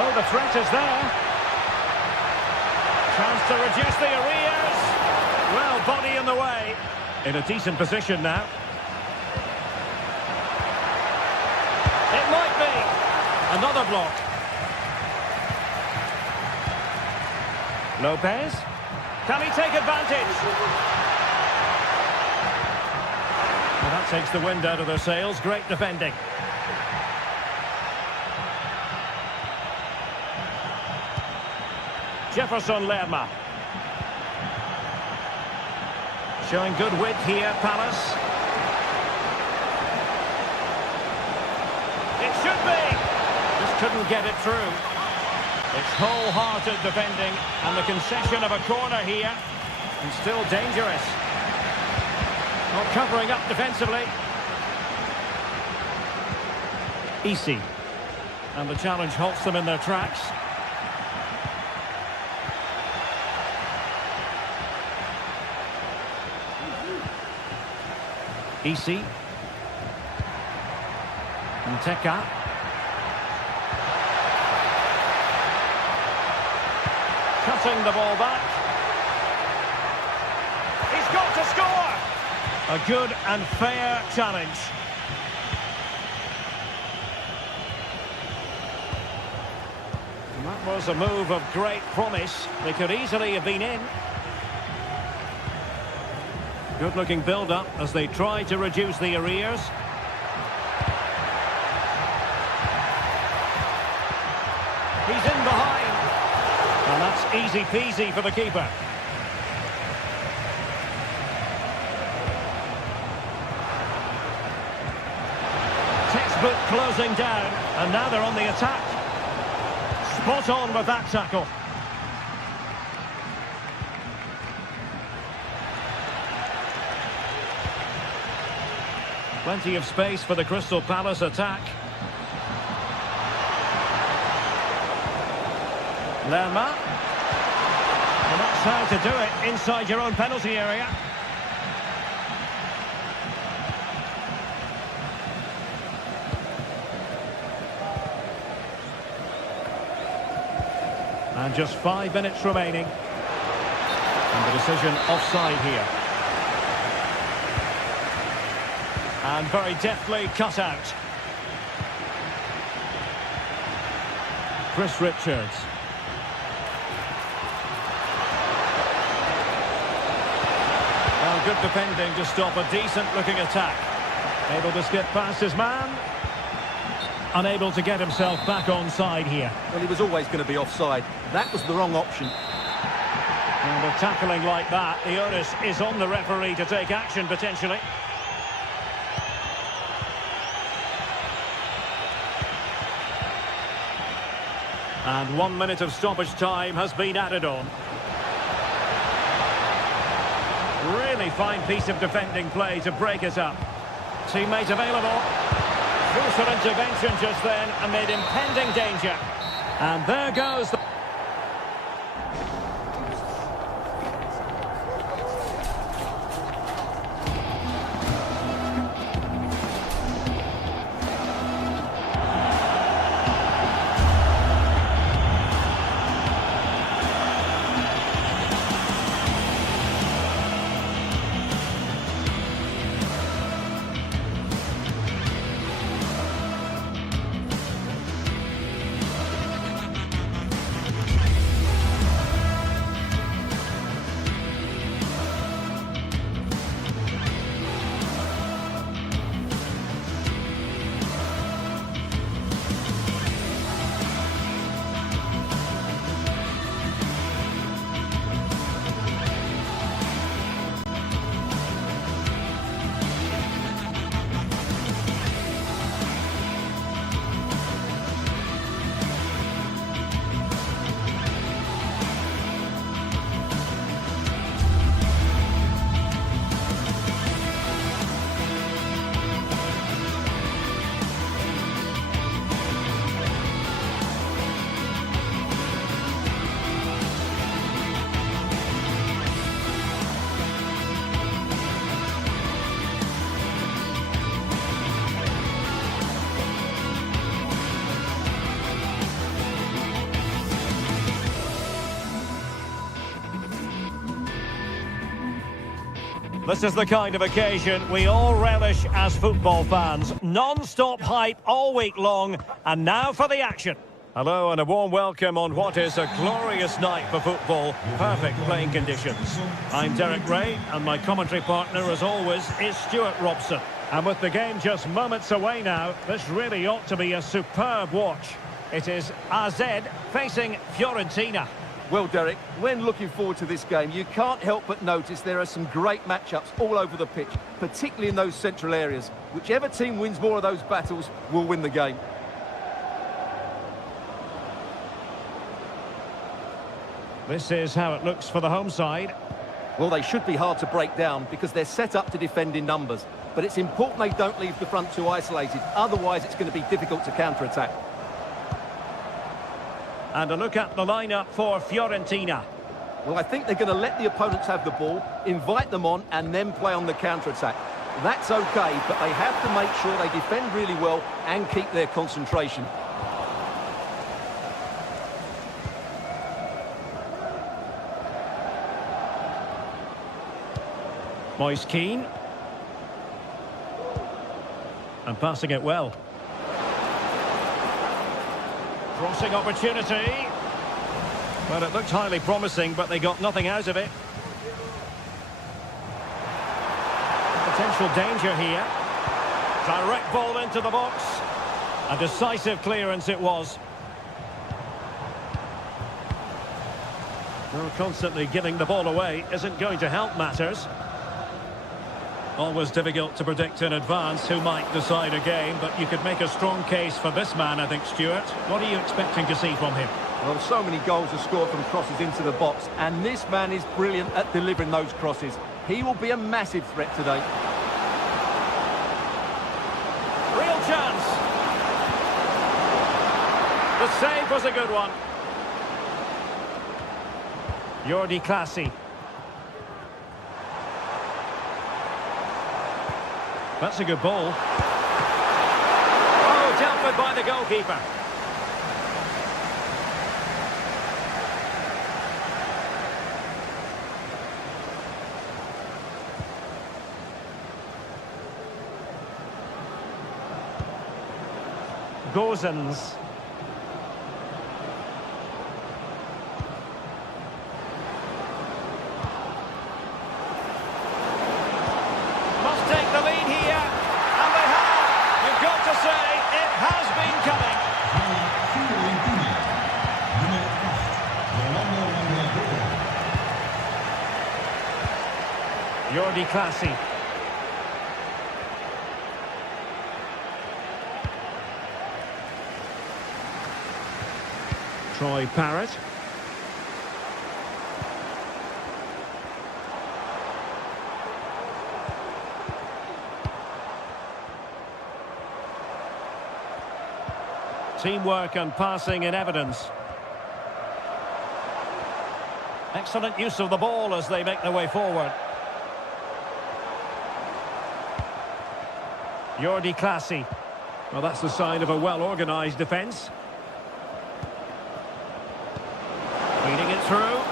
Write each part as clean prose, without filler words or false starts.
Oh, the threat is there. Chance to reduce the arrears. Well, body in the way. In a decent position now. It might be. Another block. Lopez. Can he take advantage? Well, that takes the wind out of their sails. Great defending. Jefferson Lerma. Showing good width here, Palace. It should be. Just couldn't get it through. It's wholehearted defending, and the concession of a corner here. And still dangerous. Not covering up defensively. Easy. And the challenge halts them in their tracks. Easy. Nteka. Cutting the ball back. He's got to score! A good and fair challenge. And that was a move of great promise. They could easily have been in. Good-looking build-up as they try to reduce the arrears. He's in behind. And that's easy peasy for the keeper. Textbook closing down, and now they're on the attack. Spot on with that tackle. Plenty of space for the Crystal Palace attack. Lerma. And that's how to do it inside your own penalty area. And just 5 minutes remaining. And the decision offside here. And very deftly cut out. Chris Richards. Well, good defending to stop a decent-looking attack. Able to skip past his man. Unable to get himself back onside here. Well, he was always going to be offside. That was the wrong option. And with tackling like that, the onus is on the referee to take action, potentially. And 1 minute of stoppage time has been added on. Really fine piece of defending play to break it up. Teammate available. Crucial intervention just then amid impending danger. And there goes the... This is the kind of occasion we all relish as football fans. Non-stop hype all week long, and now for the action. Hello and a warm welcome on what is a glorious night for football. Perfect playing conditions. I'm Derek Ray, and my commentary partner, as always, is Stuart Robson. And with the game just moments away now, this really ought to be a superb watch. It is AZ facing Fiorentina. Well, Derek, when looking forward to this game, you can't help but notice there are some great matchups all over the pitch, particularly in those central areas. Whichever team wins more of those battles will win the game. This is how it looks for the home side. Well, they should be hard to break down because they're set up to defend in numbers. But it's important they don't leave the front two isolated. Otherwise, it's going to be difficult to counter-attack. And a look at the lineup for Fiorentina. Well, I think they're going to let the opponents have the ball, invite them on, and then play on the counter-attack. That's okay, but they have to make sure they defend really well and keep their concentration. Moise Keane. And passing it well. Crossing opportunity. Well, it looked highly promising, but they got nothing out of it. Potential danger here. Direct ball into the box. A decisive clearance it was. Well, constantly giving the ball away isn't going to help matters. Always difficult to predict in advance who might decide a game, but you could make a strong case for this man, I think, Stuart. What are you expecting to see from him? Well, so many goals are scored from crosses into the box, and this man is brilliant at delivering those crosses. He will be a massive threat today. Real chance. The save was a good one. Jordi Clasie. That's a good ball. Oh, dealt with by the goalkeeper. Gozens. Take the lead here, and they have. You've got to say, it has been coming. Jordi Clasie. Troy Parrott. Teamwork and passing in evidence. Excellent use of the ball as they make their way forward. Jordi Clasie. Well, that's the sign of a well-organised defence. Feeding it through.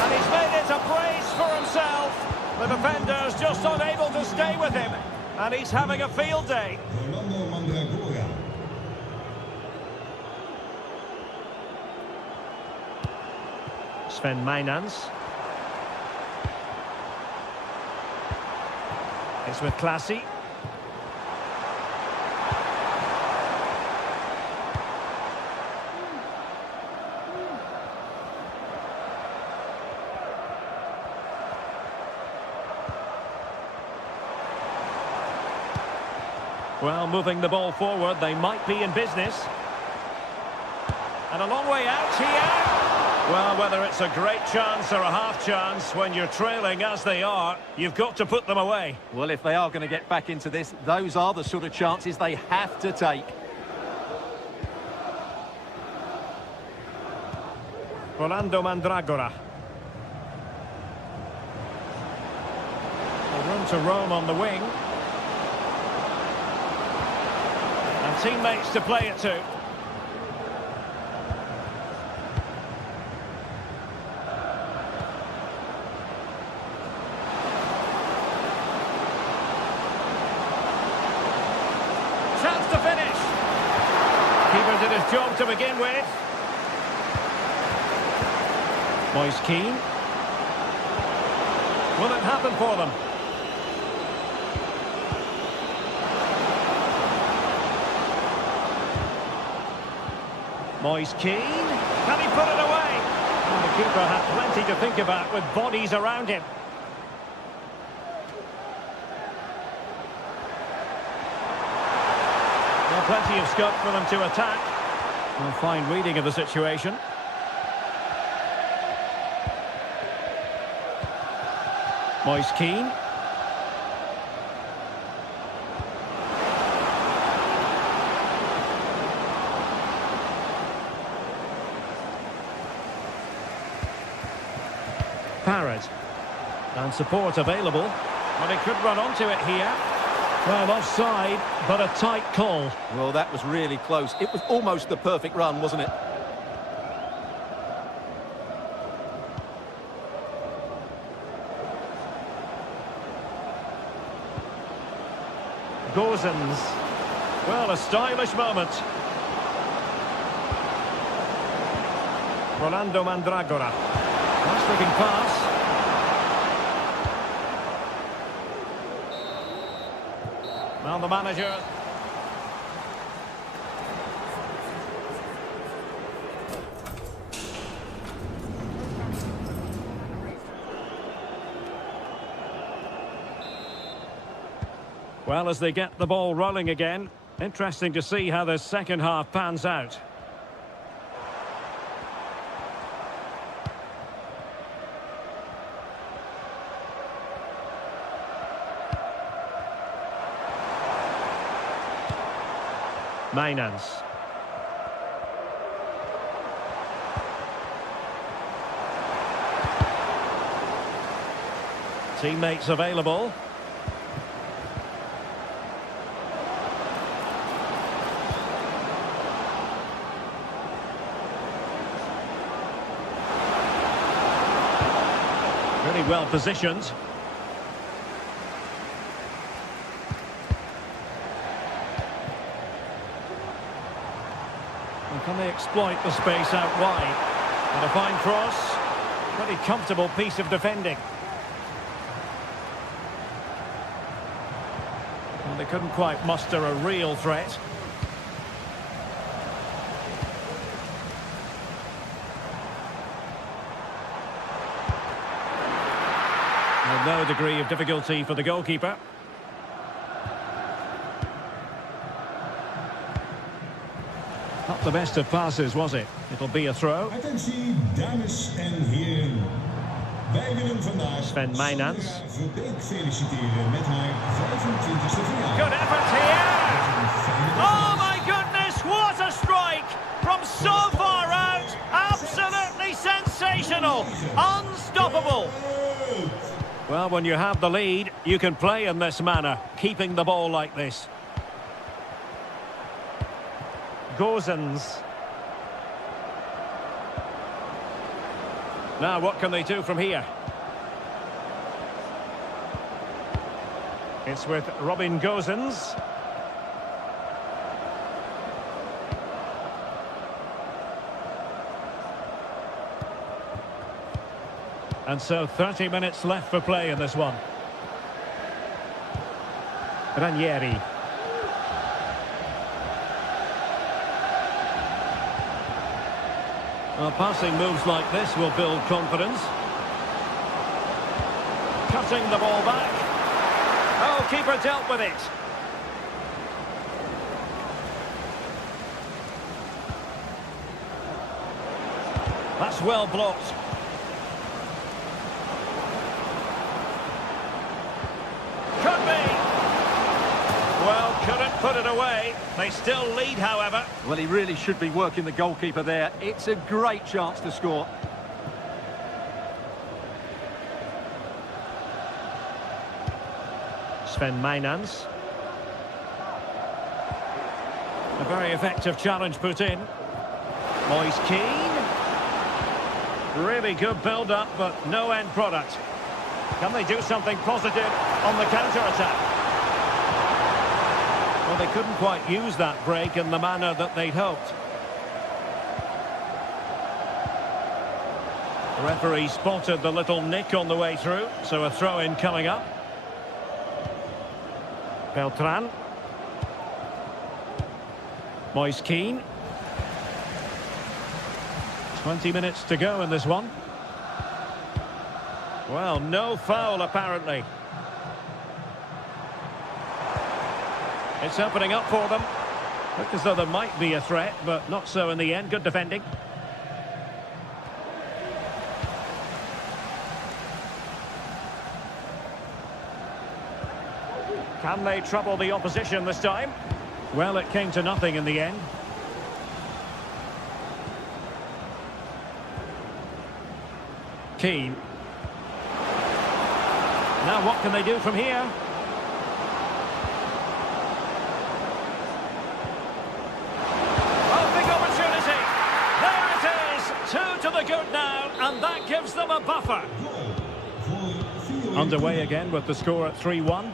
And he's made it a brace for himself. The defender's just unable to stay with him. And he's having a field day. Sven Mainans. It's with Clasie. Well, moving the ball forward, they might be in business. And a long way out here. Well, whether it's a great chance or a half chance, when you're trailing as they are, you've got to put them away. Well, if they are going to get back into this, those are the sort of chances they have to take. Rolando Mandragora. Room to roam on the wing. And teammates to play it to. did his job to begin with. Moise Keane. Will it happen for them? Moise Keane. Can he put it away? And the keeper had plenty to think about with bodies around him. Well, plenty of scope for them to attack. A fine reading of the situation. Moise Keane. Parrott. And support available. But he could run onto it here. Well, offside, but a tight call. Well, that was really close. It was almost the perfect run, wasn't it? Gozens. Well, a stylish moment. Rolando Mandragora. Nice looking pass. Now the manager. Well, as they get the ball rolling again, interesting to see how the second half pans out. Mainans. Teammates available. Really well positioned. And can they exploit the space out wide? And a fine cross. Pretty comfortable piece of defending. And they couldn't quite muster a real threat. With no degree of difficulty for the goalkeeper. Not the best of passes, was it? It'll be a throw. Attentie, dames en heren. Wij willen vandaag Sven Mainans. Verbeek feliciteren met haar 25e verjaardag. Good effort here! Oh my goodness, what a strike! From so far out, absolutely sensational! Unstoppable! Well, when you have the lead, you can play in this manner, keeping the ball like this. Gozens. Now, what can they do from here? It's with Robin Gozens. And so 30 minutes left for play in this one. Ranieri. Well, passing moves like this will build confidence. Cutting the ball back. Oh, keeper dealt with it. That's well blocked. Could be. Well, couldn't put it away. They still lead, however. Well, he really should be working the goalkeeper there. It's a great chance to score. Sven Mainans. A very effective challenge put in. Moise Keane. Really good build-up, but no end product. Can they do something positive on the counter-attack? Well, they couldn't quite use that break in the manner that they'd hoped. Referee spotted the little nick on the way through, so a throw-in coming up. Beltran. Moise Keane. 20 minutes to go in this one. Well, no foul apparently. It's opening up for them. Looked as though there might be a threat, but not so in the end. Good defending. Can they trouble the opposition this time? Well, it came to nothing in the end. Keane. Now what can they do from here? Oh, big opportunity! There it is! 2 to the good now, and that gives them a buffer. Underway again with the score at 3-1.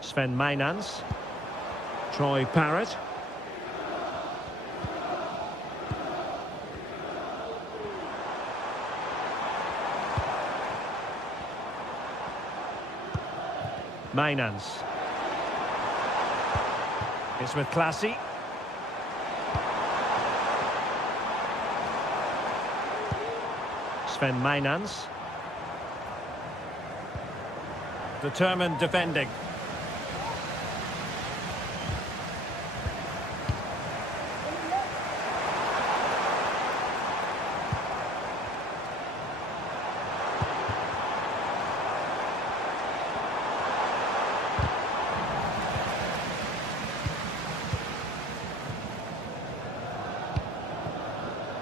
Sven Mijnans. Troy Parrott. Mijnans. It's with Classy. Sven Mijnans. Determined defending.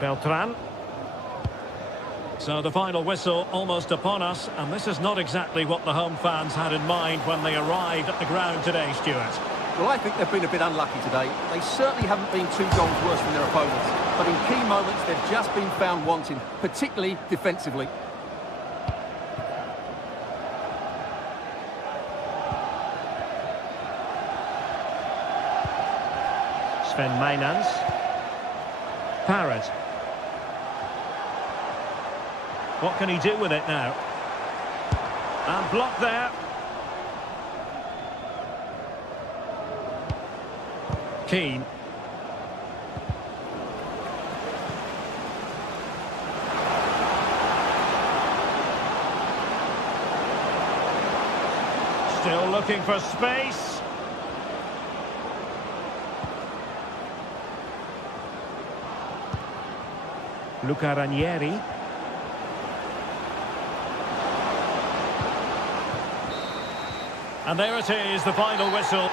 Beltran. So the final whistle almost upon us, and this is not exactly what the home fans had in mind when they arrived at the ground today, Stuart. Well, I think they've been a bit unlucky today. They certainly haven't been 2 goals worse than their opponents, but in key moments they've just been found wanting, particularly defensively. Sven Mijnans. Parrott. What can he do with it now? And blocked there. Keane. Still looking for space. Luca Ranieri. And there it is, the final whistle.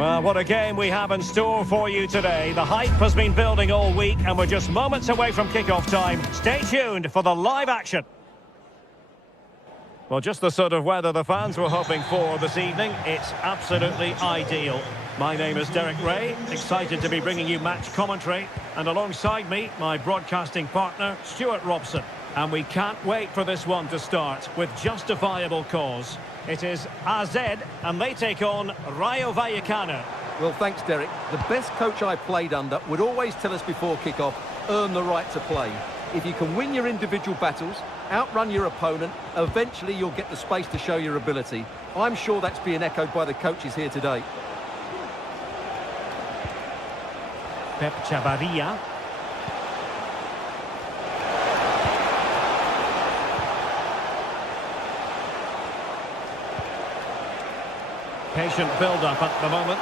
Well, what a game we have in store for you today. The hype has been building all week and we're just moments away from kickoff time. Stay tuned for the live action. Well, just the sort of weather the fans were hoping for this evening. It's absolutely ideal. My name is Derek Ray, excited to be bringing you match commentary. And alongside me, my broadcasting partner, Stuart Robson. And we can't wait for this one to start with justifiable cause. It is AZ, and they take on Rayo Vallecano. Well, thanks, Derek. The best coach I played under would always tell us before kick-off, earn the right to play. If you can win your individual battles, outrun your opponent, eventually you'll get the space to show your ability. I'm sure that's being echoed by the coaches here today. Pep Chavarria. Patient build-up at the moment.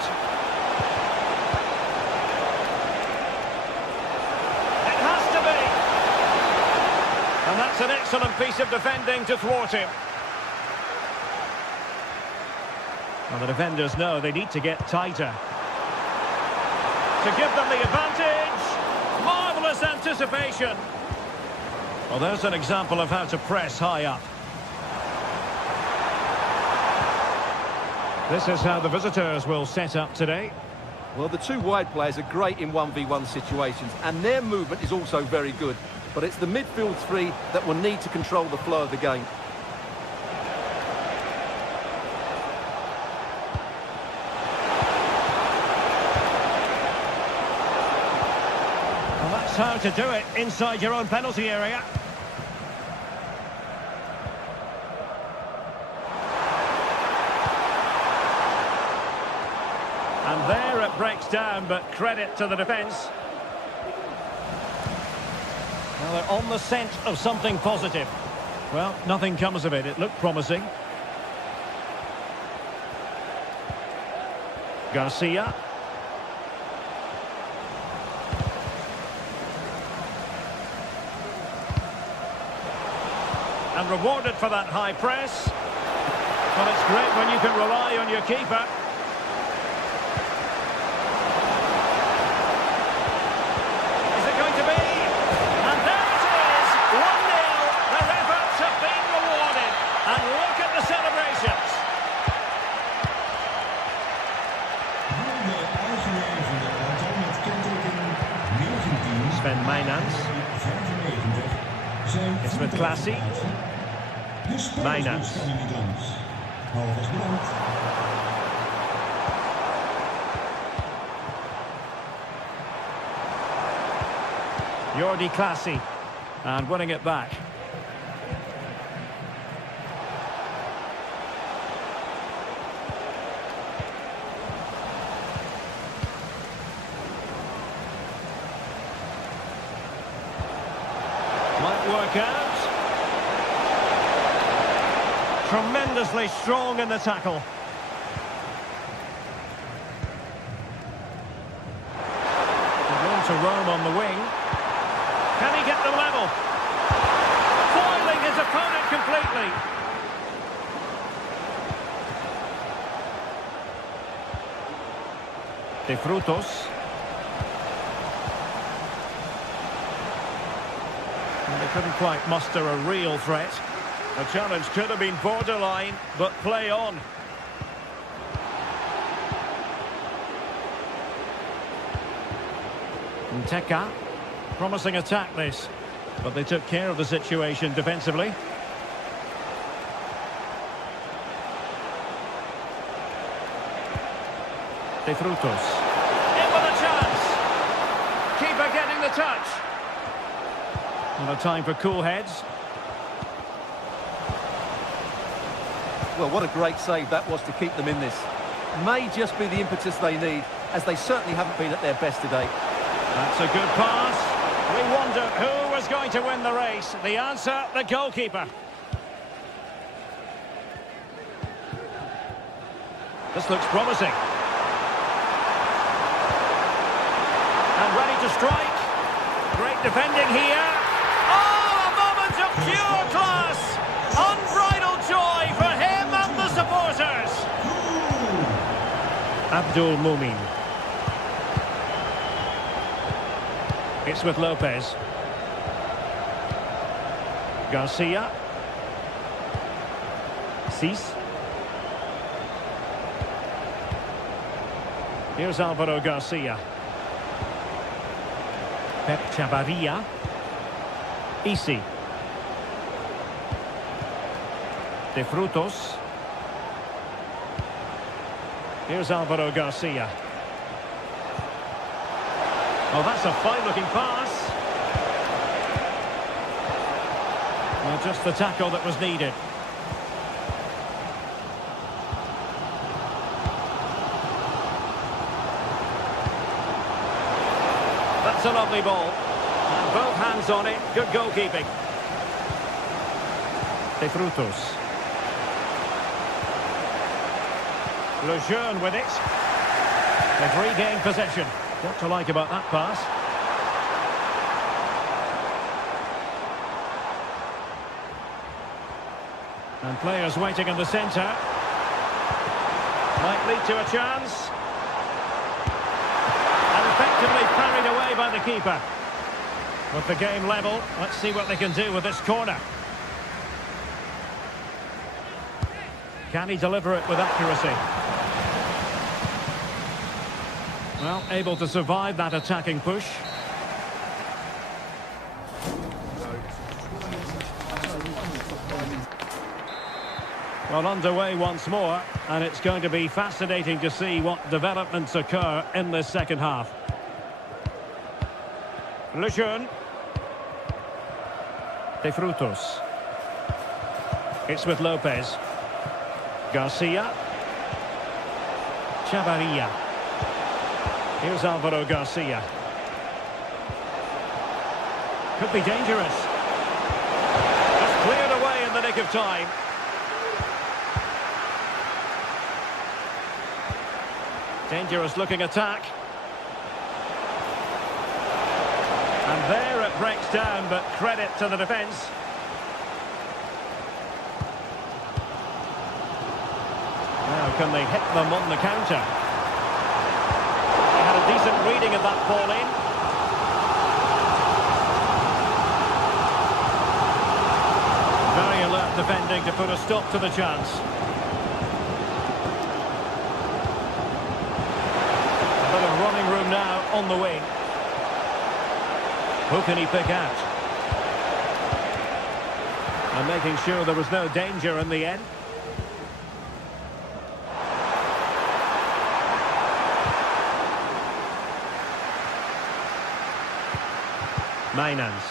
It has to be! And that's an excellent piece of defending to thwart him. Well, the defenders know they need to get tighter. To give them the advantage. Marvellous anticipation. Well, there's an example of how to press high up. This is how the visitors will set up today. Well, the two wide players are great in 1v1 situations, and their movement is also very good. But it's the midfield three that will need to control the flow of the game. Well, that's how to do it inside your own penalty area. And there it breaks down, but credit to the defence. Well, they're on the scent of something positive. Well, nothing comes of it. It looked promising. Garcia. And rewarded for that high press. Well, it's great when you can rely on your keeper. It's with Classy. Mijnans. Jordi Classy. And winning it back. Might work out. Tremendously strong in the tackle. Room to roam on the wing. Can he get them level? Foiling his opponent completely. De Frutos. And they couldn't quite muster a real threat. The challenge could have been borderline, but play on. Nteka. Promising attack this, but they took care of the situation defensively. De Frutos. In with a chance. Keeper getting the touch. And a time for cool heads. Well, what a great save that was to keep them in this. May just be the impetus they need, as they certainly haven't been at their best today. That's a good pass. We wondered who was going to win the race. The answer, the goalkeeper. This looks promising. And ready to strike. Great defending here. Oh, a moment of pure class. Unbridled joy for him and the supporters. Abdul Mumin. It's with Lopez. Garcia. Cis. Here's Alvaro Garcia. Pep Chavarria. Isi. De Frutos. Here's Alvaro Garcia. Oh, that's a fine-looking pass. Well, just the tackle that was needed. That's a lovely ball. And both hands on it. Good goalkeeping. De Frutos. Lejeune with it. They've regained possession. What to like about that pass? And players waiting in the centre. Might lead to a chance. And effectively carried away by the keeper. With the game level, let's see what they can do with this corner. Can he deliver it with accuracy? Well, able to survive that attacking push. Well, underway once more, and it's going to be fascinating to see what developments occur in this second half. Lejeune. De Frutos. It's with Lopez. Garcia. Chavarria. Here's Alvaro Garcia. Could be dangerous. Just cleared away in the nick of time. Dangerous looking attack. And there it breaks down, but credit to the defence. Now can they hit them on the counter? They had a decent reading of that ball in. Very alert defending to put a stop to the chance. A bit of running room now on the wing. Who can he pick out? And making sure there was no danger in the end. Mainans.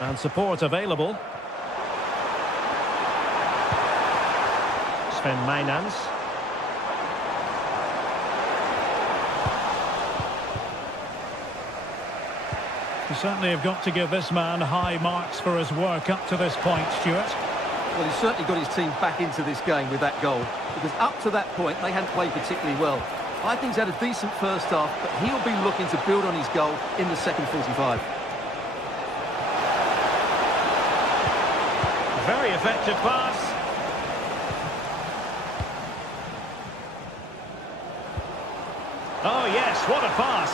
And support available. Sven Mainans. You certainly have got to give this man high marks for his work up to this point, Stuart. Well, he's certainly got his team back into this game with that goal, because up to that point they hadn't played particularly well. I think he's had a decent first half, but he'll be looking to build on his goal in the second 45. Very effective pass. Oh yes, what a pass.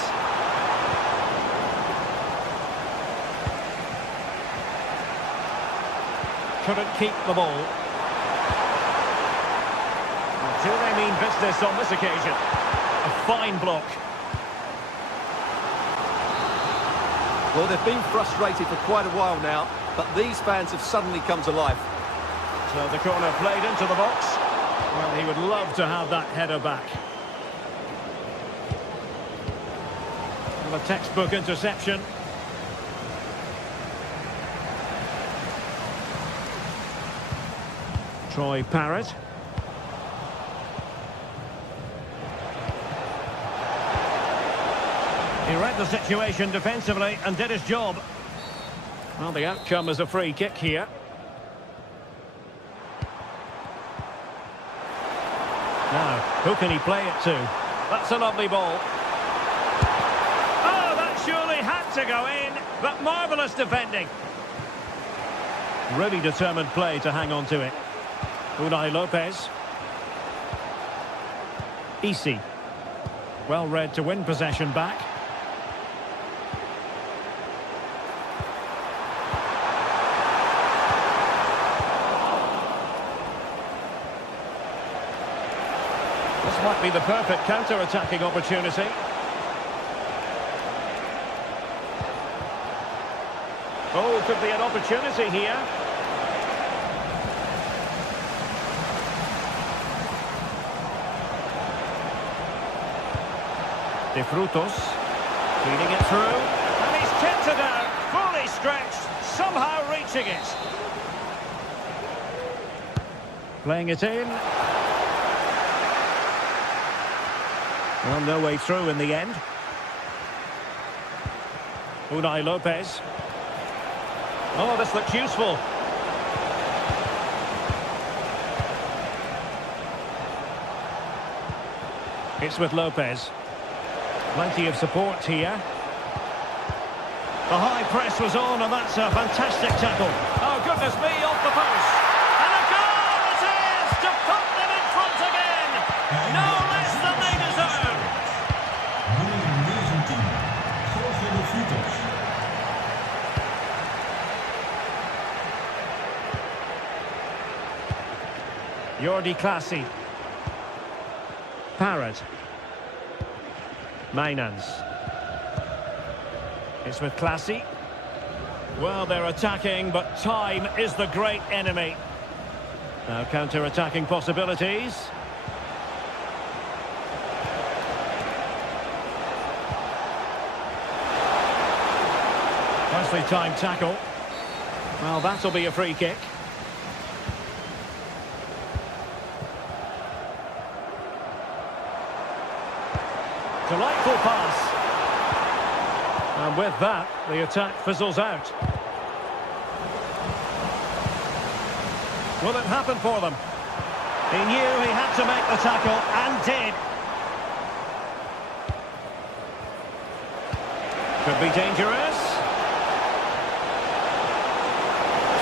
Couldn't keep the ball. Do they mean business on this occasion? A fine block. Well, they've been frustrated for quite a while now, but these fans have suddenly come to life. So the corner played into the box. Well, he would love to have that header back. And a textbook interception. Troy Parrott. He read the situation defensively and did his job. Well, the outcome is a free kick here. Now, who can he play it to? That's a lovely ball. Oh, that surely had to go in, but marvellous defending. Really determined play to hang on to it. Unai Lopez. Isi. Well read to win possession back. might be the perfect counter-attacking opportunity. Oh, could be an opportunity here. De Frutos, feeding it through, and he's kept it out, fully stretched, somehow reaching it. Playing it in. Well, no way through in the end. Unai Lopez. Oh, this looks useful. It's with Lopez. Plenty of support here. The high press was on, and that's a fantastic tackle. Oh, goodness me, off the post. And a goal it is to put them in front again. No less than they deserve. Jordi Clasie. Parrott. Mainans. It's with Clasie. Well, they're attacking, but time is the great enemy. Now counter-attacking possibilities. Nicely timed tackle. Well, that'll be a free kick. Delightful pass. And with that, the attack fizzles out. Will it happen for them? He knew he had to make the tackle, and did. Could be dangerous.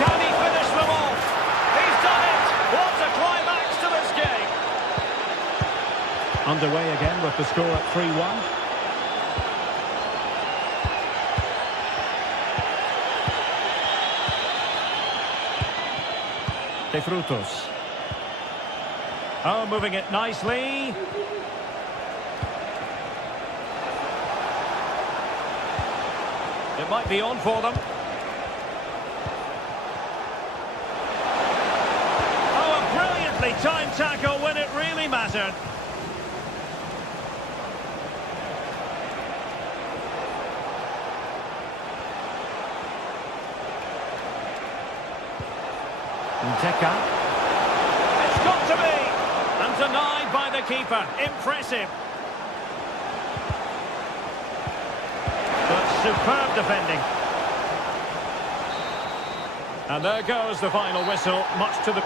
Can he finish them off? He's done it! What a climax to this game! Underway again with the score at 3-1. De Frutos. Oh, moving it nicely. It might be on for them. Oh, a brilliantly timed tackle when it really mattered. Teka. It's got to be! And denied by the keeper. Impressive. But superb defending. And there goes the final whistle, much to the...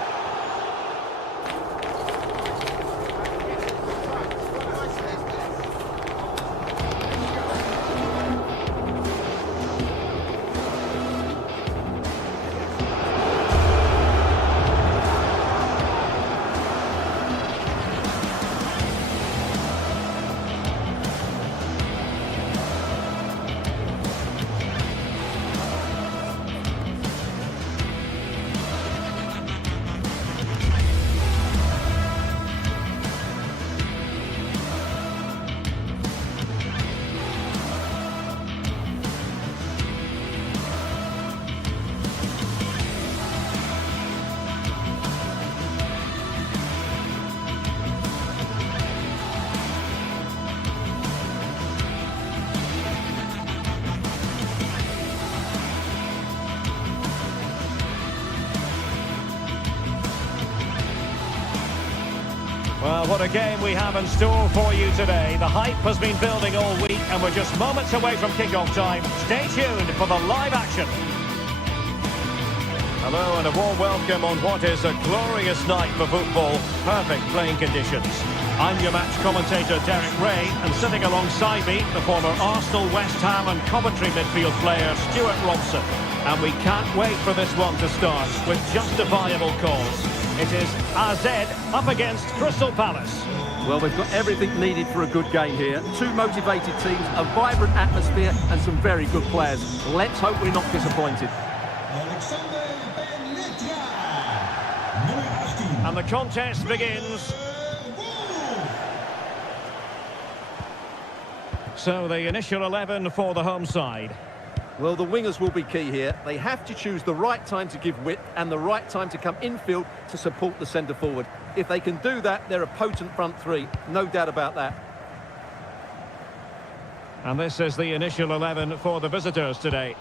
Well, what a game we have in store for you today. The hype has been building all week, and we're just moments away from kick-off time. Stay tuned for the live action. Hello and a warm welcome on what is a glorious night for football. Perfect playing conditions. I'm your match commentator, Derek Ray, and sitting alongside me, the former Arsenal, West Ham and Coventry midfield player, Stuart Robson. And we can't wait for this one to start with justifiable cause. It is AZ up against Crystal Palace. Well, we've got everything needed for a good game here. Two motivated teams, a vibrant atmosphere and some very good players. Let's hope we're not disappointed. And the contest begins. So the initial 11 for the home side. Well, the wingers will be key here. They have to choose the right time to give width and the right time to come infield to support the centre forward. If they can do that, they're a potent front three. No doubt about that. And this is the initial 11 for the visitors today.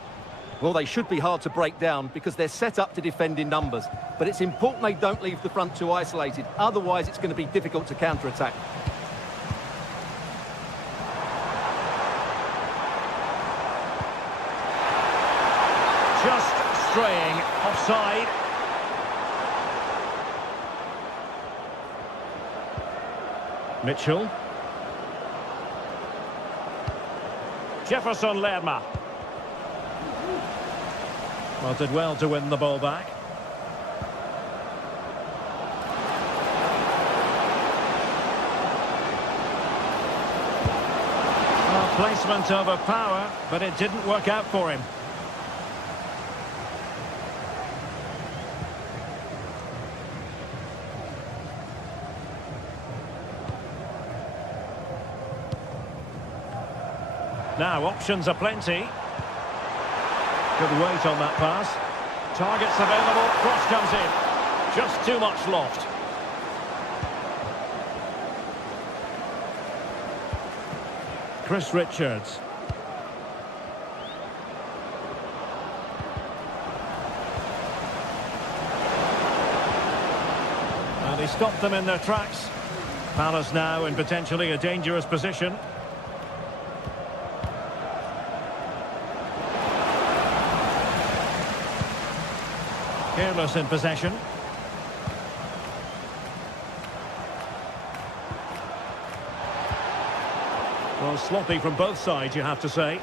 Well, they should be hard to break down because they're set up to defend in numbers. But it's important they don't leave the front two isolated. Otherwise, it's going to be difficult to counter-attack. Just straying offside. Mitchell. Jefferson Lerma. Well, did well to win the ball back. Well, placement over power, but it didn't work out for him. Now, options are plenty. Good weight on that pass. Targets available, cross comes in. Just too much loft. Chris Richards. And he stopped them in their tracks. Palace now in potentially a dangerous position. Careless in possession. Well, sloppy from both sides, you have to say.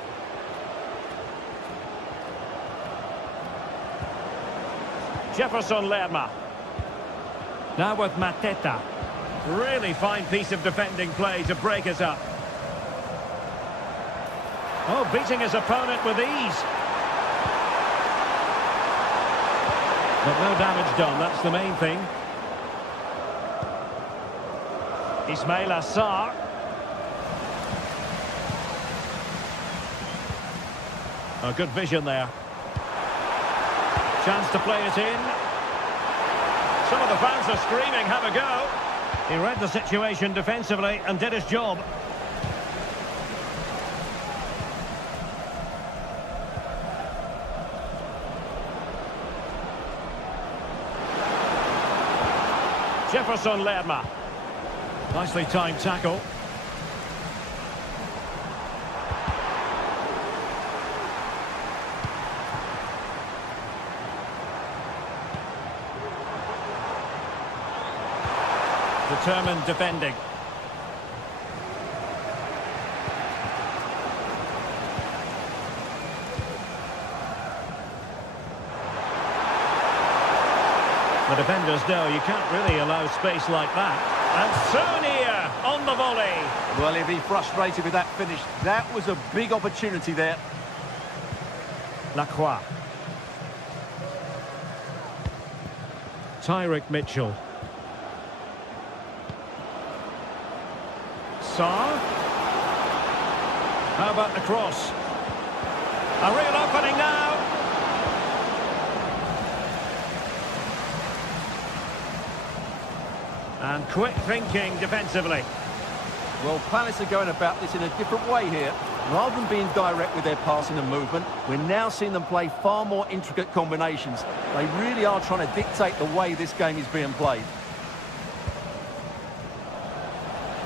Jefferson Lerma. Now with Mateta. Really fine piece of defending play to break us up. Oh, beating his opponent with ease. But no damage done, that's the main thing. Ismail Assar. A good vision there. Chance to play it in. Some of the fans are screaming, have a go. He read the situation defensively and did his job. Jefferson Lerma. Nicely timed tackle. Determined defending. The defenders know you can't really allow space like that. And Sonia on the volley. Well, he'll be frustrated with that finish. That was a big opportunity there. Lacroix. Tyrick Mitchell. Sarr. How about the cross? A real opening now. And quick thinking defensively. Well, Palace are going about this in a different way here. Rather than being direct with their passing and movement, we're now seeing them play far more intricate combinations. They really are trying to dictate the way this game is being played.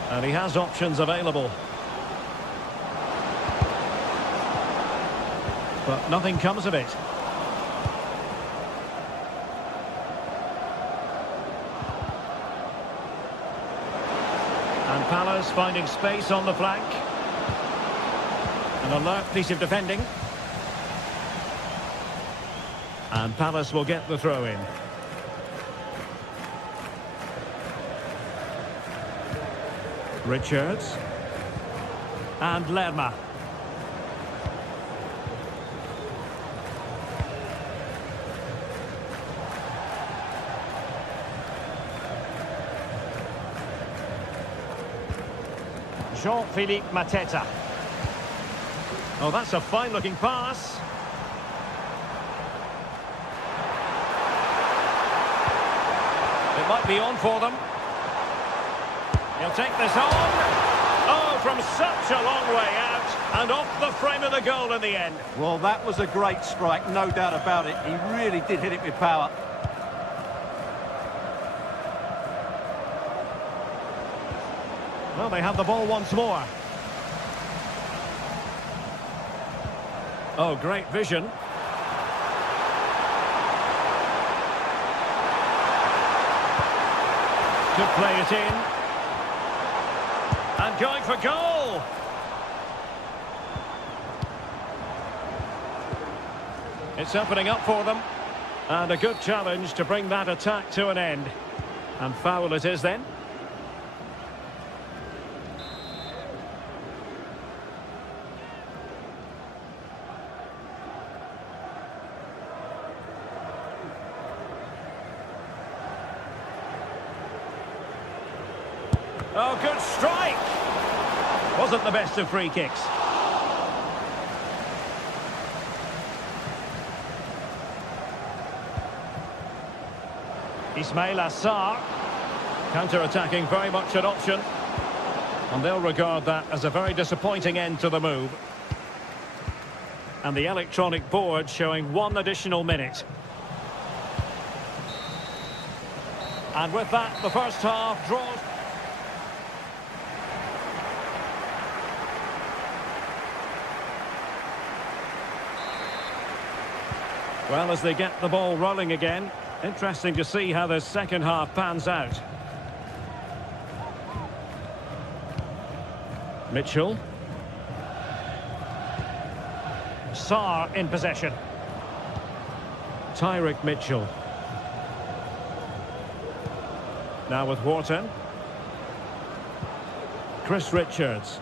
And he has options available. But nothing comes of it. And Palace finding space on the flank. An alert piece of defending. And Palace will get the throw in. Richards. And Lerma. Jean-Philippe Mateta. Oh, that's a fine-looking pass. It might be on for them. He'll take this on. Oh, from such a long way out, and off the frame of the goal in the end. Well, that was a great strike, no doubt about it. He really did hit it with power. Well, they have the ball once more. Oh, great vision. Could play it in. And going for goal. It's opening up for them. And a good challenge to bring that attack to an end. And foul it is then. Oh, good strike! Wasn't the best of free kicks. Ismail Assar. Counter-attacking, very much an option. And they'll regard that as a very disappointing end to the move. And the electronic board showing 1 additional minute. And with that, the first half draws. Well, as they get the ball rolling again, interesting to see how the second half pans out. Mitchell. Sarr in possession. Tyrick Mitchell. Now with Wharton. Chris Richards.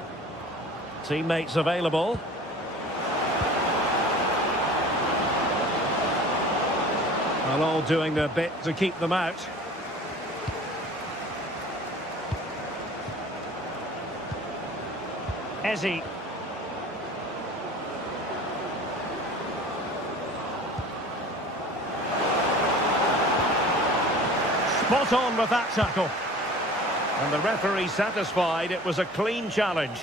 Teammates available. Well, all doing their bit to keep them out. Ezzy. Spot on with that tackle. And the referee satisfied it was a clean challenge.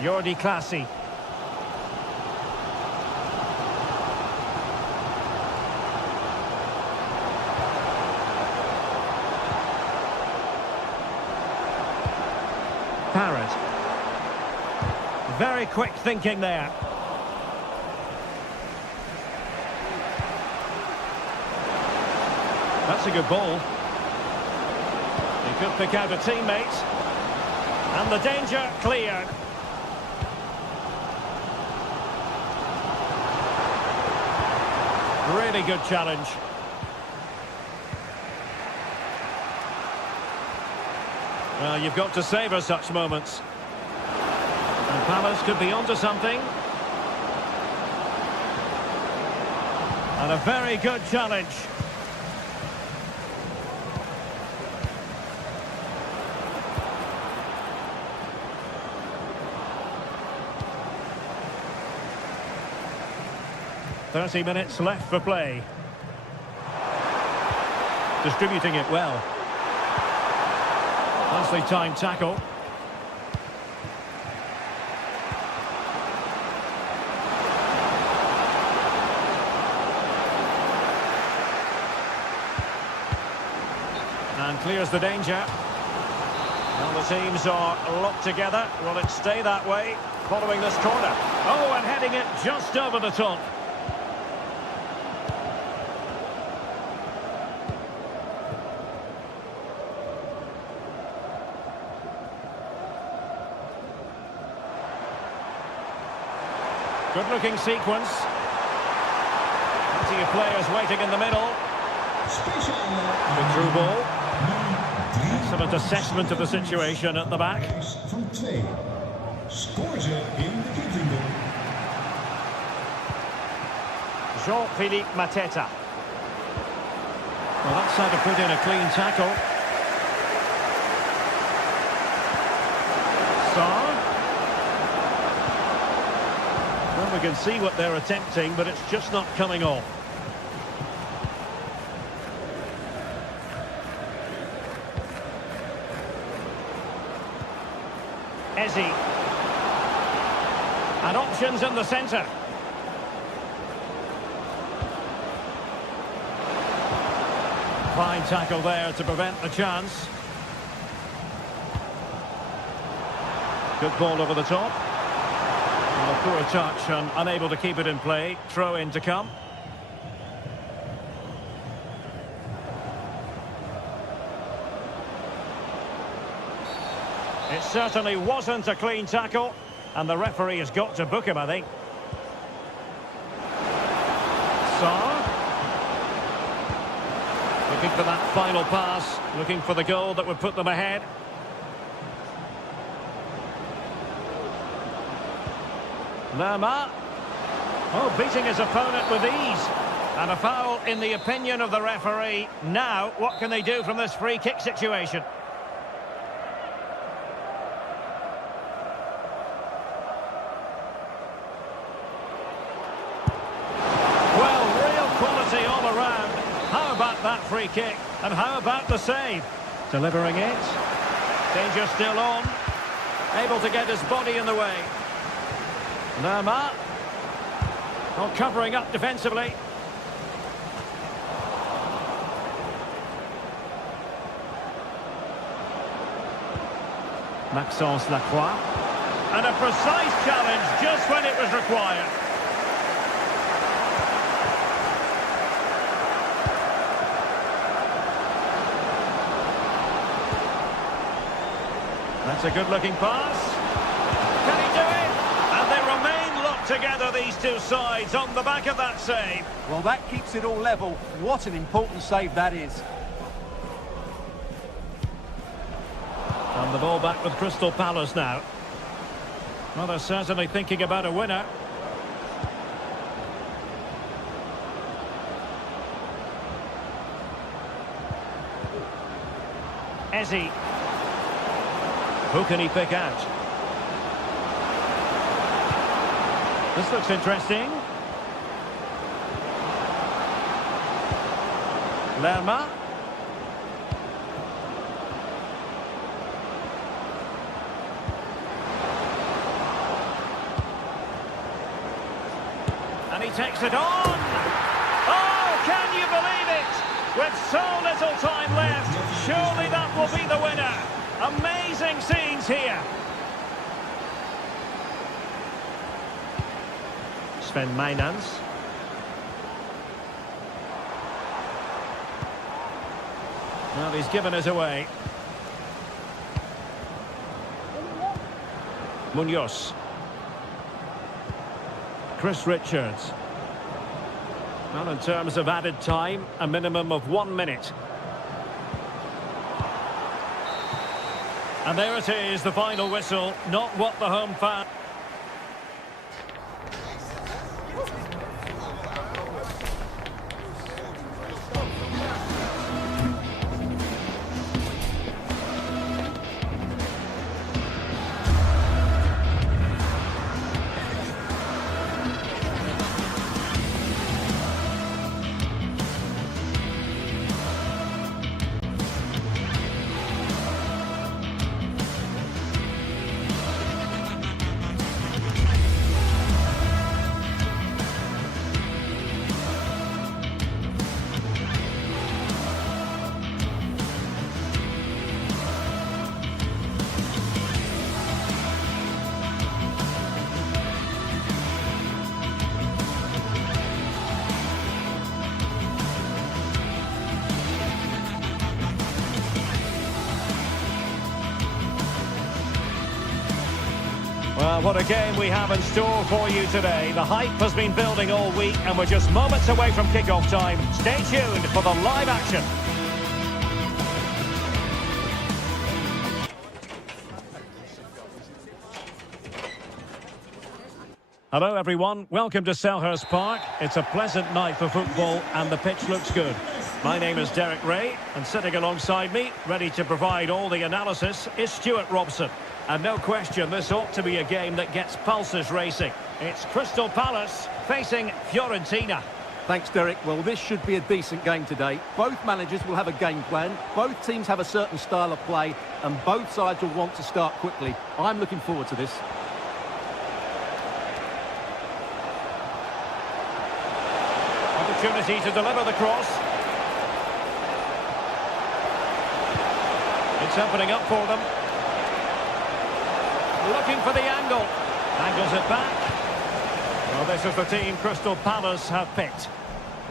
Jordi Clasie. Parrott. Very quick thinking there. That's a good ball. He could pick out a teammate. And the danger cleared. Really good challenge. Well, you've got to savour such moments. And Palace could be onto something. And a very good challenge. "30 minutes left for play." Distributing it well. Nicely timed tackle. And clears the danger. Well, the teams are locked together. Will it stay that way following this corner? Oh, and heading it just over the top. Good-looking sequence. Plenty of players waiting in the middle. Good through ball. Excellent assessment of the situation at the back. Jean-Philippe Mateta. Well, that's how to put in a clean tackle. Sarr. Well, we can see what they're attempting, but it's just not coming off. Ezzy. And options in the centre. Fine tackle there to prevent the chance. Good ball over the top. And a poor touch and unable to keep it in play. Throw in to come. It certainly wasn't a clean tackle, and the referee has got to book him, I think. Sarr. Looking for that final pass, looking for the goal that would put them ahead. Lerma. Oh, beating his opponent with ease. And a foul in the opinion of the referee. Now, what can they do from this free kick situation? All around. How about that free kick? And how about the save? Delivering it. Danger still on. Able to get his body in the way. Lerma. Oh, covering up defensively. Maxence Lacroix. And a precise challenge just when it was required. That's a good-looking pass. Can he do it? And they remain locked together, these two sides, on the back of that save. Well, that keeps it all level. What an important save that is. And the ball back with Crystal Palace now. Well, they're certainly thinking about a winner. Ezzy. Who can he pick out? This looks interesting. Lerma. And he takes it on. Oh, can you believe it? With so little time left, surely that will be the winner. Amazing scenes here. Sven Mainans. Well, he's given us away. Munoz. Chris Richards. Well, in terms of added time, a minimum of 1 minute. And there it is, the final whistle, not what the home fan... Well, what a game we have in store for you today. The hype has been building all week and we're just moments away from kick-off time. Stay tuned for the live action. Hello everyone, welcome to Selhurst Park. It's a pleasant night for football and the pitch looks good. My name is Derek Ray, and sitting alongside me, ready to provide all the analysis, is Stuart Robson. And no question, this ought to be a game that gets pulses racing. It's Crystal Palace facing Fiorentina. Thanks, Derek. Well, this should be a decent game today. Both managers will have a game plan. Both teams have a certain style of play, and both sides will want to start quickly. I'm looking forward to this. Opportunity to deliver the cross. It's opening up for them. Looking for the angle. Angles it back. Well, this is the team Crystal Palace have picked.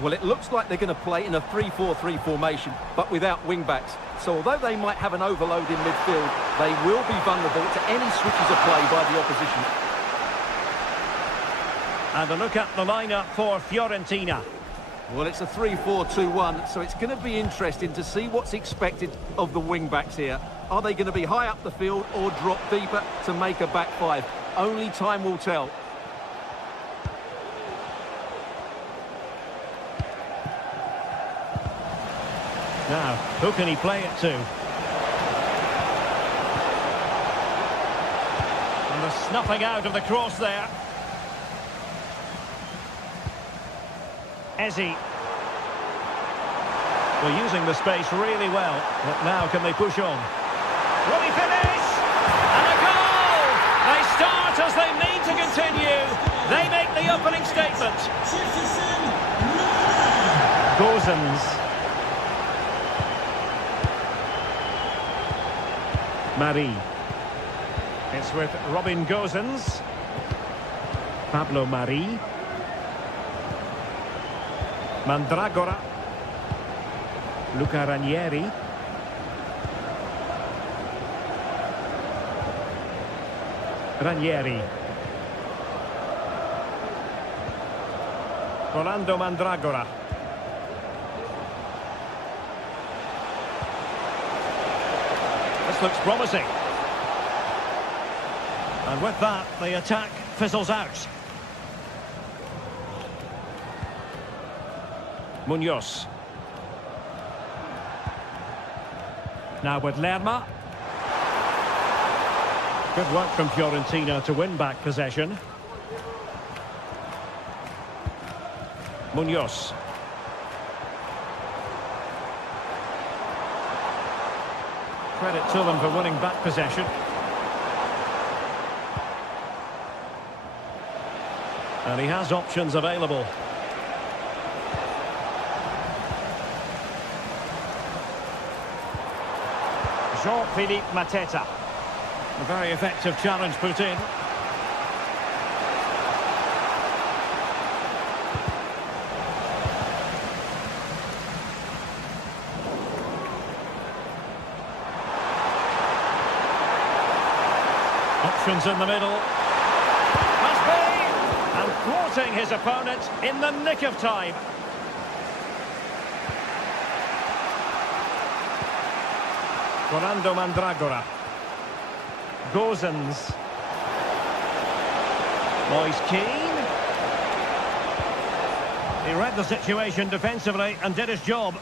Well, it looks like they're going to play in a 3-4-3 formation, but without wing-backs. So although they might have an overload in midfield, they will be vulnerable to any switches of play by the opposition. And a look at the lineup for Fiorentina. Well, it's a 3-4-2-1, so it's going to be interesting to see what's expected of the wing-backs here. Are they going to be high up the field or drop deeper to make a back five? Only time will tell. Now, who can he play it to? And the snuffing out of the cross there. Ezzy. We're using the space really well, but now can they push on? Will he finish? And a goal! They start as they mean to continue. They make the opening statement. Gozens. Marie. It's with Robin Gozens. Pablo Marie. Mandragora. Luca Ranieri. Ranieri. Rolando Mandragora. This looks promising. And with that, the attack fizzles out. Munoz. Now with Lerma. Good work from Fiorentina to win back possession. Munoz. Credit to them for winning back possession. And he has options available. Jean-Philippe Mateta. A very effective challenge put in. Options in the middle. Must be! And thwarting his opponent in the nick of time. Rolando Mandragora. Gozens. Moise Keane. He read the situation defensively and did his job.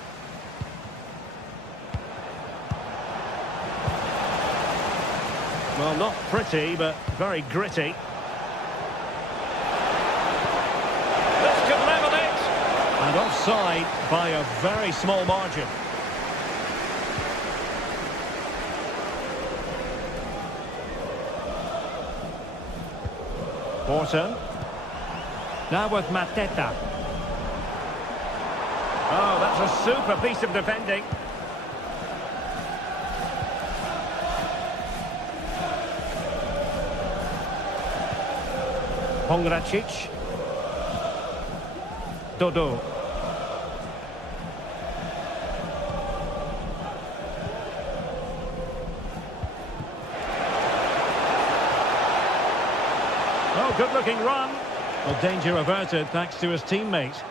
Well, not pretty, but very gritty. This could level it. And offside by a very small margin. Porter. Now with Mateta. Oh, that's a super piece of defending. Pongracic. Dodo. Oh, good-looking run. Well, danger averted thanks to his teammate.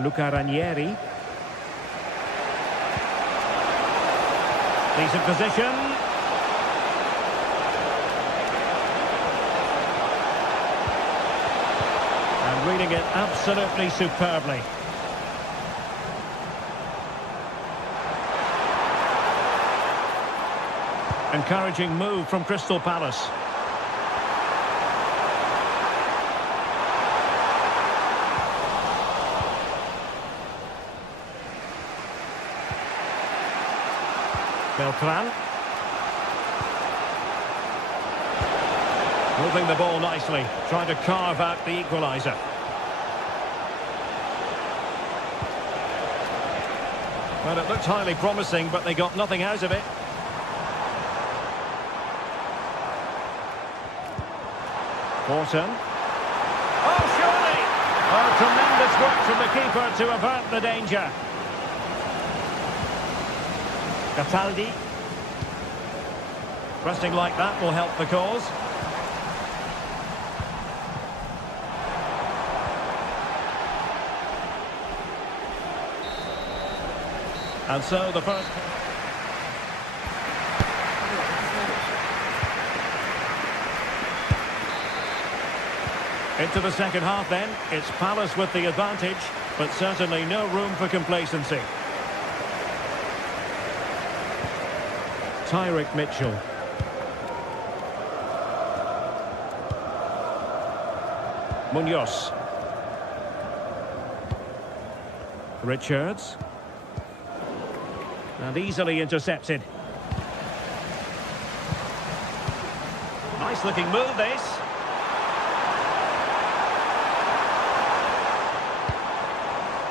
Luca Ranieri. Decent position. Reading it absolutely superbly. Encouraging move from Crystal Palace. Beltran. Moving the ball nicely, trying to carve out the equaliser. Well, it looked highly promising, but they got nothing out of it. Orton. Oh, surely! Oh, tremendous work from the keeper to avert the danger. Cataldi. Pressing like that will help the cause. And so the first... Into the second half then. It's Palace with the advantage, but certainly no room for complacency. Tyrick Mitchell. Munoz. Richards. And easily intercepted. Nice looking move, this.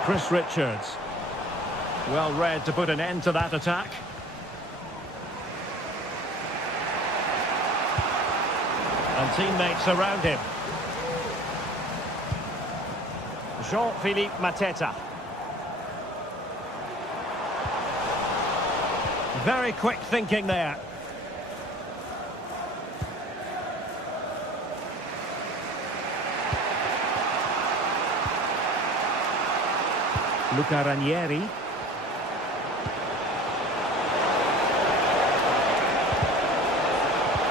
Chris Richards. Well read to put an end to that attack. And teammates around him. Jean-Philippe Mateta. Very quick thinking there. Luca Ranieri.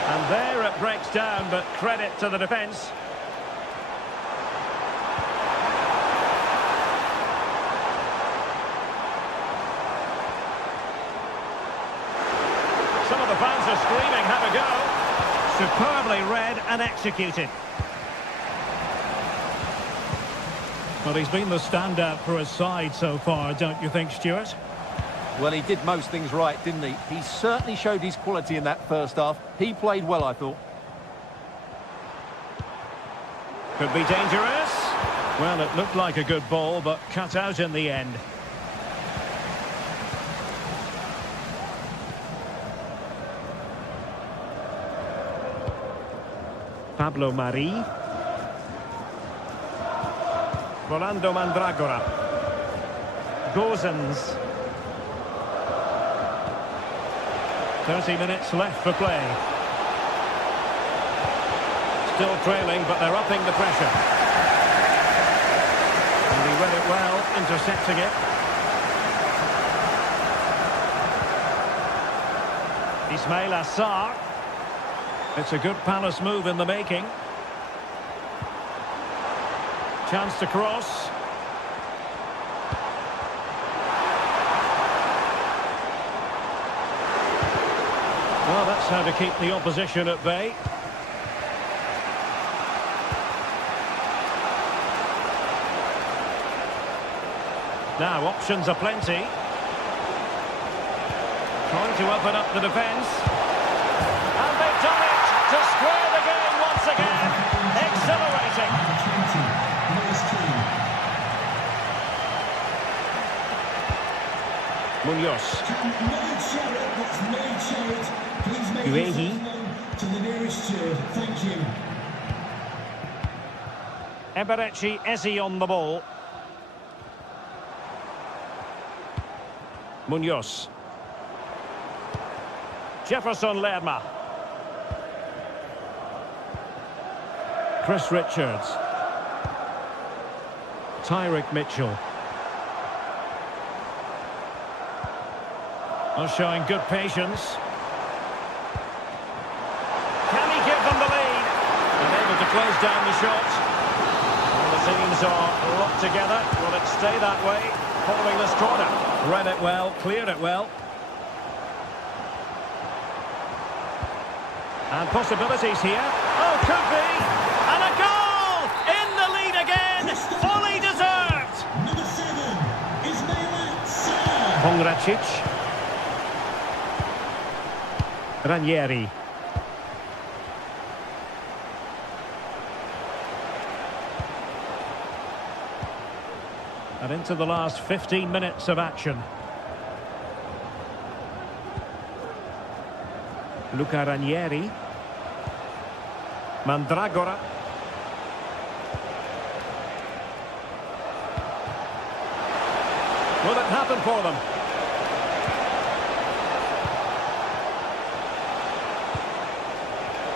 And there it breaks down, but credit to the defence. Some of the fans are screaming, have a go. Superbly read and executed. Well, he's been the standout for his side so far, don't you think, Stuart? Well, he did most things right, didn't he? He certainly showed his quality in that first half. He played well, I thought. Could be dangerous. Well, it looked like a good ball, but cut out in the end. Pablo Mari. Rolando Mandragora. Gozens. 30 minutes left for play. Still trailing, but they're upping the pressure. And he read it well, intercepting it. Ismail Assar. It's a good Palace move in the making. Chance to cross. Well, that's how to keep the opposition at bay. Now, options are plenty. Trying to open up the defence. And they've done it to square the game once again. Exhilarating. Munoz. Uehi. Eberechi Eze on the ball. Munoz. Jefferson Lerma. Chris Richards. Tyrick Mitchell. Showing good patience. Can he give them the lead? And able to close down the shot. Well, The teams are locked together. Will it stay that way following this corner? Read it well, cleared it well. And possibilities here. Oh, could be. And a goal! In the lead again! Fully deserved! Number 7 is Pongracic. Ranieri. And into the last 15 minutes of action. Luca Ranieri. Mandragora. Will it happen for them?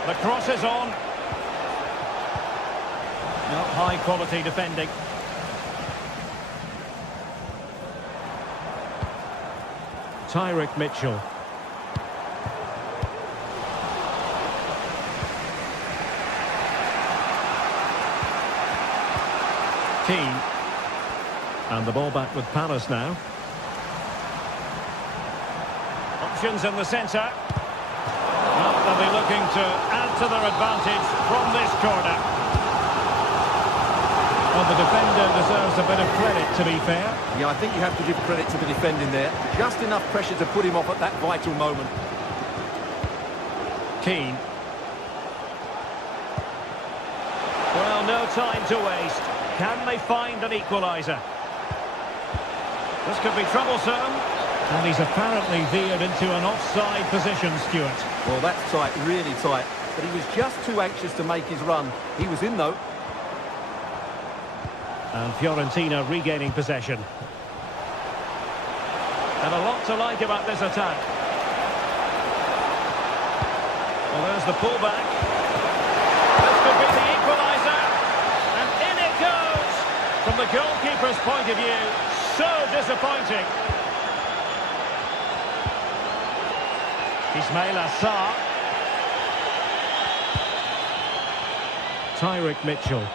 The cross is on. Not high quality defending. Tyrick Mitchell. Keane. And the ball back with Palace now. Options in the centre. Well, they'll be looking to add to their advantage from this corner. Well, the defender deserves a bit of credit, to be fair. Yeah, I think you have to give credit to the defending there. Just enough pressure to put him off at that vital moment. Keane. Well, no time to waste. Can they find an equaliser? This could be troublesome. And he's apparently veered into an offside position, Stuart. Well, that's tight, really tight. But he was just too anxious to make his run. He was in, though. And Fiorentina regaining possession. And a lot to like about this attack. Well, there's the pullback. This could be the equaliser. And in it goes. From the goalkeeper's point of view, so disappointing. Ismail Assar. Tyrick Mitchell.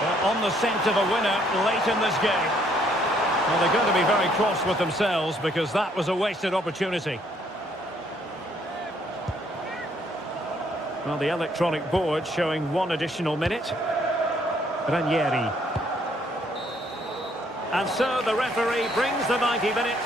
They're on the scent of a winner late in this game. Well, they're going to be very cross with themselves because that was a wasted opportunity. Well, the electronic board showing 1 additional minute. Ranieri. And so the referee brings the 90 minutes.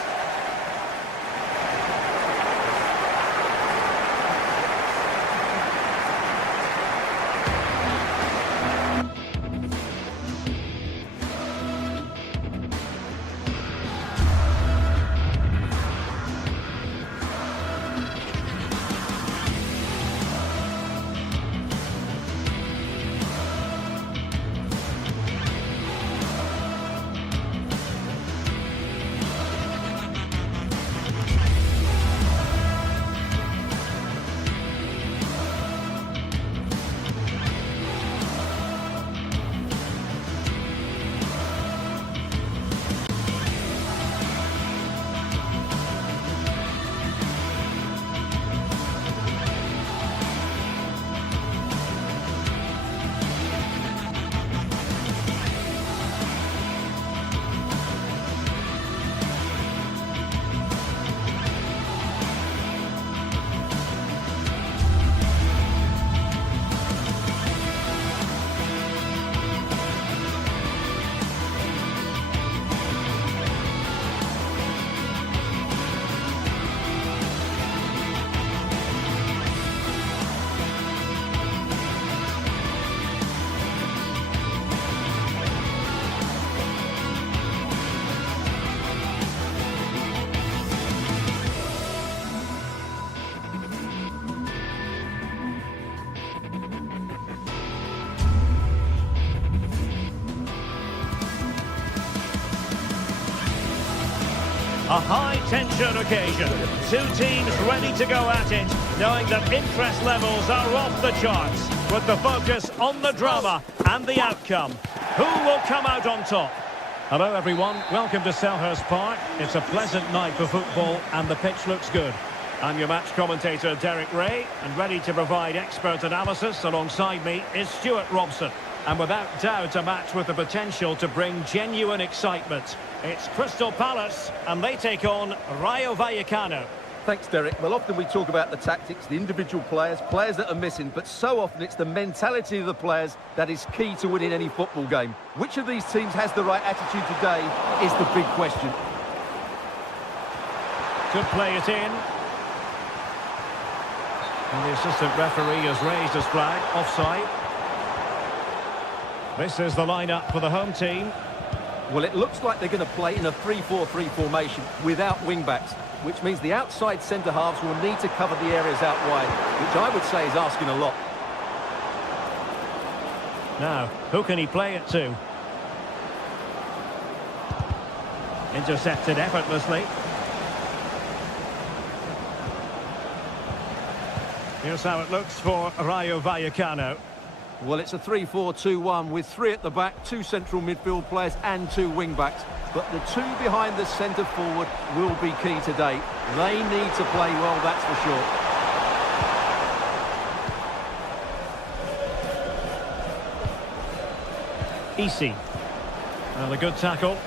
A high-tension occasion. Two teams ready to go at it, knowing that interest levels are off the charts, with the focus on the drama and the outcome. Who will come out on top? Hello, everyone. Welcome to Selhurst Park. It's a pleasant night for football, and the pitch looks good. I'm your match commentator, Derek Ray, and ready to provide expert analysis alongside me is Stuart Robson. And without doubt, a match with the potential to bring genuine excitement. It's Crystal Palace, and they take on Rayo Vallecano. Thanks, Derek. Well, often we talk about the tactics, the individual players that are missing, but so often it's the mentality of the players that is key to winning any football game. Which of these teams has the right attitude today is the big question. Could play it in. And the assistant referee has raised his flag, offside. This is the lineup for the home team. Well, it looks like they're going to play in a 3-4-3 formation without wing-backs, which means the outside centre-halves will need to cover the areas out wide, which I would say is asking a lot. Now, who can he play it to? Intercepted effortlessly. Here's how it looks for Rayo Vallecano. Well, it's a 3-4-2-1 with 3 at the back, 2 central midfield players and 2 wing-backs. But the 2 behind the centre forward will be key today. They need to play well, that's for sure. Easy. Well, a good tackle.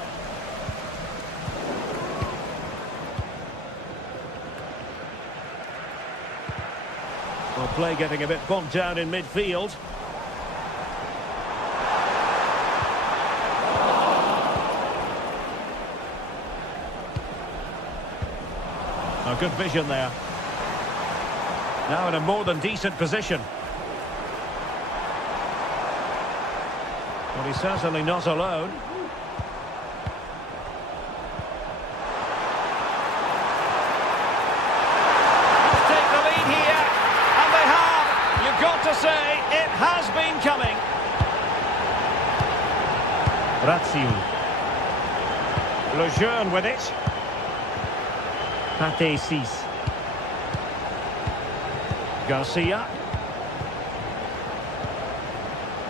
Well, play getting a bit bogged down in midfield. Oh, good vision there. Now in a more than decent position. Well, he's certainly not alone. Let's take the lead here. And they have. You've got to say, it has been coming. Ratio. Lejeune with it. Pate 6. Garcia.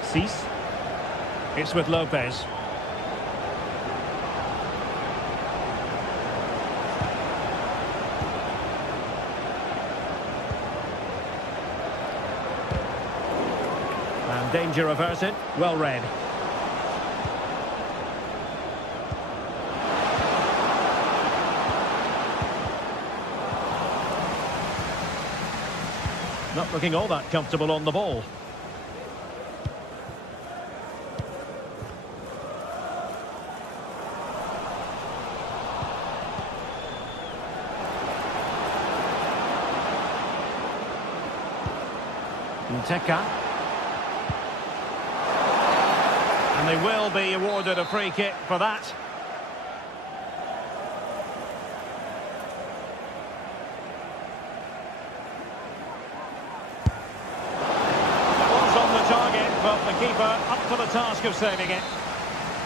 6. It's with Lopez. And danger averted. Well read. Not looking all that comfortable on the ball. Teka. And they will be awarded a free kick for that. Was on the target, but the keeper up to the task of saving it.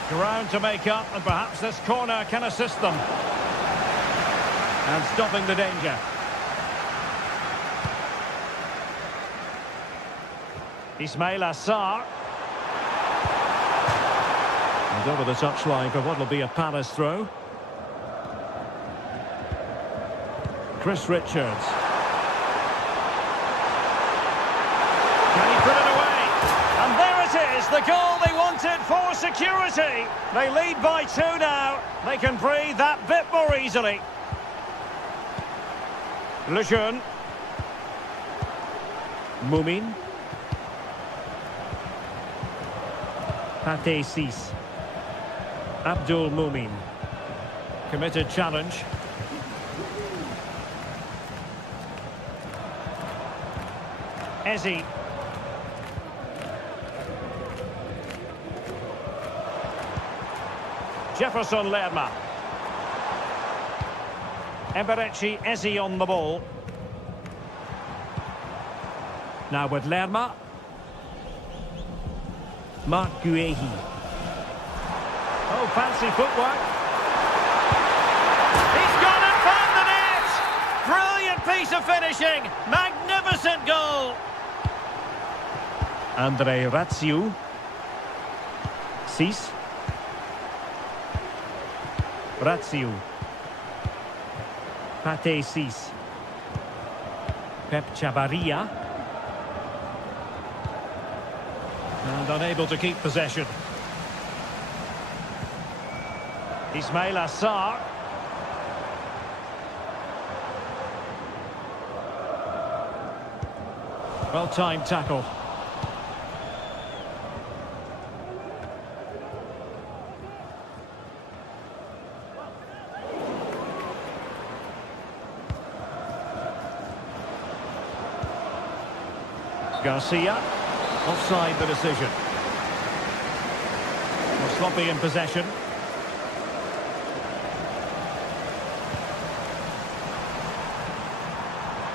Ground to make up, and perhaps this corner can assist them. And stopping the danger. Ismail Assar. And over the touchline for what will be a Palace throw. Chris Richards. Can he put it away? And there it is, the goal they wanted for security. They lead by 2 now. They can breathe that bit more easily. Lejeune. Mumin. Pate 6. Abdul Mumin. Committed challenge. Ezi. Jefferson Lerma. Eberechi Ezi on the ball. Now with Lerma. Mark Guehi. Oh, fancy footwork. He's gone and found the net! Brilliant piece of finishing. Magnificent goal. Andre Ratziu. 6. Ratziu. Pate 6. Pep Chavarria. And unable to keep possession. Ismail Assar. Well-timed tackle. Garcia, offside the decision. Well, sloppy in possession.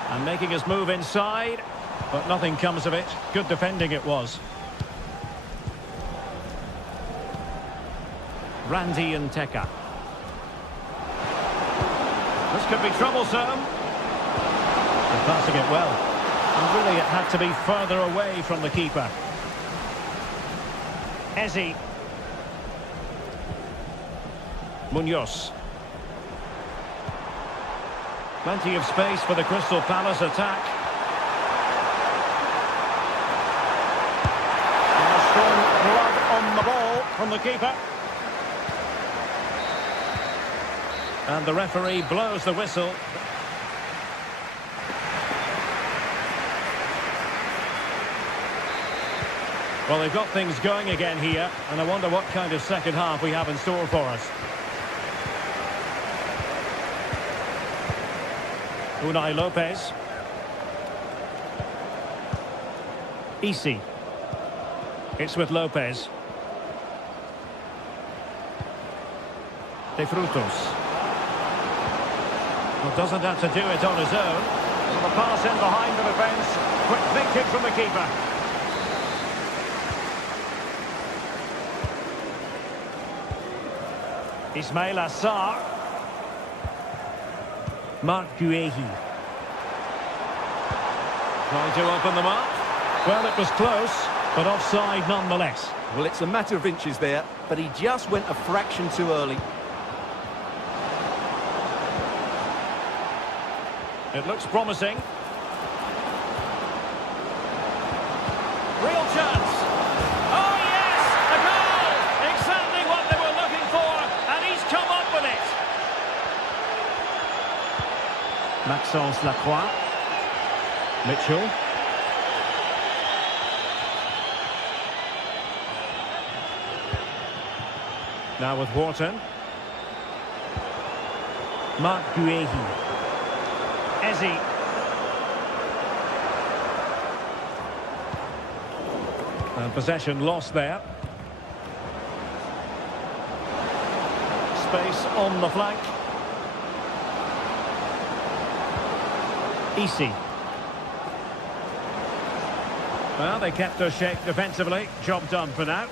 And making his move inside, but nothing comes of it. Good defending it was. Randy and Teka. This could be troublesome. They're passing it well. And really it had to be further away from the keeper. Eze. Munoz. Plenty of space for the Crystal Palace attack. And a strong blood on the ball from the keeper. And the referee blows the whistle. Well, they've got things going again here, and I wonder what kind of second half we have in store for us. Unai Lopez. Isi. It's with Lopez. De Frutos. Well, doesn't have to do it on his own. Well, the pass in behind the defence. Quick thinking from the keeper. Ismail Assar. Marc Guehi. Trying to open them up. Well, it was close, but offside nonetheless. Well, it's a matter of inches there, but he just went a fraction too early. It looks promising. Real chance. Oh, yes! A goal! Exactly what they were looking for, and he's come up with it. Maxence Lacroix. Mitchell. Now with Wharton. Marc Guehi. Eze. And possession lost there. Space on the flank. Isi. Well, they kept their shape defensively. Job done for now.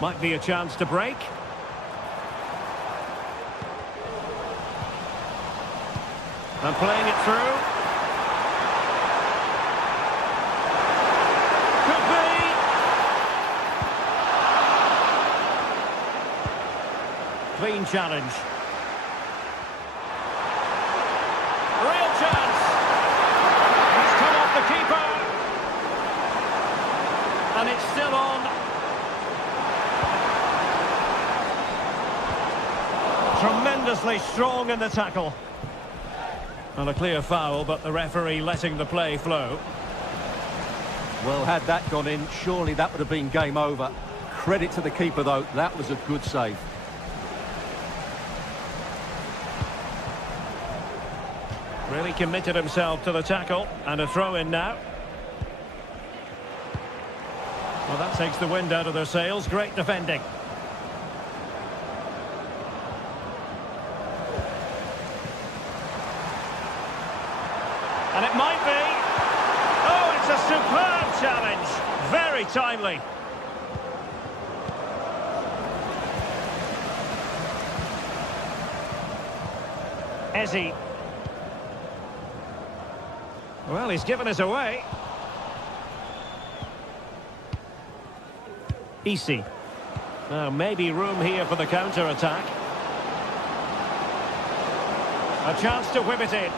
Might be a chance to break. And playing it through. Could be. Clean challenge. Real chance. He's come off the keeper. And it's still on. Tremendously strong in the tackle. And a clear foul, but the referee letting the play flow. Well, had that gone in, surely that would have been game over. Credit to the keeper, though. That was a good save. Really committed himself to the tackle. And a throw-in now. Well, that takes the wind out of their sails. Great defending. And it might be. Oh, it's a superb challenge. Very timely. Eze. Well, he's given us away. Isi. Now, maybe room here for the counter-attack. A chance to whip it in.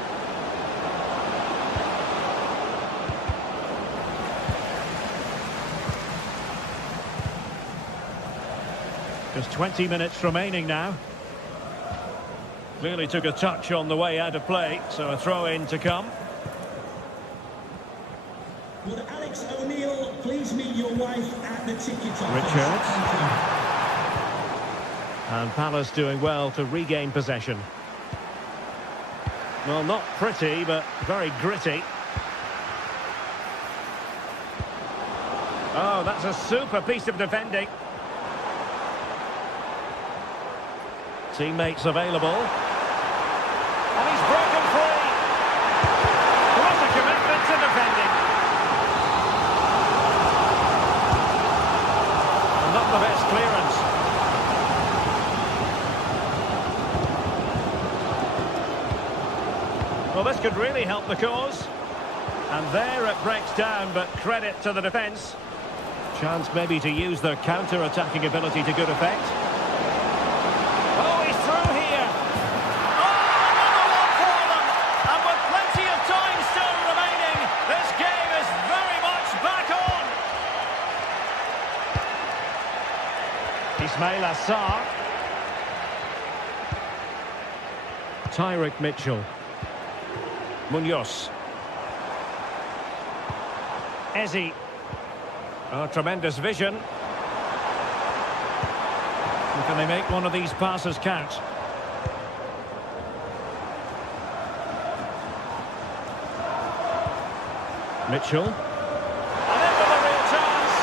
Just 20 minutes remaining now. Clearly took a touch on the way out of play, so a throw-in to come. Would Alex O'Neill please meet your wife at the ticket office? Richards. And Palace doing well to regain possession. Well, not pretty, but very gritty. Oh, that's a super piece of defending. Teammates available. And he's broken free. What a commitment to defending. And not the best clearance. Well, this could really help the cause. And there it breaks down, but credit to the defence. Chance maybe to use their counter-attacking ability to good effect. Oh, he's through here. Oh, another one for them. And with plenty of time still remaining, this game is very much back on. Ismail Assar. Tyrick Mitchell. Munoz. Eze. Oh, tremendous vision. Can they make one of these passes count? Mitchell. And into the real chance.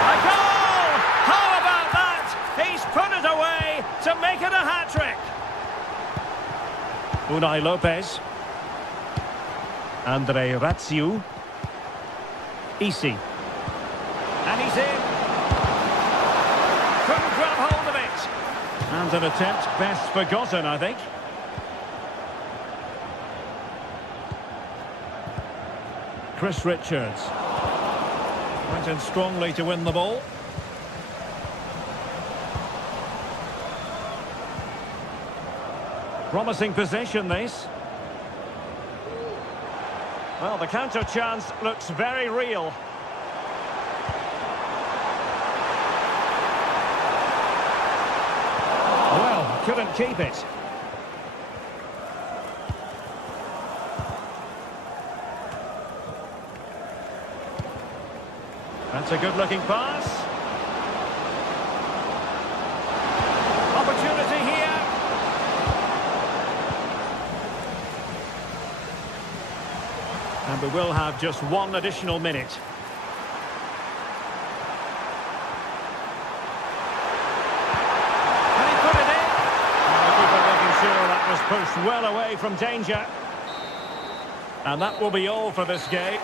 A goal! How about that? He's put it away to make it a hat-trick. Unai Lopez. Andre Ratsiu. Isi. And he's in. Couldn't grab hold of it. And an attempt best forgotten, I think. Chris Richards. Went in strongly to win the ball. Promising position, this. Well, the counter chance looks very real. Well, couldn't keep it. That's a good-looking pass. Opportunity here. And we will have just one additional minute. And he put it in. And the keeper making sure that was pushed well away from danger. And that will be all for this game.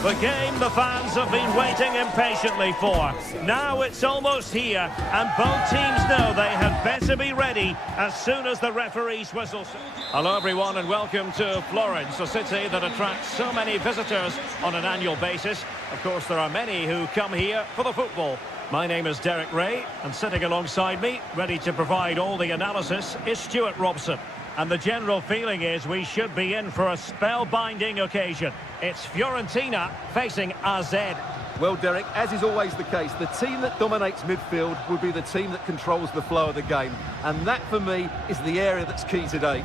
The game the fans have been waiting impatiently for. Now it's almost here, and both teams know they had better be ready as soon as the referee's whistle. Hello everyone and welcome to Florence, a city that attracts so many visitors on an annual basis. Of course, there are many who come here for the football. My name is Derek Ray, and sitting alongside me, ready to provide all the analysis, is Stuart Robson. And the general feeling is we should be in for a spellbinding occasion. It's Fiorentina facing AZ. Well, Derek, as is always the case, the team that dominates midfield will be the team that controls the flow of the game. And that, for me, is the area that's key today.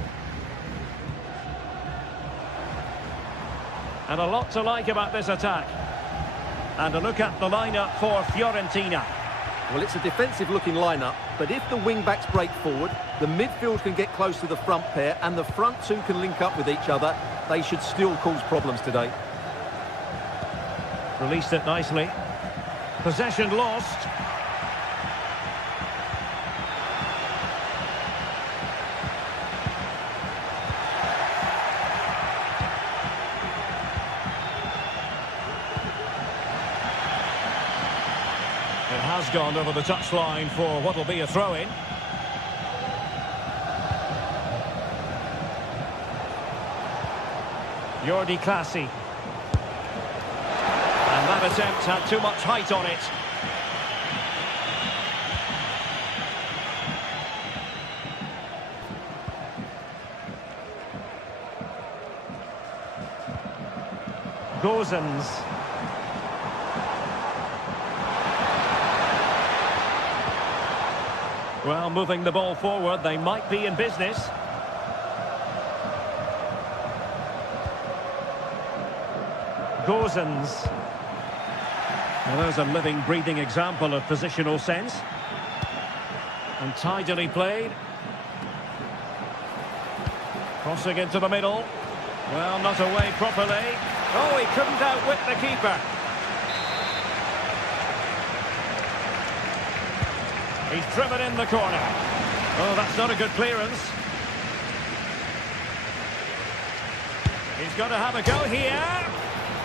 And a lot to like about this attack. And a look at the lineup for Fiorentina. Well, it's a defensive-looking lineup, but if the wing-backs break forward, the midfield can get close to the front pair, and the front two can link up with each other, they should still cause problems today. Released it nicely. Possession lost. It has gone over the touchline for what will be a throw-in. Jordi Clasie. And that attempt had too much height on it. Gozens. Well, moving the ball forward, they might be in business. Gozens. Well, there's a living, breathing example of positional sense. And tidily played. Crossing into the middle. Well, not away properly. Oh, he couldn't outwit the keeper. He's driven in the corner. Oh, that's not a good clearance. He's got to have a go here.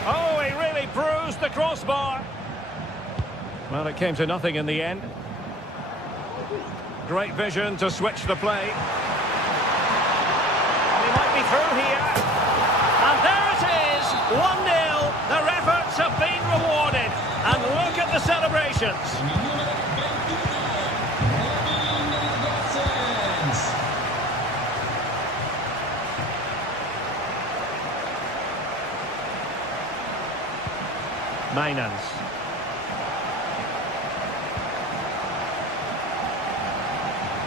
Oh, he really bruised the crossbar. Well, it came to nothing in the end. Great vision to switch the play. He might be through here. And there it is, 1-0. Their efforts have been rewarded. And look at the celebrations. Mainans.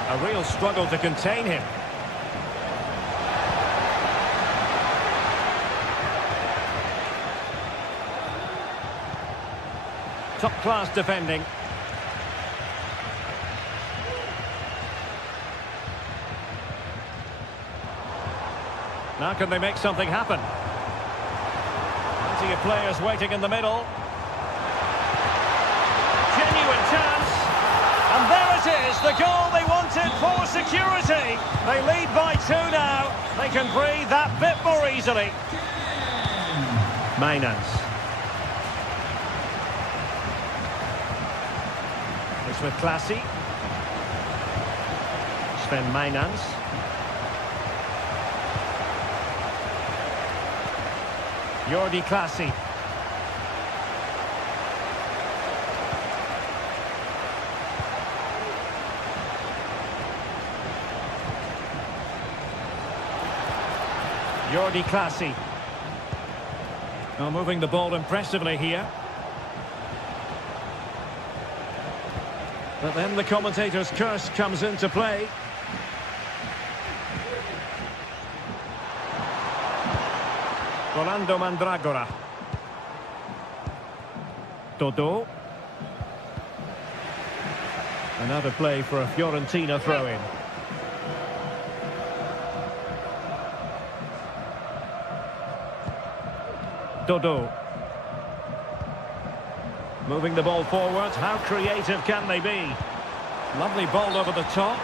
A real struggle to contain him. Top-class defending. Now can they make something happen? Plenty of players waiting in the middle. Genuine chance. And there it is, the goal they wanted for security. They lead by 2 now. They can breathe that bit more easily. Mainans. It's with Clasie. Sven Mainans. Jordi Clasie. Jordi Clasie. Now moving the ball impressively here. But then the commentator's curse comes into play. Rolando Mandragora. Dodo. Another play for a Fiorentina throw-in. Dodo. Moving the ball forward. How creative can they be? Lovely ball over the top.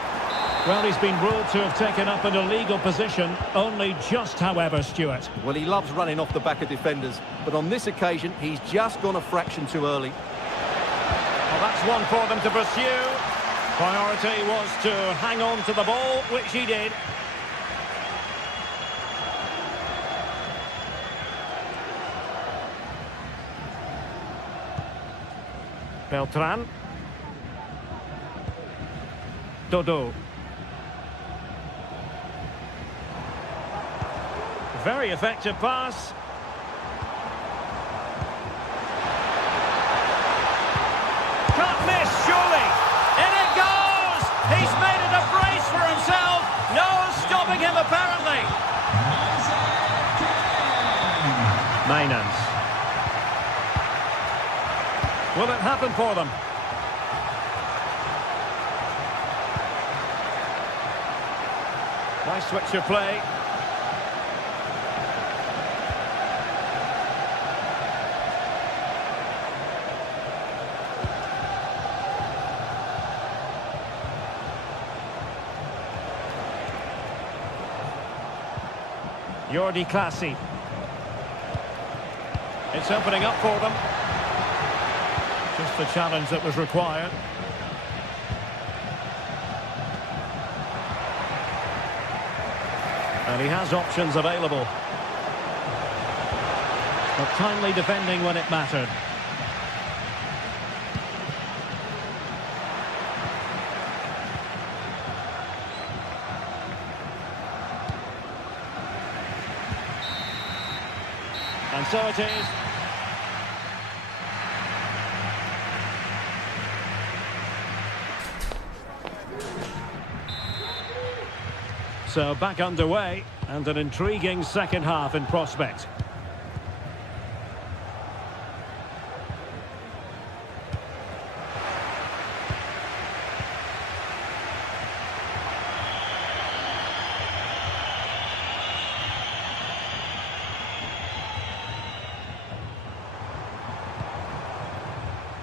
Well, he's been ruled to have taken up an illegal position, only just, however, Stuart. Well, he loves running off the back of defenders, but on this occasion, he's just gone a fraction too early. Well, that's one for them to pursue. Priority was to hang on to the ball, which he did. Beltran. Dodo. Very effective pass. Can't miss, surely. In it goes! He's made it a brace for himself. No stopping him, apparently. Mainans. Will it happen for them? Nice switch of play. Jordi Classy. It's opening up for them. Just the challenge that was required. And he has options available. But timely defending when it mattered. And so it is. So back underway, and an intriguing second half in prospect.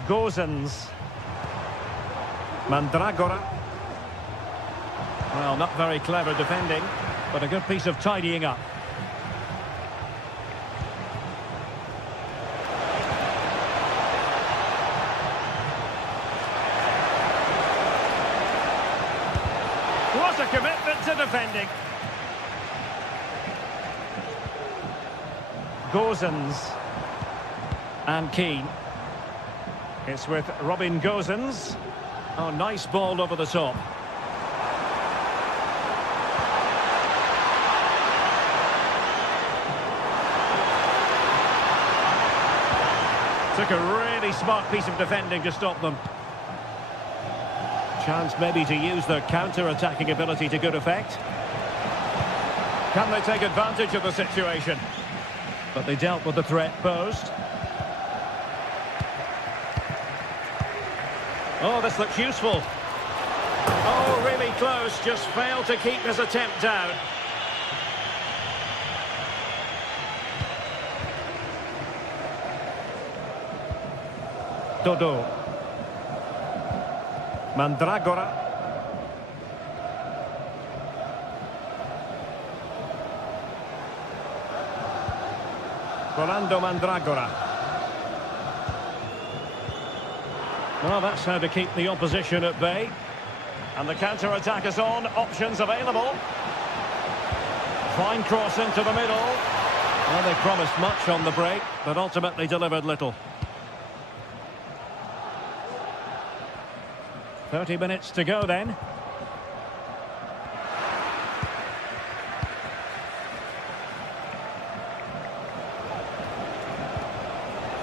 Gozens. Mandragora. Well, not very clever defending, but a good piece of tidying up. What a commitment to defending. Gozens. And Keane. It's with Robin Gozens. Oh, nice ball over the top. Took a really smart piece of defending to stop them. Chance maybe to use their counter-attacking ability to good effect. Can they take advantage of the situation? But they dealt with the threat posed. Oh, this looks useful. Oh, really close, just failed to keep his attempt down. Dodo. Mandragora. Rolando Mandragora. Well, that's how to keep the opposition at bay. And the counter-attack is on. Options available. Fine cross into the middle. Well, they promised much on the break, but ultimately delivered little. 30 minutes to go then.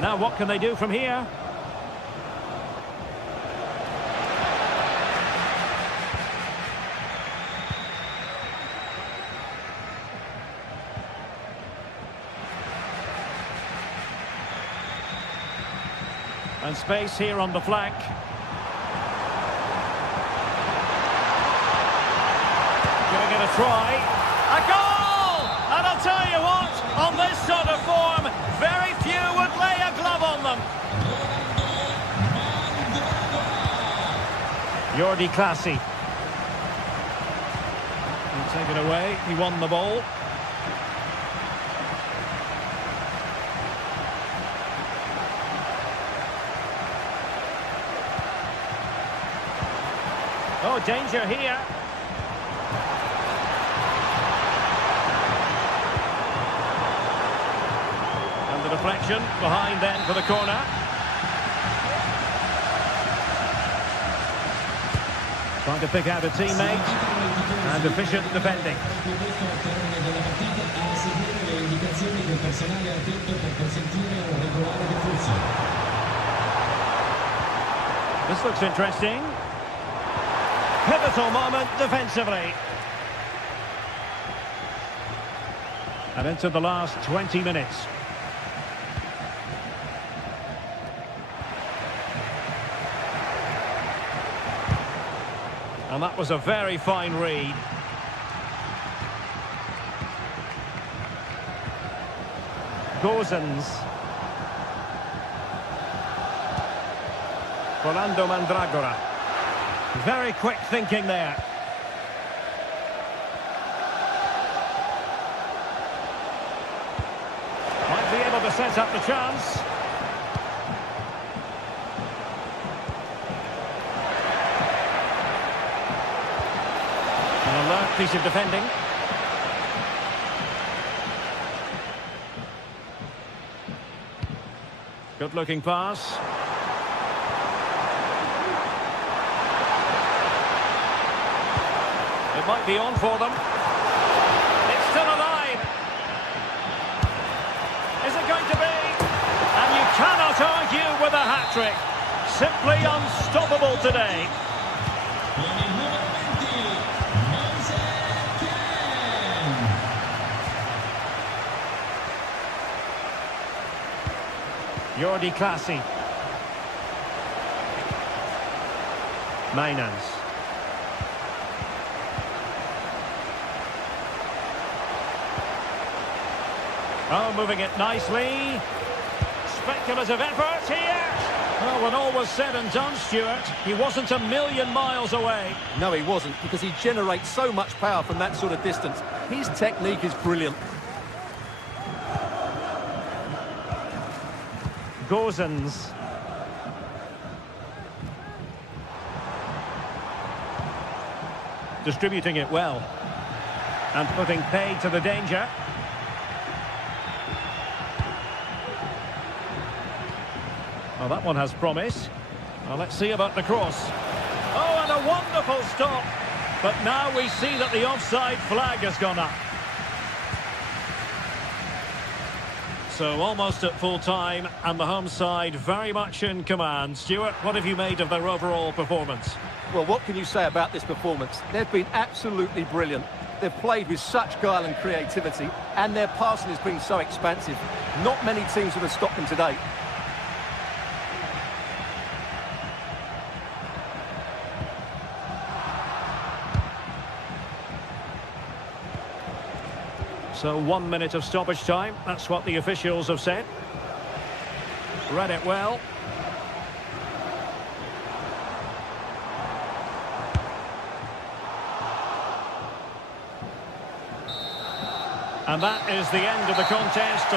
Now what can they do from here? And space here on the flank. Giving it a try. A goal! And I'll tell you what, on this sort of form, very few would lay a glove on them. Jordi Classy. He'll take it away. He won the ball. Oh, danger here. And the deflection behind then for the corner. Trying to pick out a teammate. And efficient defending. This looks interesting. Pivotal moment defensively. And into the last 20 minutes. And that was a very fine read. Gozens. Rolando Mandragora. Very quick thinking there. Might be able to set up the chance. An alert piece of defending. Good looking pass. It might be on for them. It's still alive. Is it going to be? And you cannot argue with a hat-trick. Simply unstoppable today. Jordi Classy. Mainans. Oh, moving it nicely. Speculative effort here. Well, when all was said and done, Stuart, he wasn't a million miles away. No, he wasn't, because he generates so much power from that sort of distance. His technique is brilliant. Gozens. Distributing it well. And putting paid to the danger. Well, that one has promise. Well, let's see about the cross. Oh, and a wonderful stop. But now we see that the offside flag has gone up. So almost at full time, and the home side very much in command. Stuart, what have you made of their overall performance? Well, what can you say about this performance? They've been absolutely brilliant. They've played with such guile and creativity, and their passing has been so expansive. Not many teams would have stopped them today. So 1 minute of stoppage time. That's what the officials have said. Read it well. And that is the end of the contest.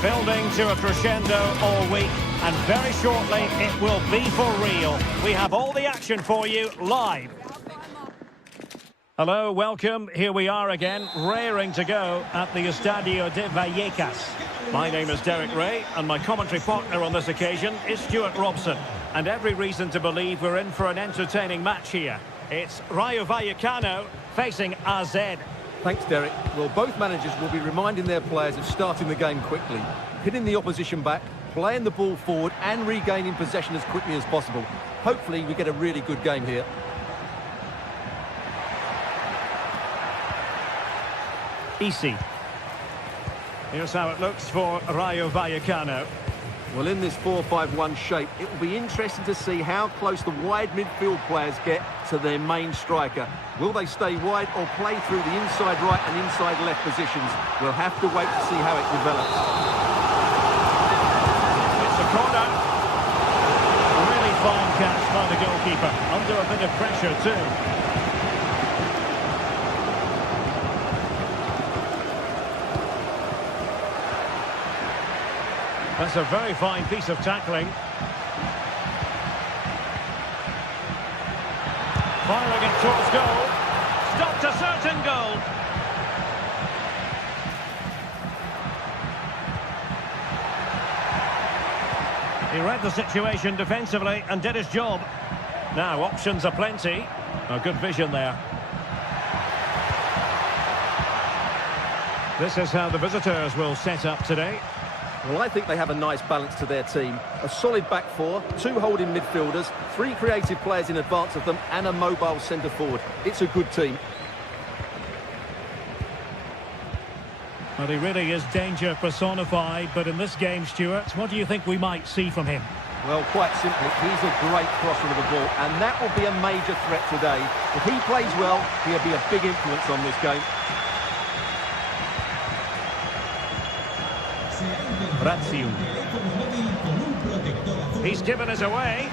Building to a crescendo all week, and very shortly it will be for real. We have all the action for you live. Hello, welcome. Here we are again, raring to go at the Estadio de Vallecas. My name is Derek Ray, and my commentary partner on this occasion is Stuart Robson. And every reason to believe we're in for an entertaining match here. It's Rayo Vallecano facing AZ. Thanks, Derek. Well, both managers will be reminding their players of starting the game quickly, hitting the opposition back, playing the ball forward and regaining possession as quickly as possible. Hopefully we get a really good game here. Easy. Here's how it looks for Rayo Vallecano. Well, in this 4-5-1 shape, it will be interesting to see how close the wide midfield players get to their main striker. Will they stay wide or play through the inside right and inside left positions? We'll have to wait to see how it develops. It's a corner. A really fine catch by the goalkeeper. Under a bit of pressure too. That's a very fine piece of tackling. Firing it towards goal. Stopped a certain goal. He read the situation defensively and did his job. Now, options are plenty. A good vision there. This is how the visitors will set up today. Well, I think they have a nice balance to their team. A solid back four, 2 holding midfielders, 3 creative players in advance of them, and a mobile centre forward. It's a good team. Well, he really is danger personified, but in this game, Stuart, what do you think we might see from him? Well, quite simply, he's a great crosser of the ball, and that will be a major threat today. If he plays well, he'll be a big influence on this game. Razziu. He's given us away.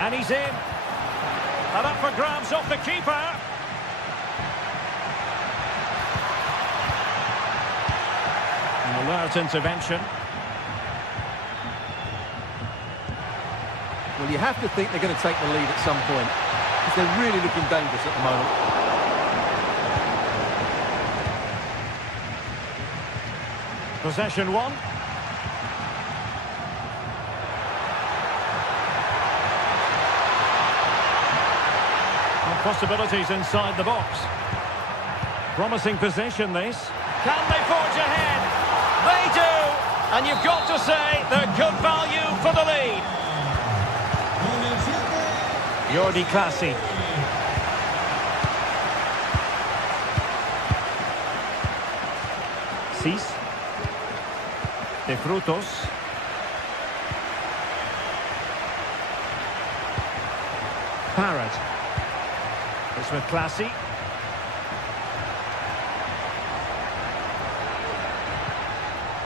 And he's in. And up for grabs off the keeper. An alert intervention. Well, you have to think they're going to take the lead at some point, because they're really looking dangerous at the moment. Possession one. And possibilities inside the box. Promising possession, this. Can they forge ahead? They do! And you've got to say they're good value for the lead. Jordi Clasie. Cis. De Frutos. Parrott. It's with Clasie.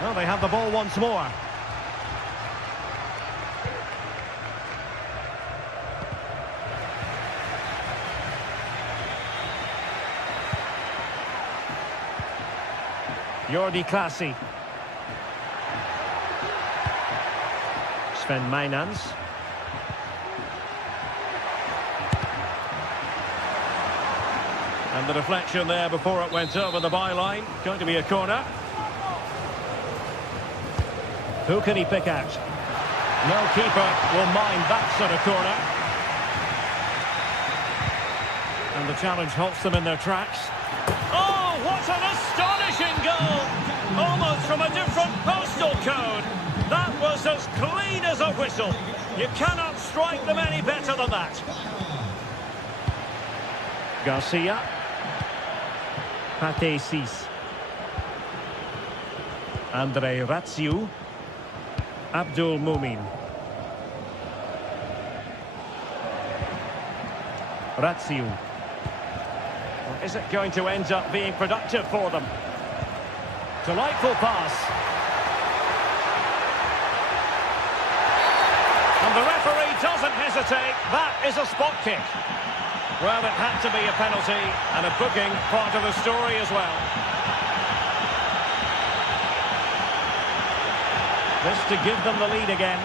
Well, they have the ball once more. Jordi Clasie. Sven Mijnans. And the deflection there before it went over the byline. Going to be a corner. Who can he pick out? No keeper will mind that sort of corner. And the challenge halts them in their tracks. Oh, what an astonishing goal! Almost from a different postal code. That was as clean as a whistle. You cannot strike them any better than that. Garcia. Pate Cis. Andre Razziu. Abdul Mumin. Razziu. Is it going to end up being productive for them? Delightful pass. And the referee doesn't hesitate. That is a spot kick. Well, it had to be a penalty, and a booking part of the story as well. This to give them the lead again.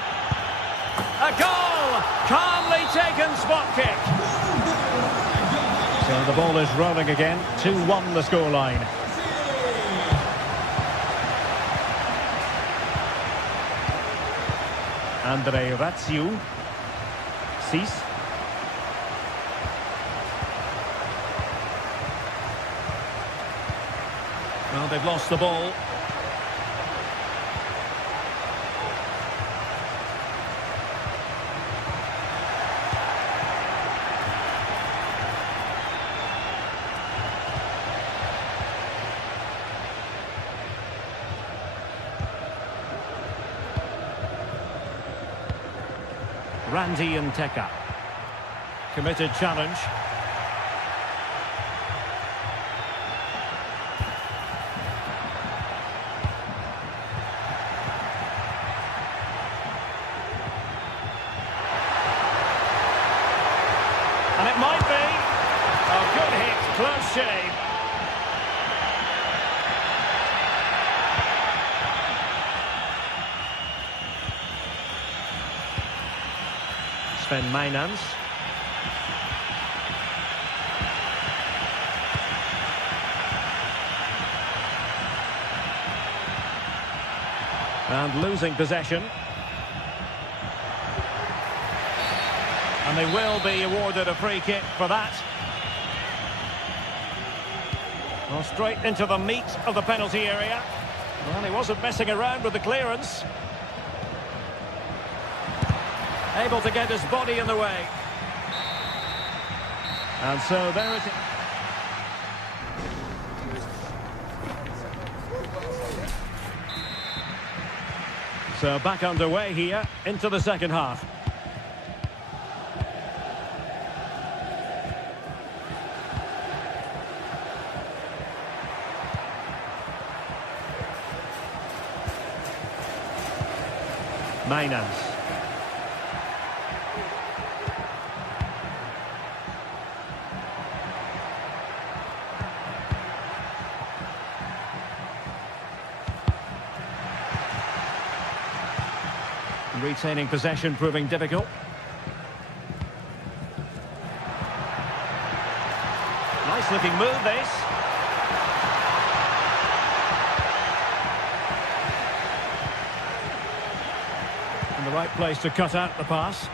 A goal! Calmly taken spot kick. So the ball is rolling again. 2-1 the scoreline. Andre Ratsiu. Cis. Well, they've lost the ball. Randy and Teka. Committed challenge. And it might be. Oh, good hit. Close shave. Sven Mainans. And losing possession. And they will be awarded a free kick for that. Well, straight into the meat of the penalty area. Well, he wasn't messing around with the clearance. Able to get his body in the way. And so there it is. So back underway here into the second half. Mainans. Retaining possession proving difficult. Nice looking move this. In the right place to cut out the pass.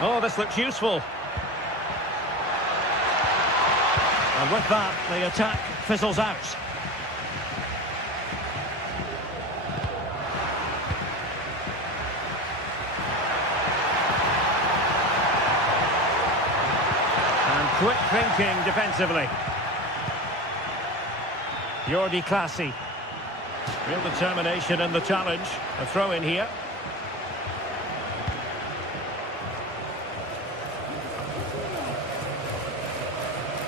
Oh, this looks useful. And with that, the attack fizzles out. And quick thinking defensively. Jordi Classy. Real determination in the challenge. A throw in here.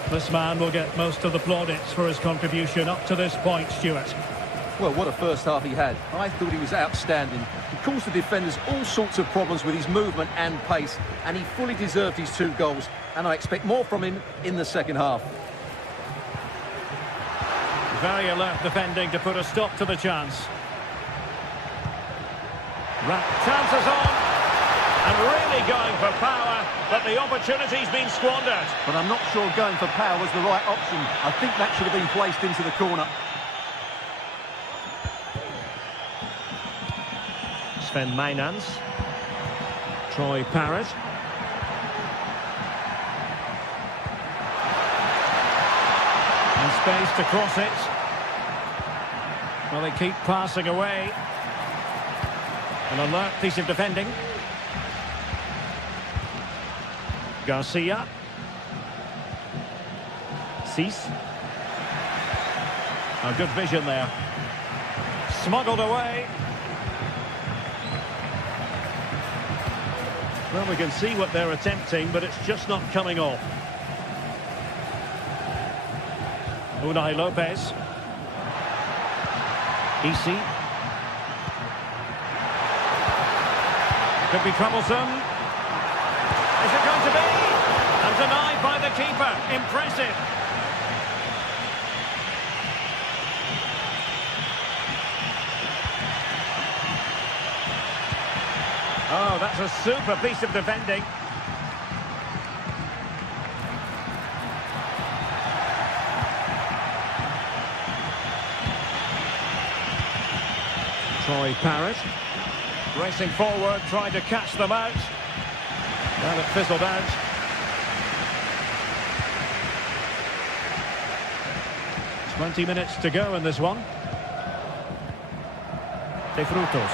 This man will get most of the plaudits for his contribution up to this point, Stuart. Well, what a first half he had. I thought he was outstanding. He caused the defenders all sorts of problems with his movement and pace, and he fully deserved his 2 goals, and I expect more from him in the second half. Very alert defending to put a stop to the chance. Chances on. And really going for power, but the opportunity's been squandered. But I'm not sure going for power was the right option. I think that should have been placed into the corner. Sven Mainans. Troy Parrott. And space to cross it. Well, they keep passing away. An alert piece of defending. Garcia. Cis. A good vision there. Smuggled away. Well, we can see what they're attempting, but it's just not coming off. Unai Lopez. Isi. Could be troublesome. Is it going to be? And denied by the keeper. Impressive. Oh, that's a super piece of defending. Troy Parrott racing forward, trying to catch them out. Well, it fizzled out. "20 minutes to go in this one. De Frutos.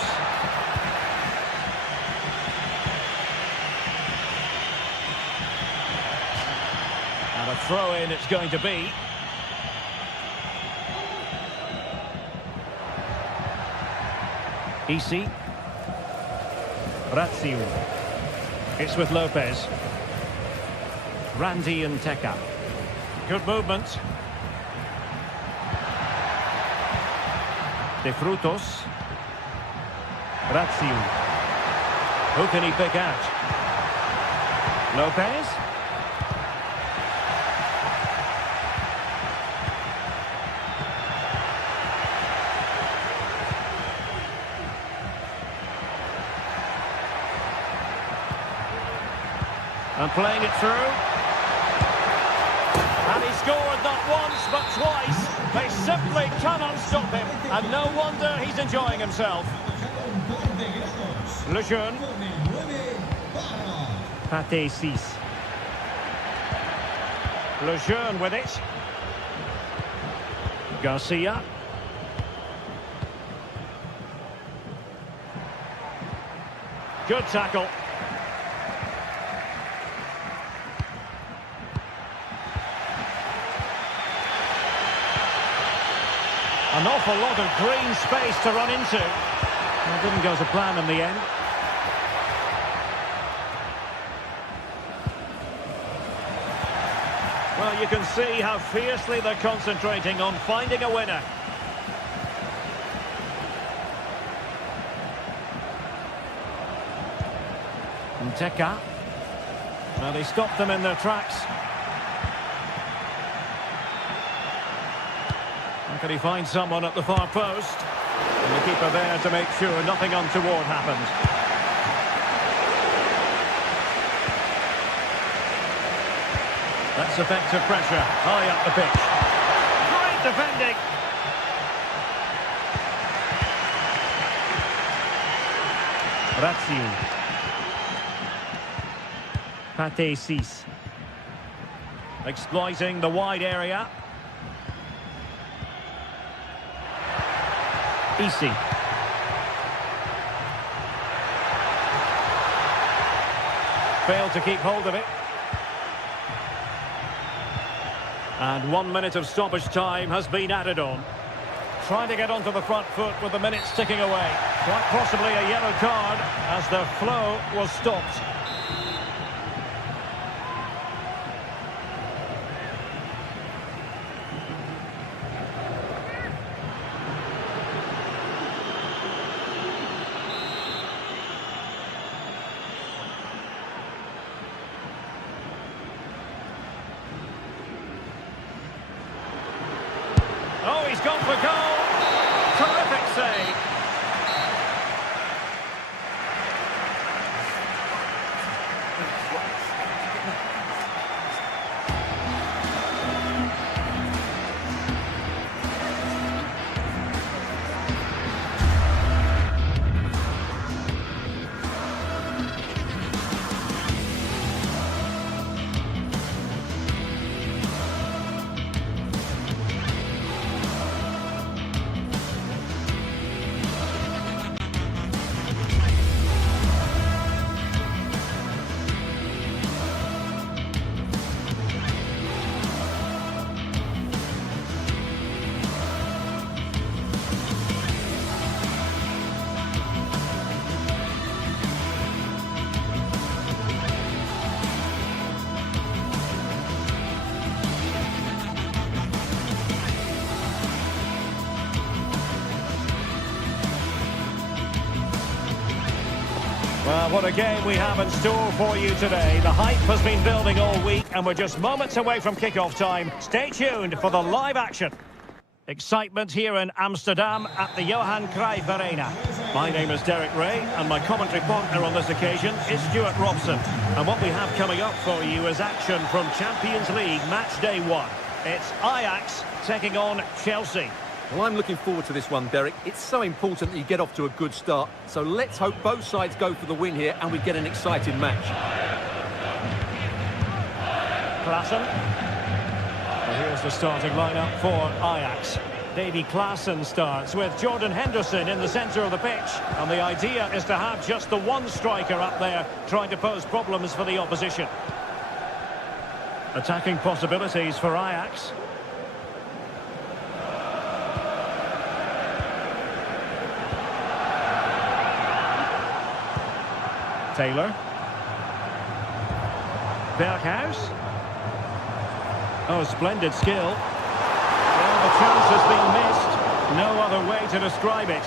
And a throw-in it's going to be. Isi. Razziu. It's with Lopez. Randy and Teka. Good movement. De Frutos. Razziu. Who can he pick out? Lopez. And playing it through. And he scored not once but twice. They simply cannot stop him. And no wonder he's enjoying himself. Lejeune. Pate 6. Lejeune with it. Garcia. Good tackle. An awful lot of green space to run into. It didn't go to plan in the end. Well, you can see how fiercely they're concentrating on finding a winner. And Teka. Well, they stopped them in their tracks. Can he find someone at the far post? And the keeper there to make sure nothing untoward happened. That's effective pressure, high up the pitch. Great defending. Razziu. Pate 6. Exploiting the wide area. Isi. Failed to keep hold of it. And 1 minute of stoppage time has been added on. Trying to get onto the front foot with the minutes ticking away. Quite possibly a yellow card as the flow was stopped. Oh, he's gone for goal. Terrific save. Well, what a game we have in store for you today. The hype has been building all week and we're just moments away from kick-off time. Stay tuned for the live action. Excitement here in Amsterdam at the Johan Cruyff Arena. My name is Derek Ray, and my commentary partner on this occasion is Stuart Robson. And what we have coming up for you is action from Champions League match day 1. It's Ajax taking on Chelsea. Well, I'm looking forward to this one, Derek. It's so important that you get off to a good start. So let's hope both sides go for the win here and we get an exciting match. Klaassen. Well, here's the starting lineup for Ajax. Davy Klaassen starts with Jordan Henderson in the centre of the pitch. And the idea is to have just the one striker up there trying to pose problems for the opposition. Attacking possibilities for Ajax. Taylor. Berghuis. Oh, splendid skill. Well, the chance has been missed. No other way to describe it.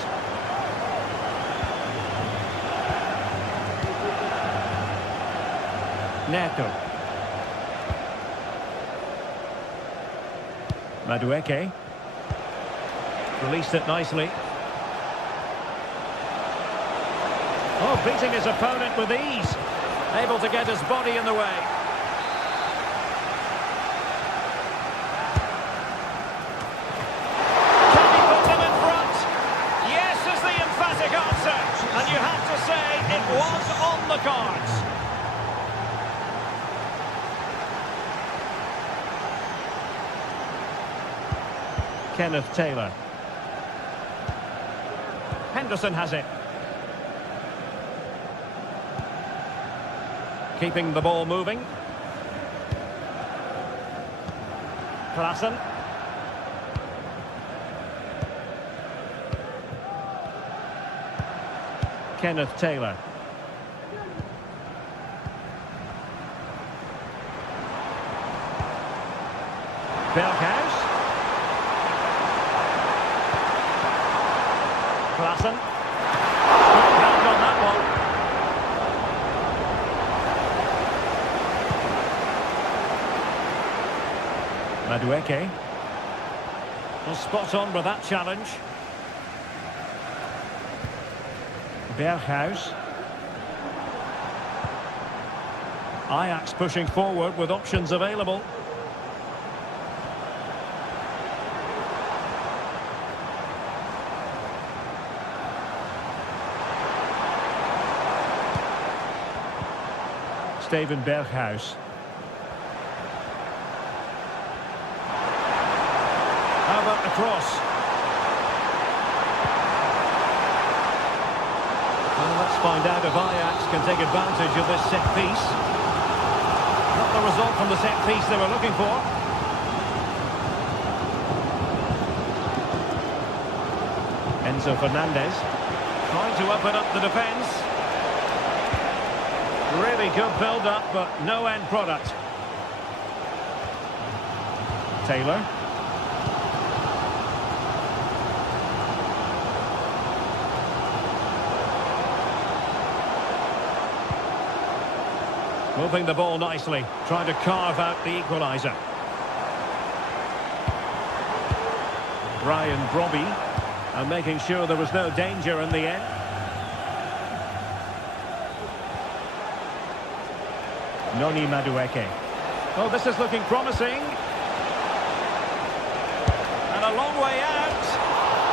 Neto. Madueke. Released it nicely. Oh, beating his opponent with ease. Able to get his body in the way. Can he put them in front? Yes is the emphatic answer. And you have to say it was on the cards. Kenneth Taylor. Henderson has it. Keeping the ball moving. Klaassen. Kenneth Taylor. Berghuis. Klaassen. Good hand on that one. Madueke. Well, spot on with that challenge. Berghuis. Ajax pushing forward with options available. Steven Berghuis. How about the cross? Well, let's find out if Ajax can take advantage of this set piece. Not the result from the set piece they were looking for. Enzo Fernandez trying to open up the defence. Really good build-up, but no end product. Taylor. Moving the ball nicely, trying to carve out the equaliser. Brian Brobby, and making sure there was no danger in the end. Noni Madueke. Oh, this is looking promising. And a long way out.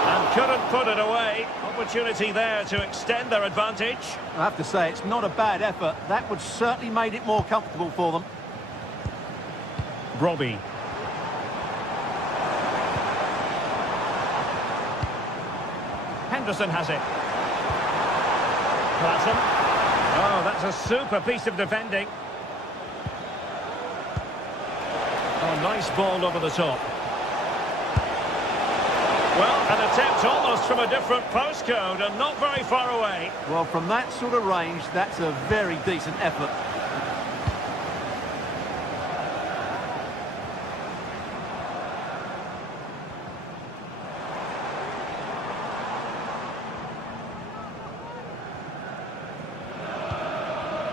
And couldn't put it away. Opportunity there to extend their advantage. I have to say, it's not a bad effort. That would certainly made it more comfortable for them. Brobby. Henderson has it. Klaassen. Oh, that's a super piece of defending. Oh, nice ball over the top. Well, an attempt almost from a different postcode and not very far away. Well, from that sort of range, that's a very decent effort.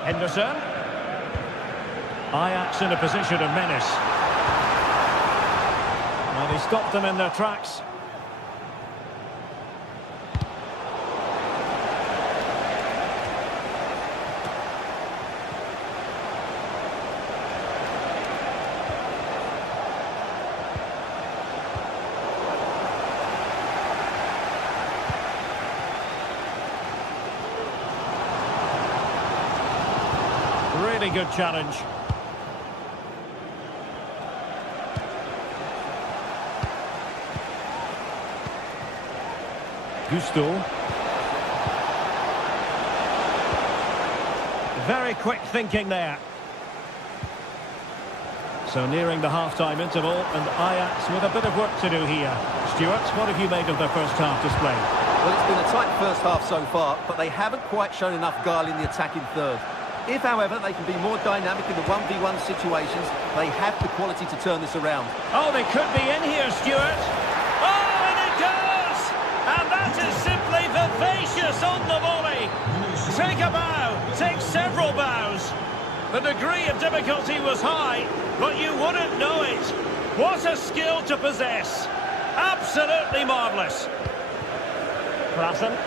Henderson. Ajax in a position of menace. Well, Well, he stopped them in their tracks. Really good challenge. Gusto. Very quick thinking there. So nearing the half-time interval, and Ajax with a bit of work to do here. Stuart, what have you made of their first half display? Well, it's been a tight first half so far, but they haven't quite shown enough guile in the attacking third. If, however, they can be more dynamic in the 1v1 situations, they have the quality to turn this around. Oh, they could be in here, Stuart. Oh, and it goes! And that is simply vivacious on the volley. Take a bow, take several bows. The degree of difficulty was high, but you wouldn't know it. What a skill to possess. Absolutely marvellous. Klassen.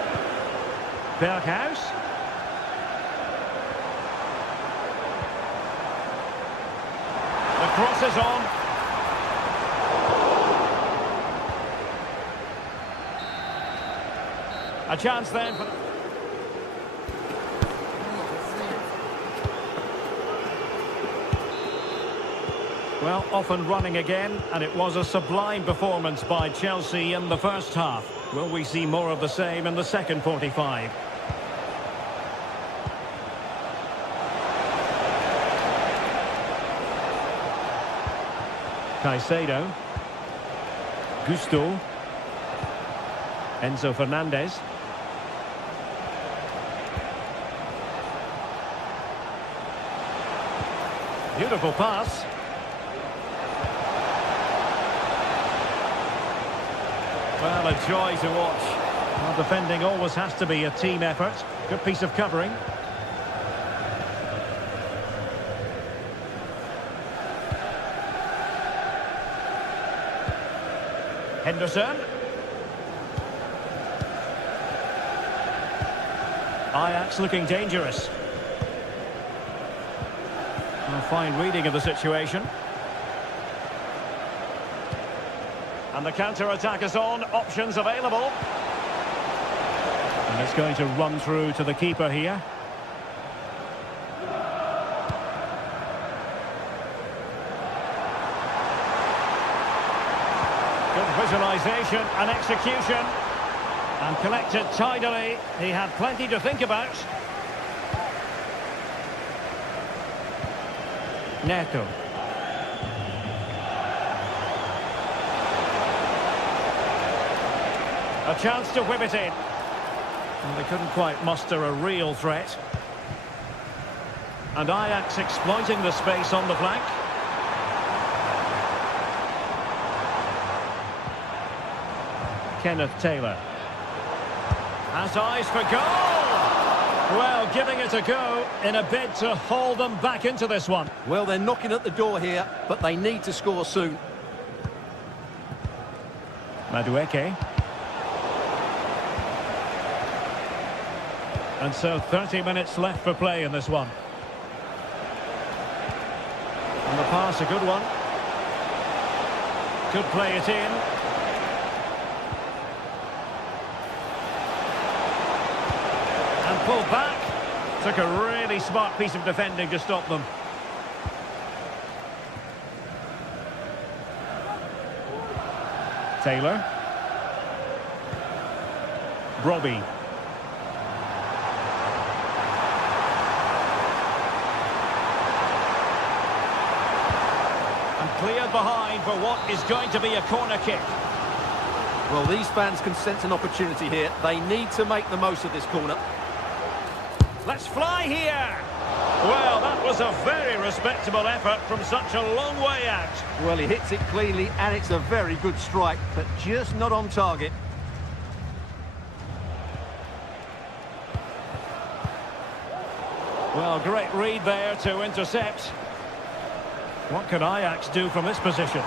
Berghuis. The cross is on. A chance then for... Well, off and running again, and it was a sublime performance by Chelsea in the first half. Will we see more of the same in the second 45? Caicedo. Gusto. Enzo Fernandez. Beautiful pass. Well, a joy to watch. Well, defending always has to be a team effort. Good piece of covering. Henderson. Ajax looking dangerous. A fine reading of the situation. And the counter-attack is on. Options available. And it's going to run through to the keeper here. Good visualisation and execution. And collected tidily. He had plenty to think about. Neto. A chance to whip it in. And they couldn't quite muster a real threat. And Ajax exploiting the space on the flank. Kenneth Taylor. Has eyes for goal! Well, giving it a go in a bid to haul them back into this one. Well, they're knocking at the door here, but they need to score soon. Madueke. And so 30 minutes left for play in this one. And the pass, a good one. Could play it in. And pulled back. Took a really smart piece of defending to stop them. Taylor. Robbie. Cleared behind for what is going to be a corner kick. Well, these fans can sense an opportunity here. They need to make the most of this corner. Let's fly here. Well, that was a very respectable effort from such a long way out. Well, he hits it cleanly, and it's a very good strike, but just not on target. Well, great read there to intercept. What can Ajax do from this position?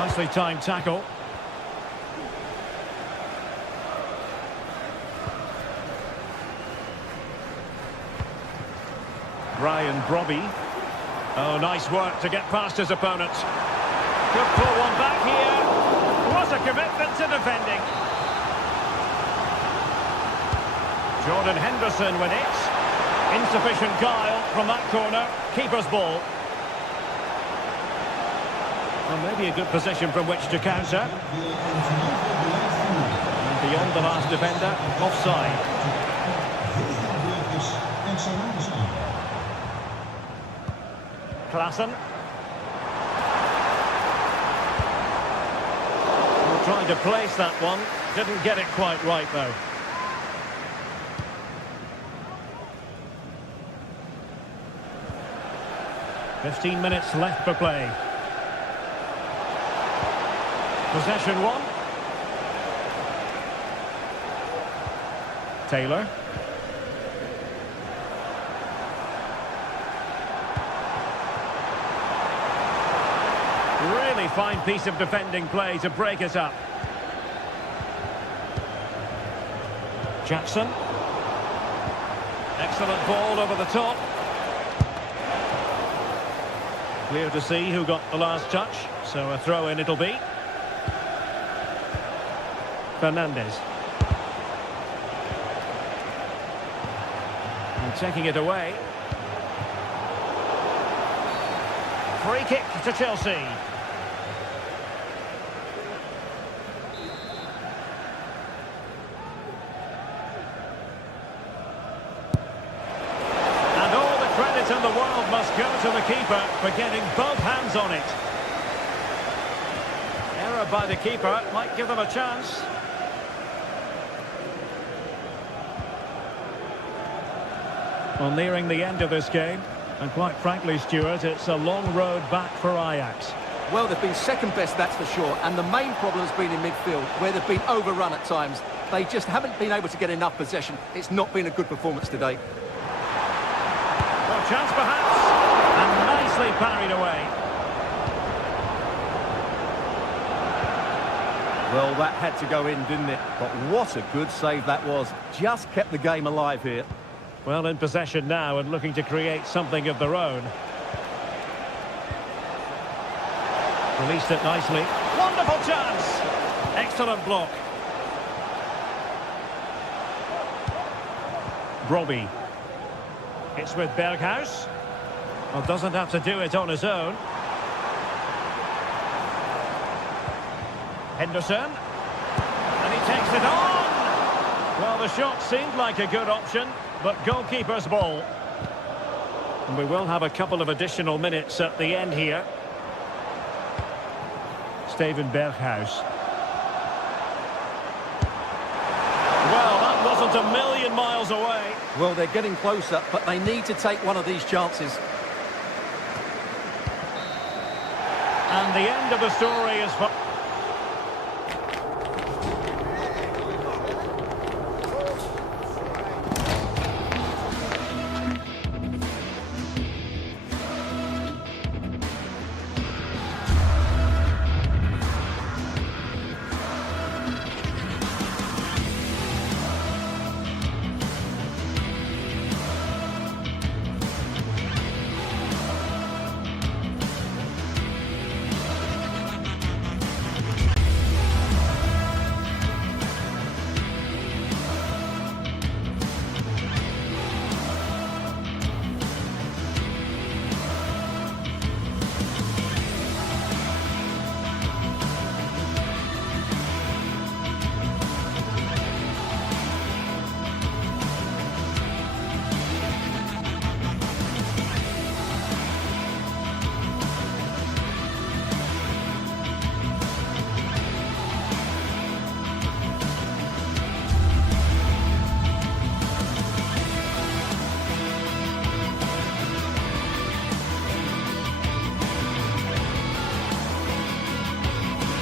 Nicely timed tackle. Ryan Brobby. Oh, nice work to get past his opponent. Could pull one back here. What a commitment to defending. Jordan Henderson with it. Insufficient guile from that corner. Keeper's ball. Well, maybe a good position from which to counter. And beyond the last defender, offside. Klaassen. Trying to place that one. Didn't get it quite right, though. "15 minutes left for play. Possession one. Taylor. Really fine piece of defending play to break it up. Jackson. Excellent ball over the top. Clear to see who got the last touch, so a throw-in it'll be. Fernandez. And taking it away. Free kick to Chelsea. And all the credit in the world must go to the keeper for getting both hands on it. Error by the keeper might give them a chance. Well, nearing the end of this game, and quite frankly, Stuart, it's a long road back for Ajax. Well, they've been second best, that's for sure, and the main problem has been in midfield, where they've been overrun at times. They just haven't been able to get enough possession. It's not been a good performance today. Well, chance perhaps, and nicely parried away. Well, that had to go in, didn't it? But what a good save that was. Just kept the game alive here. Well, in possession now and looking to create something of their own. Released it nicely. Wonderful chance! Excellent block. Brobby. It's with Berghuis. Well, doesn't have to do it on his own. Henderson. And he takes it on! Well, the shot seemed like a good option, but goalkeeper's ball. And we will have a couple of additional minutes at the end here. Steven Berghuis. Well, that wasn't a million miles away. Well, they're getting closer, but they need to take one of these chances. And the end of the story is...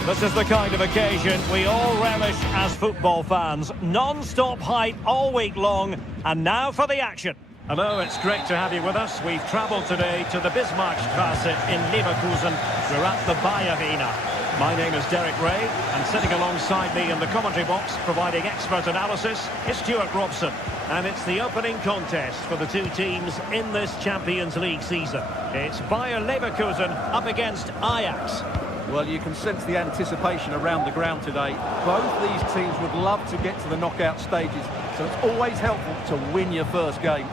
This is the kind of occasion we all relish as football fans. Non-stop hype all week long, and now for the action. Hello, it's great to have you with us. We've travelled today to the Bismarckstraße in Leverkusen. We're at the Bayer Arena. My name is Derek Ray, and sitting alongside me in the commentary box, providing expert analysis, is Stuart Robson. And it's the opening contest for the two teams in this Champions League season. It's Bayer Leverkusen up against Ajax. Well, you can sense the anticipation around the ground today. Both these teams would love to get to the knockout stages, so it's always helpful to win your first game.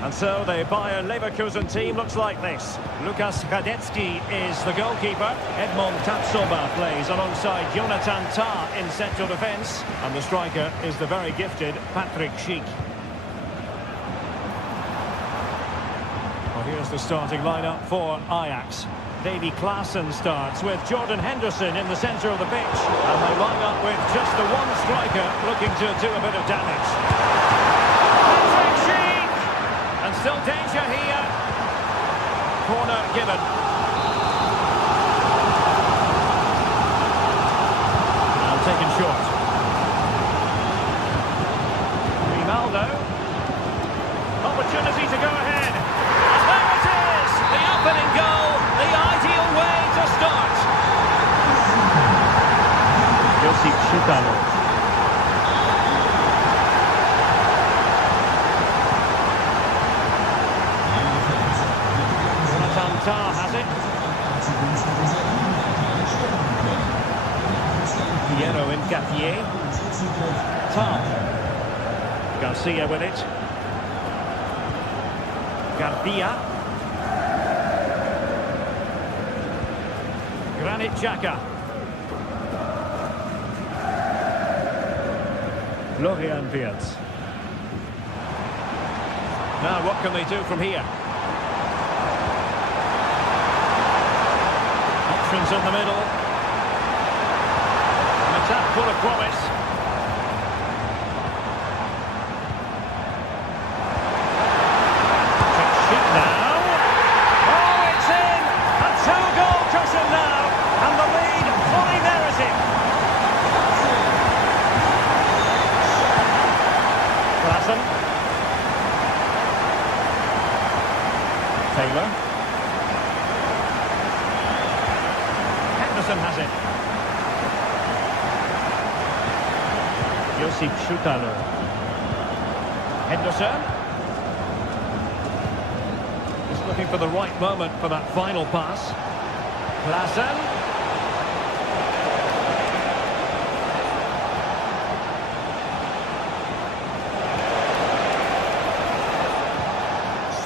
And so the Bayer Leverkusen team looks like this. Lukas Radetzky is the goalkeeper. Edmond Tapsoba plays alongside Jonathan Tah in central defence. And the striker is the very gifted Patrick Schick. Well, here's the starting lineup for Ajax. Davy Klaassen starts with Jordan Henderson in the centre of the pitch. And they line up with just the one striker looking to do a bit of damage. Patrick Schick! And still danger here. Corner given. Now taken short. Grimaldo. Opportunity to go ahead. And there it is! The opening goal. The ideal way to start. Josip Chutalo. Tah has it. Piero in Gapier. Tah. Garcia with it. Garcia. Granit Xhaka. Florian Wirtz. Now what can they do from here? Options in the middle. An attack full of promise. Schick now. Oh, it's in! A two-goal cushion now. And the lead fully merited. Klaassen. Taylor. Has it. Josip Chutalo. Henderson. Just looking for the right moment for that final pass. Klaassen.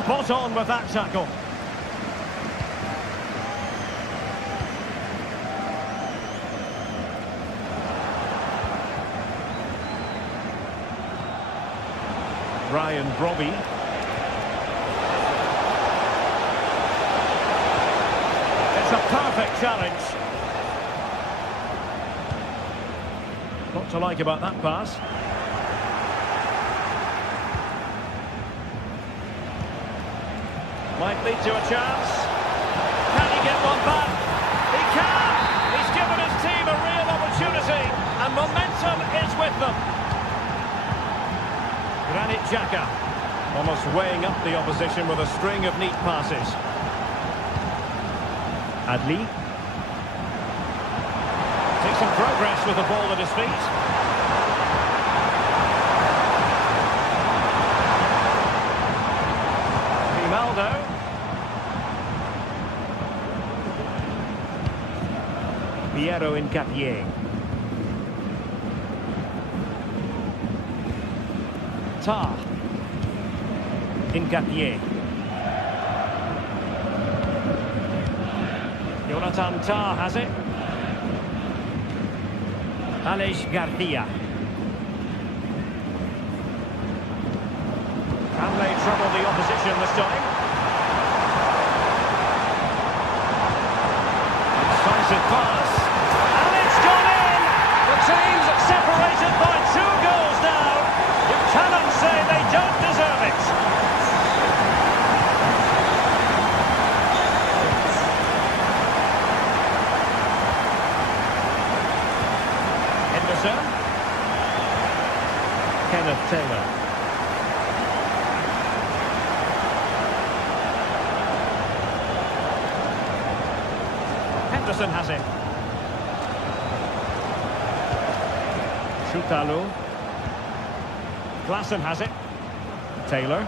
Spot on with that tackle. Ryan Brobby. It's a perfect challenge. What to like about that pass? Might lead to a chance. Can he get one back? He can! He's given his team a real opportunity, and momentum is with them. Granit Xhaka, almost weighing up the opposition with a string of neat passes. Adli. Takes some progress with the ball at his feet. Grimaldo. Piero in Gapier. Tah in Gapier. Jonathan Tah has it. Aleix Garcia. Can they trouble the opposition this time? Decisive pass. And it's gone in! The team's separated by 2 goals now. You cannot say they don't deserve it. Henderson. Kenneth Taylor. Henderson has it. Shutalu. Klassen has it. Taylor.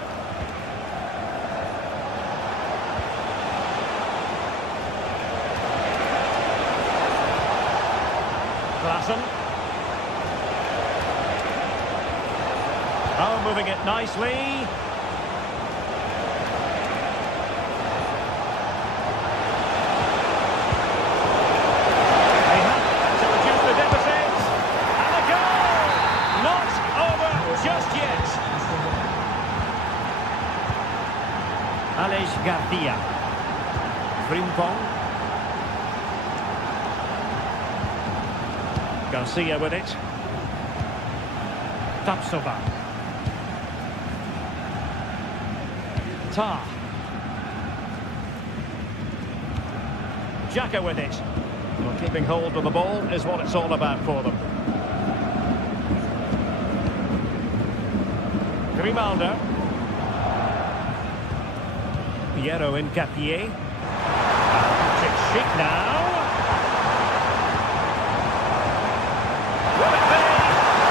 Klassen. Oh, moving it nicely. They have to reduce the deficit. And a goal! Not over just yet. Aleix Garcia. Frimpong. Garcia with it. Tapsoba. Tar. Xhaka with it. Well, keeping hold of the ball is what it's all about for them. Grimaldo. Piero Incapié. Chic now. Will it be?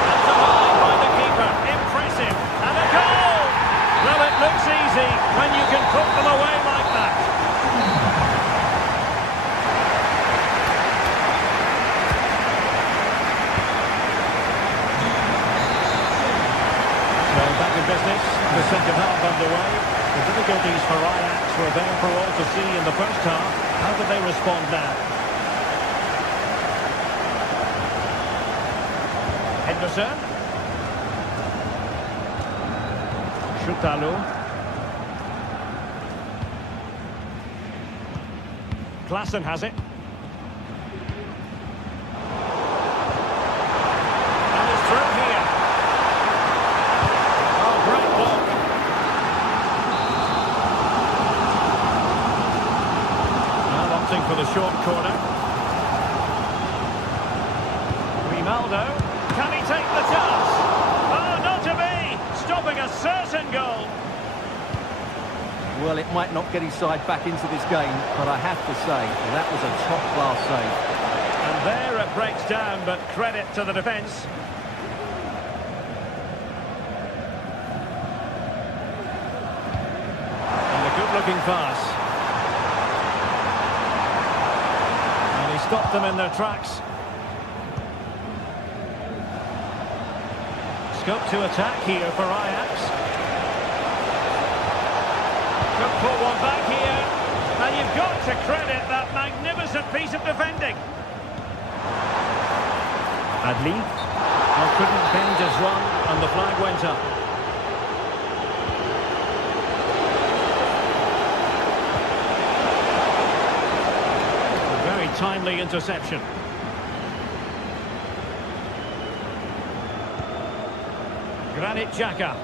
That's a line by the keeper. Impressive. And a goal! Well, it looks easy when you can put them away like that. So back in business, the second half underway. The difficulties for Ajax were there for all to see in the first half. How do they respond now? Henderson. Shutalu. Klassen has it. And it's through here. Oh, great block. Now opting for the short corner. Grimaldo. Can he take the chance? Oh, not to be! Stopping a certain goal. Well, it might not get his side back into this game, but I have to say, that was a top-class save. And there it breaks down, but credit to the defence. And a good-looking pass. And he stopped them in their tracks. Scope to attack here for Ajax. Could pull one back here. And you've got to credit that magnificent piece of defending. Adli. Oh, couldn't bend his run, and the flag went up. A very timely interception. Granit Xhaka.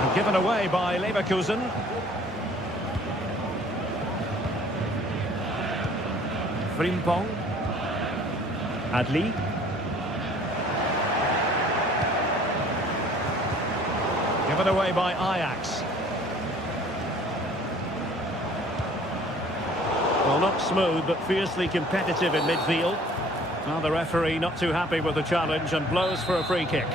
And given away by Leverkusen. Frimpong. Adli. Given away by Ajax. Well, not smooth, but fiercely competitive in midfield. Well, the referee not too happy with the challenge and blows for a free kick.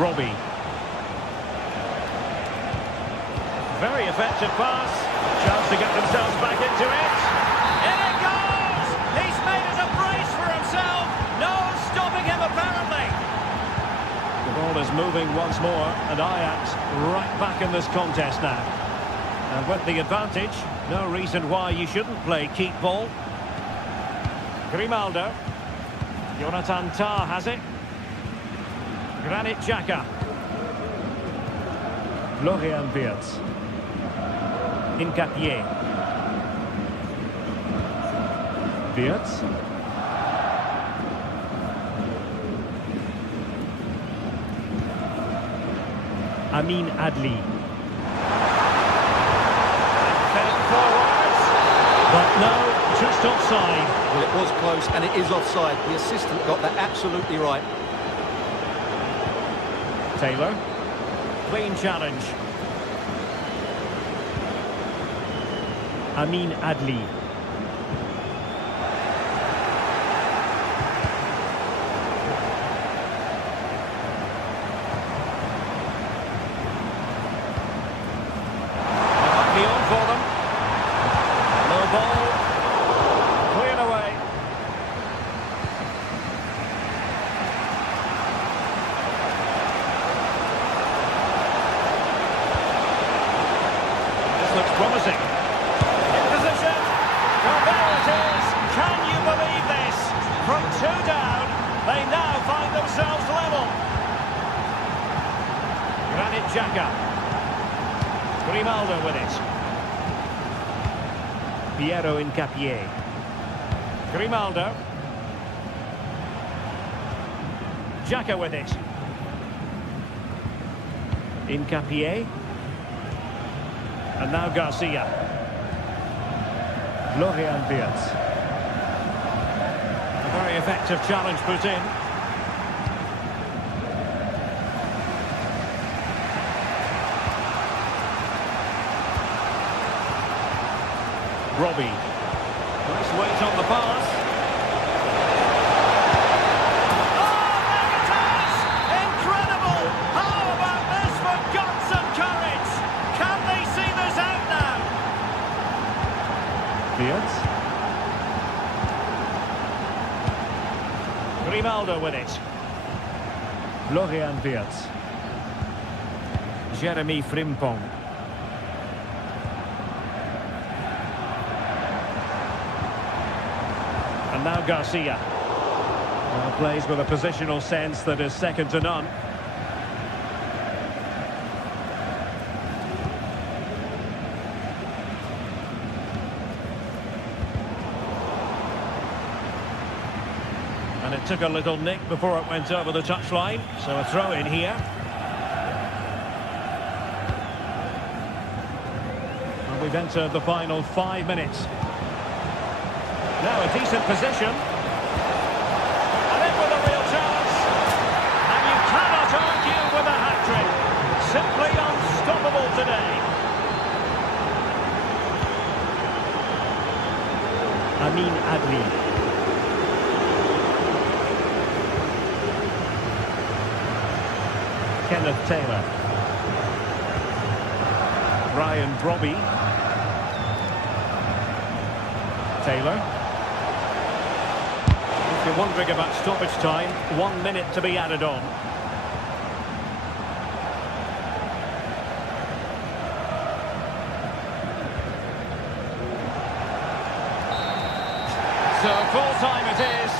Robbie. Very effective pass. Chance to get themselves back into it. In it goes! He's made it a brace for himself. No stopping him, apparently. The ball is moving once more, and Ajax right back in this contest now. And with the advantage, no reason why you shouldn't play keep ball. Grimaldo. Jonathan Tah has it. Granit Xhaka. Florian Wirtz. Incapié. Wirtz. Amin Adli. Fed forwards. But no, just offside. Well, it was close, and it is offside. The assistant got that absolutely right. Taylor. Clean challenge. Amin Adli. For them. Low ball. Cleared away. This looks promising. In position. Well, there it is. Can you believe this? From 2 down, they now find themselves level. Granit Xhaka. Grimaldo with it. Piero Incapié. Grimaldo. Xhaka with it. Incapié. And now Garcia. Florian Wirtz. A very effective challenge put in. Robbie. Nice weight on the pass. Oh, there it is! Incredible! How about this for guts and courage? Can they see this out now? Wirtz. Grimaldo with it. Florian Wirtz. Jeremy Frimpong. And now Garcia. Well, plays with a positional sense that is second to none. And it took a little nick before it went over the touchline, so a throw in here. And we've entered the final 5 minutes. Now a decent position. And in with a real chance. And you cannot argue with a hat-trick. Simply unstoppable today. Amin Adli. Kenneth Taylor. Ryan Robbie. Taylor. If you're wondering about stoppage time, 1 minute to be added on. So full time it is.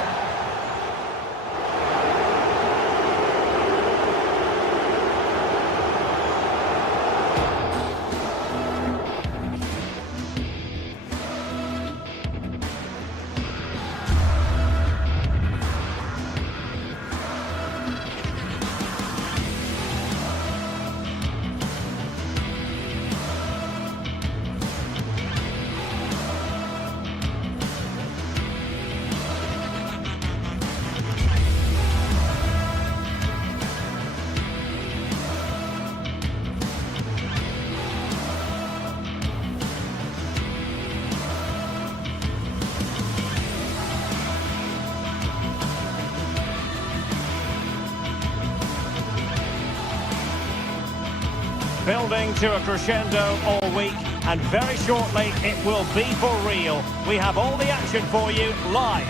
Building to a crescendo all week, and very shortly it will be for real. We have all the action for you live.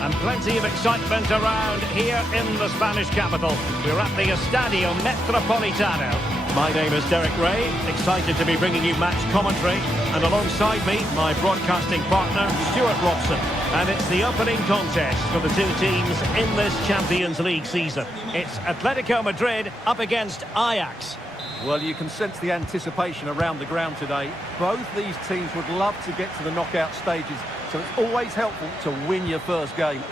And plenty of excitement around here in the Spanish capital. We're at the Estadio Metropolitano. My name is Derek Ray, excited to be bringing you match commentary. And alongside me, my broadcasting partner, Stuart Robson. And it's the opening contest for the two teams in this Champions League season. It's Atletico Madrid up against Ajax. Well, you can sense the anticipation around the ground today. Both these teams would love to get to the knockout stages, so it's always helpful to win your first game.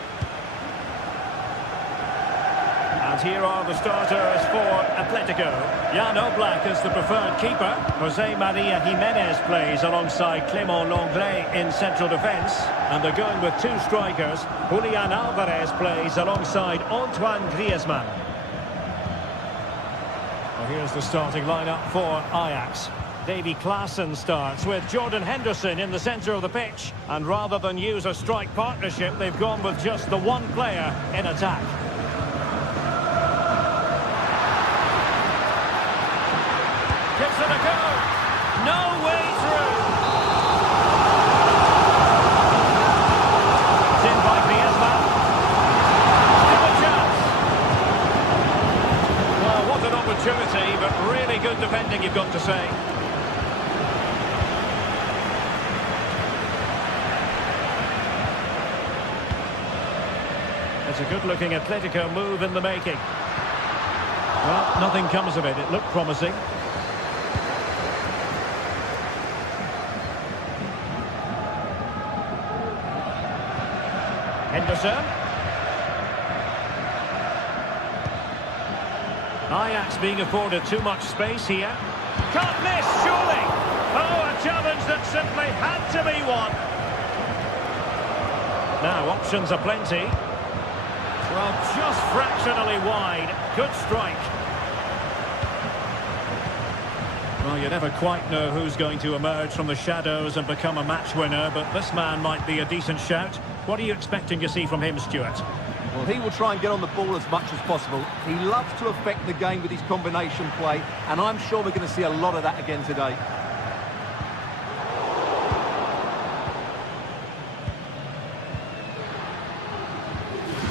And here are the starters for Atletico. Jan Oblak is the preferred keeper. Jose Maria Jimenez plays alongside Clément Lenglet in central defence. And they're going with two strikers. Julian Alvarez plays alongside Antoine Griezmann. Well, here's the starting lineup for Ajax. Davy Klaassen starts with Jordan Henderson in the centre of the pitch. And rather than use a strike partnership, they've gone with just the one player in attack. Gives it a go. No way through. It's in by Griezmann. Still a chance. Well, what an opportunity, but really good defending, you've got to say. It's a good-looking Atletico move in the making. Well, nothing comes of it. It looked promising. Henderson. Ajax being afforded too much space here. Can't miss, surely. Oh, a challenge that simply had to be won. Now, options are plenty. Well, just fractionally wide. Good strike. Well, you never quite know who's going to emerge from the shadows and become a match winner, but this man might be a decent shout. What are you expecting to see from him, Stuart? Well, he will try and get on the ball as much as possible. He loves to affect the game with his combination play, and I'm sure we're going to see a lot of that again today.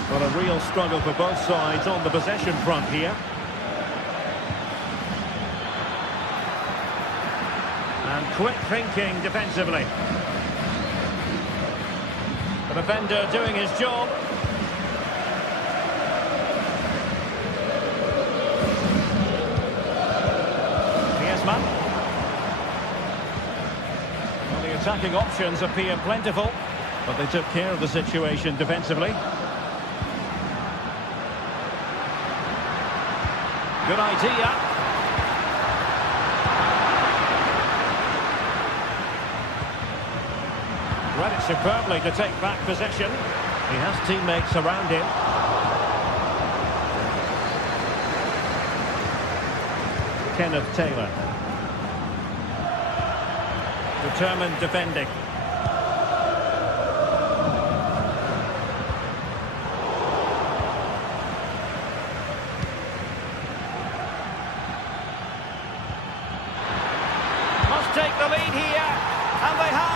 Well, a real struggle for both sides on the possession front here. And quick thinking defensively. The defender doing his job. Griezmann. Well, the attacking options appear plentiful, but they took care of the situation defensively. Good idea. Read it superbly to take back possession. He has teammates around him. Kenneth Taylor. Determined defending. Must take the lead here, and they have.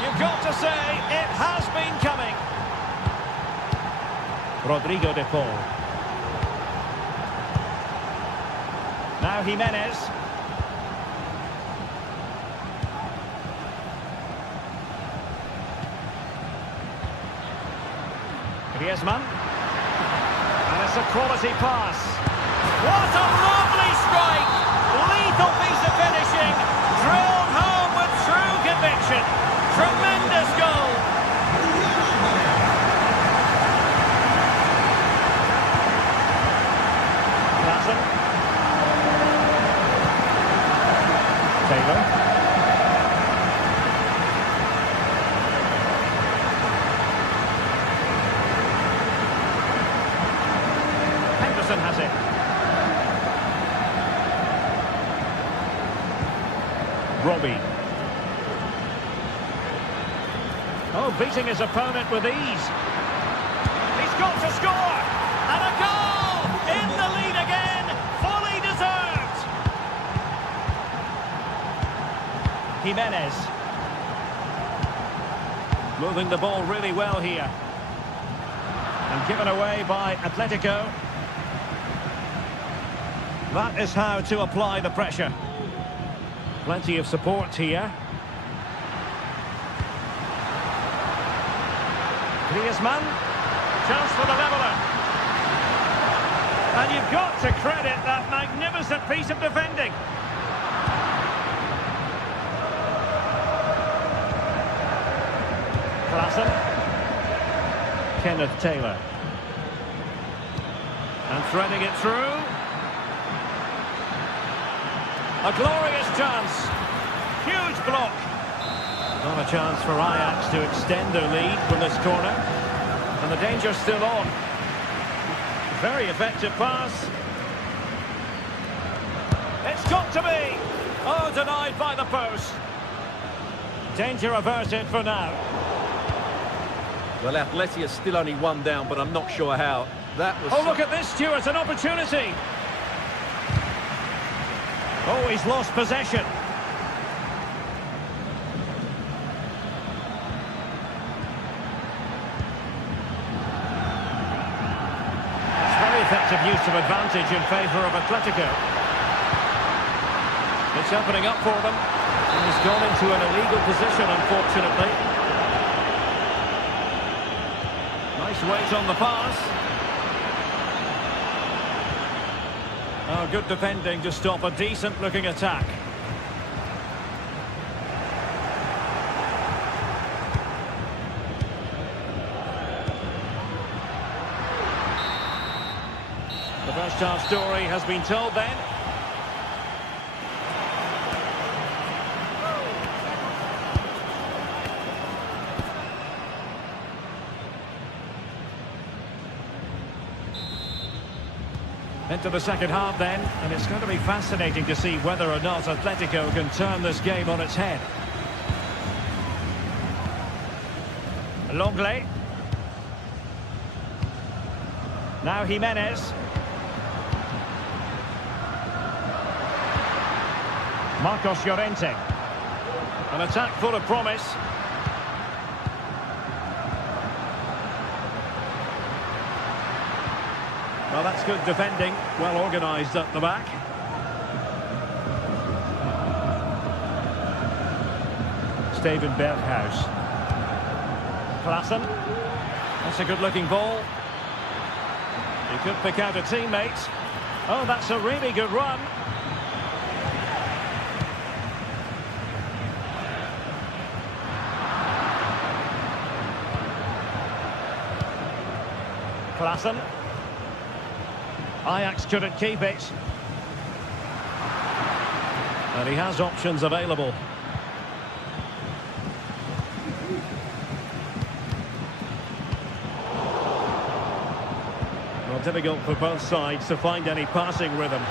You've got to say, it has been coming. Rodrigo de Paul. Now Jimenez. Griezmann. And it's a quality pass. What a lovely strike! Lethal piece of finishing. Drilled home with true conviction. Tremendous goal. Klaassen. Taylor. Henderson has it. Robbie. Oh, beating his opponent with ease. He's got to score! And a goal! In the lead again! Fully deserved! Jimenez. Moving the ball really well here. And given away by Atletico. That is how to apply the pressure. Plenty of support here. Griezmann, chance for the leveller. And you've got to credit that magnificent piece of defending. Klaassen. Kenneth Taylor. And threading it through. A glorious chance. Huge block. Not a chance for Ajax to extend their lead from this corner. And the danger's still on. Very effective pass. It's got to be. Oh, denied by the post. Danger averted for now. Well, Atleti are still only one down, but I'm not sure how. That was... Oh, look at this, Stuart, an opportunity. Oh, he's lost possession. It's very effective use of advantage in favour of Atletico. It's opening up for them. And he's gone into an illegal position, unfortunately. Nice weight on the pass. Oh, good defending to stop a decent-looking attack. The first half story has been told then. Into the second half then, and it's going to be fascinating to see whether or not Atletico can turn this game on its head. Longley. Now Jimenez. Marcos Llorente. An attack full of promise. Well, that's good defending, well organised at the back. Steven Berghuis. Klaassen. That's a good-looking ball. He could pick out a teammate. Oh, that's a really good run. Klaassen. Ajax couldn't keep it. And he has options available. Well, difficult for both sides to find any passing rhythm.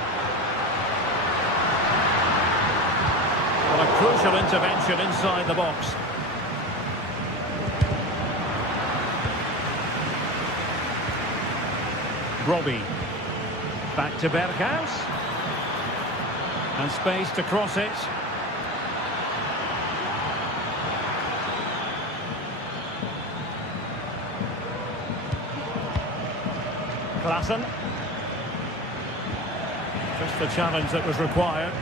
Well, a crucial intervention inside the box. Robbie. Back to Berghuis. And space to cross it. Klaassen. Just the challenge that was required.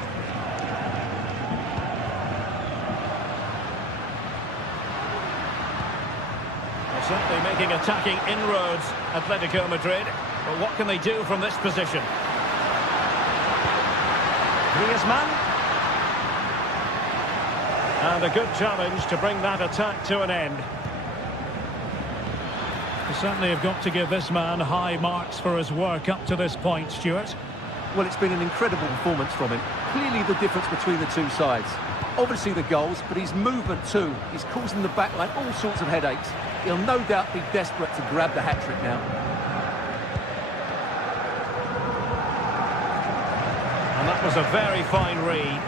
They're certainly making attacking inroads, Atletico Madrid. But what can they do from this position? Griezmann. And a good challenge to bring that attack to an end. You certainly have got to give this man high marks for his work up to this point, Stuart. Well, it's been an incredible performance from him. Clearly the difference between the two sides. Obviously the goals, but his movement too. He's causing the back line all sorts of headaches. He'll no doubt be desperate to grab the hat-trick now. And that was a very fine read.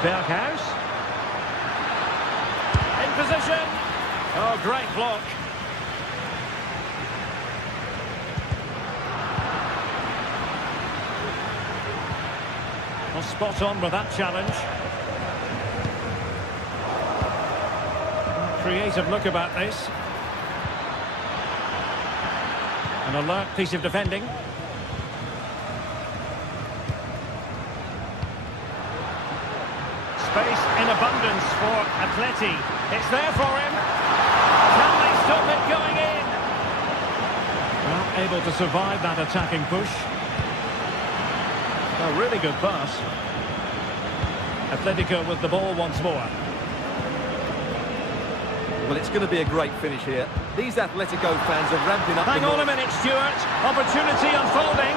Berghuis. In position. Oh, great block. Well, spot on with that challenge. Creative look about this. An alert piece of defending. Space in abundance for Atleti. It's there for him. Can they stop it going in? Well, able to survive that attacking push. A really good pass. Atletico with the ball once more. Well, it's going to be a great finish here. These Atletico fans are ramping up. Hang on a minute, Stuart. Opportunity unfolding.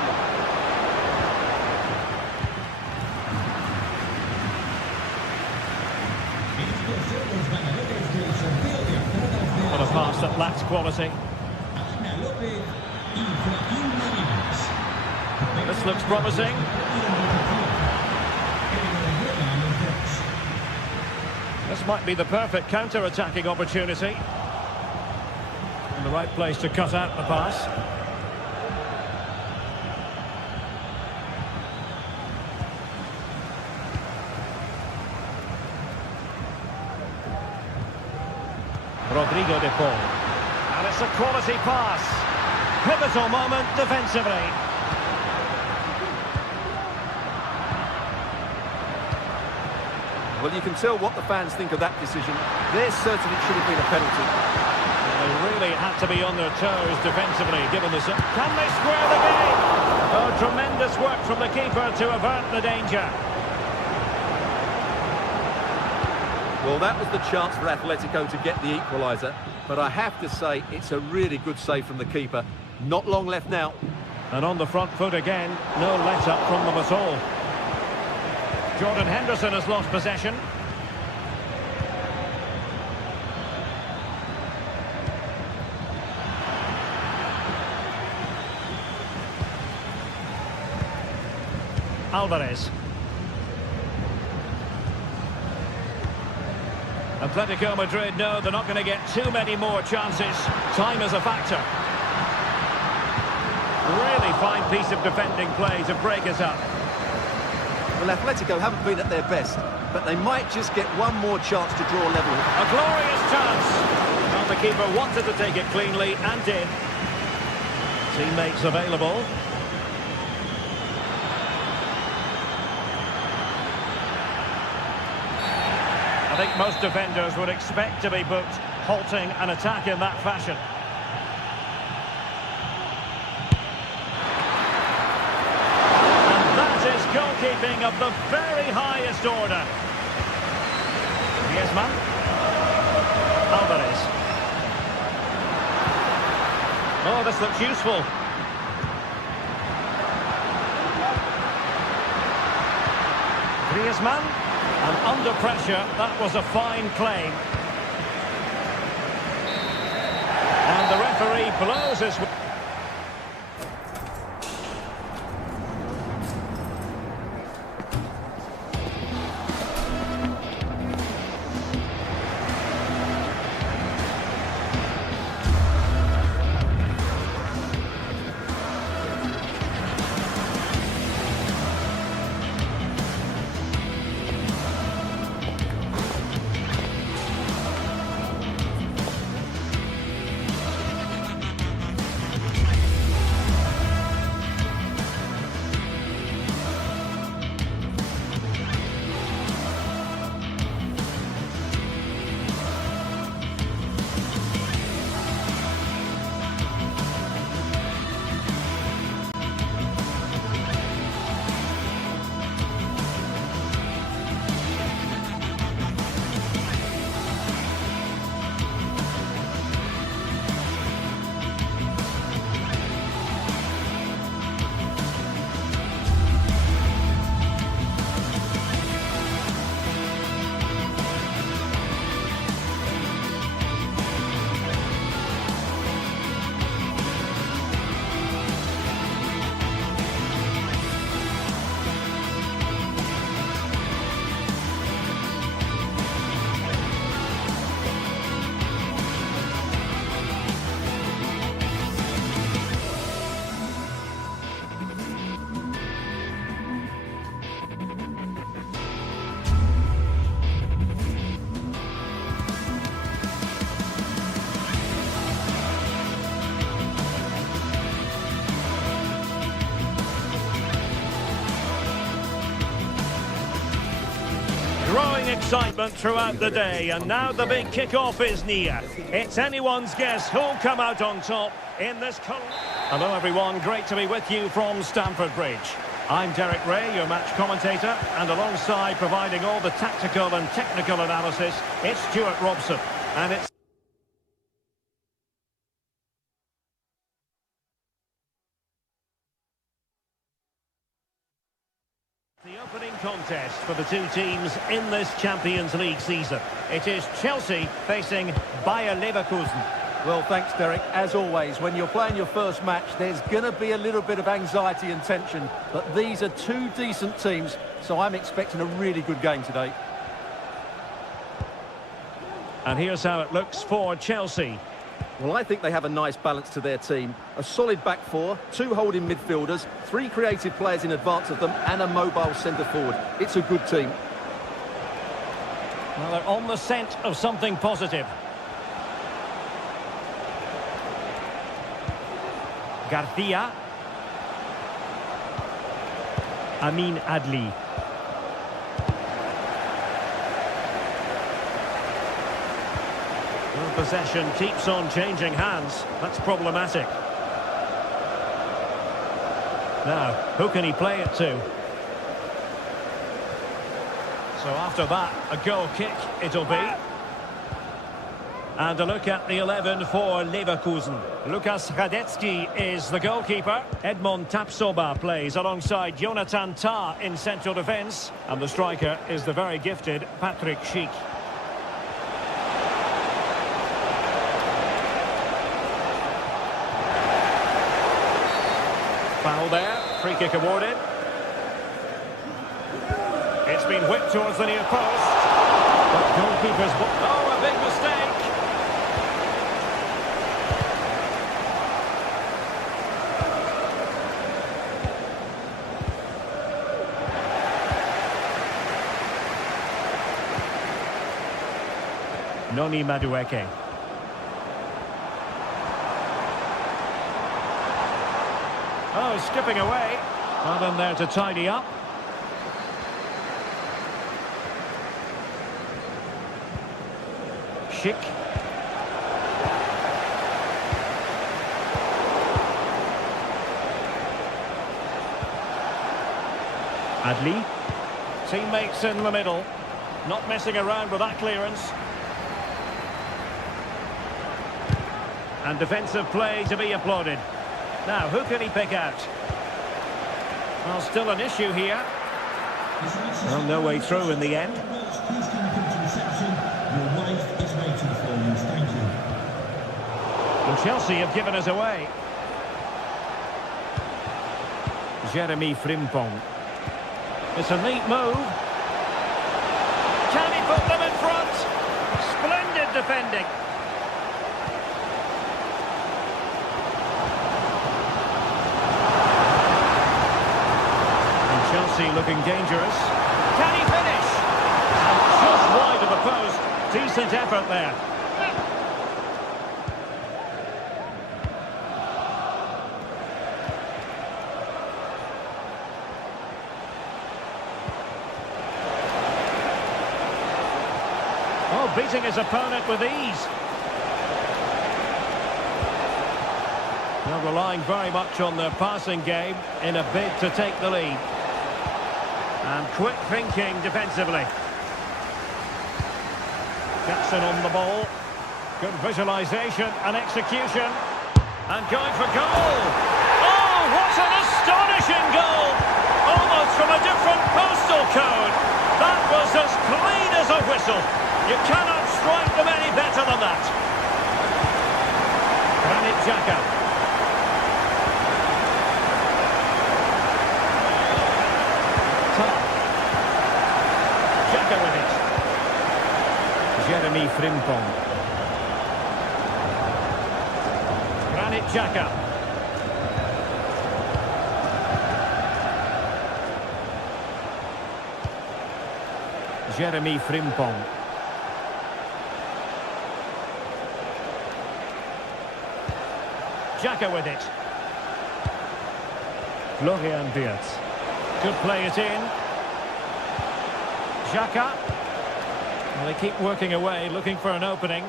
What a pass that lacks quality. This looks promising. This might be the perfect counter-attacking opportunity. In the right place to cut out the pass. Rodrigo de Paul. And it's a quality pass. Pivotal moment defensively. Well, you can tell what the fans think of that decision. They're certain it should have been a penalty. They really had to be on their toes defensively, given this. Can they square the game? Oh, tremendous work from the keeper to avert the danger. Well, that was the chance for Atletico to get the equaliser. But I have to say, it's a really good save from the keeper. Not long left now. And on the front foot again, no let-up from them at all. Jordan Henderson has lost possession. Alvarez. Atletico Madrid know they're not going to get too many more chances. Time is a factor. Really fine piece of defending play to break us up. Well, Atletico haven't been at their best, but they might just get one more chance to draw level. A glorious chance. Well, the keeper wanted to take it cleanly and did. Teammates available. I think most defenders would expect to be booked, halting an attack in that fashion. Goalkeeping of the very highest order. Griezmann. Alvarez. Oh, this looks useful. Griezmann. And under pressure, that was a fine claim. And the referee blows his... Growing excitement throughout the day, and now the big kick-off is near. It's anyone's guess who'll come out on top in this... Hello everyone, great to be with you from Stamford Bridge. I'm Derek Ray, your match commentator, and alongside providing all the tactical and technical analysis, it's Stuart Robson. And it's... contest for the two teams in this Champions League season. It is Chelsea facing Bayer Leverkusen. Well, thanks, Derek. As always, when you're playing your first match, there's going to be a little bit of anxiety and tension. But these are two decent teams, so I'm expecting a really good game today. And here's how it looks for Chelsea. Well, I think they have a nice balance to their team. A solid back four, two holding midfielders, three creative players in advance of them, and a mobile centre-forward. It's a good team. Well, they're on the scent of something positive. Garcia. Amin Adli. Well, possession keeps on changing hands. That's problematic. Now, who can he play it to? So after that, a goal kick it'll be. And a look at the 11 for Leverkusen. Lukas Hradecky is the goalkeeper. Edmond Tapsoba plays alongside Jonathan Tah in central defence. And the striker is the very gifted Patrick Schick. Foul there, free kick awarded. It's been whipped towards the near post. But goalkeeper's... Oh, a big mistake. Noni Madueke. Oh, skipping away. Well in there to tidy up. Schick. Adli. Teammates in the middle. Not messing around with that clearance. And defensive play to be applauded. Now, who can he pick out? Well, still an issue here. Well, no way through in the end. Well, Chelsea have given us away. Jeremy Frimpong. It's a neat move. Can he put them in front? Splendid defending. Chelsea looking dangerous. Can he finish? And just wide of the post. Decent effort there. Oh, beating his opponent with ease. They're relying very much on their passing game in a bid to take the lead. And quick thinking defensively. Jackson on the ball. Good visualisation and execution. And going for goal. Oh, what an astonishing goal! Almost from a different postal code. That was as clean as a whistle. You cannot strike them any better than that. Granit Xhaka. With it. Jeremy Frimpong. Granit Xhaka. Jeremy Frimpong. Xhaka with it. Florian Wirtz. Could play it in. Xhaka. Well, they keep working away, looking for an opening.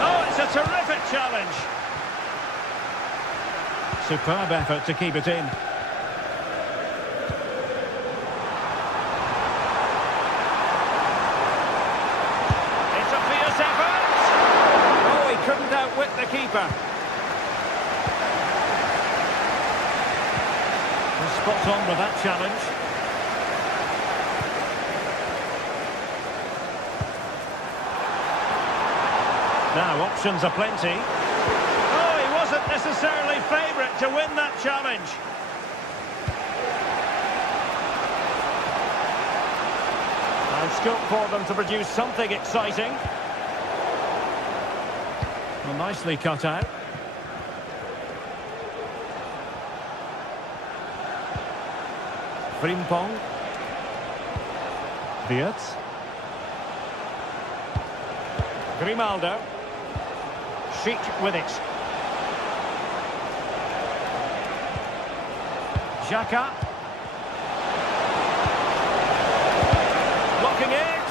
Oh, it's a terrific challenge. Superb effort to keep it in. It's a fierce effort. Oh, he couldn't outwit the keeper. spot on with that challenge. Now, options are plenty. Oh, he wasn't necessarily favourite to win that challenge. And scope for them to produce something exciting. Well, nicely cut out. Frimpong. Wirtz. Grimaldo. Sheik with it. Xhaka. Blocking it.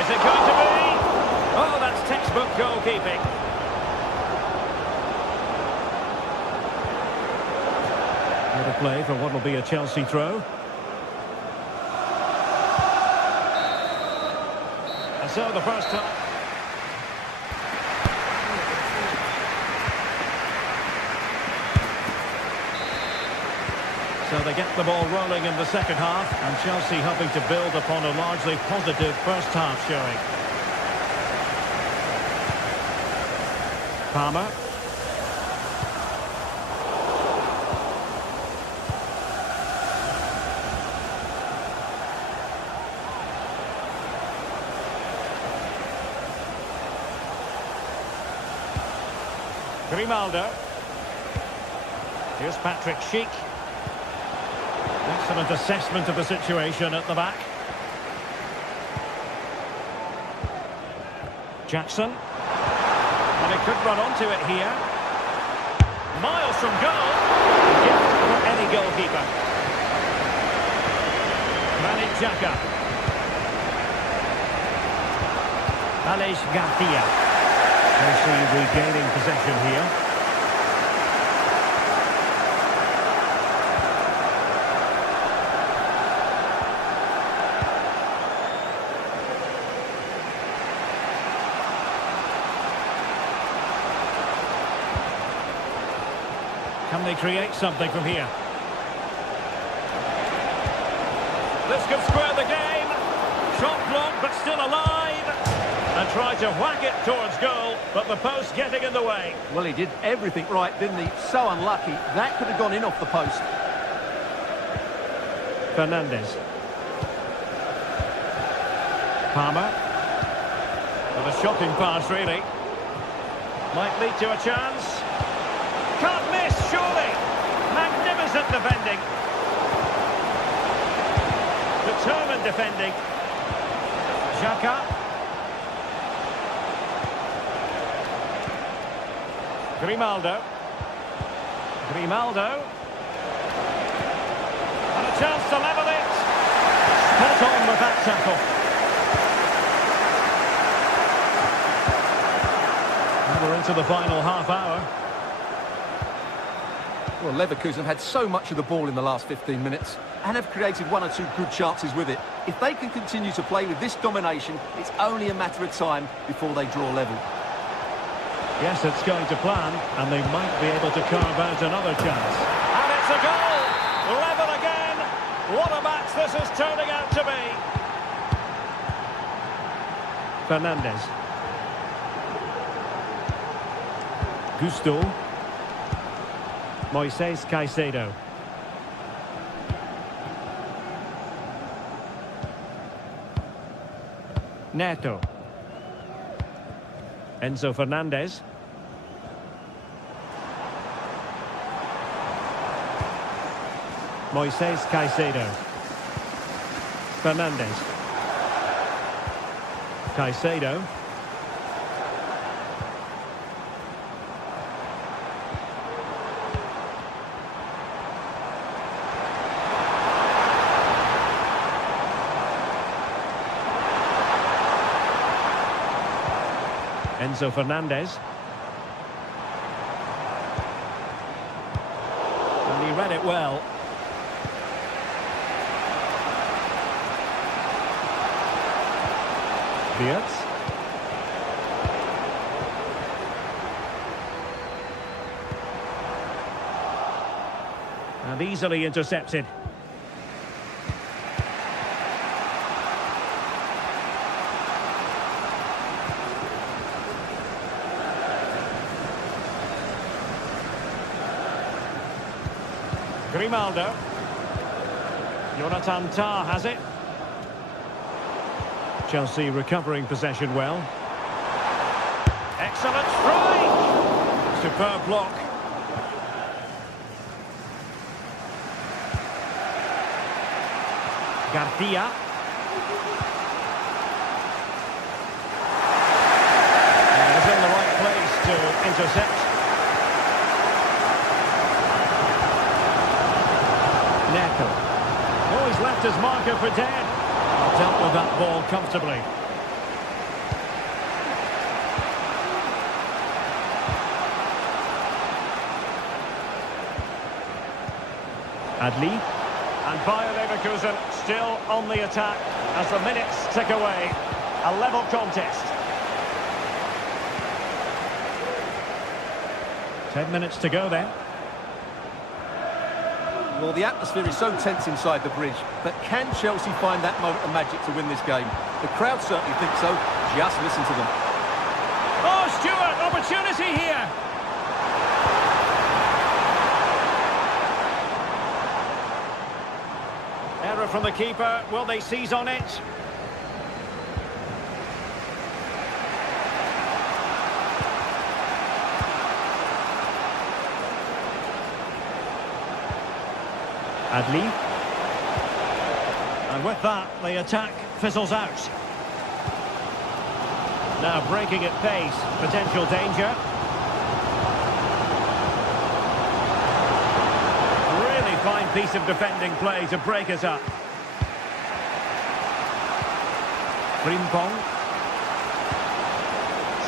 Is it going to be? Oh, that's textbook goalkeeping. What a play for what will be a Chelsea throw. And so the first time. So they get the ball rolling in the second half, and Chelsea hoping to build upon a largely positive first half showing. Palmer. Grimaldo. Here's Patrick Sheik. Excellent assessment of the situation at the back. Jackson. And he could run onto it here. Miles from goal. Gift for any goalkeeper. Granit Xhaka. Alex Garcia. Chelsea regaining possession here. Can they create something from here? This could square the game. Shot blocked, but still alive. And tried to whack it towards goal, but the post getting in the way. Well, he did everything right, didn't he? So unlucky. That could have gone in off the post. Fernandes. Palmer. With a shocking pass, really. Might lead to a chance. Can't miss, surely. Magnificent defending. Determined defending. Xhaka. Grimaldo. Grimaldo. And a chance to level it. Spot on with that tackle. And we're into the final half hour. Well, Leverkusen have had so much of the ball in the last 15 minutes and have created one or two good chances with it. If they can continue to play with this domination, it's only a matter of time before they draw level. Yes, it's going to plan, and they might be able to carve out another chance. And it's a goal! Level again! What a match this is turning out to be! Fernandes. Gusto. Moises Caicedo. Neto. Enzo Fernandez. Moises Caicedo. Fernandez. Caicedo. Enzo Fernandez. And he read it well. Wirtz. easily intercepted. Grimaldo. Jonathan Tah has it. Chelsea recovering possession well. Excellent strike! Superb block. Garcia. And he's in the right place to intercept. Neto. Oh, he's left his marker for dead. Dealt with that ball comfortably. Adli. And Bayer Leverkusen still on the attack as the minutes tick away. A level contest. 10 minutes to go then. Well, the atmosphere is so tense inside the bridge, but can Chelsea find that moment of magic to win this game? The crowd certainly think so. Just listen to them. Oh, Stewart, opportunity here. Error from the keeper. Will they seize on it? Adli. And with that, the attack fizzles out. Now breaking at pace, potential danger. Really fine piece of defending play to break it up. Frimpong.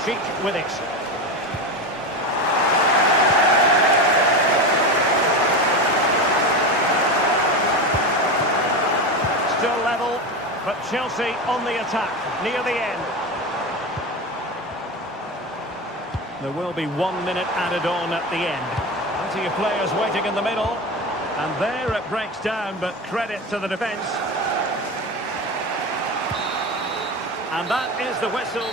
Sheik with it. Still level, but Chelsea on the attack, near the end. There will be 1 minute added on at the end. Plenty of players waiting in the middle. And there it breaks down, but credit to the defence. And that is the whistle.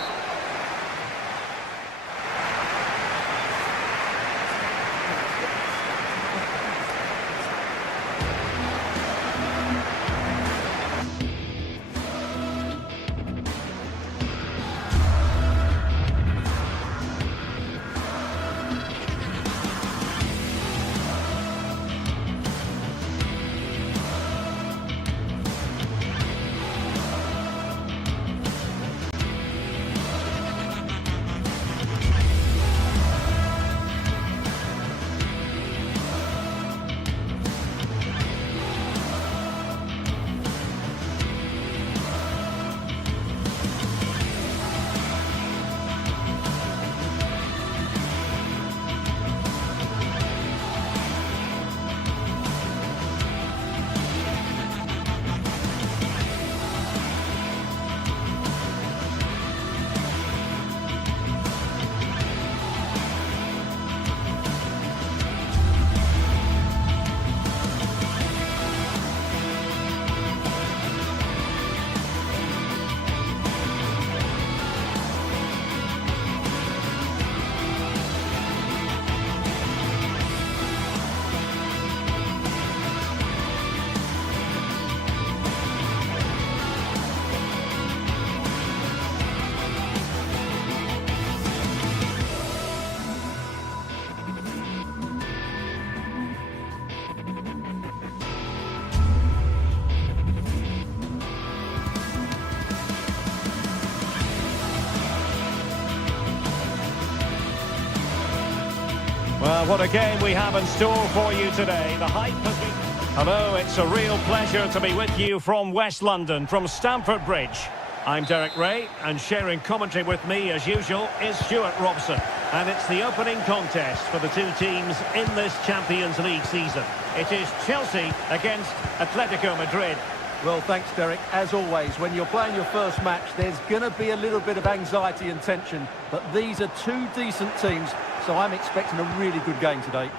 Well, what a game we have in store for you today. The hype has been... Hello, it's a real pleasure to be with you from West London, from Stamford Bridge. I'm Derek Ray, and sharing commentary with me, as usual, is Stuart Robson. And it's the opening contest for the two teams in this Champions League season. It is Chelsea against Atletico Madrid. Well, thanks, Derek. As always, when you're playing your first match, there's going to be a little bit of anxiety and tension. But these are two decent teams, so I'm expecting a really good game today.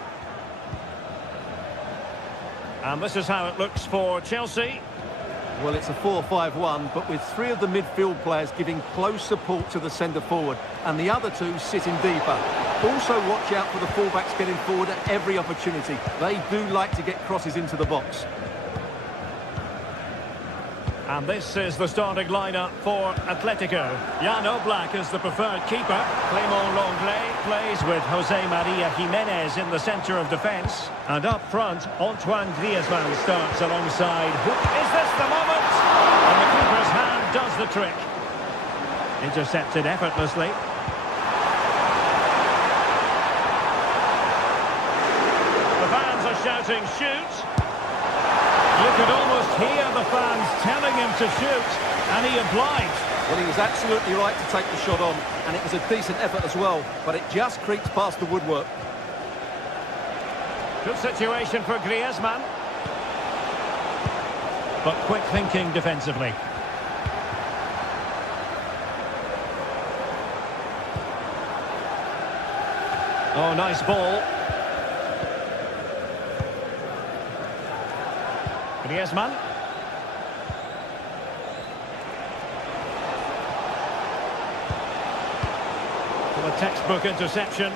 And this is how it looks for Chelsea. Well, it's a 4-5-1, but with three of the midfield players giving close support to the centre forward, and the other two sitting deeper. Also watch out for the fullbacks getting forward at every opportunity. They do like to get crosses into the box. And this is the starting lineup for Atletico. Jan Oblak is the preferred keeper. Clément Lenglet plays with Jose Maria Jimenez in the centre of defence. And up front, Antoine Griezmann starts alongside. Is this the moment? And the keeper's hand does the trick. Intercepted effortlessly. The fans are shouting, shoot! You could almost hear the fans telling him to shoot, and he obliged. Well, he was absolutely right to take the shot on, and it was a decent effort as well, but it just creeps past the woodwork. Good situation for Griezmann. But quick thinking defensively. Oh, nice ball. Griezmann. For a textbook interception.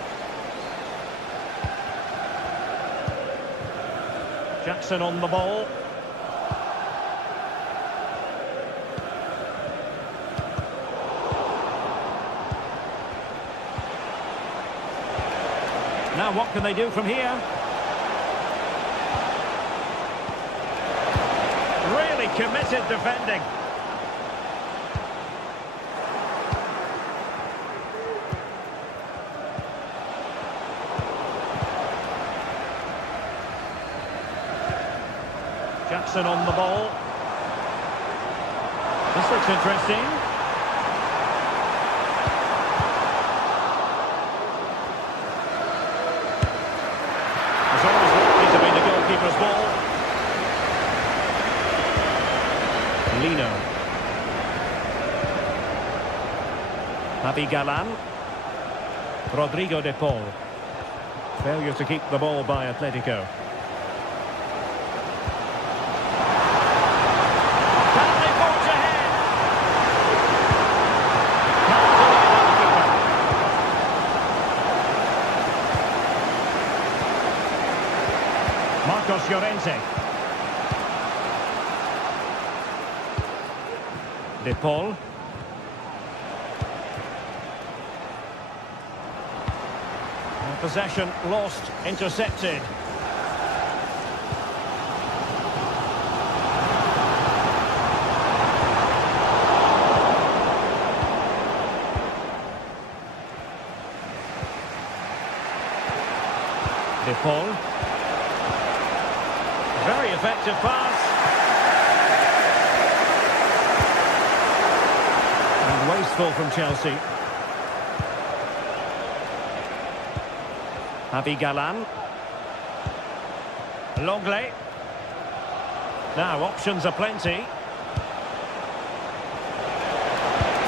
Jackson on the ball. Now what can they do from here? Really committed defending. Jackson on the ball. This looks interesting. There's always likely to be the goalkeeper's ball. Lino. Javi Galán. Rodrigo de Paul. Failure to keep the ball by Atletico. Can they forge ahead? Can't delay the keeper. Marcos Llorente. De Paul. And possession lost, intercepted. De Paul. Very effective pass. Wasteful from Chelsea. Javi Galán. Lenglet. Now options are plenty.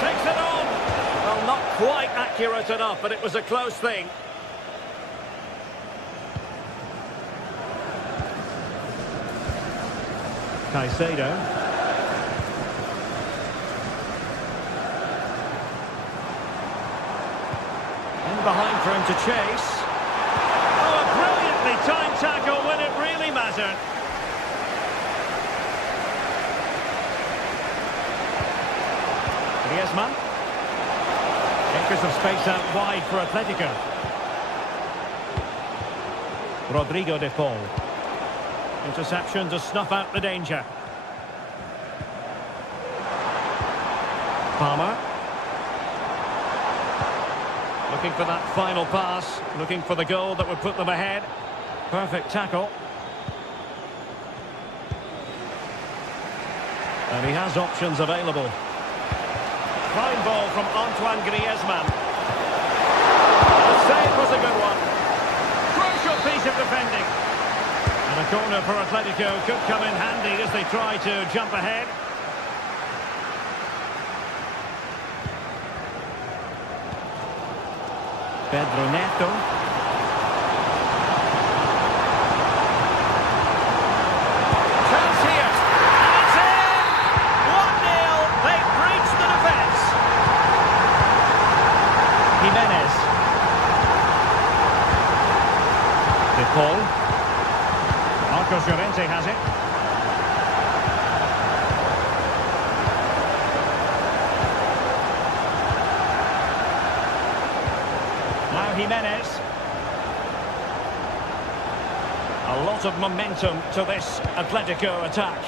Takes it on. Well, not quite accurate enough, but it was a close thing. Caicedo. Behind for him to chase. Oh, a brilliantly timed tackle when it really mattered. Griezmann. Acres of space out wide for Atletico. Rodrigo de Paul. Interception to snuff out the danger. Palmer. Looking for that final pass, looking for the goal that would put them ahead. Perfect tackle. And he has options available. Fine ball from Antoine Griezmann. The save was a good one. Crucial piece of defending. And a corner for Atletico could come in handy as they try to jump ahead. Pedro Neto. Llorente has it. Now Jimenez. A lot of momentum to this Atletico attack.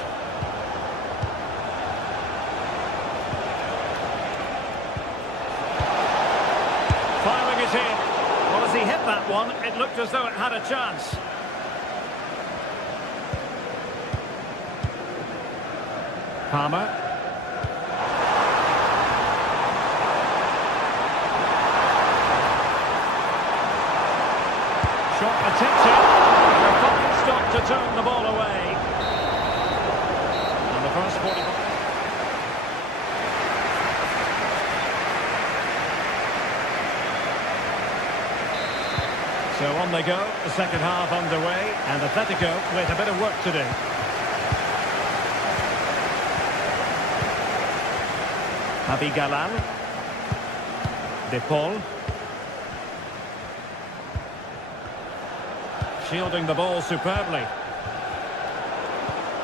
Firing it in. Well, as he hit that one, it looked as though it had a chance. Palmer. Shot attempted. A fine stop to turn the ball away. And the first 45. So on they go, the second half underway, and Atletico with a bit of work to do. Abigalan. De Paul. Shielding the ball superbly.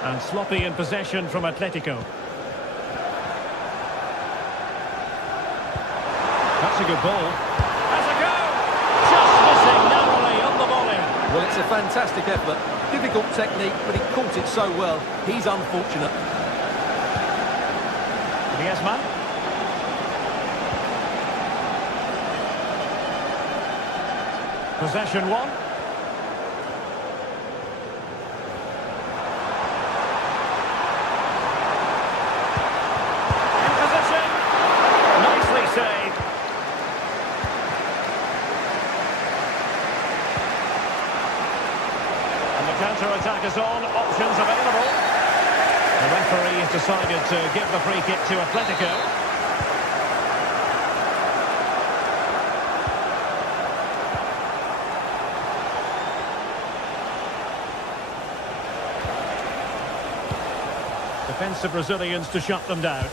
And sloppy in possession from Atletico. That's a good ball. That's a go! Just missing narrowly on the volley. Well, it's a fantastic effort. Difficult technique, but he caught it so well. He's unfortunate. Griezmann. Possession one. In position. Nicely saved. And the counter-attack is on. Options available. The referee has decided to give the free kick to Atletico. Defensive Brazilians to shut them down.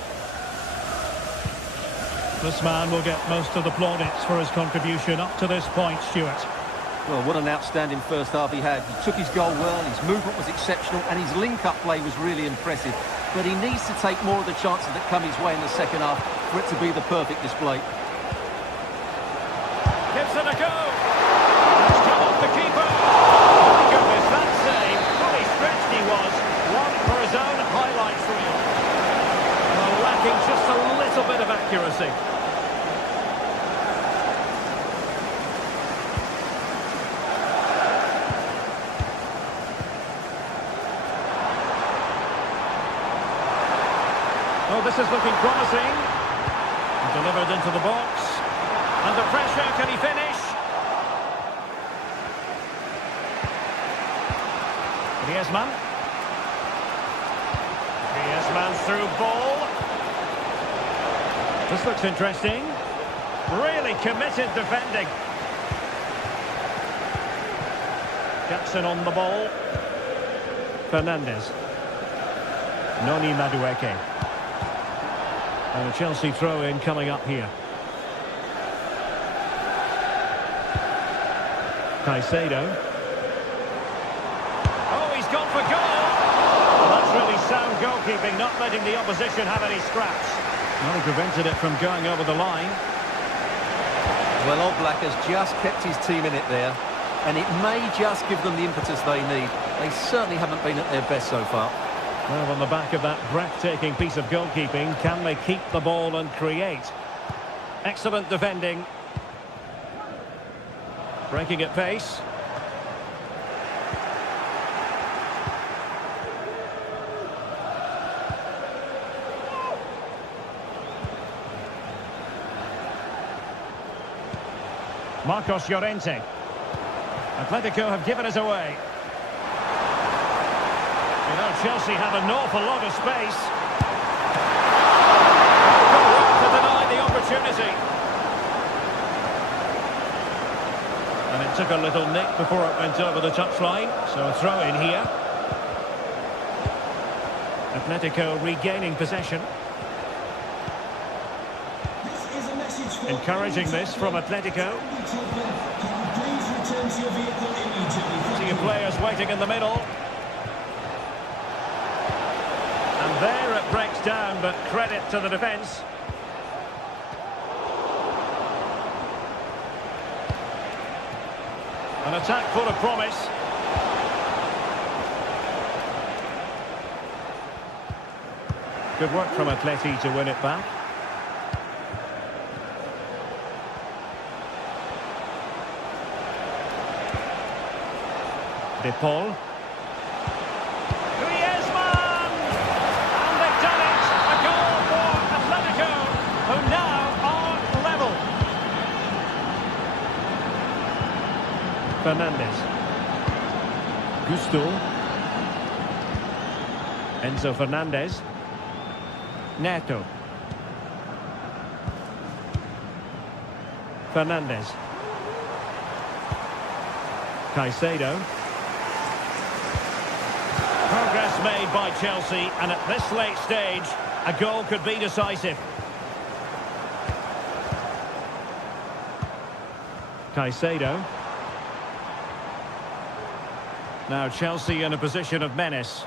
This man will get most of the plaudits for his contribution up to this point, Stuart. Well, what an outstanding first half he had. He took his goal well, his movement was exceptional, and his link-up play was really impressive. But he needs to take more of the chances that come his way in the second half for it to be the perfect display. Gives it a go. That's come off the keeper. My goodness, that save. Fully stretched he was. One for his own highlights reel. Well, lacking just a little bit of accuracy. Oh, this is looking promising. Delivered into the box. Under pressure, can he finish? Griezmann. Griezmann's through ball. This looks interesting. Really committed defending. Jackson on the ball. Fernandes. Noni Madueke. And a Chelsea throw-in coming up here. Caicedo. Oh, he's gone for goal! Well, that's really sound goalkeeping, not letting the opposition have any scraps. Well, he prevented it from going over the line. Well, Oblak has just kept his team in it there, and it may just give them the impetus they need. They certainly haven't been at their best so far. Well, on the back of that breathtaking piece of goalkeeping, can they keep the ball and create? Excellent defending. Breaking at pace. Marcos Llorente. Atletico have given us away. You know, Chelsea have an awful lot of space. Good work to deny the opportunity. And it took a little nick before it went over the touchline. So a throw in here. Atletico regaining possession. Encouraging this from Atletico. See players waiting in the middle. breaks down, but credit to the defence. An attack full of promise. Good work from Atleti to win it back. De Paul. Griezmann! And they've done it! A goal for Atletico, who now are level. Fernandes. Gusto. Enzo Fernandez. Neto. Fernandes. Caicedo. Progress made by Chelsea, and at this late stage, a goal could be decisive. Caicedo. Now Chelsea in a position of menace.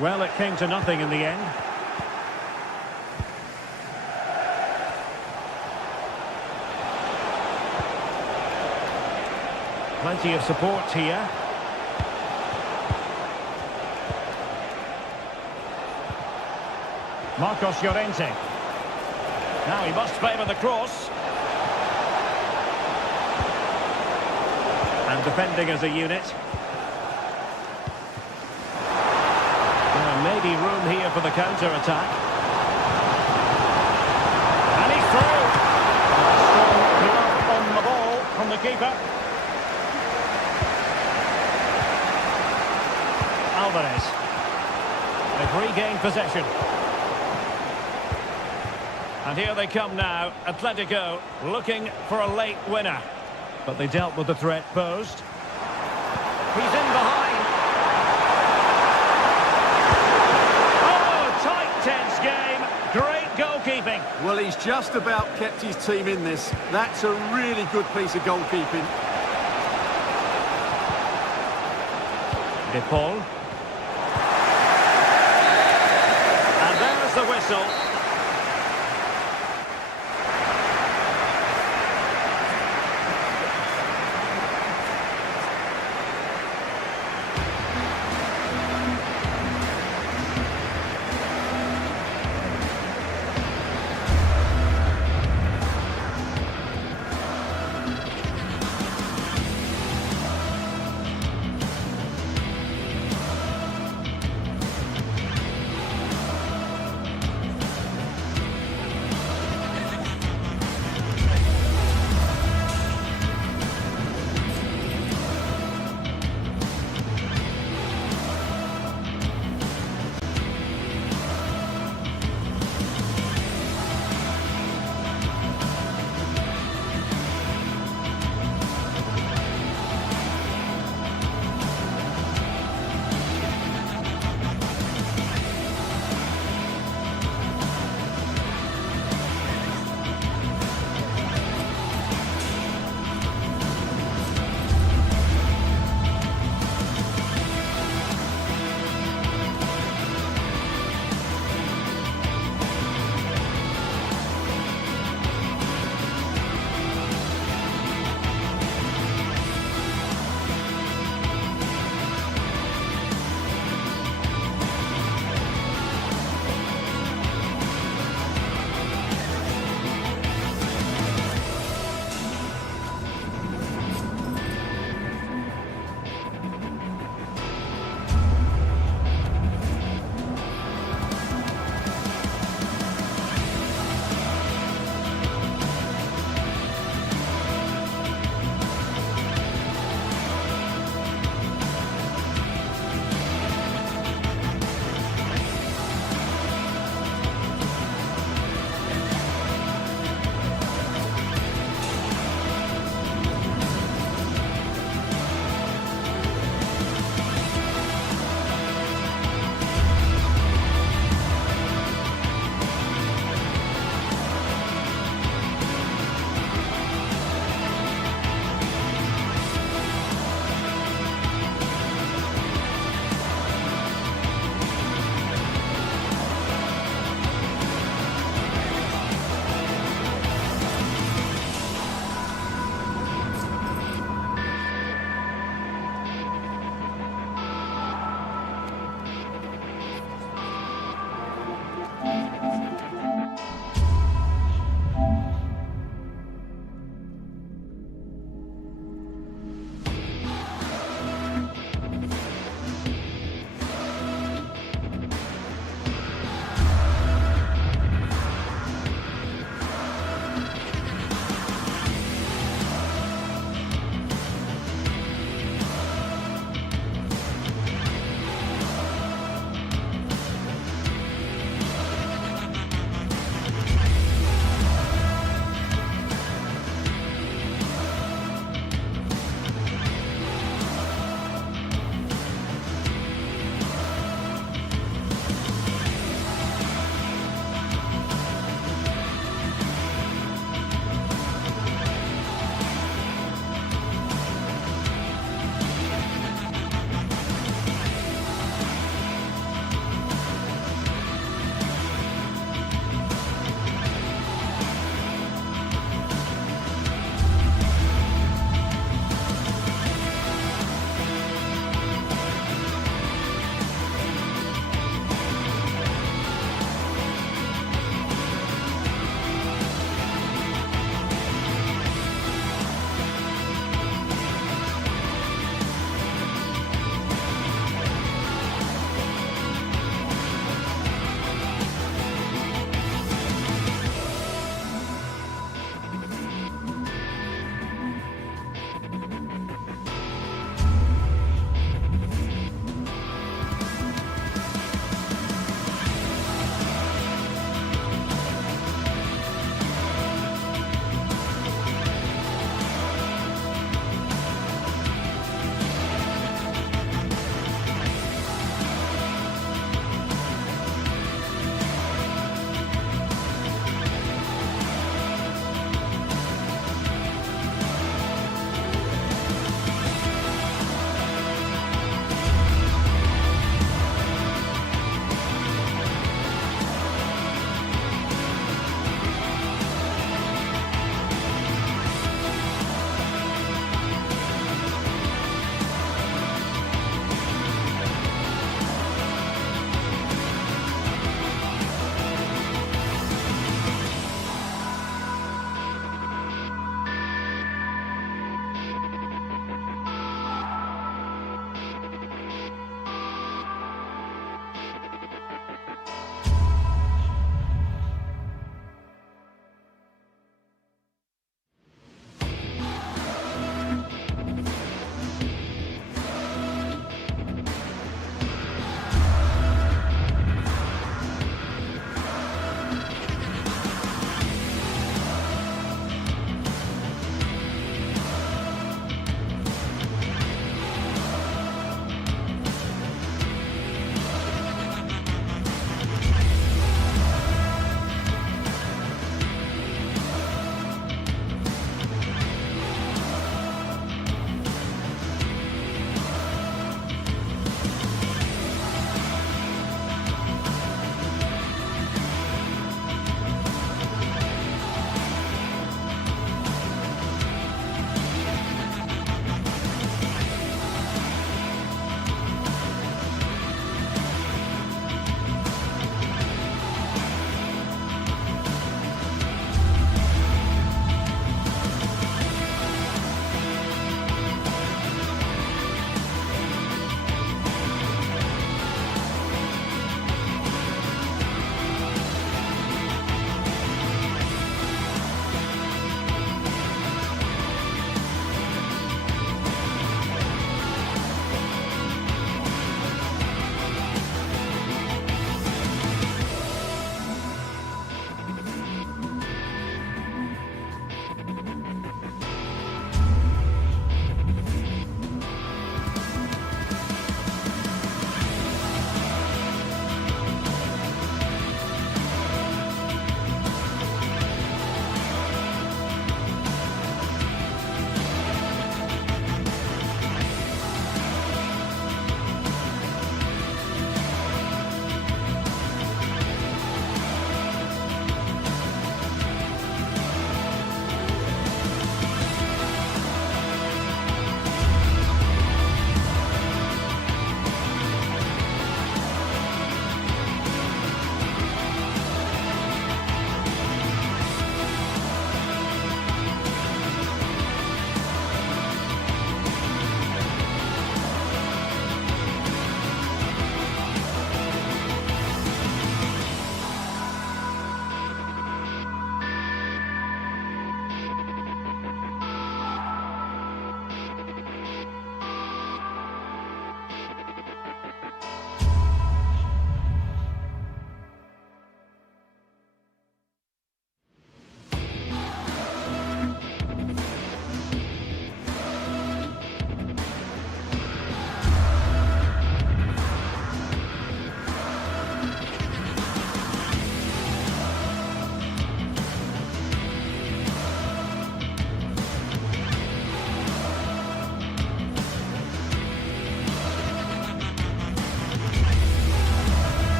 Well, it came to nothing in the end. Plenty of support here. Marcos Llorente. Now he must favour the cross. And defending as a unit. Maybe room here for the counter-attack. And he's through. Strong glove on the ball from the keeper. Alvarez. They've regained possession. And here they come now. Atletico looking for a late winner. But they dealt with the threat posed. He's in behind. Tense game, great goalkeeping. Well, he's just about kept his team in this. That's a really good piece of goalkeeping. De Paul. And there's the whistle.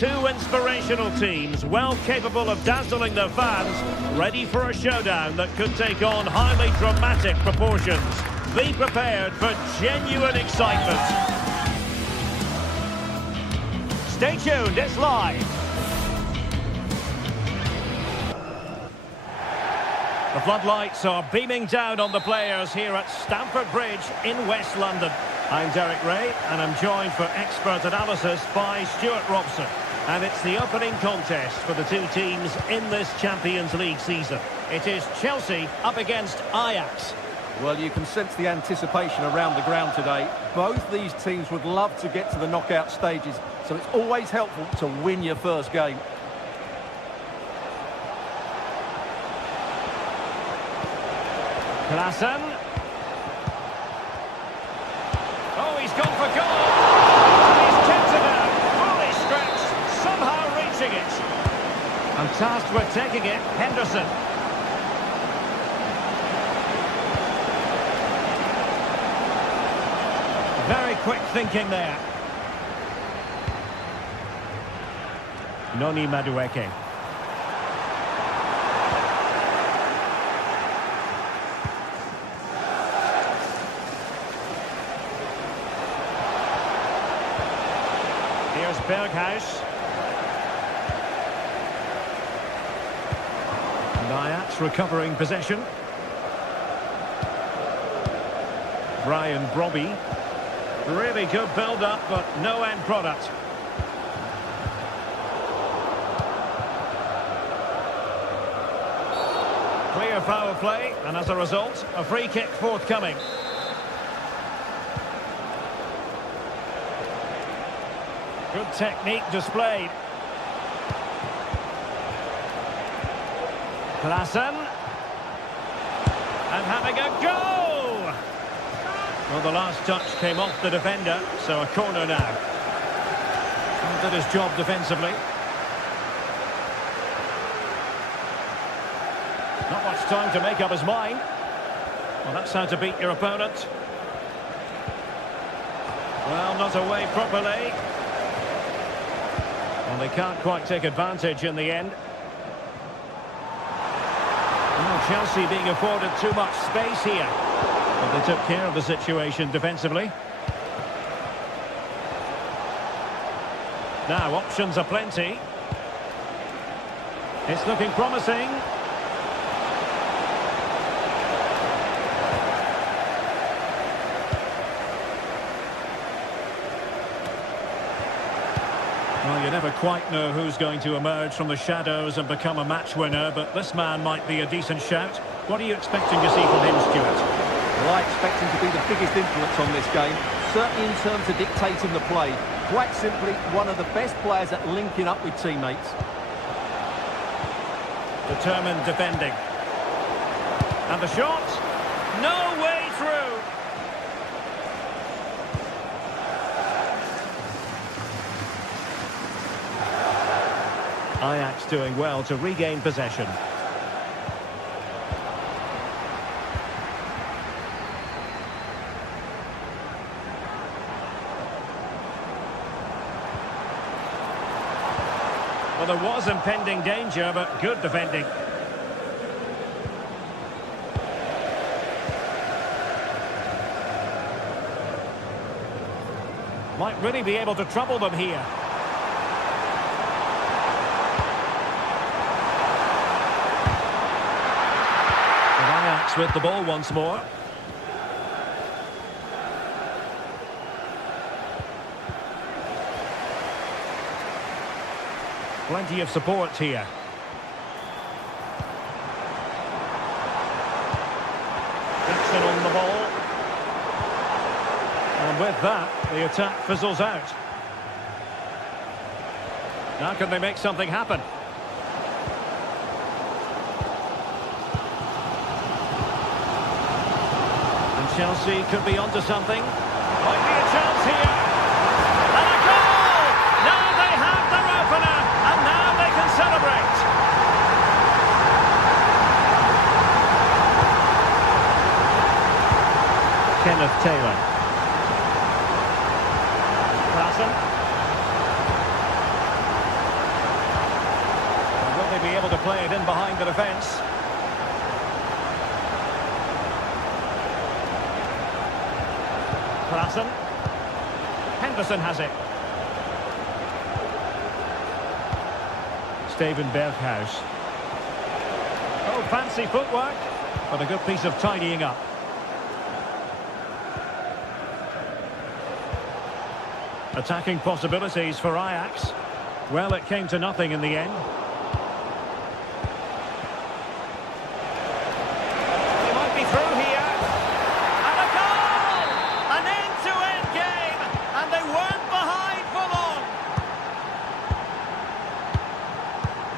two inspirational teams, well capable of dazzling their fans, ready for a showdown that could take on highly dramatic proportions. Be prepared for genuine excitement. Stay tuned, it's live. The floodlights are beaming down on the players here at Stamford Bridge in West London. I'm Derek Ray, and I'm joined for expert analysis by Stuart Robson. And it's the opening contest for the two teams in this Champions League season. It is Chelsea up against Ajax. Well, you can sense the anticipation around the ground today. Both these teams would love to get to the knockout stages, so it's always helpful to win your first game. Klassen. Oh, he's gone for goal. He's kept it out, fully stretched, somehow reaching it. And tasked with taking it, Henderson. Very quick thinking there. Noni Madueke. Here's Berghuis. And Ajax recovering possession. Brian Brobby. Really good build-up, but no end product. Clear foul play, and as a result, a free kick forthcoming. Good technique displayed. Klassen. And having a go! Well, the last touch came off the defender, so a corner now. Did his job defensively. Not much time to make up his mind. Well, that's how to beat your opponent. Well, not away properly. Well, they can't quite take advantage in the end. Well, Chelsea being afforded too much space here. But they took care of the situation defensively. Now, options are plenty. It's looking promising. Well, you never quite know who's going to emerge from the shadows and become a match winner, but this man might be a decent shout. What are you expecting to see from him, Stuart? Well, I expect him to be the biggest influence on this game, certainly in terms of dictating the play. Quite simply, one of the best players at linking up with teammates. Determined defending. And the shot? No way through! Ajax doing well to regain possession. Well, there was impending danger, but good defending. Might really be able to trouble them here. Ajax with the ball once more. Plenty of support here. Jackson on the ball. And with that, the attack fizzles out. Now can they make something happen? And Chelsea could be onto something. Might be a chance here. And a goal! Now they have their opener. And now they can celebrate. Kenneth Taylor. Klassen. the defence. Klassen. Henderson has it. Steven Berghuis. Oh, fancy footwork, but a good piece of tidying up. Attacking possibilities for Ajax. Well, it came to nothing in the end. They might be through here. And a goal! An end-to-end game, and they weren't behind for long.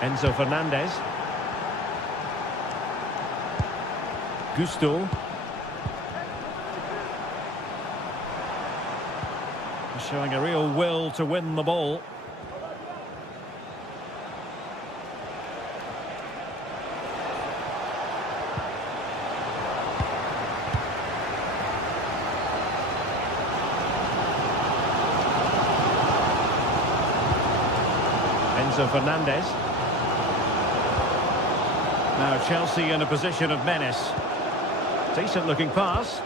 Enzo Fernandez. Gusto. Showing a real will to win the ball. Enzo Fernandez. Now Chelsea in a position of menace. Decent looking pass.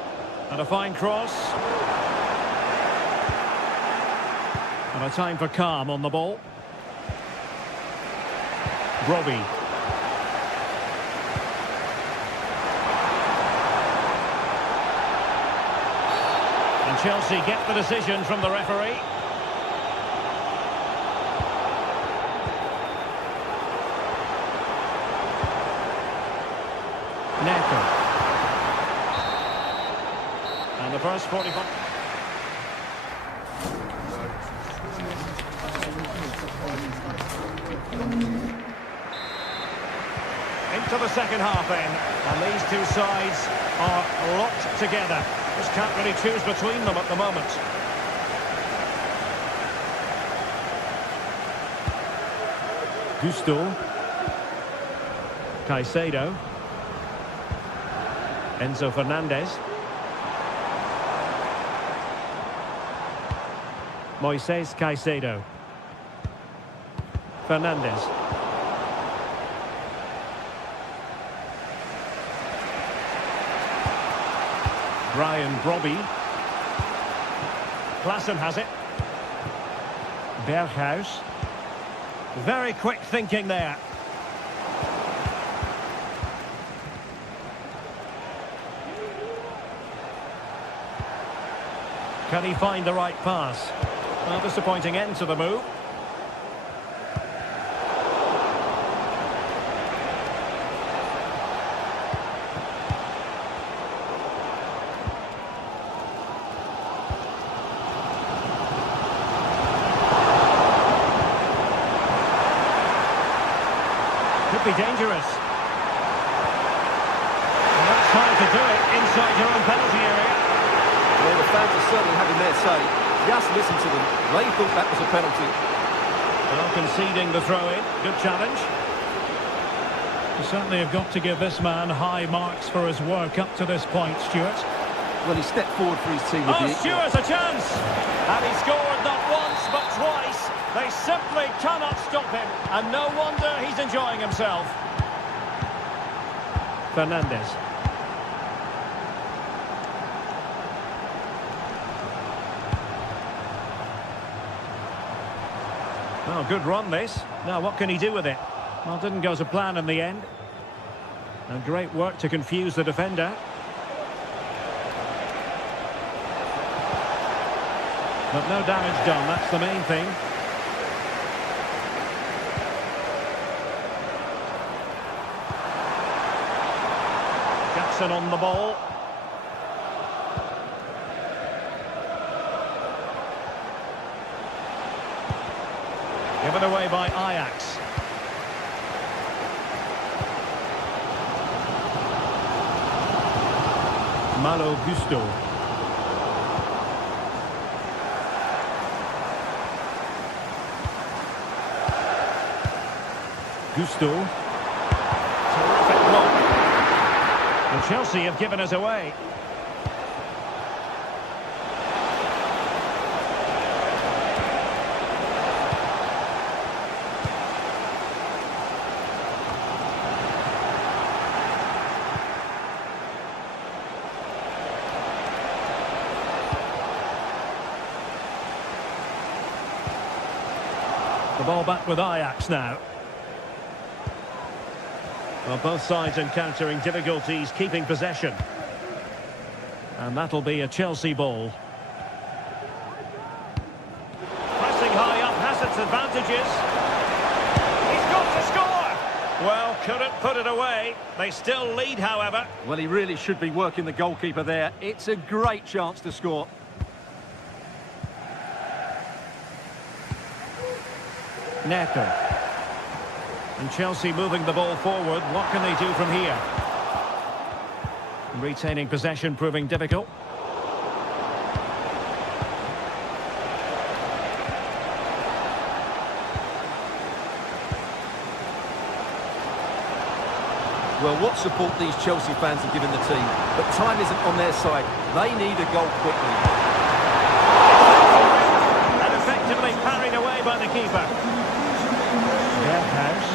And a fine cross. And a time for calm on the ball. Robbie. And Chelsea get the decision from the referee. Neto. And the first 45... Into the second half then, and these two sides are locked together. Just can't really choose between them at the moment. Gusto. Caicedo. Enzo Fernandez. Moises Caicedo. Fernandez. Brian Brobby. Klassen has it. Berghuis. Very quick thinking there. Can he find the right pass? Well, disappointing end to the move. Could be dangerous. And that's trying to do it inside your own penalty area. Well, the fans are certainly having their say. Just listen to them. They thought that was a penalty. Well, conceding the throw-in. Good challenge. You certainly have got to give this man high marks for his work up to this point, Stuart. Well, he stepped forward for his team with Oh, the... Stuart, a chance! And he scored not once, but twice. They simply cannot stop him. And no wonder he's enjoying himself. Fernandez. Well, good run this. Now, what can he do with it? Well, didn't go to plan in the end. And great work to confuse the defender. But no damage done, that's the main thing. Jackson on the ball. Given away by Ajax. Malo Gusto. Gusto. Terrific block. And Chelsea have given us away. ball back with Ajax now. Well, both sides encountering difficulties keeping possession. And that'll be a Chelsea ball. Pressing high up has its advantages. He's got to score! Well, couldn't put it away. They still lead, however. Well, he really should be working the goalkeeper there. It's a great chance to score. Neto. And Chelsea moving the ball forward. What can they do from here? Retaining possession proving difficult. Well, what support these Chelsea fans are giving the team, but time isn't on their side. They need a goal quickly. And effectively parried away by the keeper. House.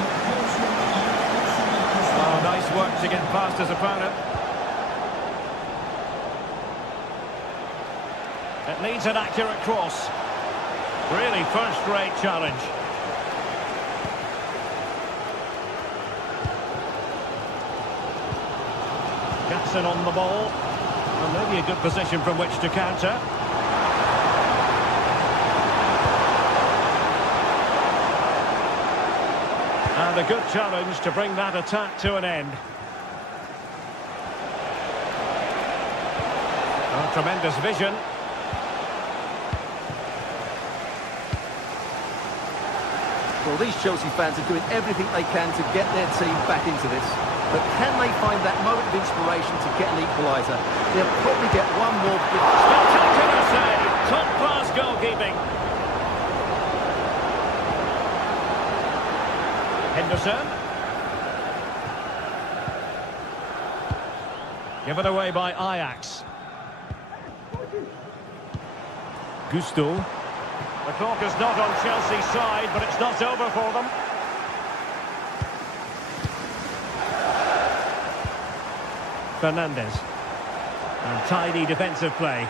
Oh, nice work to get past his opponent. It needs an accurate cross. Really first-rate challenge. Jackson on the ball. Well, maybe a good position from which to counter. And a good challenge to bring that attack to an end. Oh, tremendous vision. Well, these Chelsea fans are doing everything they can to get their team back into this. But can they find that moment of inspiration to get an equaliser? They'll probably get one more. Spectacular save. Top-class goalkeeping. Henderson. Given away by Ajax. Gusto. The clock is not on Chelsea's side, but it's not over for them. Fernandes. And tidy defensive play.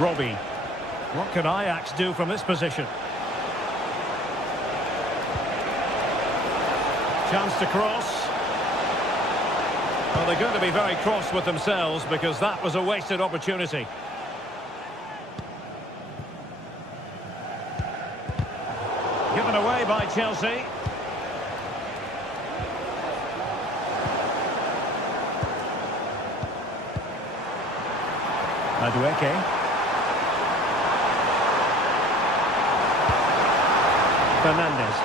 Robbie. What can Ajax do from this position? Chance to cross. Well, they're going to be very cross with themselves because that was a wasted opportunity. Given away by Chelsea. Madueke. Fernandes.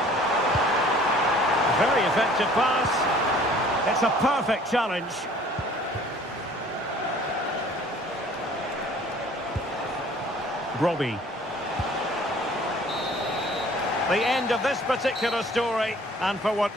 Very effective pass. It's a perfect challenge. Robbie. The end of this particular story, and for what...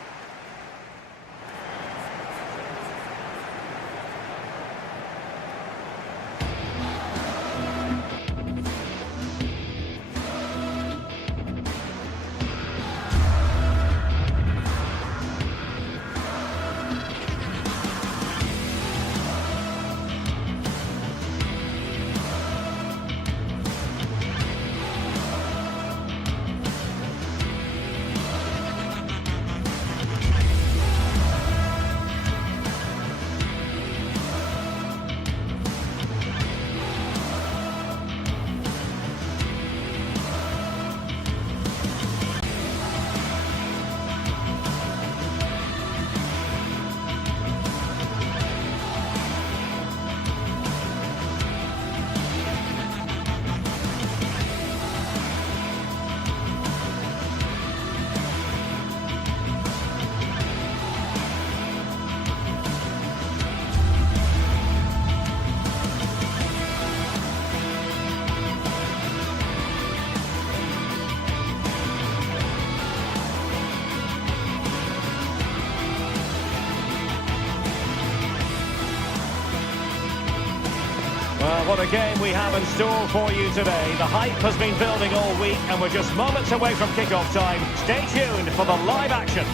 Well, what a game we have in store for you today. The hype has been building all week and we're just moments away from kickoff time. Stay tuned for the live action.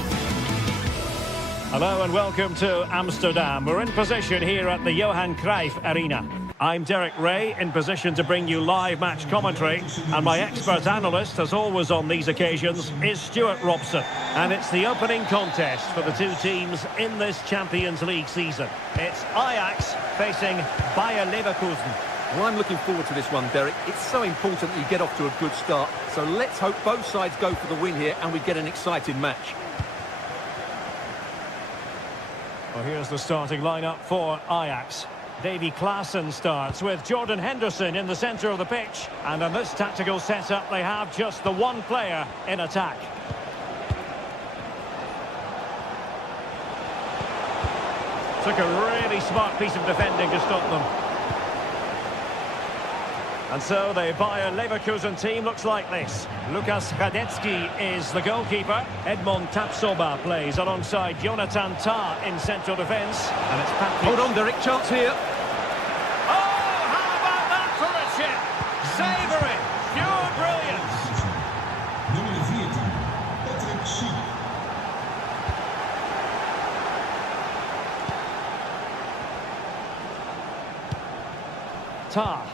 Hello and welcome to Amsterdam. We're in position here at the Johan Cruijff Arena. I'm Derek Ray, in position to bring you live match commentary, and my expert analyst, as always on these occasions, is Stuart Robson. And it's the opening contest for the two teams in this Champions League season. It's Ajax facing Bayer Leverkusen. Well, I'm looking forward to this one, Derek. It's so important that you get off to a good start. So let's hope both sides go for the win here and we get an exciting match. Well, here's the starting lineup for Ajax. Davy Klaassen starts with Jordan Henderson in the centre of the pitch. And in this tactical setup, they have just the one player in attack. Took a really smart piece of defending to stop them. And so the Bayer Leverkusen team looks like this. Lukas Hradecky is the goalkeeper. Edmond Tapsoba plays alongside Jonathan Tah in central defence. And it's Patrick. Hold on, Derek, chance here. Oh, how about that for a chip? Savouring, pure brilliance. Nummer 14, Patrick Schick. Tah.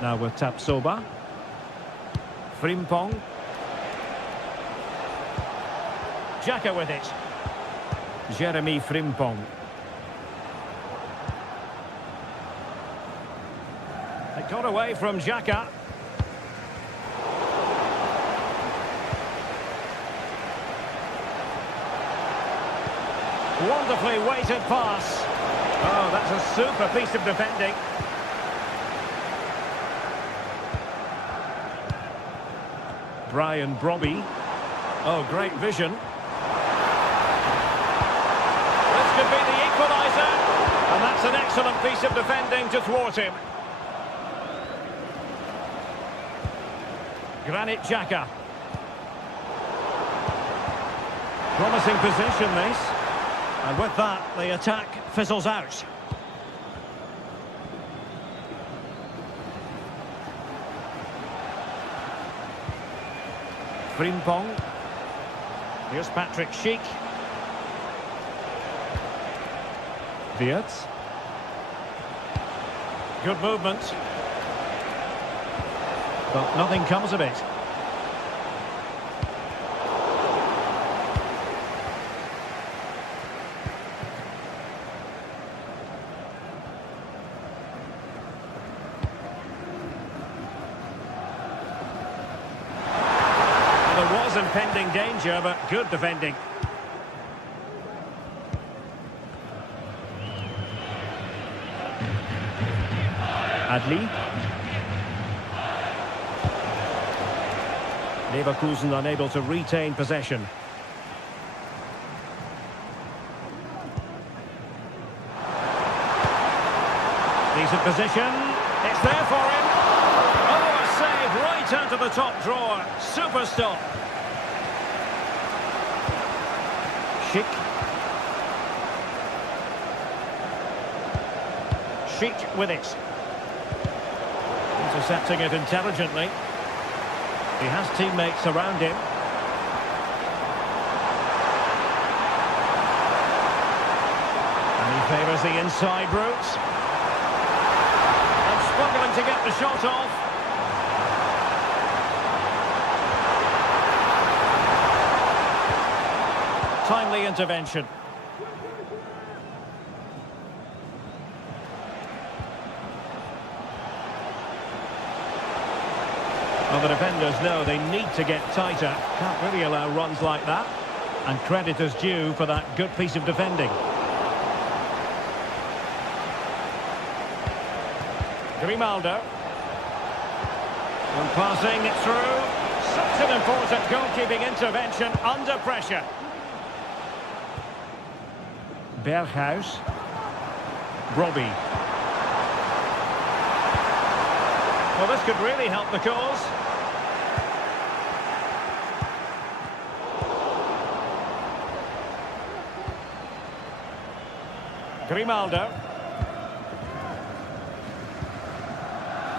Now with Tapsoba. Frimpong. Xhaka with it. Jeremy Frimpong. It got away from Xhaka. Wonderfully weighted pass. Oh, that's a super piece of defending. Brian Brobby. Oh, great vision. This could be the equaliser. And that's an excellent piece of defending to thwart him. Granit Xhaka. Promising position, this. And with that, the attack fizzles out. Frimpong. Here's Patrick Schick. Wirtz. Good movement. But nothing comes of it. Impending danger, but good defending. Adli. Leverkusen unable to retain possession. Decent position. It's there for him. Oh, a save right out of the top drawer. Super stop. Schick. Schick with it. Intercepting it intelligently. He has teammates around him. And he favours the inside route. And struggling to get the shot off. Timely intervention. Well, the defenders know they need to get tighter. Can't really allow runs like that. And credit is due for that good piece of defending. Grimaldo. And passing it through. Such an important goalkeeping intervention under pressure. Berghuis. Brobby. Well, this could really help the cause. Grimaldo.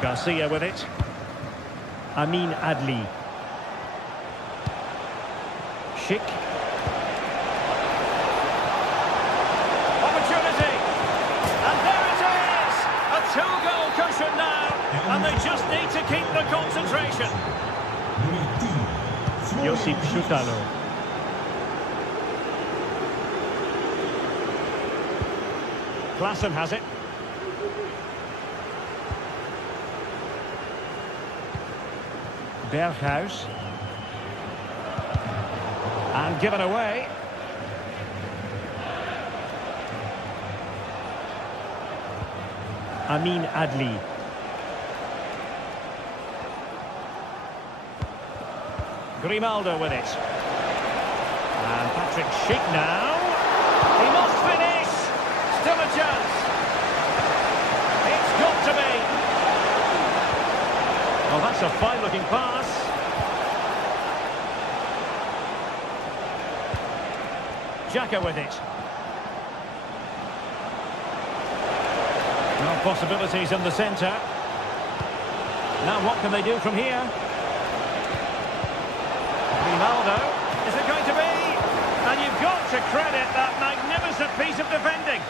Garcia with it. Amin Adli. Schick. Opportunity. And there it is! A 2 they just need to keep the concentration. Josip Šutalo. Klaassen has it. Berghuis. And given away. Amin Adli. Grimaldo with it. And Patrick Schick now. He must finish. Still a chance. It's got to be. Well, that's a fine-looking pass. Xhaka with it. No possibilities in the centre. Now what can they do from here? Grimaldo. Is it going to be? And you've got to credit that magnificent piece of defending.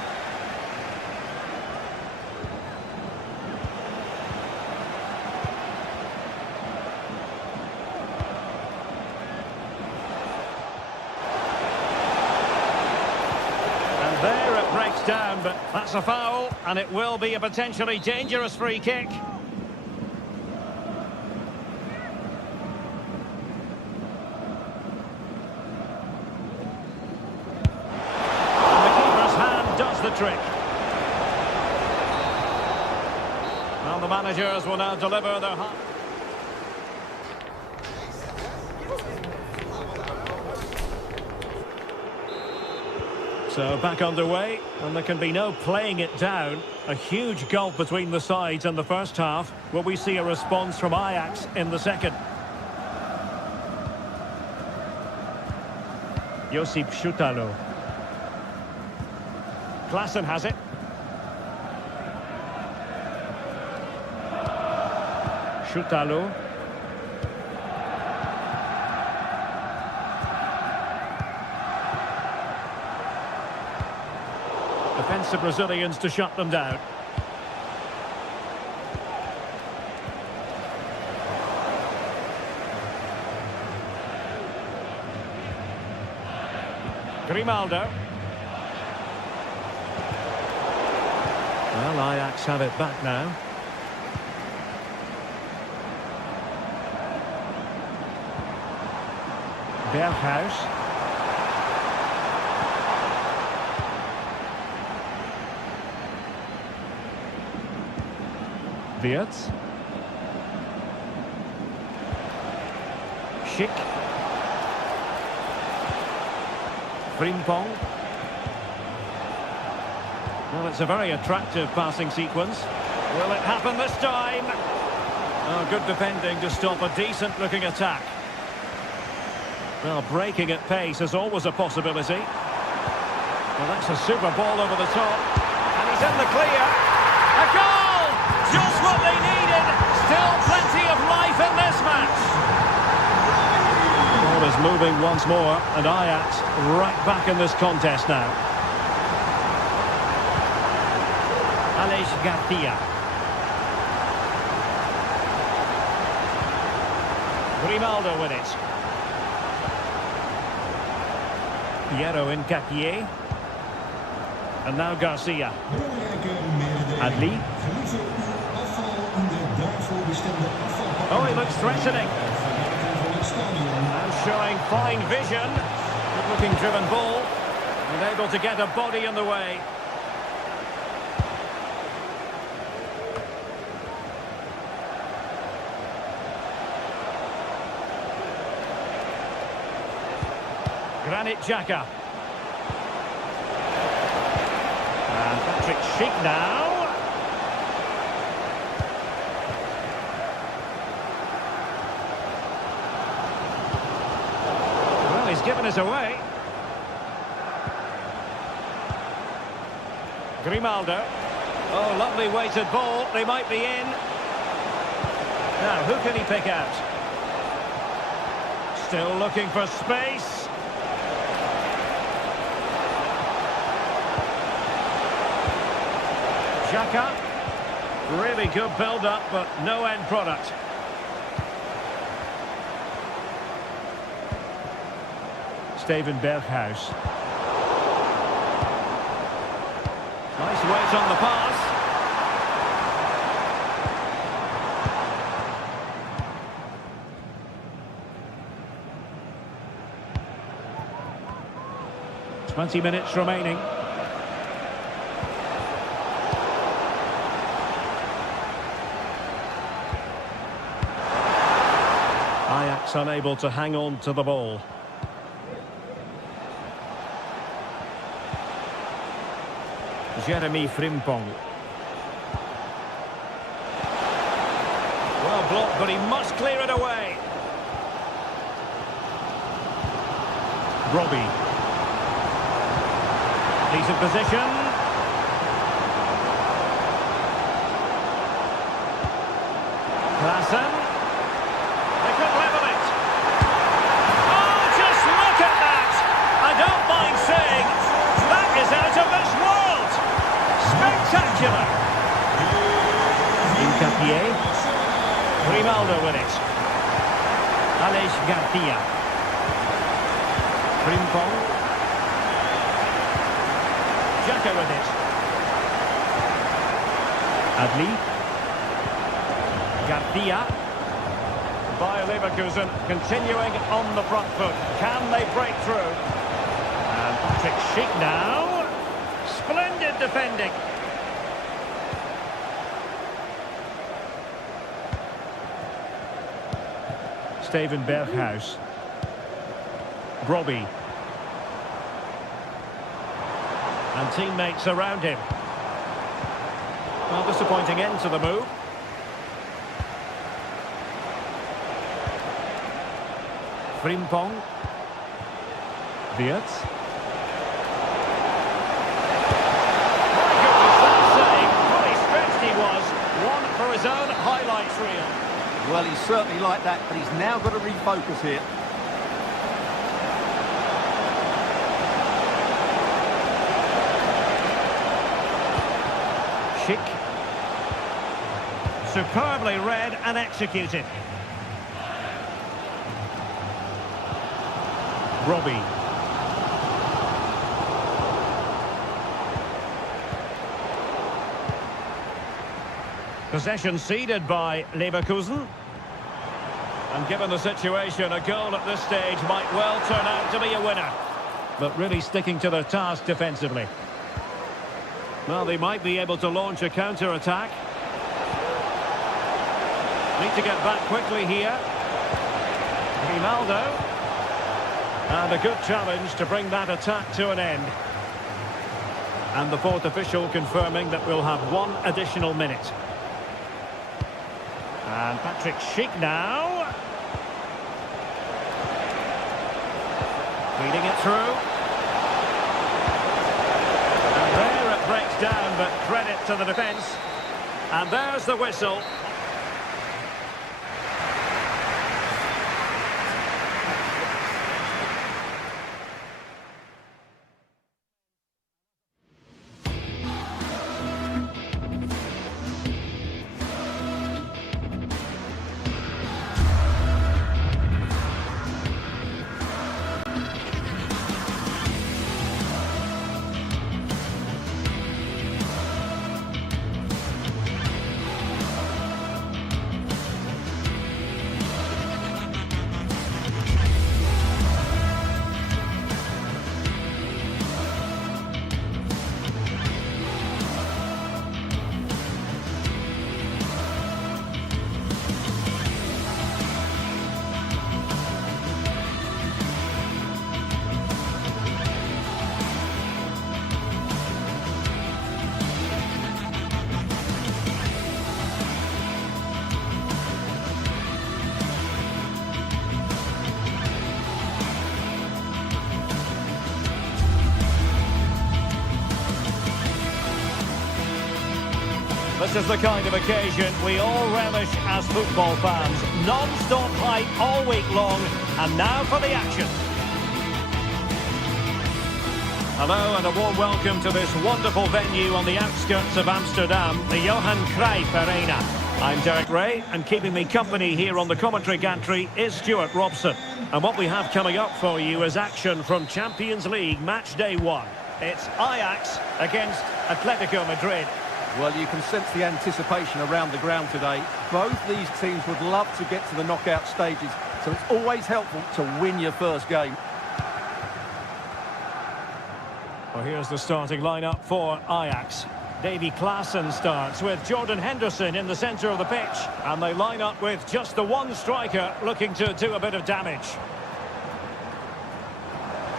And there it breaks down, but that's a foul, and it will be a potentially dangerous free kick. The trick. Well, the managers will now deliver their half. So back underway, and there can be no playing it down. A huge gulf between the sides in the first half. Will we see a response from Ajax in the second? Josip Šutalo. Klaassen has it. Šutalo. Defensive Brazilians to shut them down. Grimaldo. Well, Ajax have it back now. Berghuis. Wirtz. Schick. Frimpong. Well, it's a very attractive passing sequence. Will it happen this time? Oh, good defending to stop a decent-looking attack. Well, breaking at pace is always a possibility. Well, that's a super ball over the top. And he's in the clear. A goal! Just what they needed. Still plenty of life in this match. The ball is moving once more, and Ajax right back in this contest now. Garcia. Grimaldo with it. Piero Incapié. And now Garcia. Adli. Oh, he looks threatening. And showing fine vision. Good-looking driven ball. And able to get a body in the way. Granit Xhaka. And Patrick Schick now. Well, he's given us away. Grimaldo. Oh, lovely weighted ball. They might be in. Now, who can he pick out? Still looking for space. Xhaka. Really good build-up, but no end product. Steven Berghuis. Nice weight on the pass. Twenty minutes remaining. Ajax unable to hang on to the ball. Jeremy Frimpong. Well blocked, but he must clear it away. Robbie. Decent position. Klassen. They could level it. Oh, just look at that! I don't mind saying, that is out of this world! Spectacular! Incapié. Grimaldo with it. Aleix Garcia. Frimpong. Xhaka with it. Adli. Garcia. Bayer Leverkusen continuing on the front foot. Can they break through? And Patrick Schick now. Splendid defending. Steven Berghuis. Robbie. And teammates around him. Well, disappointing end to the move. Frimpong. Wirtz. My goodness, that save. Fully stretched he was. One for his own highlights reel. Well, he's certainly like that, but he's now got to refocus here. Schick. Superbly read and executed. Robbie. Possession ceded by Leverkusen. And given the situation, a goal at this stage might well turn out to be a winner. But really sticking to their task defensively. Well, they might be able to launch a counter-attack. Need to get back quickly here. Grimaldo. And a good challenge to bring that attack to an end. And the fourth official confirming that we'll have one additional minute. And Patrick Schick now. Feeding it through. And there it breaks down, but credit to the defence. And there's the whistle. This is the kind of occasion we all relish as football fans. Non-stop hype all week long, and now for the action. Hello and a warm welcome to this wonderful venue on the outskirts of Amsterdam, the Johan Cruyff Arena. I'm Derek Ray, and keeping me company here on the commentary gantry is Stuart Robson. And what we have coming up for you is action from Champions League match day 1. It's Ajax against Atletico Madrid. Well, you can sense the anticipation around the ground today. Both these teams would love to get to the knockout stages, so it's always helpful to win your first game. Well, here's the starting lineup for Ajax. Davy Klaassen starts with Jordan Henderson in the centre of the pitch. And they line up with just the one striker looking to do a bit of damage.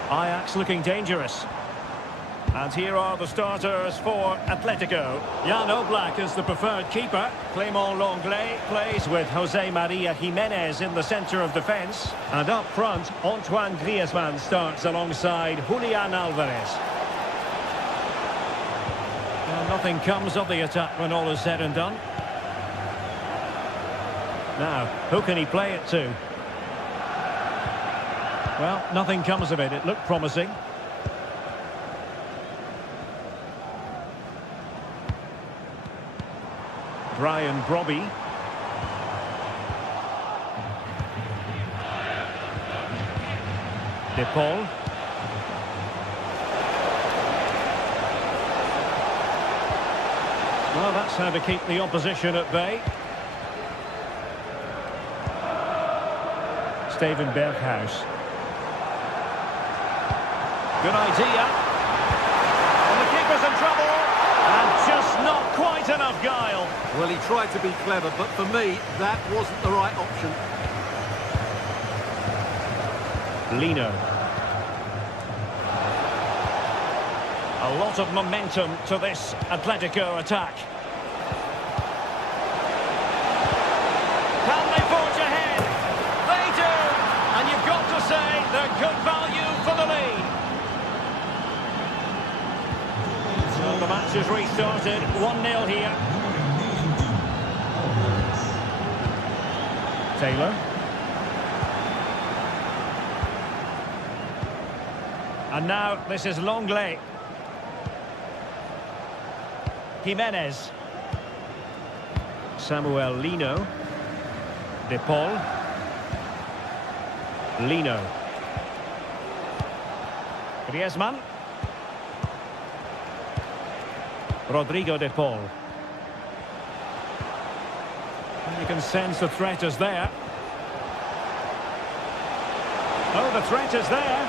Ajax looking dangerous. And here are the starters for Atletico. Jan Oblak is the preferred keeper. Clément Lenglet plays with José María Jiménez in the centre of defence. And up front, Antoine Griezmann starts alongside Julián Álvarez. Well, nothing comes of the attack when all is said and done. Now, who can he play it to? Well, nothing comes of it. It looked promising. Brian Brobby. De Paul. Well, that's how to keep the opposition at bay. Steven Berghuis. Good idea. And the keeper's in trouble. And just not quite enough guile. Well, he tried to be clever, but for me, that wasn't the right option. Lino. A lot of momentum to this Atletico attack. Can they forge ahead? They do! And you've got to say they're good value for the lead. So the match has restarted. 1-0 here. Taylor. And now this is Lenglet. Jimenez. Samuel Lino. De Paul. Lino. Griezmann. Rodrigo De Paul. And you can sense the threat is there. Oh, the threat is there.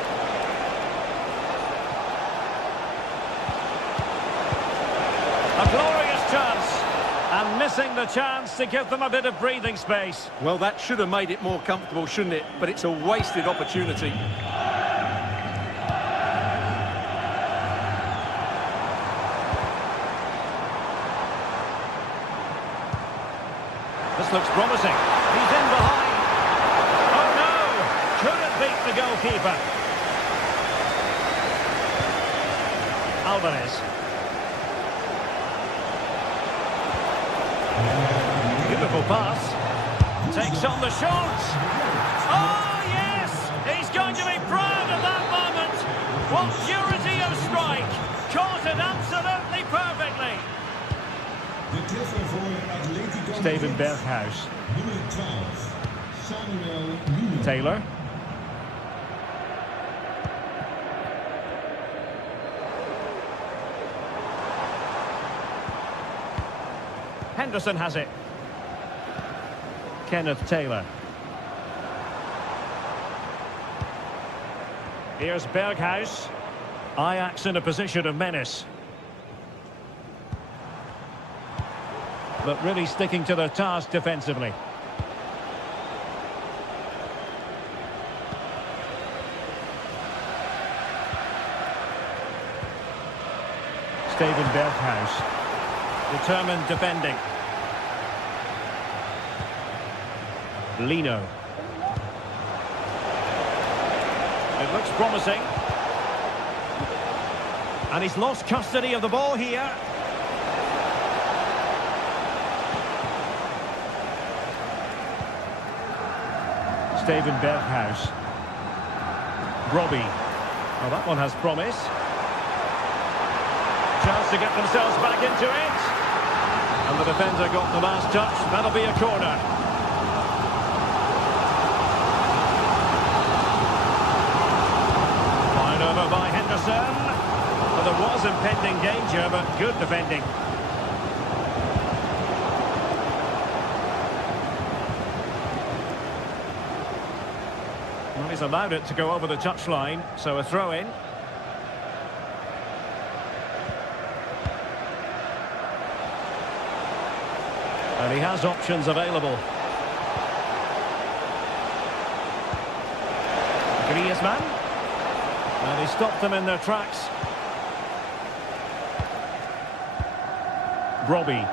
A glorious chance. And missing the chance to give them a bit of breathing space. Well, that should have made it more comfortable, shouldn't it? But it's a wasted opportunity. This looks promising. He's in behind. Oh no! Couldn't beat the goalkeeper. Álvarez. Beautiful pass. Takes on the shot. Oh yes! He's going to be proud of that moment. What purity of strike. Caught it absolutely perfectly. Steven Berghuis. Taylor. Henderson has it. Kenneth Taylor. Here's Berghuis. Ajax in a position of menace. But really sticking to their task defensively. Steven Berghuis. Determined defending. Lino. It looks promising. And he's lost custody of the ball here. Steven Berghuis. Robbie. Well, that one has promise. Chance to get themselves back into it. And the defender got the last touch. That'll be a corner. Fine over by Henderson. Well, there was impending danger, but good defending. Well, he's allowed it to go over the touchline, so a throw-in. And he has options available. Griezmann. And he stopped them in their tracks. Robbie.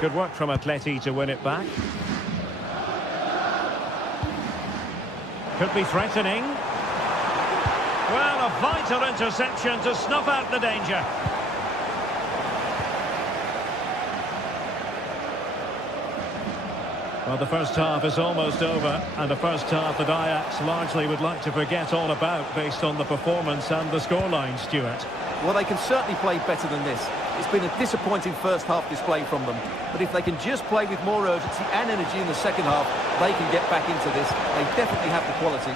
Good work from Atleti to win it back. Could be threatening. Well, a vital interception to snuff out the danger. Well, the first half is almost over, and a first half that Ajax largely would like to forget all about based on the performance and the scoreline, Stuart. Well, they can certainly play better than this. It's been a disappointing first half display from them. But if they can just play with more urgency and energy in the second half, they can get back into this. They definitely have the quality.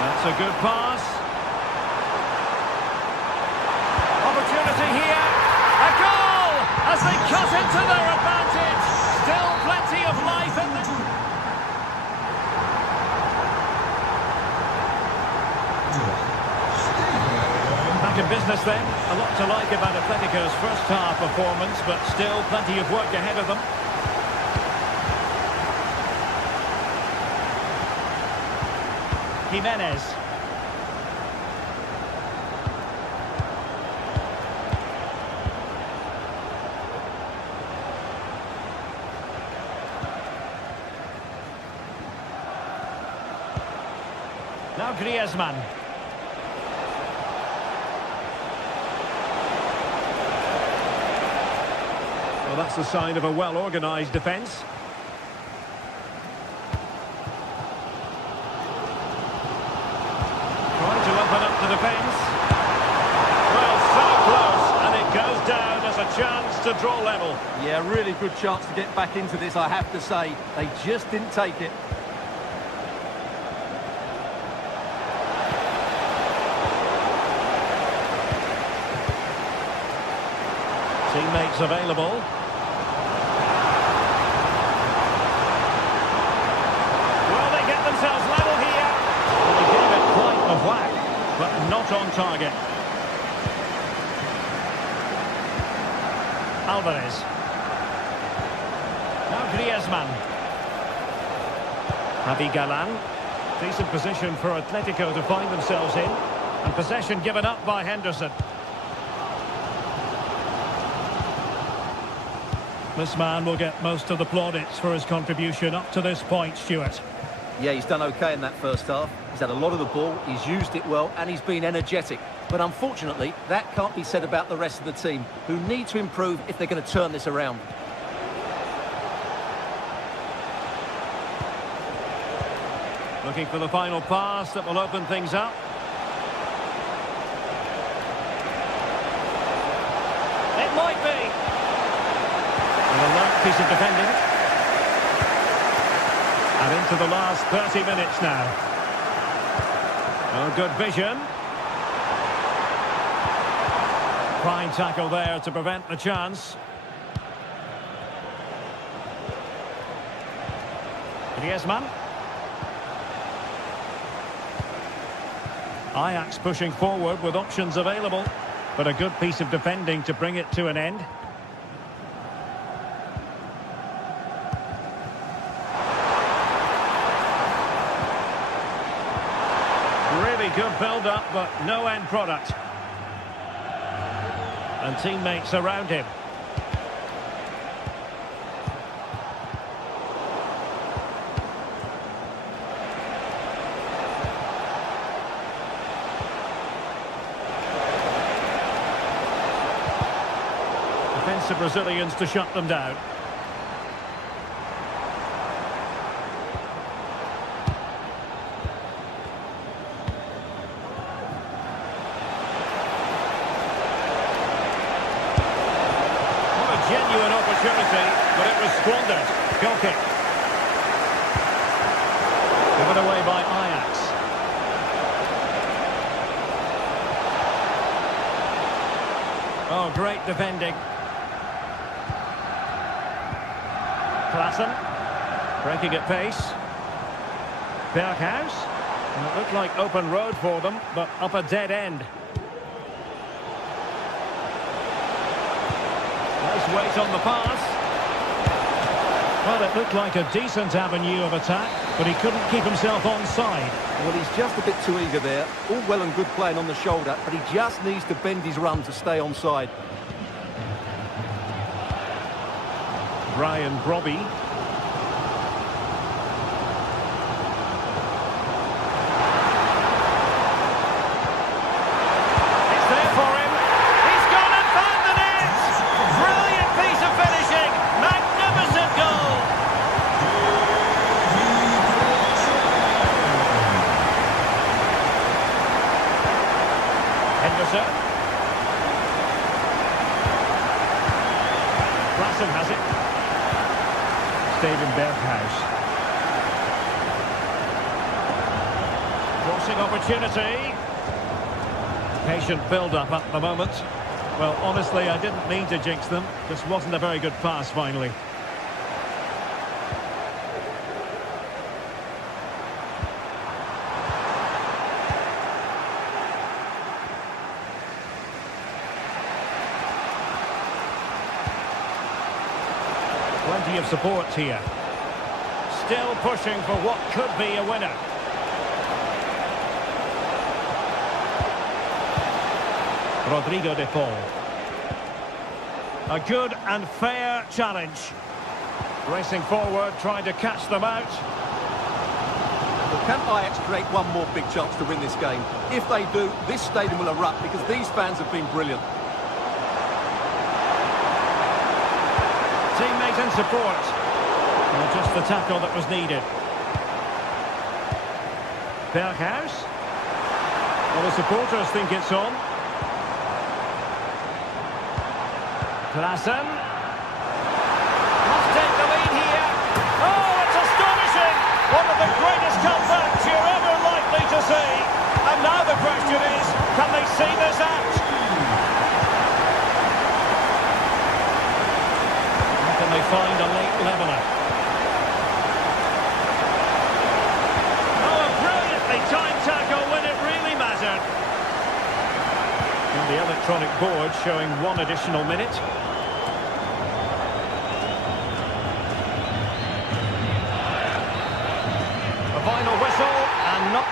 That's a good pass. Opportunity here. A goal as they cut into their advantage. Still plenty of life in this. Back in business then. A lot to like about Atletico's first half performance, but still plenty of work ahead of them. Jimenez. Now Griezmann. Well, that's a sign of a well-organised defence. Trying to open up the defence. Well, so close, and it goes down as a chance to draw level. Yeah, really good chance to get back into this, I have to say. They just didn't take it. Teammates available. Will they get themselves level here? Well, they gave it quite a whack, but not on target. Alvarez. Now Griezmann. Javi Galan. Decent position for Atletico to find themselves in. And possession given up by Henderson. This man will get most of the plaudits for his contribution up to this point, Stuart. Yeah, he's done okay in that first half. He's had a lot of the ball, he's used it well, and he's been energetic. But unfortunately, that can't be said about the rest of the team, who need to improve if they're going to turn this around. Looking for the final pass that will open things up. It might be. An alert piece of defending. And into the last 30 minutes now. Oh, good vision. Fine tackle there to prevent the chance. Griezmann. Ajax pushing forward with options available, but a good piece of defending to bring it to an end. Really good build-up, but no end product. And teammates around him. Defensive Brazilians to shut them down. genuine opportunity, but it was squandered. Goal kick. Given away by Ajax. Oh, great defending. Klaassen. Breaking at pace. Berghuis. And it looked like open road for them, but up a dead end. Nice weight on the pass. Well, it looked like a decent avenue of attack, but he couldn't keep himself onside. Well, he's just a bit too eager there. All well and good playing on the shoulder, but he just needs to bend his run to stay onside. Brian Brobby. It's there for him. He's gone and found the net. Brilliant piece of finishing. Magnificent goal. Henderson. Klaassen has it. Steven Berghuis. Crossing opportunity. Patient build-up at the moment. Well, honestly, I didn't mean to jinx them. This wasn't a very good pass, finally. Plenty of support here. Still pushing for what could be a winner. Rodrigo de Paul. A good and fair challenge. Racing forward, trying to catch them out. Well, can Ajax create one more big chance to win this game? If they do, this stadium will erupt because these fans have been brilliant. Teammate in support. Well, just the tackle that was needed. Berghuis. Well, the supporters think it's on. Klaassen. Must take the lead here. Oh, it's astonishing! One of the greatest comebacks you're ever likely to see. And now the question is, can they see this out? Can they find a late leveller? Oh, a brilliantly timed tackle when it really mattered. And the electronic board showing one additional minute. A final whistle and not...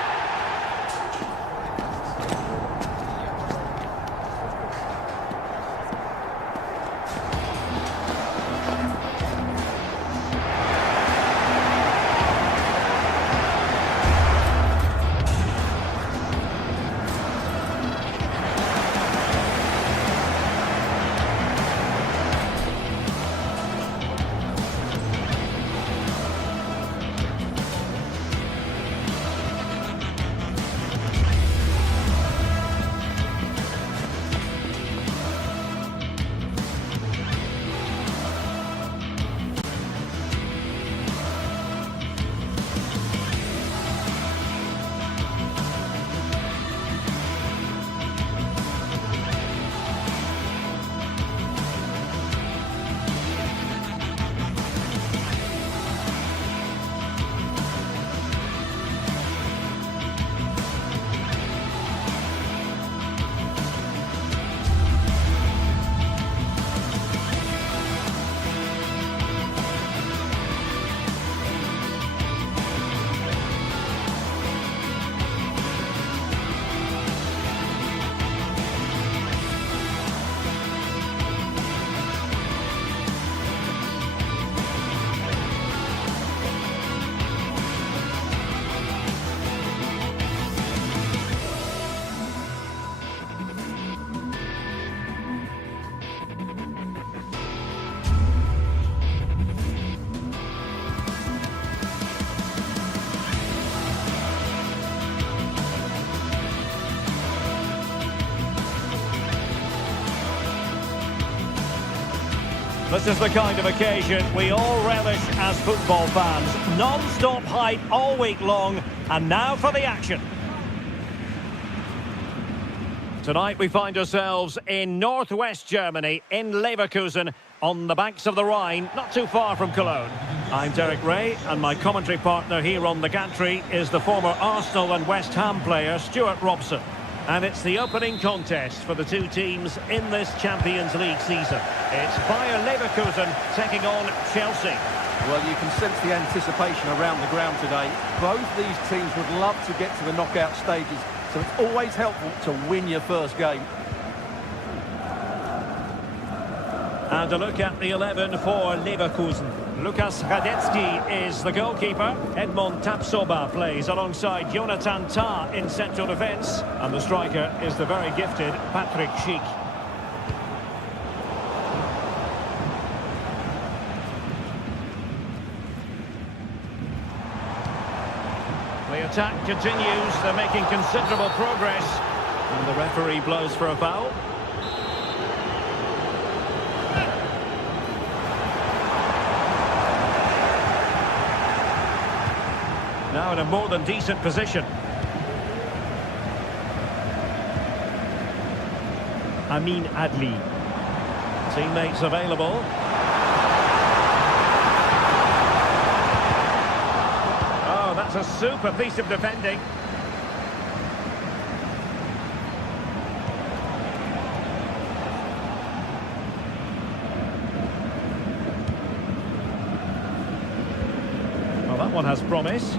This is the kind of occasion we all relish as football fans. Non-stop hype all week long, and now for the action. Tonight we find ourselves in northwest Germany, in Leverkusen, on the banks of the Rhine, not too far from Cologne. I'm Derek Ray, and my commentary partner here on the gantry is the former Arsenal and West Ham player, Stuart Robson. And it's the opening contest for the two teams in this Champions League season. It's Bayer Leverkusen taking on Chelsea. Well, you can sense the anticipation around the ground today. Both these teams would love to get to the knockout stages, so it's always helpful to win your first game. And a look at the 11 for Leverkusen. Lukas Radetzky is the goalkeeper. Edmond Tapsoba plays alongside Jonathan Tah in central defence. And the striker is the very gifted Patrick Schick. The attack continues. They're making considerable progress. And the referee blows for a foul. Now in a more than decent position. Amin Adli. Teammates available. Oh, that's a super piece of defending. Well, that one has promise.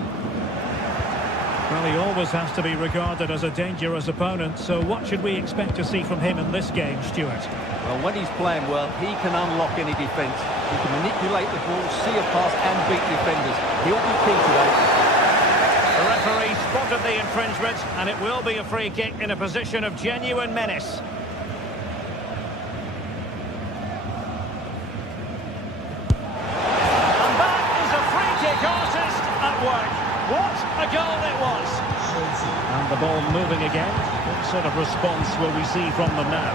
Well, he always has to be regarded as a dangerous opponent, so what should we expect to see from him in this game, Stuart? Well, when he's playing well, he can unlock any defence. He can manipulate the ball, see a pass and beat defenders. He'll be key today. The referee spotted the infringement, and it will be a free kick in a position of genuine menace. And that is a free kick artist at work. What a goal it was! And the ball moving again. What sort of response will we see from them now?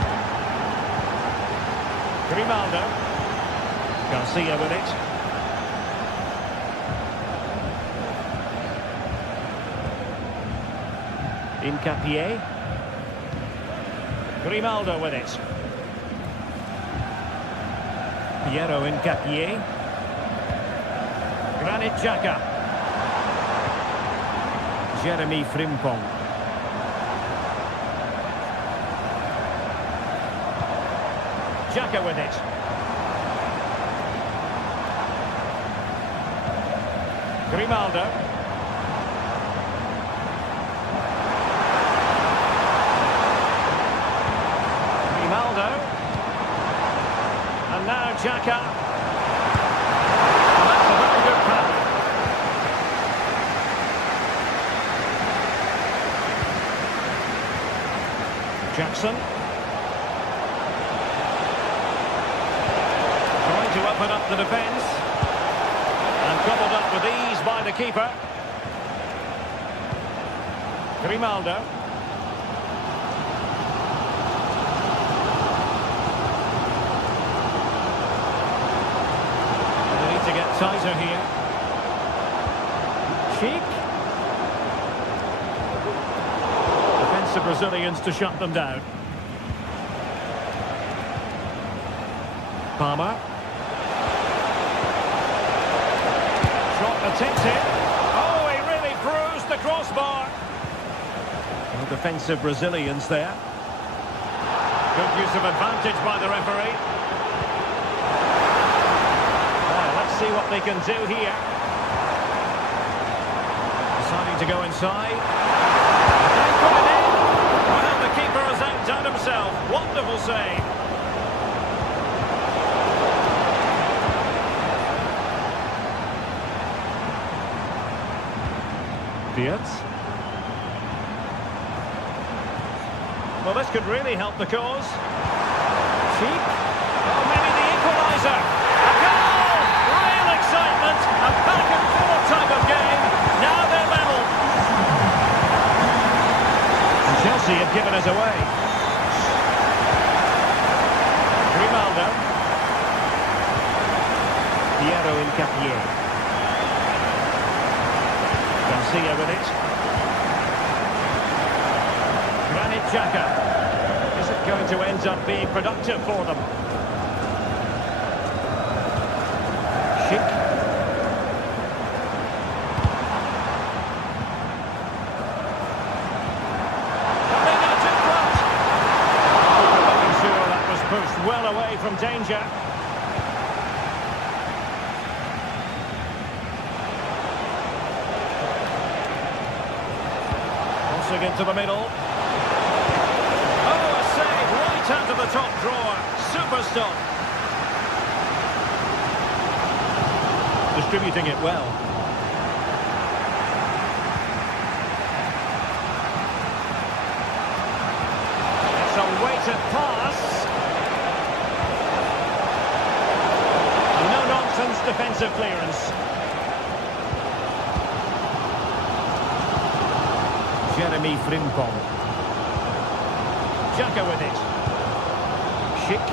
Grimaldo. Garcia with it. Incapié. Grimaldo with it. Piero Incapié. Granit Xhaka. Jeremy Frimpong. Xhaka with it. Grimaldo. Grimaldo. And now Xhaka. And that's a very good pass. Jackson. Trying to open up the defence. And gobbled up with ease by the keeper. Grimaldo. They need to get tighter here. Schick. The Brazilians to shut them down. Palmer. Shot attempted. Oh, he really bruised the crossbar. No defensive Brazilians there. Good use of advantage by the referee. Well, let's see what they can do here. Deciding to go inside. They put it in. Well, the keeper has outdone himself. Wonderful save. Diaz. Well, this could really help the cause. Sheik. Oh, maybe the equaliser. A goal! Real excitement. A back and forth type of game. Now they're level. And Chelsea have given us away. Grimaldo. Garcia with it. Granit Xhaka. Is it going to end up being productive for them? Schick. Coming out in front. Making sure that was pushed well away from danger. Into the middle. Oh, a save right out of the top drawer. Super stop. Distributing it well. It's a weighted pass. No-nonsense defensive clearance. Jeremy Frimpong. Xhaka with it. Schick.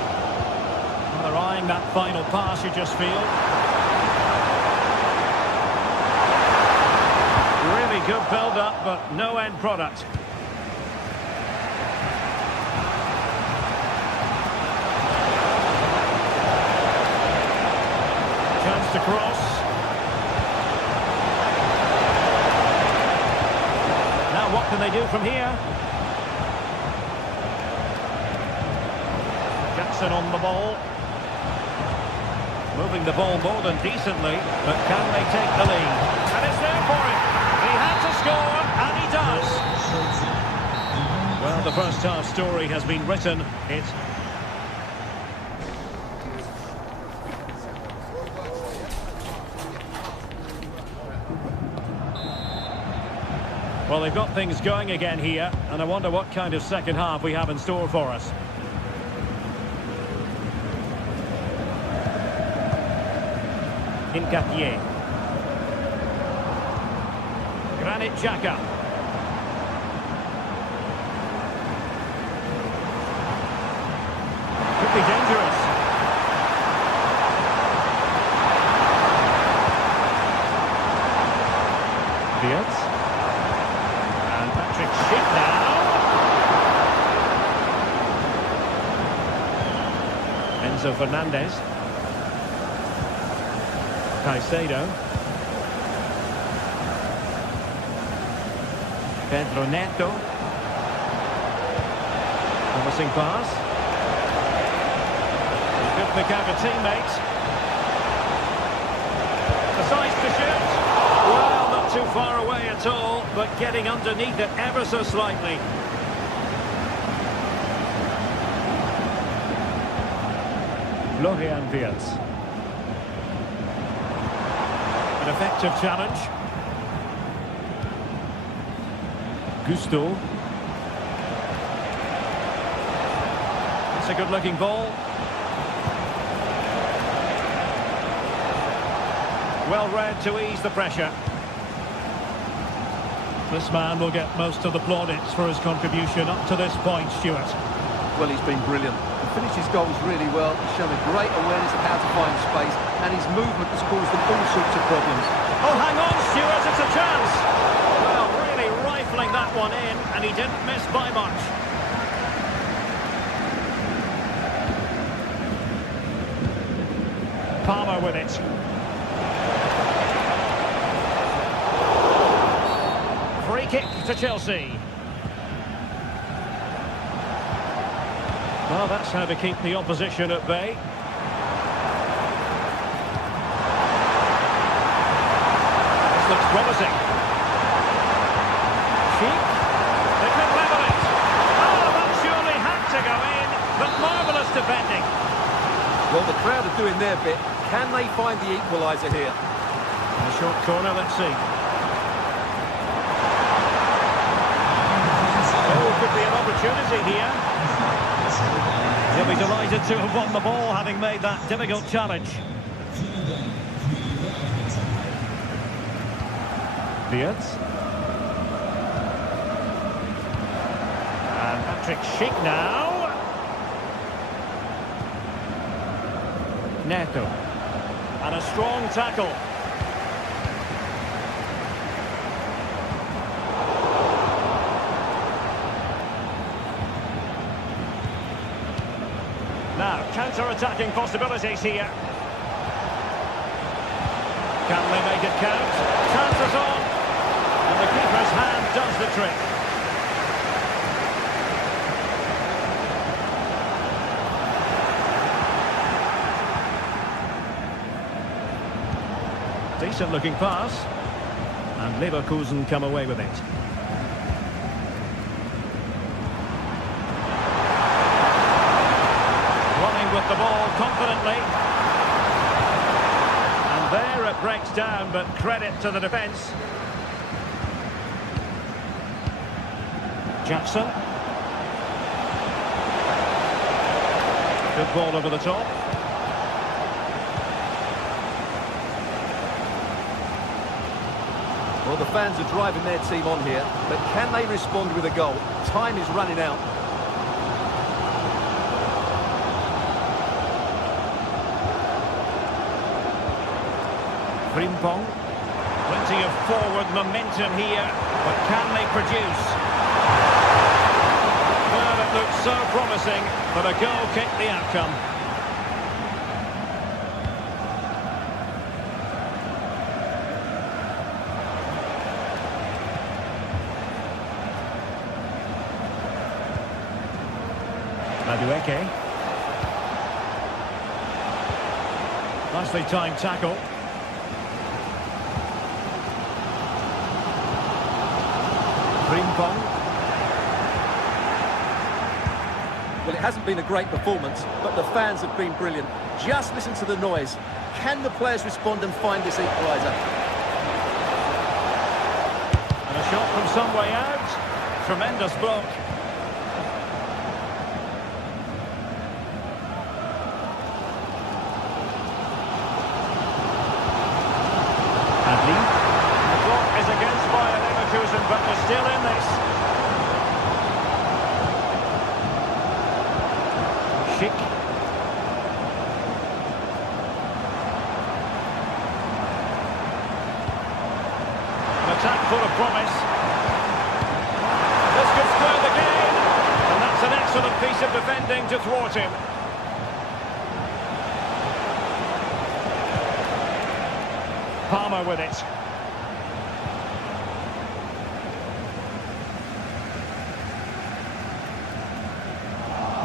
Well, they're eyeing that final pass, you just feel. Really good build-up, but no end product. Chance to cross. What can they do from here? Jackson on the ball. Moving the ball more than decently, but can they take the lead? And it's there for him. He had to score, and he does. Well, the first half story has been written. It's well, they've got things going again here, and I wonder what kind of second half we have in store for us. Nketiah. Granit Xhaka. Could be dangerous. Diaz. Schick now. Enzo Fernandez. Caicedo. Pedro Neto. Promising pass. Good pick out a teammate. Decides to shoot. Well, not too far away at all, but getting underneath it ever so slightly. Florian Wirtz. An effective challenge. Gusto. It's a good-looking ball. Well read to ease the pressure. This man will get most of the plaudits for his contribution up to this point, Stuart. Well, he's been brilliant. He finished his goals really well. He's shown a great awareness of how to find space, and his movement has caused them all sorts of problems. Oh, hang on, Stuart, it's a chance. Well, really rifling that one in, and he didn't miss by much. Palmer with it. Free kick to Chelsea. Well, that's how to keep the opposition at bay. This looks promising. Schick. They could level it. Oh, that surely had to go in, but marvellous defending. Well, the crowd are doing their bit. Can they find the equaliser here? In the short corner, let's see. Oh, could be an opportunity here. He'll be delighted to have won the ball, having made that difficult challenge. Wirtz. And Patrick Schick now. Neto. And a strong tackle. Now, counter-attacking possibilities here. Can they make it count? Chances on. And the keeper's hand does the trick. Decent looking pass. And Leverkusen come away with it. Running with the ball confidently. And there it breaks down, but credit to the defence. Jackson. Good ball over the top. Well, the fans are driving their team on here, but can they respond with a goal? Time is running out. Frimpong. Plenty of forward momentum here, but can they produce? Well, it looks so promising, but a goal kicked the outcome. Madueke. Nicely timed tackle. Frimpong. Well, it hasn't been a great performance, but the fans have been brilliant. Just listen to the noise. Can the players respond and find this equaliser? And a shot from some way out. Tremendous block. The block is against Bayer Leverkusen, but they're still in this. Schick. An attack full of promise. This could square the game. And that's an excellent piece of defending to thwart him. Palmer with it.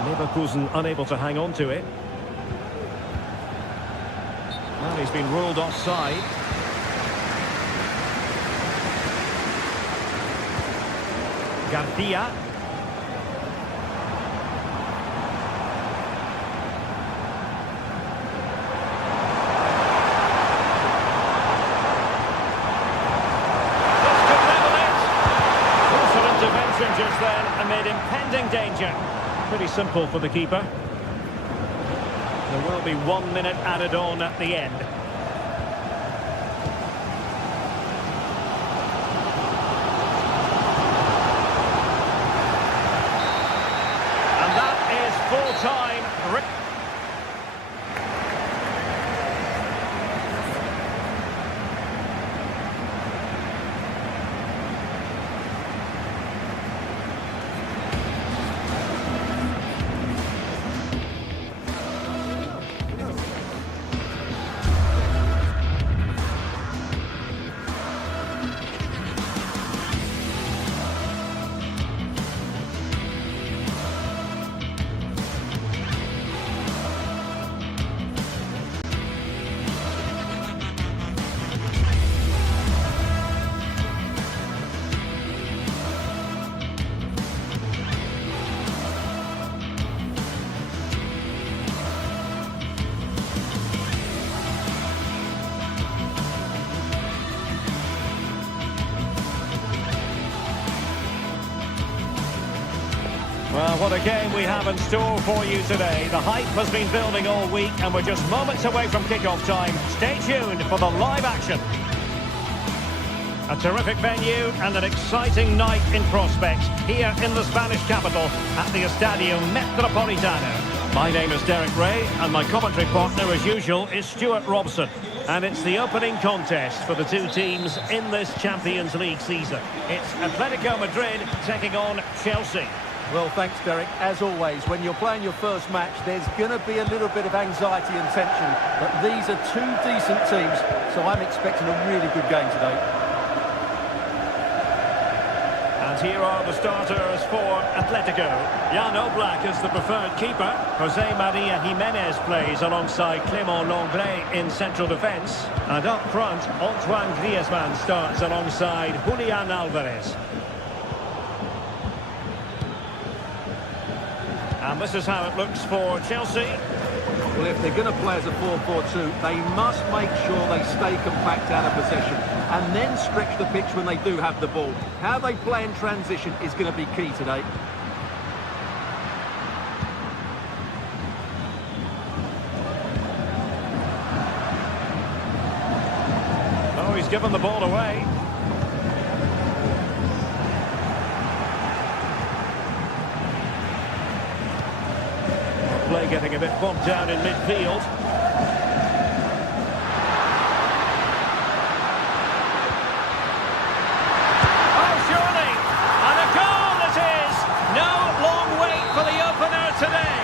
Leverkusen unable to hang on to it. Well, he's been ruled offside. Garcia. Just then amid impending danger. Pretty simple for the keeper. There will be 1 minute added on at the end. And that is full time. Well, what a game we have in store for you today. The hype has been building all week and we're just moments away from kick-off time. Stay tuned for the live action. A terrific venue and an exciting night in prospect here in the Spanish capital at the Estadio Metropolitano. My name is Derek Ray, and my commentary partner, as usual, is Stuart Robson. And it's the opening contest for the two teams in this Champions League season. It's Atletico Madrid taking on Chelsea. Well, thanks, Derek. As always, when you're playing your first match, there's going to be a little bit of anxiety and tension. But these are two decent teams, so I'm expecting a really good game today. And here are the starters for Atletico. Jan Oblak is the preferred keeper. Jose Maria Jimenez plays alongside Clément Lenglet in central defence. And up front, Antoine Griezmann starts alongside Julián Álvarez. And this is how it looks for Chelsea. Well, if they're going to play as a 4-4-2, they must make sure they stay compact out of possession and then stretch the pitch when they do have the ball. How they play in transition is going to be key today. Oh, he's given the ball away. Play getting a bit bogged down in midfield. Oh, surely! And a goal it is! No long wait for the opener today.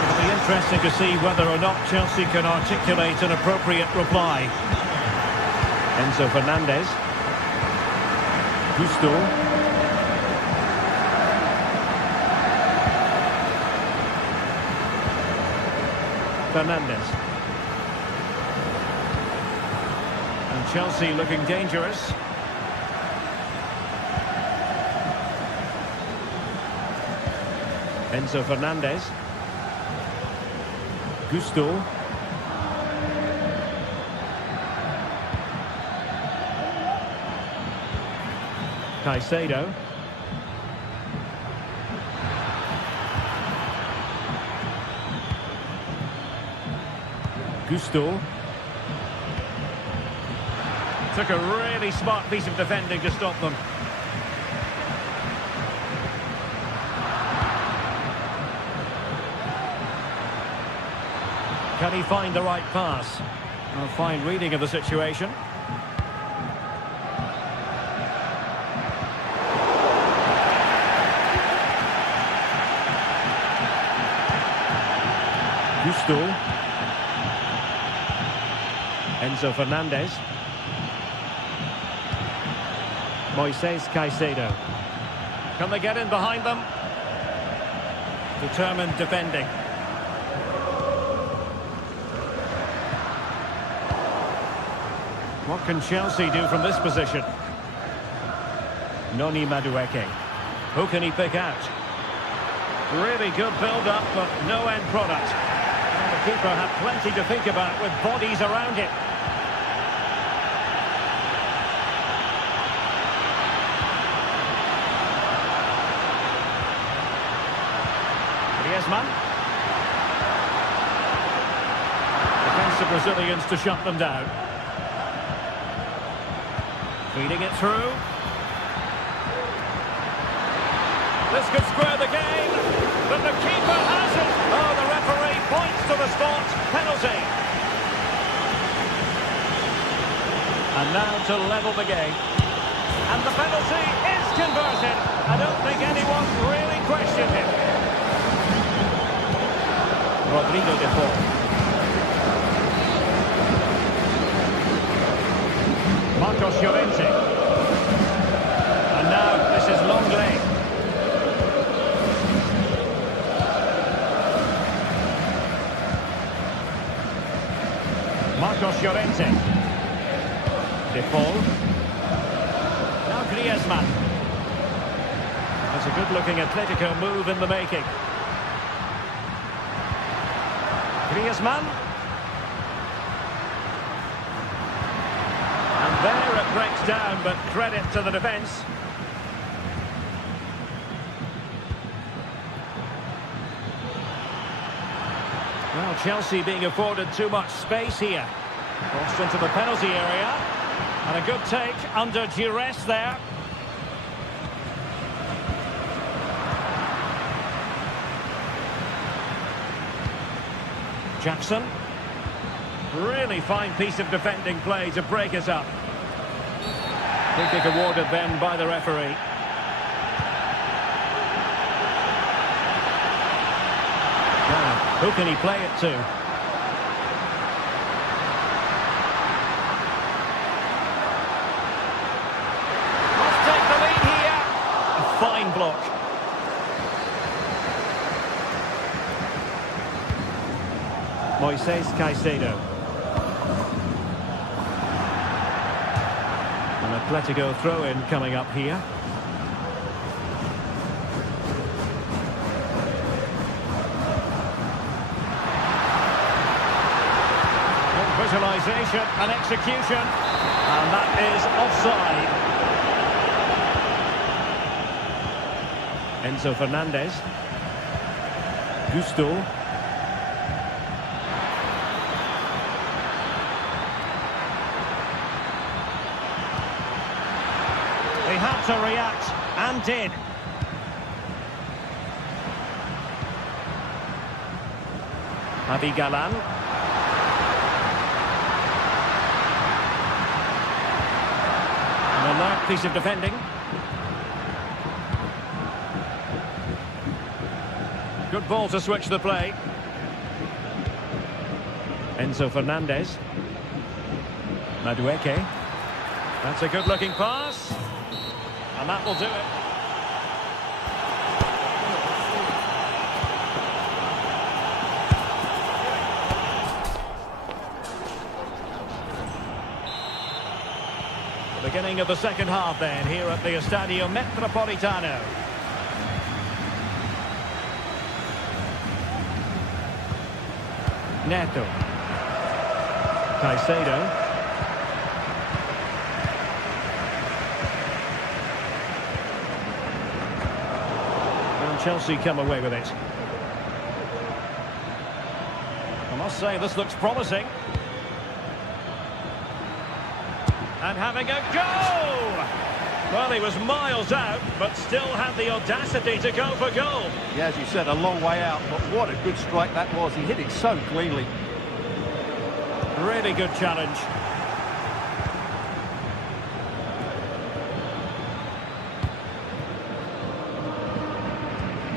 It'll be interesting to see whether or not Chelsea can articulate an appropriate reply. Enzo Fernandez. Gusto. Fernandez. And Chelsea looking dangerous. Enzo Fernandez. Gusto. Caicedo. Gusto. Took a really smart piece of defending to stop them. Can he find the right pass? A fine reading of the situation. Gusto. Enzo Fernandez. Moises Caicedo. Can they get in behind them? Determined defending. What can Chelsea do from this position? Noni Madueke. Who can he pick out? Really good build-up, but no end product. And the keeper had plenty to think about with bodies around him. Griezmann. Defensive Brazilians to shut them down. Feeding it through. This could square the game, but the keeper has it. Oh, the referee points to the spot. Penalty. And now to level the game. And the penalty is converted. I don't think anyone really questioned him. Rodrigo de Paul. Marcos Llorente. And now this is Lenglet. Marcos Llorente. De Paul. Now Griezmann. That's a good-looking Atletico move in the making. Griezmann. And there it breaks down, but credit to the defence. Well, Chelsea being afforded too much space here. Crossed into the penalty area. And a good take under duress there. Jackson. Really fine piece of defending play to break us up. Free kick awarded then by the referee. Now, who can he play it to? Must take the lead here. A fine block. Moises Caicedo. An Atletico throw-in coming up here. Good visualization and execution. And that is offside. Enzo Fernandez. Gusto. He had to react, and did. Javi Galan. An alert piece of defending. Good ball to switch the play. Enzo Fernandez. Madueke. That's a good-looking pass. And that will do it. The beginning of the second half then, here at the Estadio Metropolitano. Neto. Caicedo. Chelsea come away with it. I must say, this looks promising. And having a go! Well, he was miles out, but still had the audacity to go for goal. Yeah, as you said, a long way out, but what a good strike that was. He hit it so cleanly. Really good challenge.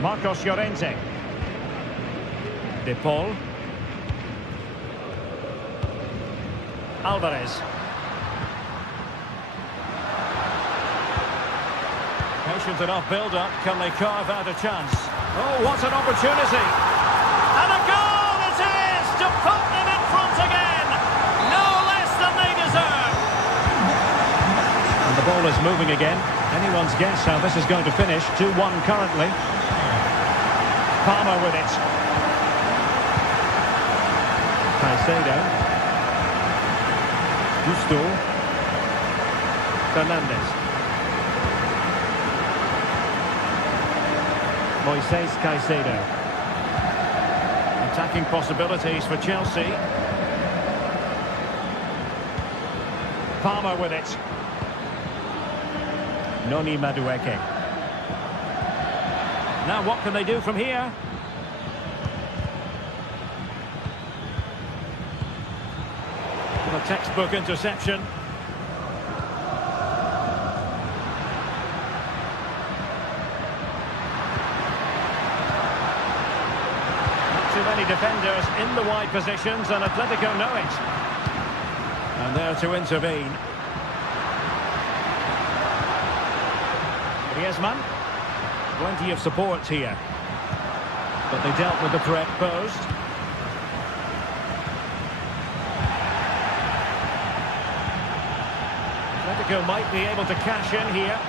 Marcos Llorente. De Paul. Alvarez. Patient enough build-up. Can they carve out a chance? Oh, what an opportunity. And a goal it is to put them in front again. No less than they deserve. And the ball is moving again. Anyone's guess how this is going to finish. 2-1 currently. Palmer with it. Caicedo. Gusto. Fernandez. Moises Caicedo. Attacking possibilities for Chelsea. Palmer with it. Noni Madueke. Now what can they do from here? A textbook interception. Not too many defenders in the wide positions, and Atletico know it. And there to intervene. Griezmann. Plenty of support here. But they dealt with the threat posed. Atletico might be able to cash in here.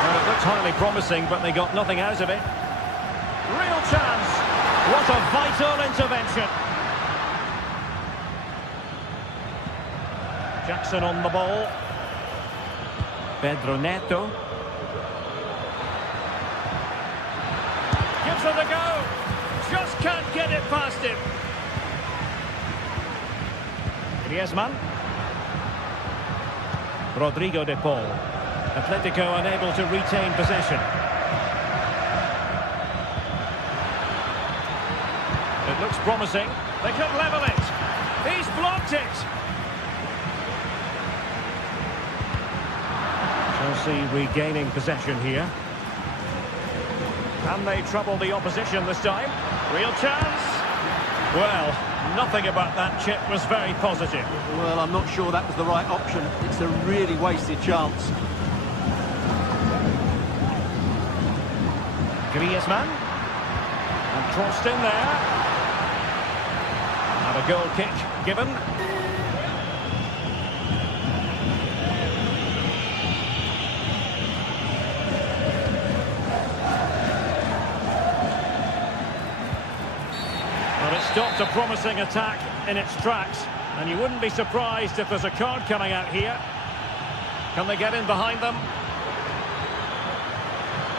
Well, it looks highly promising, but they got nothing out of it. Real chance. What a vital intervention. Jackson on the ball. Pedro Neto. Gives it a go. Just can't get it past him. Griezmann. Rodrigo de Paul. Atletico unable to retain possession. It looks promising. They could level it. He's blocked it. Chelsea regaining possession here. Can they trouble the opposition this time? Real chance. Well, nothing about that chip was very positive. Well, I'm not sure that was the right option. It's a really wasted chance. Griezmann. And crossed in there. And a goal kick given. Well, it stopped a promising attack in its tracks. And you wouldn't be surprised if there's a card coming out here. Can they get in behind them?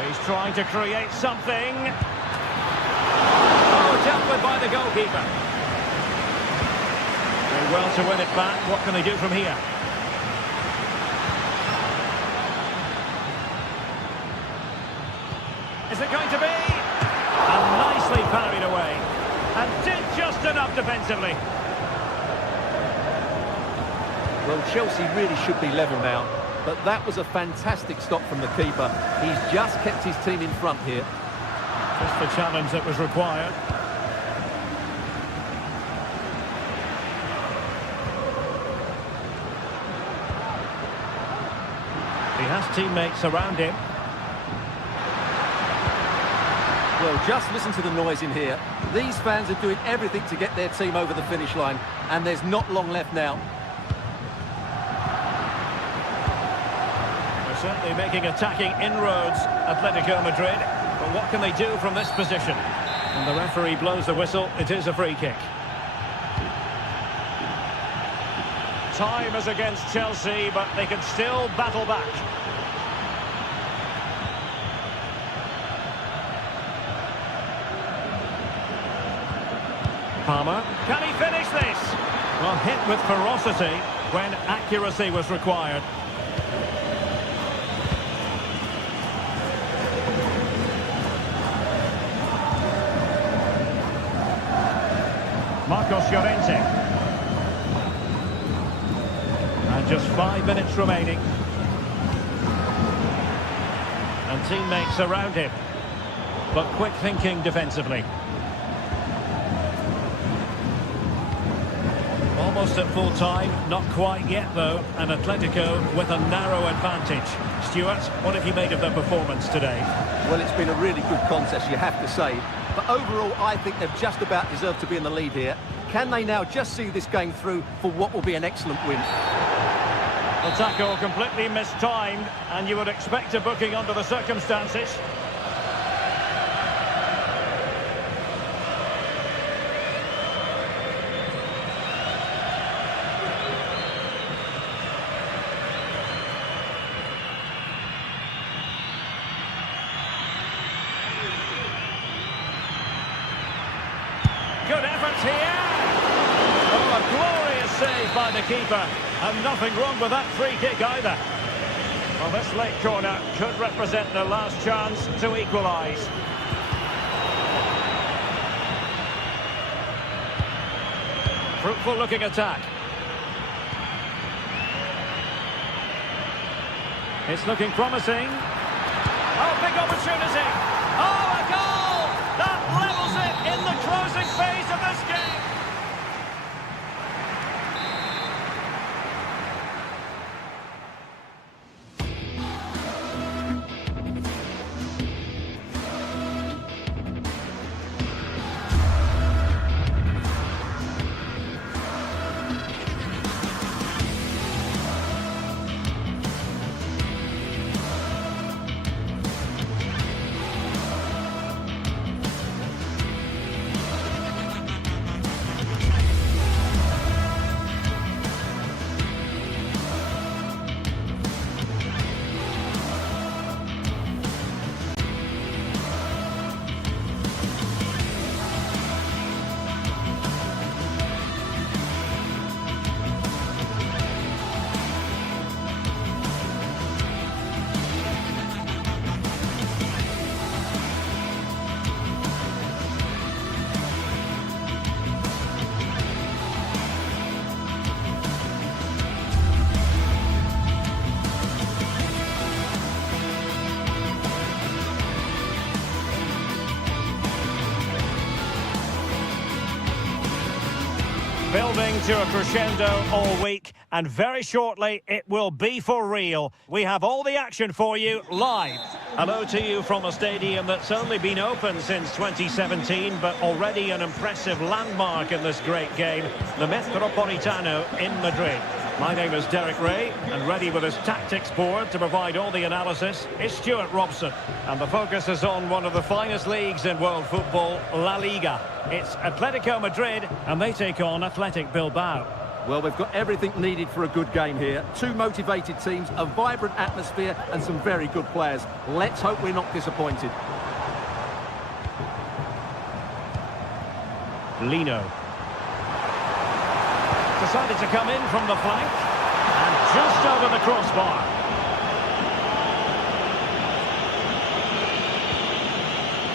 He's trying to create something. Oh, dealt with by the goalkeeper. Very well to win it back. What can they do from here? Is it going to be? And nicely parried away. And did just enough defensively. Well, Chelsea really should be level now. But that was a fantastic stop from the keeper. He's just kept his team in front here. Just the challenge that was required. He has teammates around him. Well, just listen to the noise in here. These fans are doing everything to get their team over the finish line, and there's not long left now. They're certainly making attacking inroads, Atletico Madrid. But what can they do from this position? And the referee blows the whistle. It is a free kick. Time is against Chelsea, but they can still battle back. Palmer. Can he finish this? Well, hit with ferocity when accuracy was required. Marcos Llorente. And just 5 minutes remaining. And teammates around him. But quick thinking defensively. Almost at full time, not quite yet though, and Atletico with a narrow advantage. Stuart, what have you made of their performance today? Well, it's been a really good contest, you have to say. But overall, I think they've just about deserved to be in the lead here. Can they now just see this game through for what will be an excellent win? The tackle completely mistimed, and you would expect a booking under the circumstances. Good effort here. Oh, a glorious save by the keeper. And nothing wrong with that free kick either. Well, this late corner could represent their last chance to equalise. Fruitful looking attack. It's looking promising. Oh, big opportunity. Oh, a goal! That levels it in the closing phase of this game. Building to a crescendo all week, and very shortly it will be for real. We have all the action for you live. Hello to you from a stadium that's only been open since 2017, but already an impressive landmark in this great game, the Metropolitano in Madrid. My name is Derek Ray, and ready with his tactics board to provide all the analysis is Stuart Robson. And the focus is on one of the finest leagues in world football, La Liga. It's Atletico Madrid, and they take on Athletic Bilbao. Well, we've got everything needed for a good game here. Two motivated teams, a vibrant atmosphere, and some very good players. Let's hope we're not disappointed. Lino. Decided to come in from the flank, and just over the crossbar.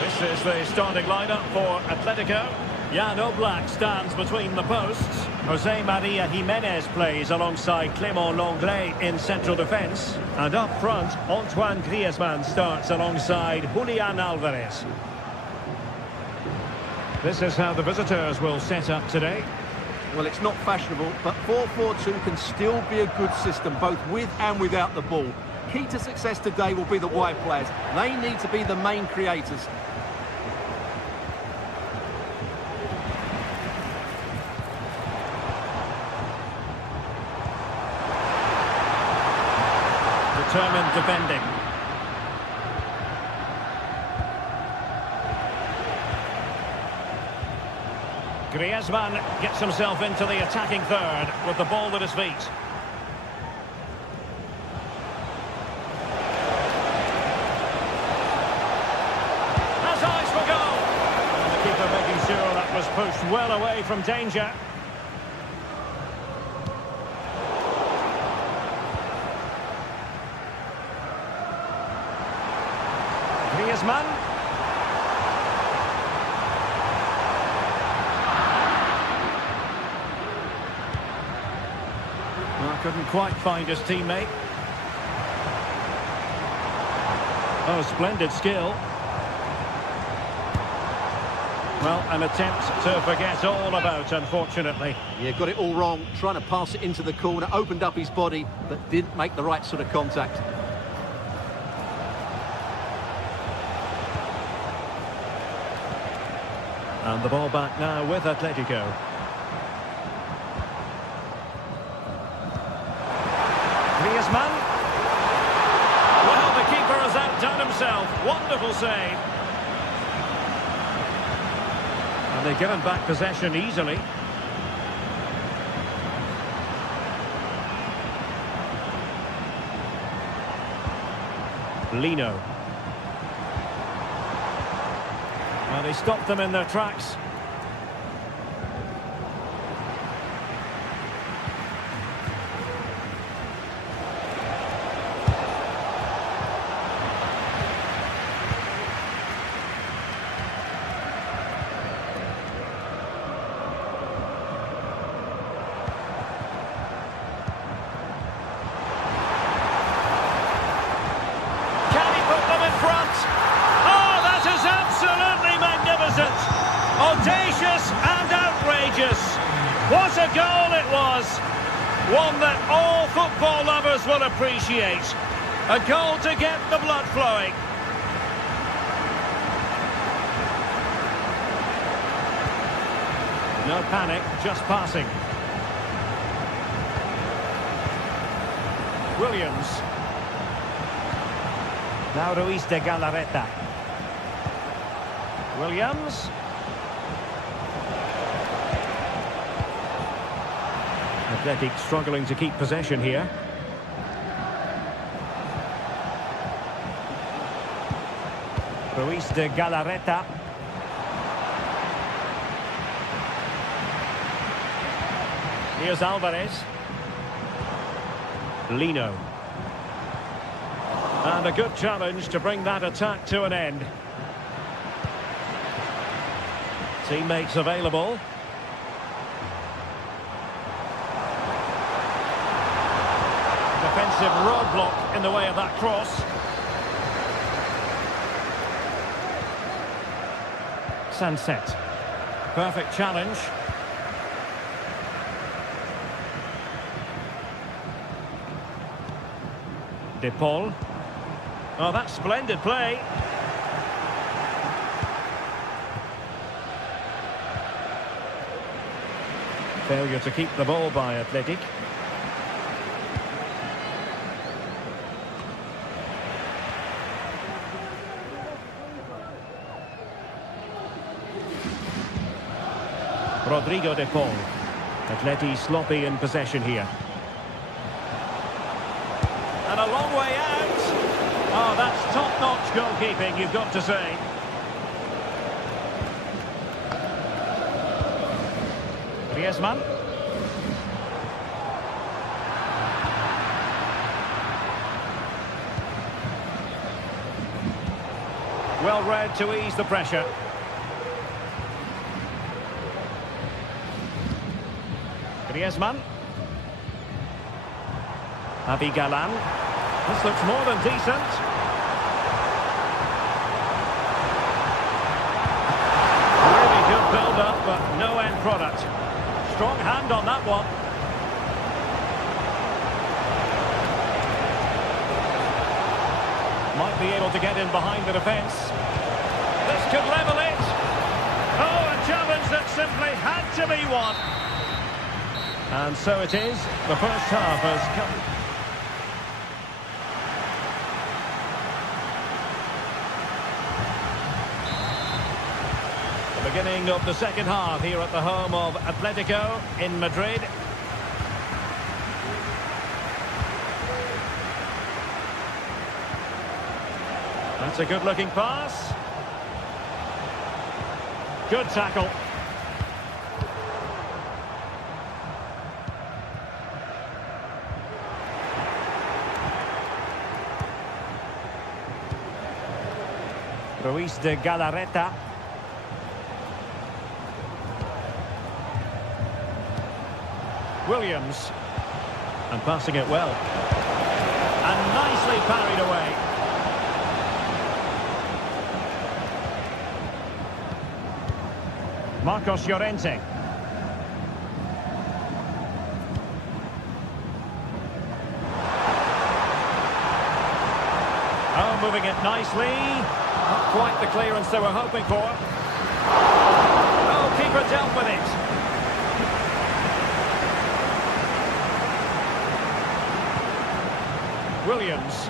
This is the starting lineup for Atletico. Jan Oblak stands between the posts. Jose Maria Jimenez plays alongside Clément Lenglet in central defence. And up front, Antoine Griezmann starts alongside Julian Alvarez. This is how the visitors will set up today. Well, it's not fashionable, but 4-4-2 can still be a good system, both with and without the ball. Key to success today will be the wide players. They need to be the main creators. Determined defending. Griezmann gets himself into the attacking third with the ball at his feet. Has eyes for goal. And the keeper making sure that was pushed well away from danger. Griezmann. Couldn't quite find his teammate. Oh, splendid skill. Well, an attempt to forget all about, unfortunately. Yeah, got it all wrong. Trying to pass it into the corner, opened up his body, but didn't make the right sort of contact. And the ball back now with Atletico. Griezmann. Well, the keeper has outdone himself. Wonderful save. And they've given back possession easily. Lino. Well, they stopped them in their tracks. Audacious and outrageous. What a goal it was. One that all football lovers will appreciate. A goal to get the blood flowing. No panic, just passing. Williams. Now Ruiz de Galarreta. Williams. Athletic struggling to keep possession here. Ruiz de Galarreta. Here's Alvarez. Lino. And a good challenge to bring that attack to an end. Teammates available. Defensive roadblock in the way of that cross. Sunset. Perfect challenge. De Paul. Oh, that's splendid play. Failure to keep the ball by Athletic. Rodrigo De Paul. Atleti sloppy in possession here. And a long way out. Oh, that's top-notch goalkeeping, you've got to say. Griezmann. Well read to ease the pressure. Griezmann. Abigalan. This looks more than decent. Really good build-up, but no end product. Strong hand on that one. Might be able to get in behind the defence. This could level it. Oh, a challenge that simply had to be won. And so it is. The first half has come. The beginning of the second half here at the home of Atletico in Madrid. That's a good-looking pass. Good tackle. Ruiz de Galarreta. Williams. And passing it well. And nicely parried away. Marcos Llorente. Oh, moving it nicely. Not quite the clearance they were hoping for. Oh, keeper dealt with it. Williams.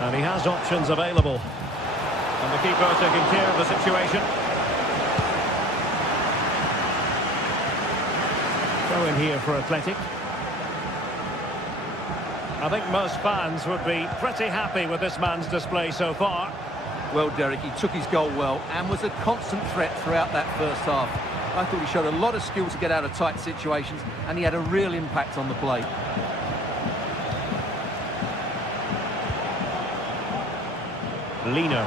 And he has options available. And the keeper taking care of the situation. Throw in here for Athletic. I think most fans would be pretty happy with this man's display so far. Well, Derek, he took his goal well and was a constant threat throughout that first half. I thought he showed a lot of skill to get out of tight situations, and he had a real impact on the play. Lino.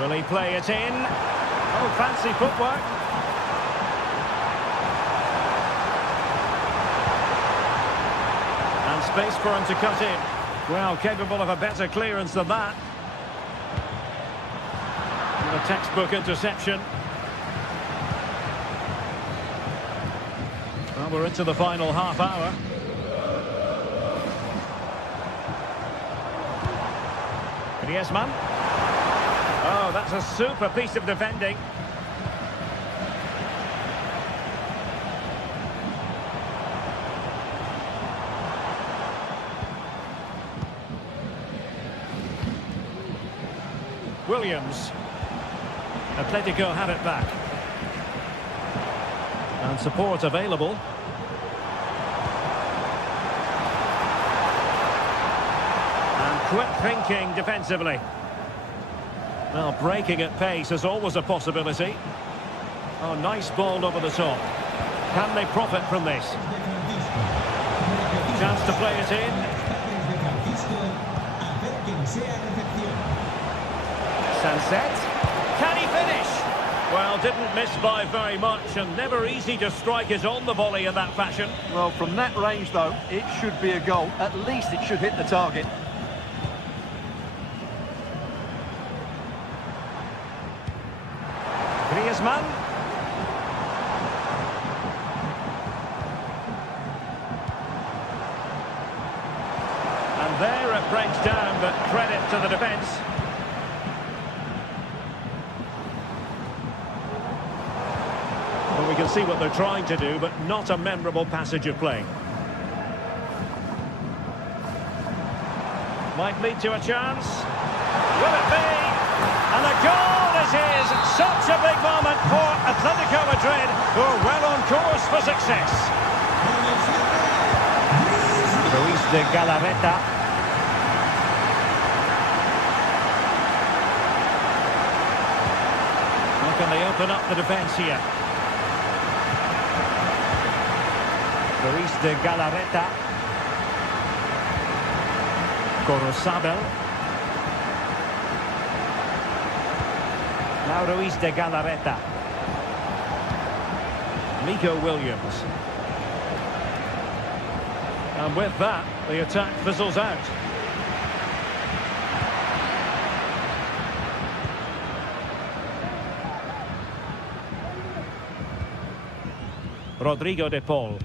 Will he play it in? Oh, fancy footwork. And space for him to cut in. Well, capable of a better clearance than that. And a textbook interception. Well, we're into the final half hour. Griezmann. Oh, that's a super piece of defending. Williams. Atletico have it back. And support available. And quick thinking defensively. Well, breaking at pace is always a possibility. Oh, nice ball over the top. Can they profit from this? Chance to play it in. Sunset. Can he finish? Well, didn't miss by very much, and never easy to strike it on the volley in that fashion. Well, from that range, though, it should be a goal. At least it should hit the target. Griezmann. to the defence. Well, we can see what they're trying to do, but not a memorable passage of play. Might lead to a chance. Will it be? And the goal is his. Such a big moment for Atletico Madrid, who are well on course for success. Ruiz de Galarreta. How can they open up the defence here? Ruiz de Galarreta. Corozabel. Now Ruiz de Galarreta. Nico Williams. And with that, the attack fizzles out. Rodrigo de Paul.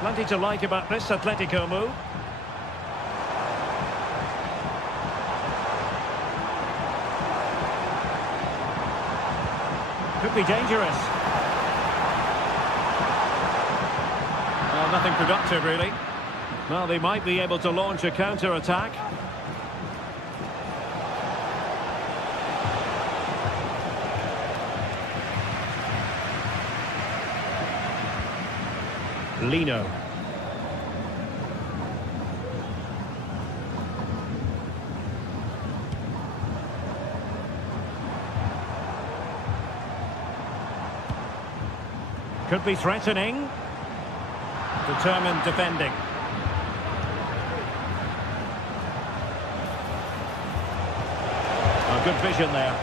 Plenty to like about this Atletico move. Could be dangerous. Well, nothing productive, really. Well, they might be able to launch a counter-attack. Lino. Could be threatening. Determined defending. Oh, good vision there.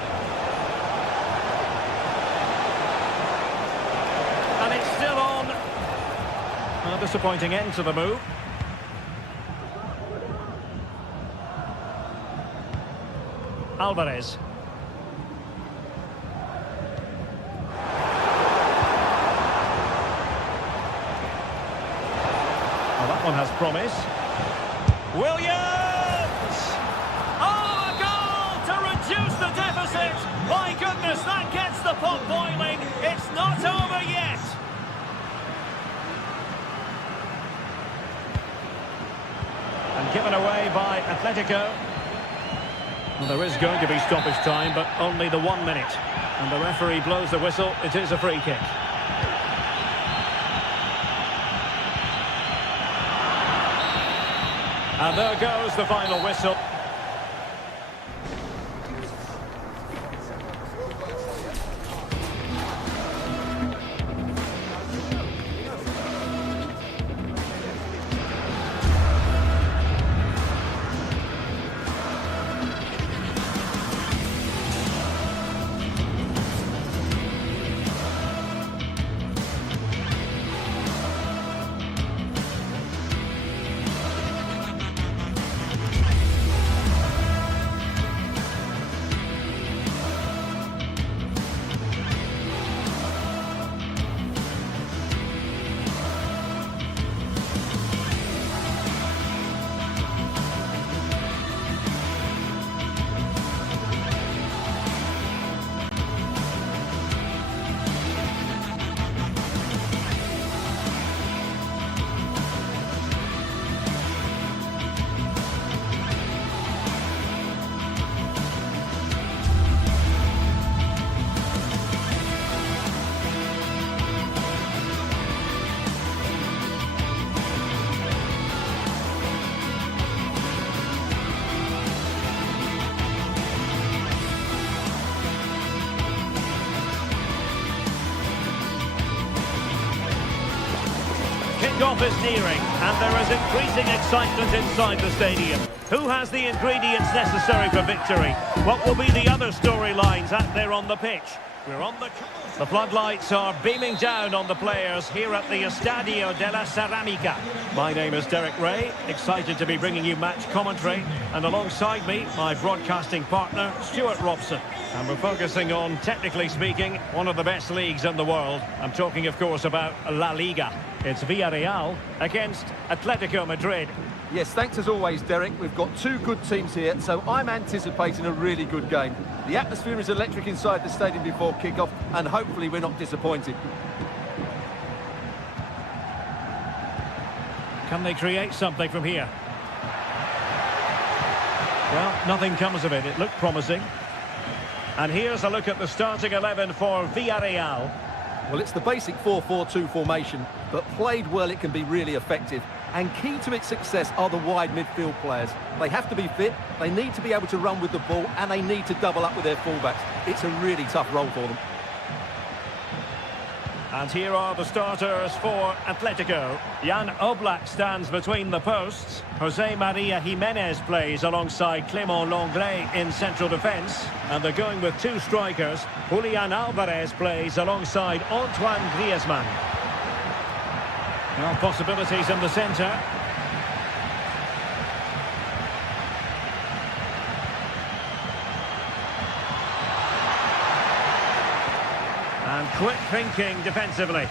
And it's still on. A disappointing end to the move. Alvarez. Well, that one has promise. Williams! Oh, a goal to reduce the deficit! My goodness, that gets the pot boiling. It's not over yet. And given away by Atletico. Well, there is going to be stoppage time, but only the 1 minute. And the referee blows the whistle. It is a free kick. And there goes the final whistle. Kick-off is nearing, and there is increasing excitement inside the stadium. Who has the ingredients necessary for victory? What will be the other storylines out there on the pitch? We're on the floodlights are beaming down on the players here at the Estadio de la Ceramica. My name is Derek Ray, excited to be bringing you match commentary, and alongside me, my broadcasting partner, Stuart Robson. And we're focusing on, technically speaking, one of the best leagues in the world. I'm talking, of course, about La Liga. It's Villarreal against Atletico Madrid. Yes, thanks as always, Derek. We've got two good teams here, so I'm anticipating a really good game. The atmosphere is electric inside the stadium before kick-off, and hopefully we're not disappointed. Can they create something from here? Well, nothing comes of it. It looked promising. And here's a look at the starting 11 for Villarreal. Well, it's the basic 4-4-2 formation, but played well it can be really effective. And key to its success are the wide midfield players. They have to be fit, they need to be able to run with the ball, and they need to double up with their fullbacks. It's a really tough role for them. And here are the starters for Atletico. Jan Oblak stands between the posts. Jose Maria Jimenez plays alongside Clément Lenglet in central defence. And they're going with two strikers. Julian Alvarez plays alongside Antoine Griezmann. Well, possibilities in the centre. And quick thinking defensively.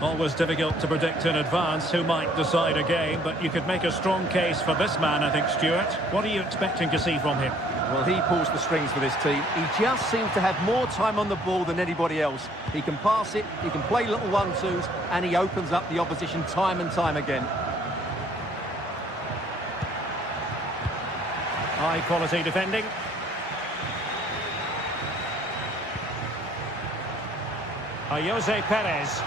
Always difficult to predict in advance who might decide a game, but you could make a strong case for this man, I think, Stuart. What are you expecting to see from him? Well, he pulls the strings for this team. He just seems to have more time on the ball than anybody else. He can pass it, he can play little 1-2s, and he opens up the opposition time and time again. High quality defending. Jose Perez.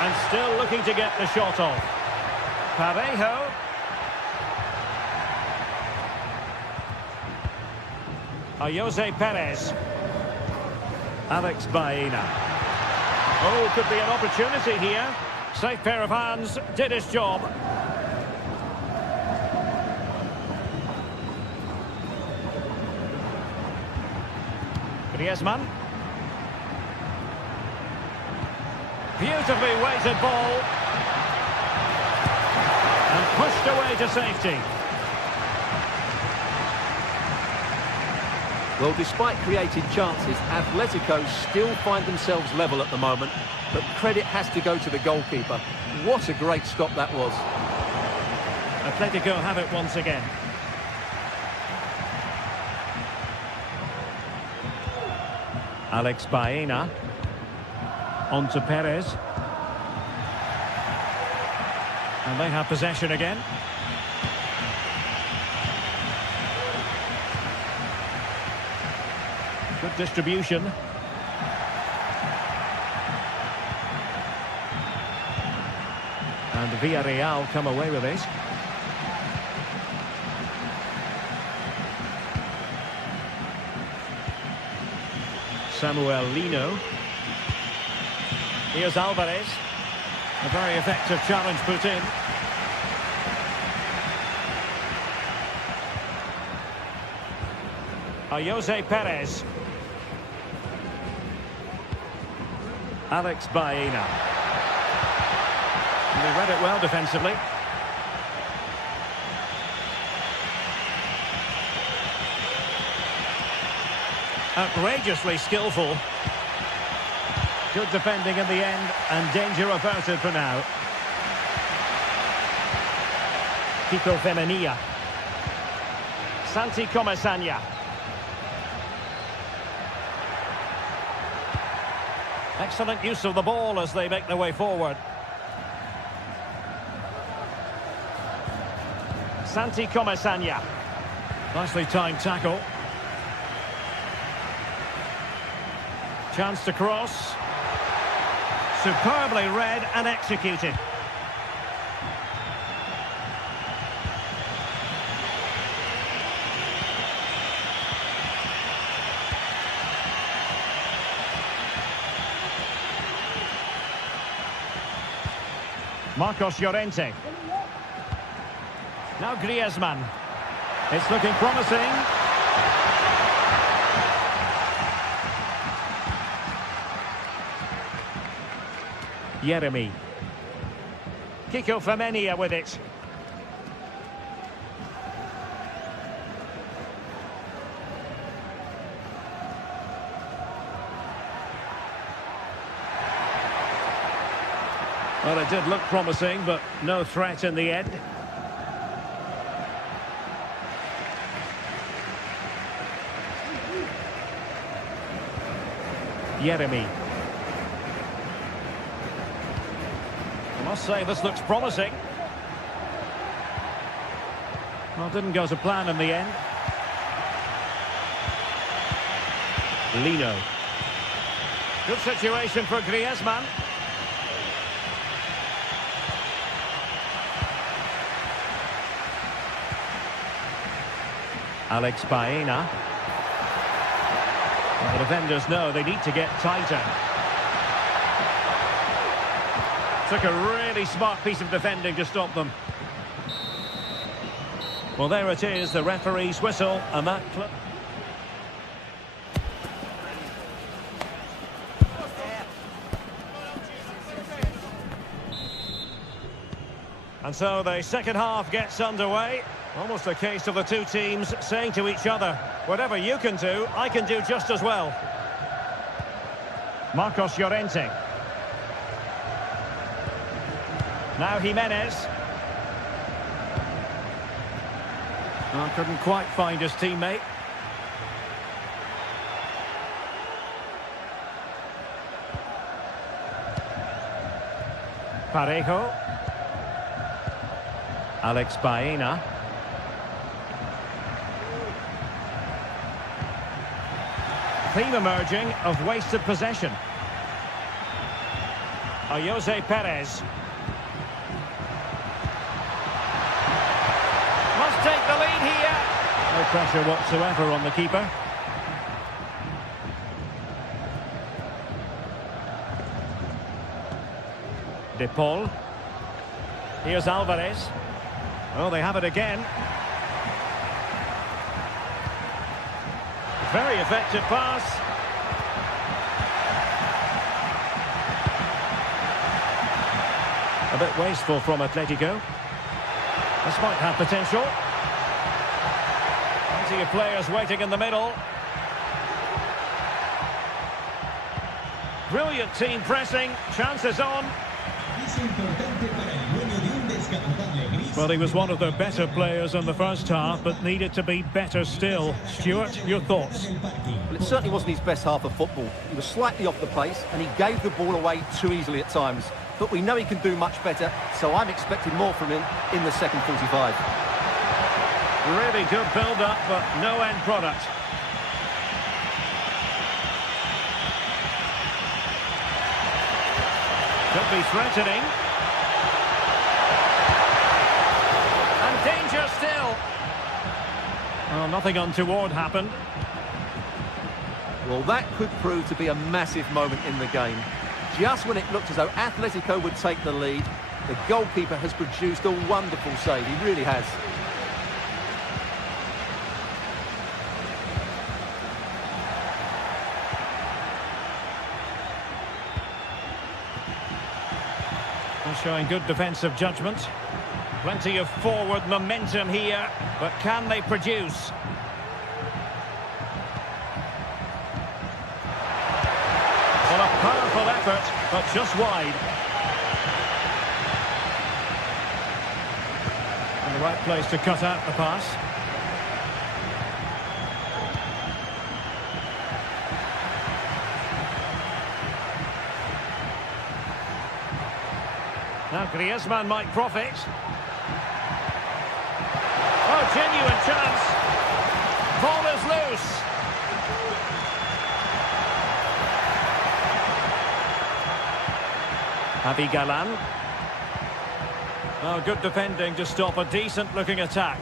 And still looking to get the shot off. Parejo. Jose Perez. Alex Baena. Oh, could be an opportunity here. Safe pair of hands, did his job. Griezmann. Beautifully weighted ball. And pushed away to safety. Well, despite created chances, Atletico still find themselves level at the moment, but credit has to go to the goalkeeper. What a great stop that was. Atletico have it once again. Alex Baena. On to Perez. And they have possession again. Good distribution. And Villarreal come away with it. Samuel Lino. Here's Alvarez. A very effective challenge put in. Jose Perez. Alex Baena. And he read it well defensively. Outrageously skillful. Good defending in the end, and danger averted for now. Kiko Femenia. Santi Comesaña. Excellent use of the ball as they make their way forward. Santi Comesaña. Nicely timed tackle. Chance to cross. Superbly read and executed. Marcos Llorente. Now Griezmann. It's looking promising. Jeremy. Kiko Femenia with it. Well, it did look promising, but no threat in the end. Jeremy. I must say, this looks promising. Well, didn't go to plan in the end. Lino. Good situation for Griezmann. Alex Baena. Well, the defenders know they need to get tighter. Took a really smart piece of defending to stop them. Well, there it is, the referee's whistle, and that... And so the second half gets underway. Almost a case of the two teams saying to each other, whatever you can do, I can do just as well. Marcos Llorente. Now Jimenez. Oh, couldn't quite find his teammate. Parejo. Alex Baena. Theme emerging of wasted possession. Jose Perez. Must take the lead here. No pressure whatsoever on the keeper. De Paul. Here's Alvarez. Oh, they have it again. Very effective pass. A bit wasteful from Atletico. This might have potential. Plenty of players waiting in the middle. Brilliant team pressing. Chances on. Well, he was one of the better players in the first half, but needed to be better still. Stuart, your thoughts? Well, it certainly wasn't his best half of football. He was slightly off the pace, and he gave the ball away too easily at times. But we know he can do much better, so I'm expecting more from him in the second 45. Really good build-up, but no end product. Could be threatening. Danger still. Oh, nothing untoward happened. Well, that could prove to be a massive moment in the game. Just when it looked as though Atletico would take the lead, the goalkeeper has produced a wonderful save. He really has. They're showing good defensive judgment. Plenty of forward momentum here, but can they produce? Well, a powerful effort, but just wide. And the right place to cut out the pass. Now Griezmann might profit. Oh, genuine chance. Ball is loose. Javi Galan. Oh, good defending to stop a decent-looking attack.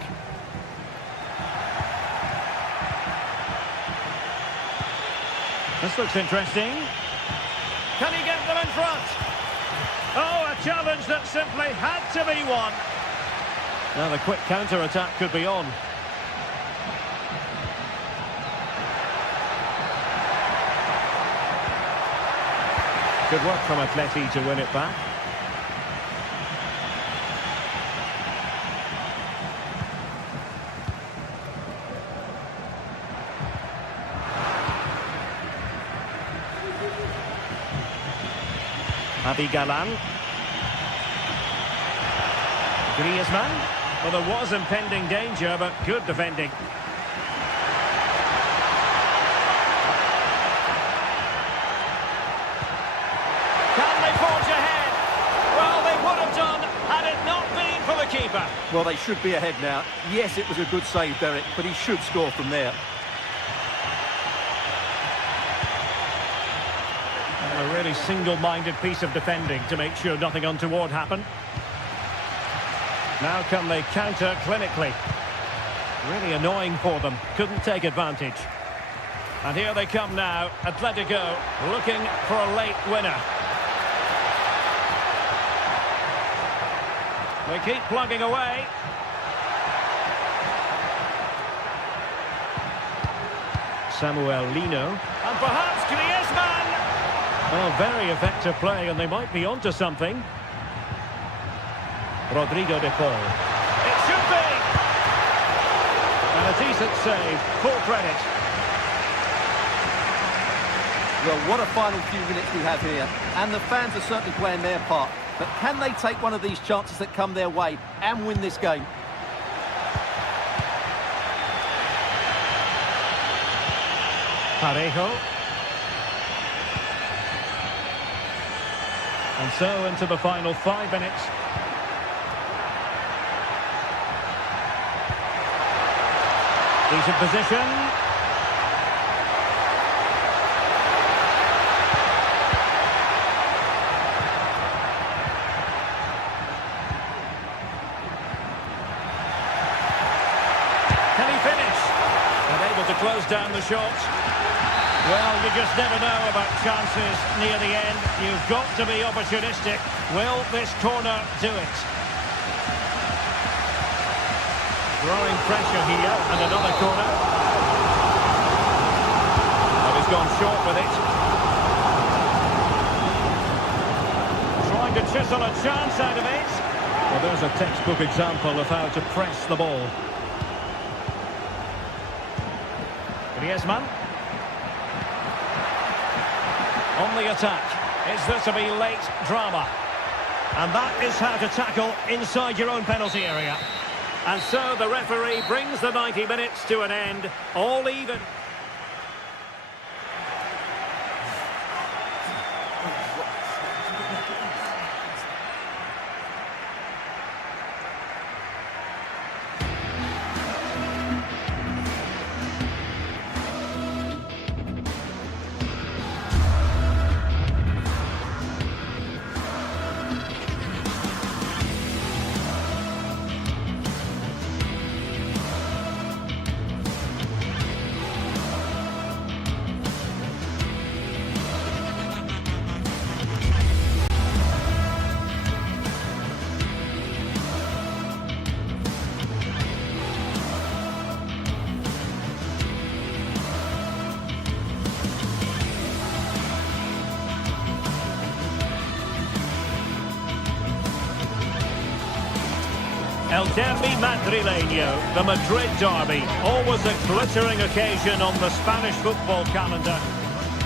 This looks interesting. Can he get them in front? Oh, a challenge that simply had to be won. Now the quick counter-attack could be on. Good work from Atleti to win it back. Javi Galan. Griezmann. Well, there was impending danger, but good defending. Can they forge ahead? Well, they would have done had it not been for the keeper. Well, they should be ahead now. Yes, it was a good save, Derek, but he should score from there. A really single-minded piece of defending to make sure nothing untoward happened. Now can they counter clinically? Really annoying for them. Couldn't take advantage. And here they come now. Atletico looking for a late winner. They keep plugging away. Samuel Lino. And perhaps Griezmann! Oh, very effective play, and they might be onto something. Rodrigo de Paul. It should be! And a decent save. Full credit. Well, what a final few minutes we have here. And the fans are certainly playing their part. But can they take one of these chances that come their way and win this game? Parejo. And so into the final 5 minutes. Decent position. Can he finish? Unable to close down the shot. Well, you just never know about chances near the end. You've got to be opportunistic. Will this corner do it? Growing pressure here, and another corner. Oh, he's gone short with it. Trying to chisel a chance out of it. Well, there's a textbook example of how to press the ball. Griezmann. On the attack. Is there to be late drama? And that is how to tackle inside your own penalty area. And so the referee brings the 90 minutes to an end, all even. El Derby Madrileño, the Madrid derby, always a glittering occasion on the Spanish football calendar.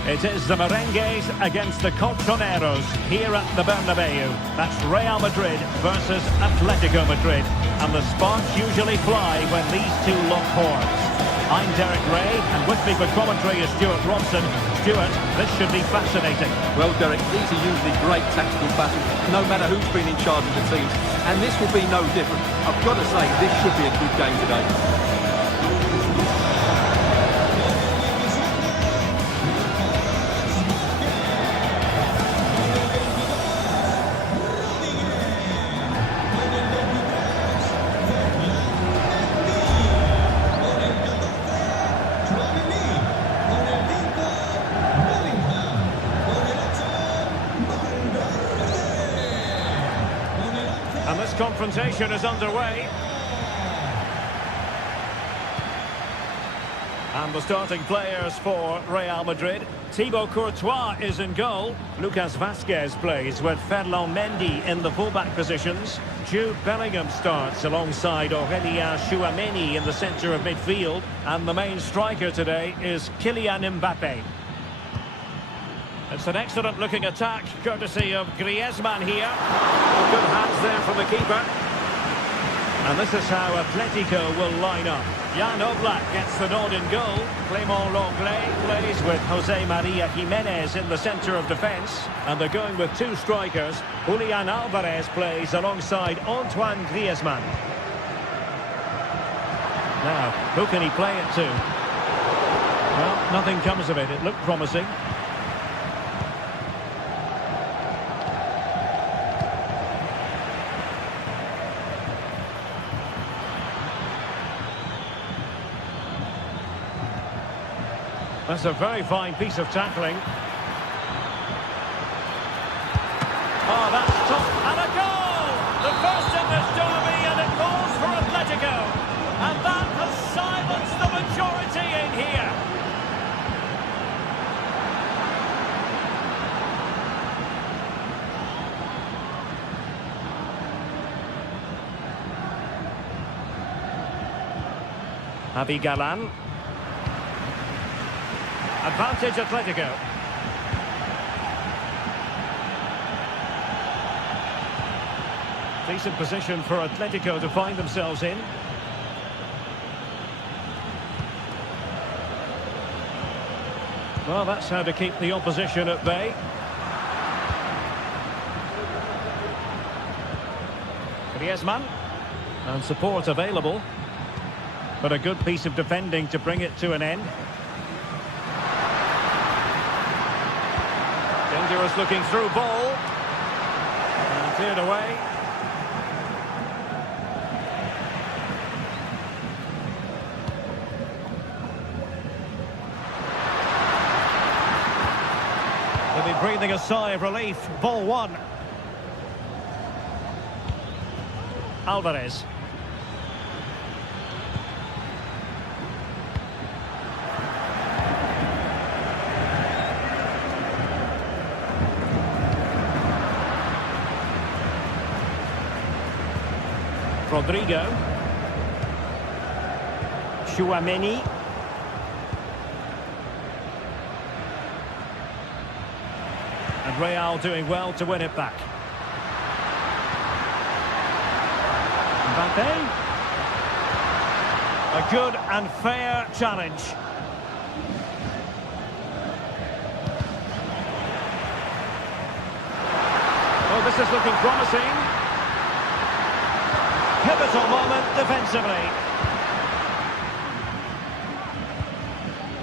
It is the Merengues against the Colchoneros here at the Bernabeu. That's Real Madrid versus Atletico Madrid. And the sparks usually fly when these two lock horns. I'm Derek Ray, and with me for commentary is Stuart Robson. Stuart, this should be fascinating. Well, Derek, these are usually great tactical battles, no matter who's been in charge of the teams. And this will be no different. I've got to say, this should be a good game today. And this confrontation is underway. And the starting players for Real Madrid. Thibaut Courtois is in goal. Lucas Vazquez plays with Ferland Mendy in the fullback positions. Jude Bellingham starts alongside Aurélien Tchouameni in the centre of midfield. And the main striker today is Kylian Mbappe. It's an excellent-looking attack, courtesy of Griezmann here. Good hands there from the keeper. And this is how Atletico will line up. Jan Oblak gets the nod in goal. Clément Lenglet plays with Jose Maria Jimenez in the centre of defence. And they're going with two strikers. Julian Alvarez plays alongside Antoine Griezmann. Now, who can he play it to? Well, nothing comes of it. It looked promising. That's a very fine piece of tackling. Oh, that's tough. And a goal! The first in this derby, and it falls for Atletico. And that has silenced the majority in here. Javi Galán. Advantage Atletico. Decent position for Atletico to find themselves in. Well, that's how to keep the opposition at bay. Griezmann. And support available. But a good piece of defending to bring it to an end. Dangerous looking through ball. And cleared away. They'll be breathing a sigh of relief. Ball one. Alvarez. Rodrigo. Chouameni. And Real doing well to win it back. Mbappe. A good and fair challenge. Oh, this is looking promising. Pivotal moment defensively.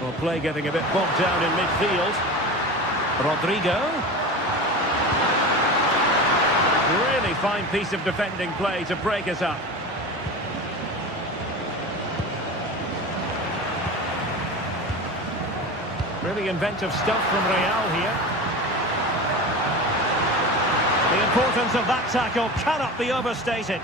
Well, play getting a bit bogged down in midfield. Rodrigo. Really fine piece of defending play to break us up. Really inventive stuff from Real here. The importance of that tackle cannot be overstated.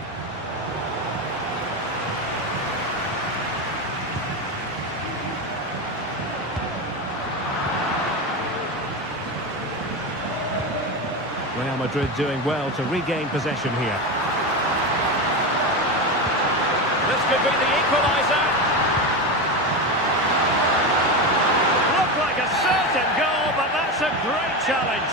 Real Madrid doing well to regain possession here. This could be the equaliser. Looked like a certain goal, but that's a great challenge.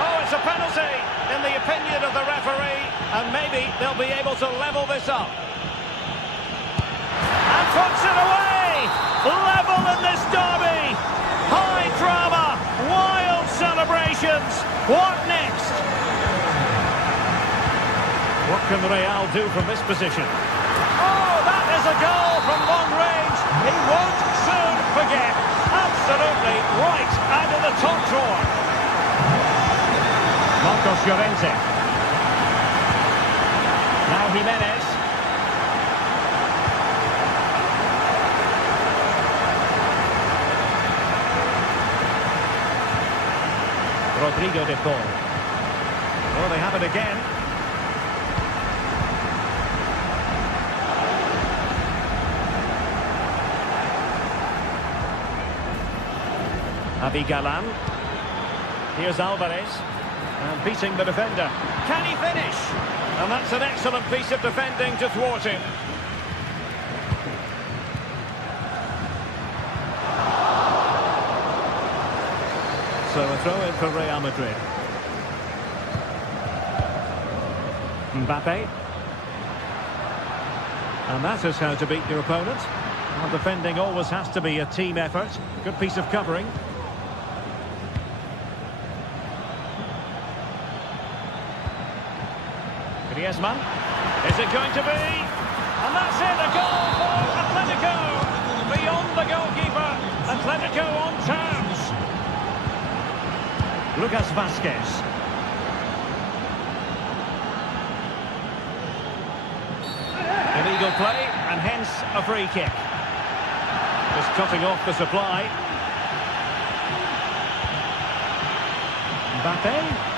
Oh, it's a penalty, in the opinion of the referee, and maybe they'll be able to level this up. And puts it away! Level in this derby! High drama, wild celebrations. What next? What can Real do from this position? Oh, that is a goal from long range. He won't soon forget. Absolutely right out of the top drawer. Marcos Llorente. Now Jimenez. Rodrigo de Paul. Oh, they have it again. Javi Galán. Here's Alvarez. And beating the defender. Can he finish? And that's an excellent piece of defending to thwart him. So a throw in for Real Madrid. Mbappe. And that is how to beat your opponent. Well, defending always has to be a team effort. Good piece of covering. Griezmann. Is it going to be? And that's it, a goal for Atletico. Beyond the goalkeeper. Atletico on terms. Lucas Vazquez. Illegal play, and hence a free kick. Just cutting off the supply. Mbappe.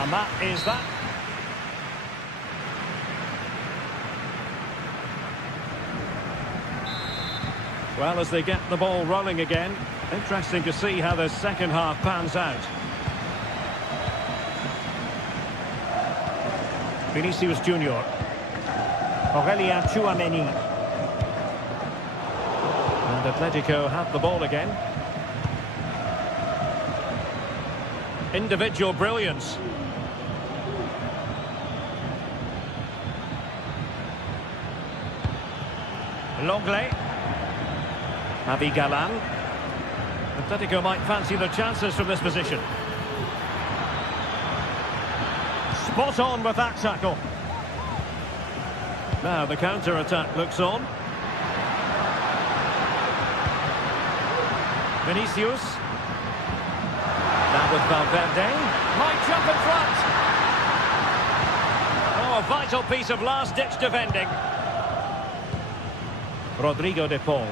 And that is that. Well, as they get the ball rolling again, interesting to see how the second half pans out. Vinicius Junior. Aurelien Tchouameni. And Atletico have the ball again. Individual brilliance. Longley. Javi Galan. Atletico might fancy their chances from this position. Spot on with that tackle. Now the counter-attack looks on. Vinicius. Now with Valverde. Might jump in front. Oh, a vital piece of last-ditch defending. Rodrigo de Paul.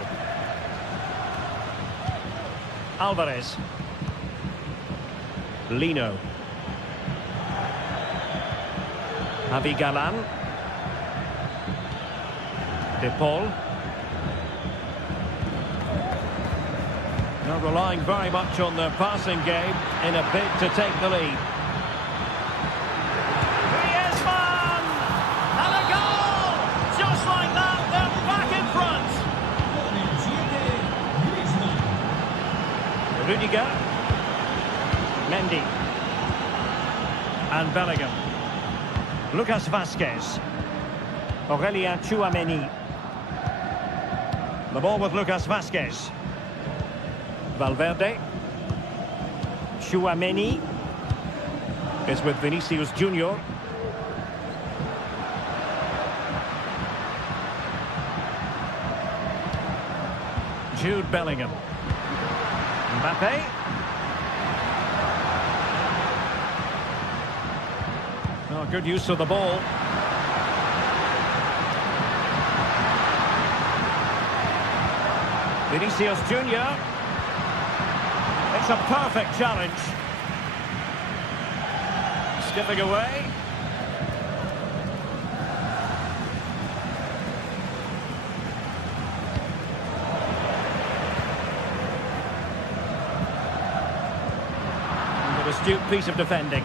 Alvarez. Lino. Javi Galan. De Paul. Now relying very much on their passing game in a bid to take the lead. Griezmann! And a goal! Just like that, they're back in front. Rudiger. Mendy. And Bellingham. Lucas Vazquez. Aurelien Tchouameni. The ball with Lucas Vazquez. Valverde. Tchouameni is with Vinicius Junior. Jude Bellingham. Mbappe. Oh, good use of the ball. Vinicius Junior. It's a perfect challenge. Skipping away. An astute piece of defending.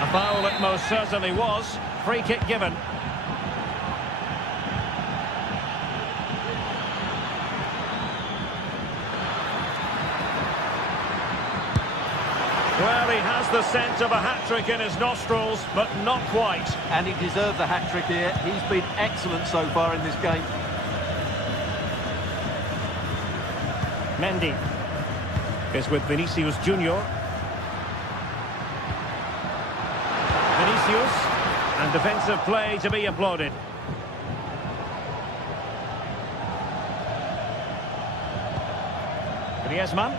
A foul it most certainly was. Free kick given. Well, he has the scent of a hat-trick in his nostrils, but not quite. And he deserves a hat-trick here. He's been excellent so far in this game. Mendy is with Vinicius Junior. Vinicius, and defensive play to be applauded. Griezmann.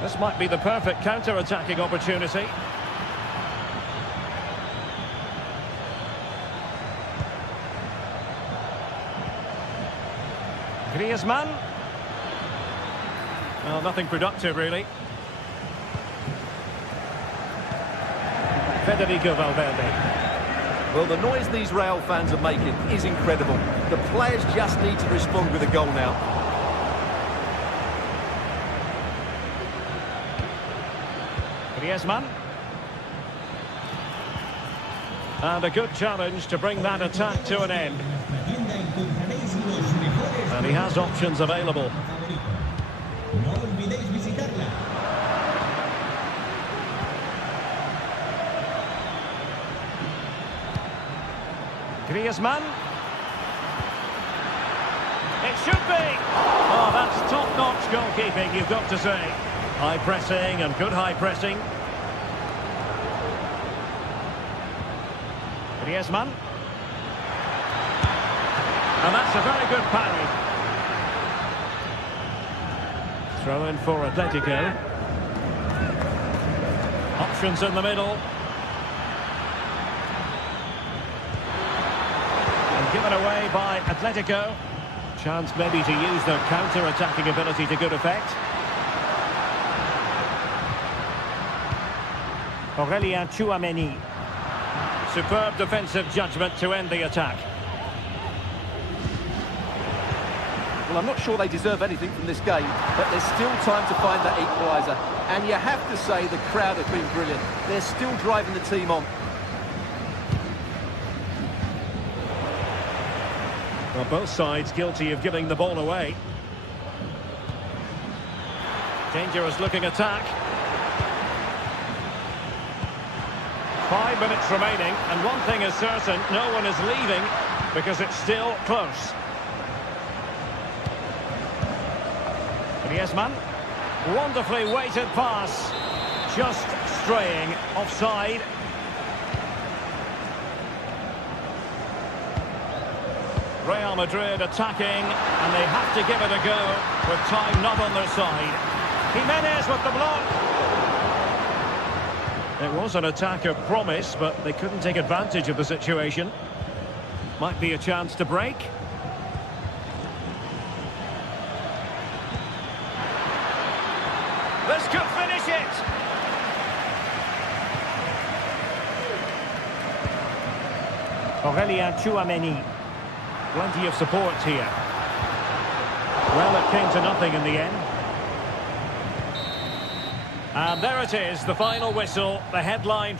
This might be the perfect counter-attacking opportunity. Griezmann. Well, nothing productive, really. Federico Valverde. Well, the noise these Real fans are making is incredible. The players just need to respond with a goal now. Griezmann. And a good challenge to bring that attack to an end. And he has options available. Griezmann. It should be. Oh, that's top-notch goalkeeping, you've got to say. High pressing and good high pressing. Griezmann. And that's a very good parry. Throw in for Atletico. Options in the middle. And given away by Atletico. Chance maybe to use their counter-attacking ability to good effect. Aurelien Tchouameni. Superb defensive judgment to end the attack. Well, I'm not sure they deserve anything from this game, but there's still time to find that equaliser. And you have to say the crowd have been brilliant. They're still driving the team on. Well, both sides guilty of giving the ball away. Dangerous looking attack. 5 minutes remaining, and one thing is certain, no one is leaving because it's still close. Griezmann, wonderfully weighted pass, just straying offside. Real Madrid attacking, and they have to give it a go with time not on their side. Jimenez with the block. It was an attack of promise, but they couldn't take advantage of the situation. Might be a chance to break. This could finish it. Aurelien Tchouameni. Plenty of support here. Well, it came to nothing in the end. And there it is, the final whistle, the headline.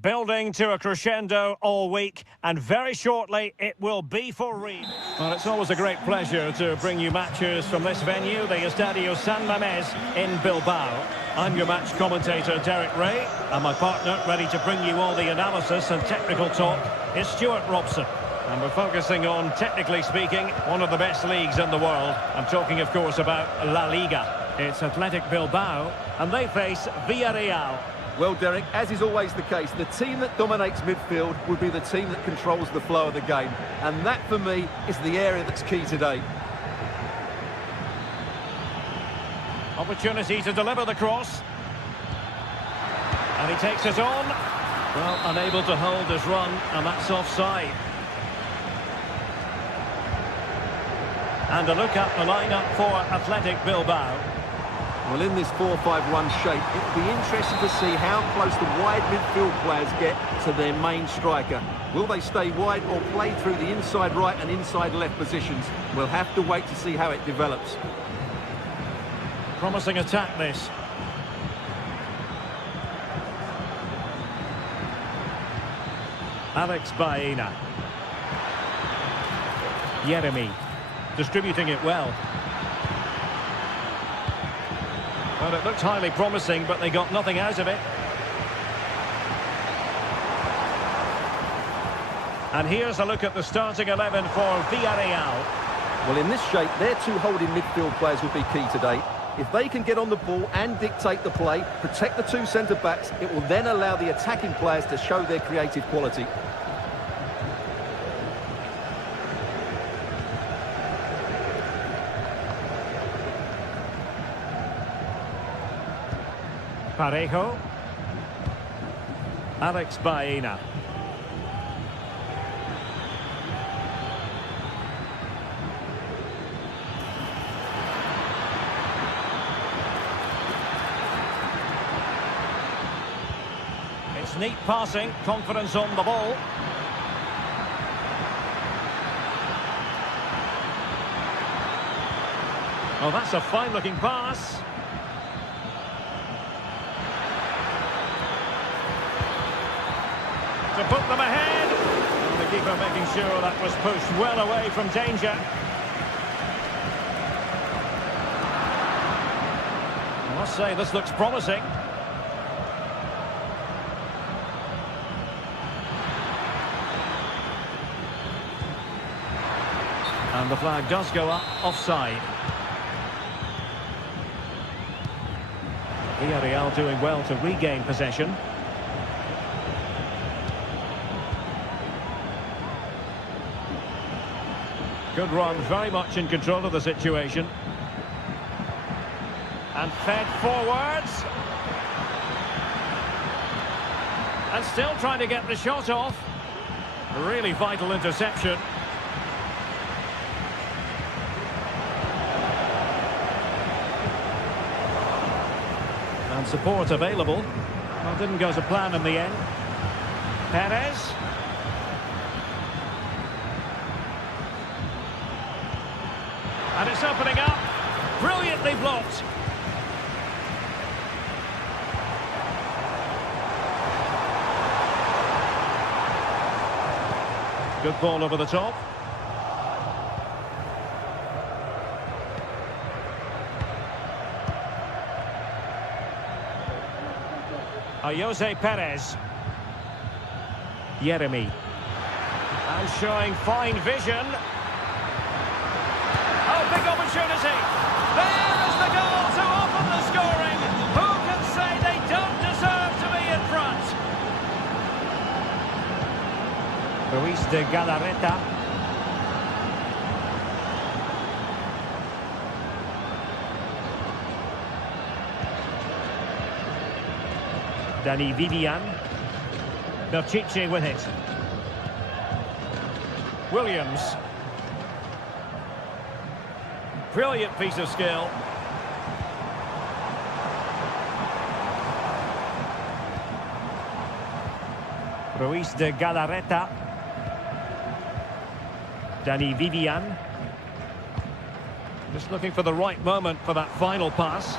Building to a crescendo all week, and very shortly it will be for real. Well, it's always a great pleasure to bring you matches from this venue, the Estadio San Mamés in Bilbao. I'm your match commentator, Derek Ray, and my partner, ready to bring you all the analysis and technical talk, is Stuart Robson. And we're focusing on, technically speaking, one of the best leagues in the world. I'm talking, of course, about La Liga. It's Athletic Bilbao, and they face Villarreal. Well, Derek, as is always the case, the team that dominates midfield would be the team that controls the flow of the game. And that, for me, is the area that's key today. Opportunity to deliver the cross. And he takes it on. Well, unable to hold his run, and that's offside. And a look at the lineup for Athletic Bilbao. Well, in this 4-5-1 shape, it will be interesting to see how close the wide midfield players get to their main striker. Will they stay wide or play through the inside right and inside left positions? We'll have to wait to see how it develops. Promising attack, this. Alex Baena. Jeremy. Distributing it well. Well, it looked highly promising, but they got nothing out of it. And here's a look at the starting 11 for Villarreal. Well, in this shape, their two holding midfield players will be key today. If they can get on the ball and dictate the play, protect the two centre-backs, it will then allow the attacking players to show their creative quality. Parejo. Alex Baena. It's neat passing, confidence on the ball. Oh, that's a fine-looking pass. To put them ahead. And the keeper making sure that was pushed well away from danger. I must say, this looks promising. And the flag does go up, offside. Villarreal doing well to regain possession. Good run, very much in control of the situation. And fed forwards. And still trying to get the shot off. A really vital interception. And support available. Well, didn't go to plan in the end. Perez. And it's opening up. Brilliantly blocked. Good ball over the top. Jose Perez. Jeremy. And showing fine vision. Oh, big opportunity. There is the goal to open the scoring. Who can say they don't deserve to be in front? Ruiz de Galarreta. Dani Vivian. Berchiche with it. Williams. Brilliant piece of skill. Ruiz de Galarreta. Dani Vivian. Just looking for the right moment for that final pass.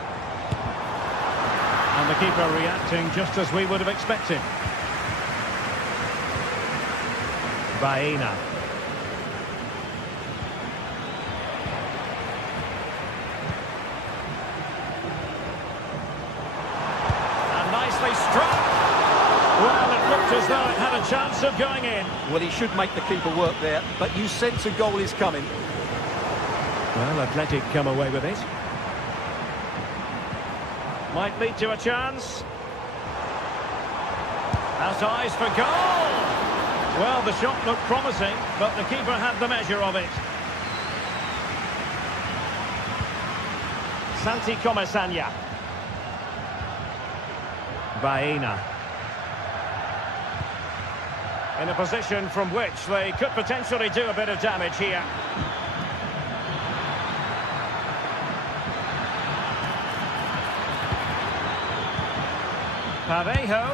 And the keeper reacting just as we would have expected. Baena. And nicely struck. Well, it looked as though it had a chance of going in. Well, he should make the keeper work there, but you sense a goal is coming. Well, Athletic come away with it. Might lead to a chance. Has eyes for goal. Well, the shot looked promising, but the keeper had the measure of it. Santi Comesaña. Baena. In a position from which they could potentially do a bit of damage here. Parejo,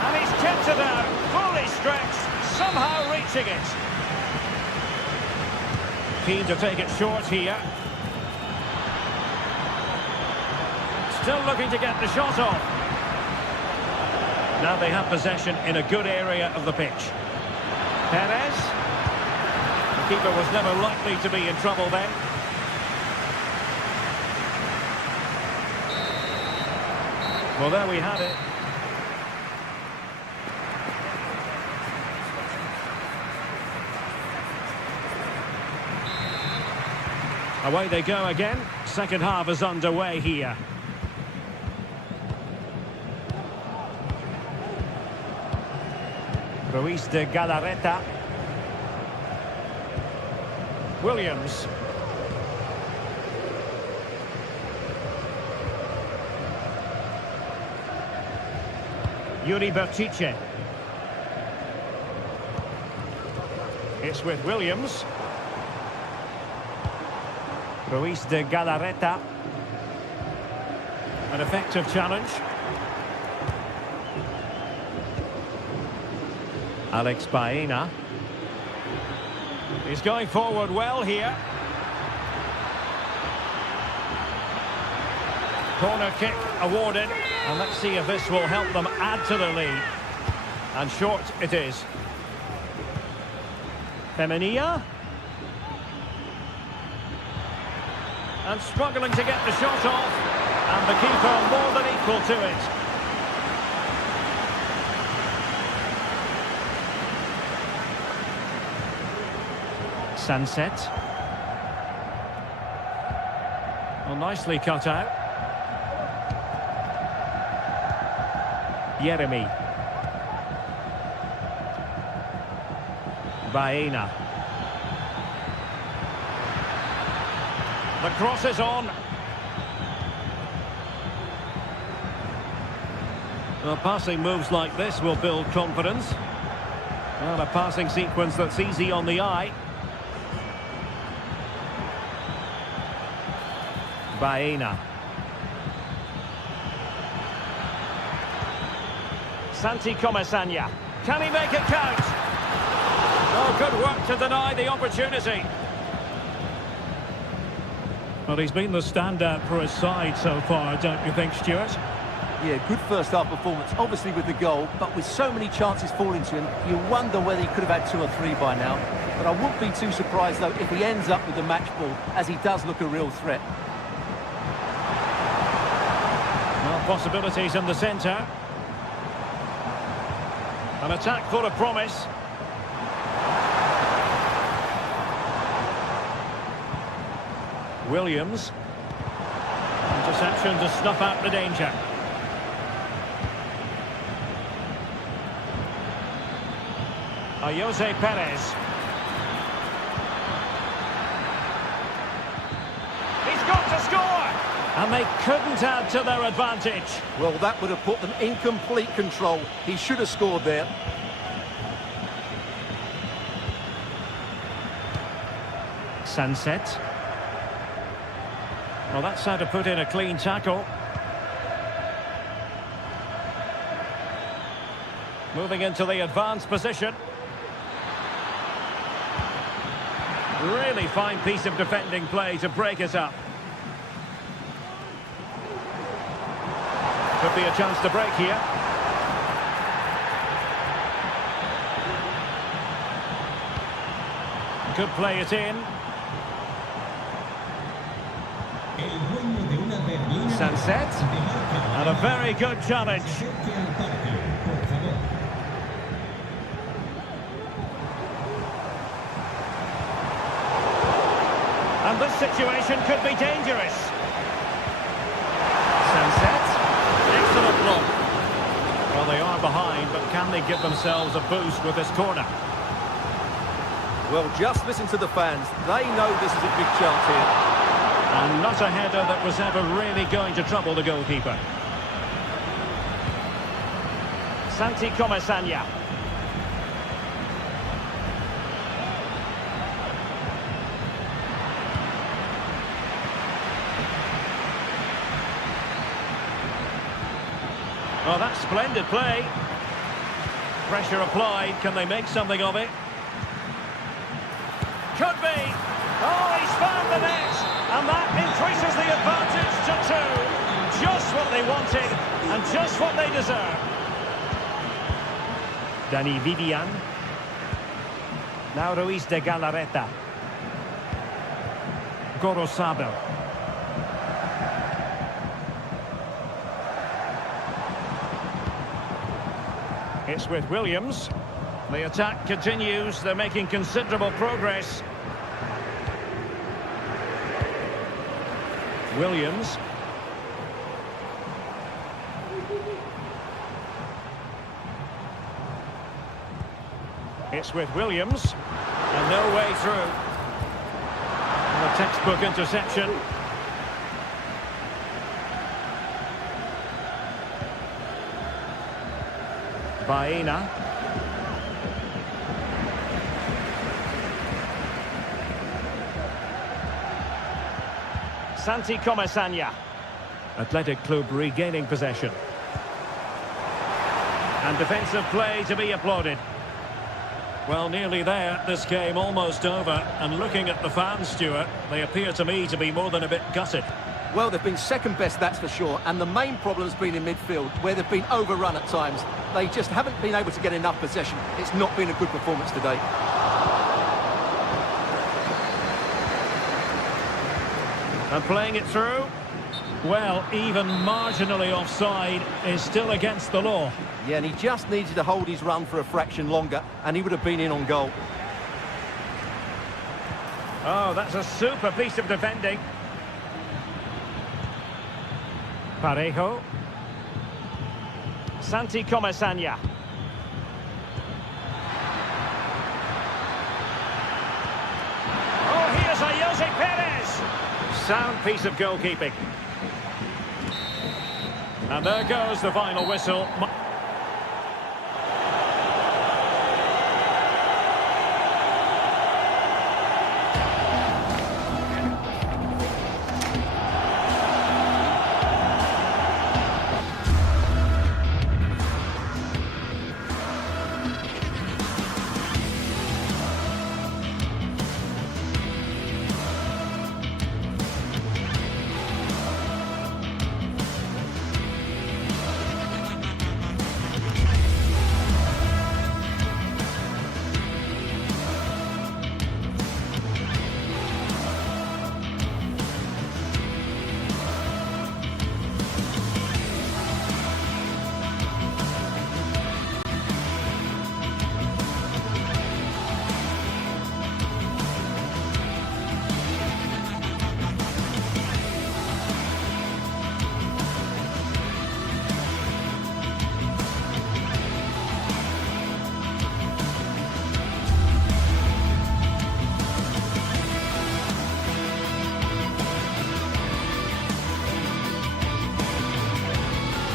and he's kept it out, fully stretched, somehow reaching it. Keen to take it short here. Still looking to get the shot off. Now they have possession in a good area of the pitch. Perez. The keeper was never likely to be in trouble then. Well, there we have it. Away they go again. Second half is underway here. Ruiz de Galarreta. Williams. Yuri Bertice. It's with Williams. Ruiz de Galarreta. An effective challenge. Alex Baena. He's going forward well here. Corner kick awarded. And let's see if this will help them add to the lead. And short it is. Femenia. And struggling to get the shot off. And the keeper more than equal to it. Sunset. Well, nicely cut out. Yeremy. Baena. The cross is on. Well, passing moves like this will build confidence. Well, a passing sequence that's easy on the eye. Baena. Santi Comesaña. Can he make it count? Oh, good work to deny the opportunity. Well, he's been the standout for his side so far, don't you think, Stuart? Yeah, good first half performance, obviously with the goal, but with so many chances falling to him, you wonder whether he could have had 2 or 3 by now. But I wouldn't be too surprised, though, if he ends up with the match ball, as he does look a real threat. Well, possibilities in the centre. An attack full of promise. Williams. Interception to snuff out the danger. Jose Perez. He's got to score! And they couldn't add to their advantage. Well, that would have put them in complete control. He should have scored there. Sunset. Well, that's how to put in a clean tackle. Moving into the advanced position. Really fine piece of defending play to break it up. Could be a chance to break here. Could play it in. Sunset. And a very good challenge. And this situation could be dangerous. Sunset. Excellent block. Well, they are are behind, but can they give themselves a boost with this corner? Well, just listen to the fans. They know this is a big chance here. And not a header that was ever really going to trouble the goalkeeper. Santi Comesaña. Oh, that's splendid play. Pressure applied. Can they make something of it? Could be. Oh, he's found the net. And that increases the advantage to 2. Just what they wanted and just what they deserve. Dani Vivian. Now Ruiz de Galarreta. Gorosabel. It's with Williams. The attack continues. They're making considerable progress. Williams. It's with Williams. And no way through. And a textbook interception. Baena. Santi Comesaña. Athletic Club regaining possession. And defensive play to be applauded. Well, nearly there. This game almost over. And looking at the fans, Stuart, they appear to me to be more than a bit gutted. Well, they've been second best, that's for sure. And the main problem's been in midfield, where they've been overrun at times. They just haven't been able to get enough possession. It's not been a good performance today. And playing it through. Well, even marginally offside is still against the law. Yeah, and he just needed to hold his run for a fraction longer, and he would have been in on goal. Oh, that's a super piece of defending. Parejo. Santi Comesaña. Oh, here's a Jose Perez. Sound piece of goalkeeping. And there goes the final whistle.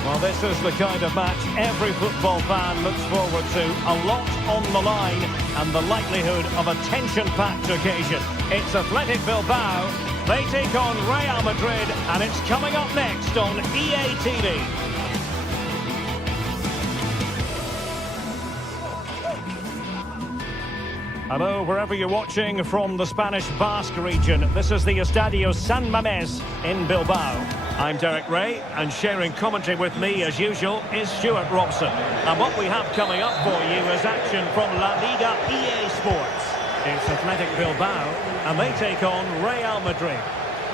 Well, this is the kind of match every football fan looks forward to. A lot on the line and the likelihood of a tension-packed occasion. It's Athletic Bilbao. They take on Real Madrid, and it's coming up next on EA TV. Hello, wherever you're watching from the Spanish Basque region. This is the Estadio San Mamés in Bilbao. I'm Derek Ray, and sharing commentary with me, as usual, is Stuart Robson. And what we have coming up for you is action from La Liga EA Sports. It's Athletic Bilbao, and they take on Real Madrid.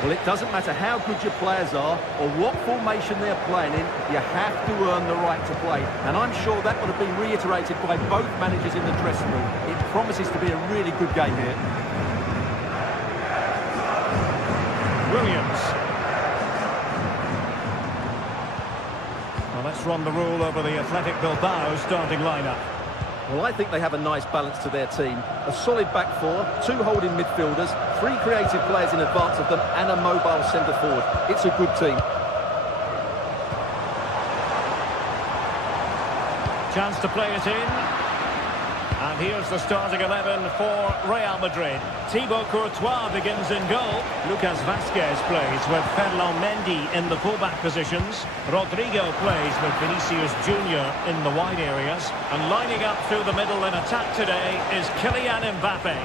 Well, it doesn't matter how good your players are or what formation they're playing in, you have to earn the right to play. And I'm sure that would have been reiterated by both managers in the dressing room. It promises to be a really good game here. Williams. Well, Let's run the rule over the Athletic Bilbao starting lineup. Well, I think they have a nice balance to their team. A solid back four, 2 holding midfielders, 3 creative players in advance of them, and a mobile centre forward. It's a good team. Chance to play it in. And here's the starting 11 for Real Madrid. Thibaut Courtois begins in goal. Lucas Vazquez plays with Ferland Mendy in the fullback positions. Rodrigo plays with Vinicius Junior in the wide areas. And lining up through the middle in attack today is Kylian Mbappe.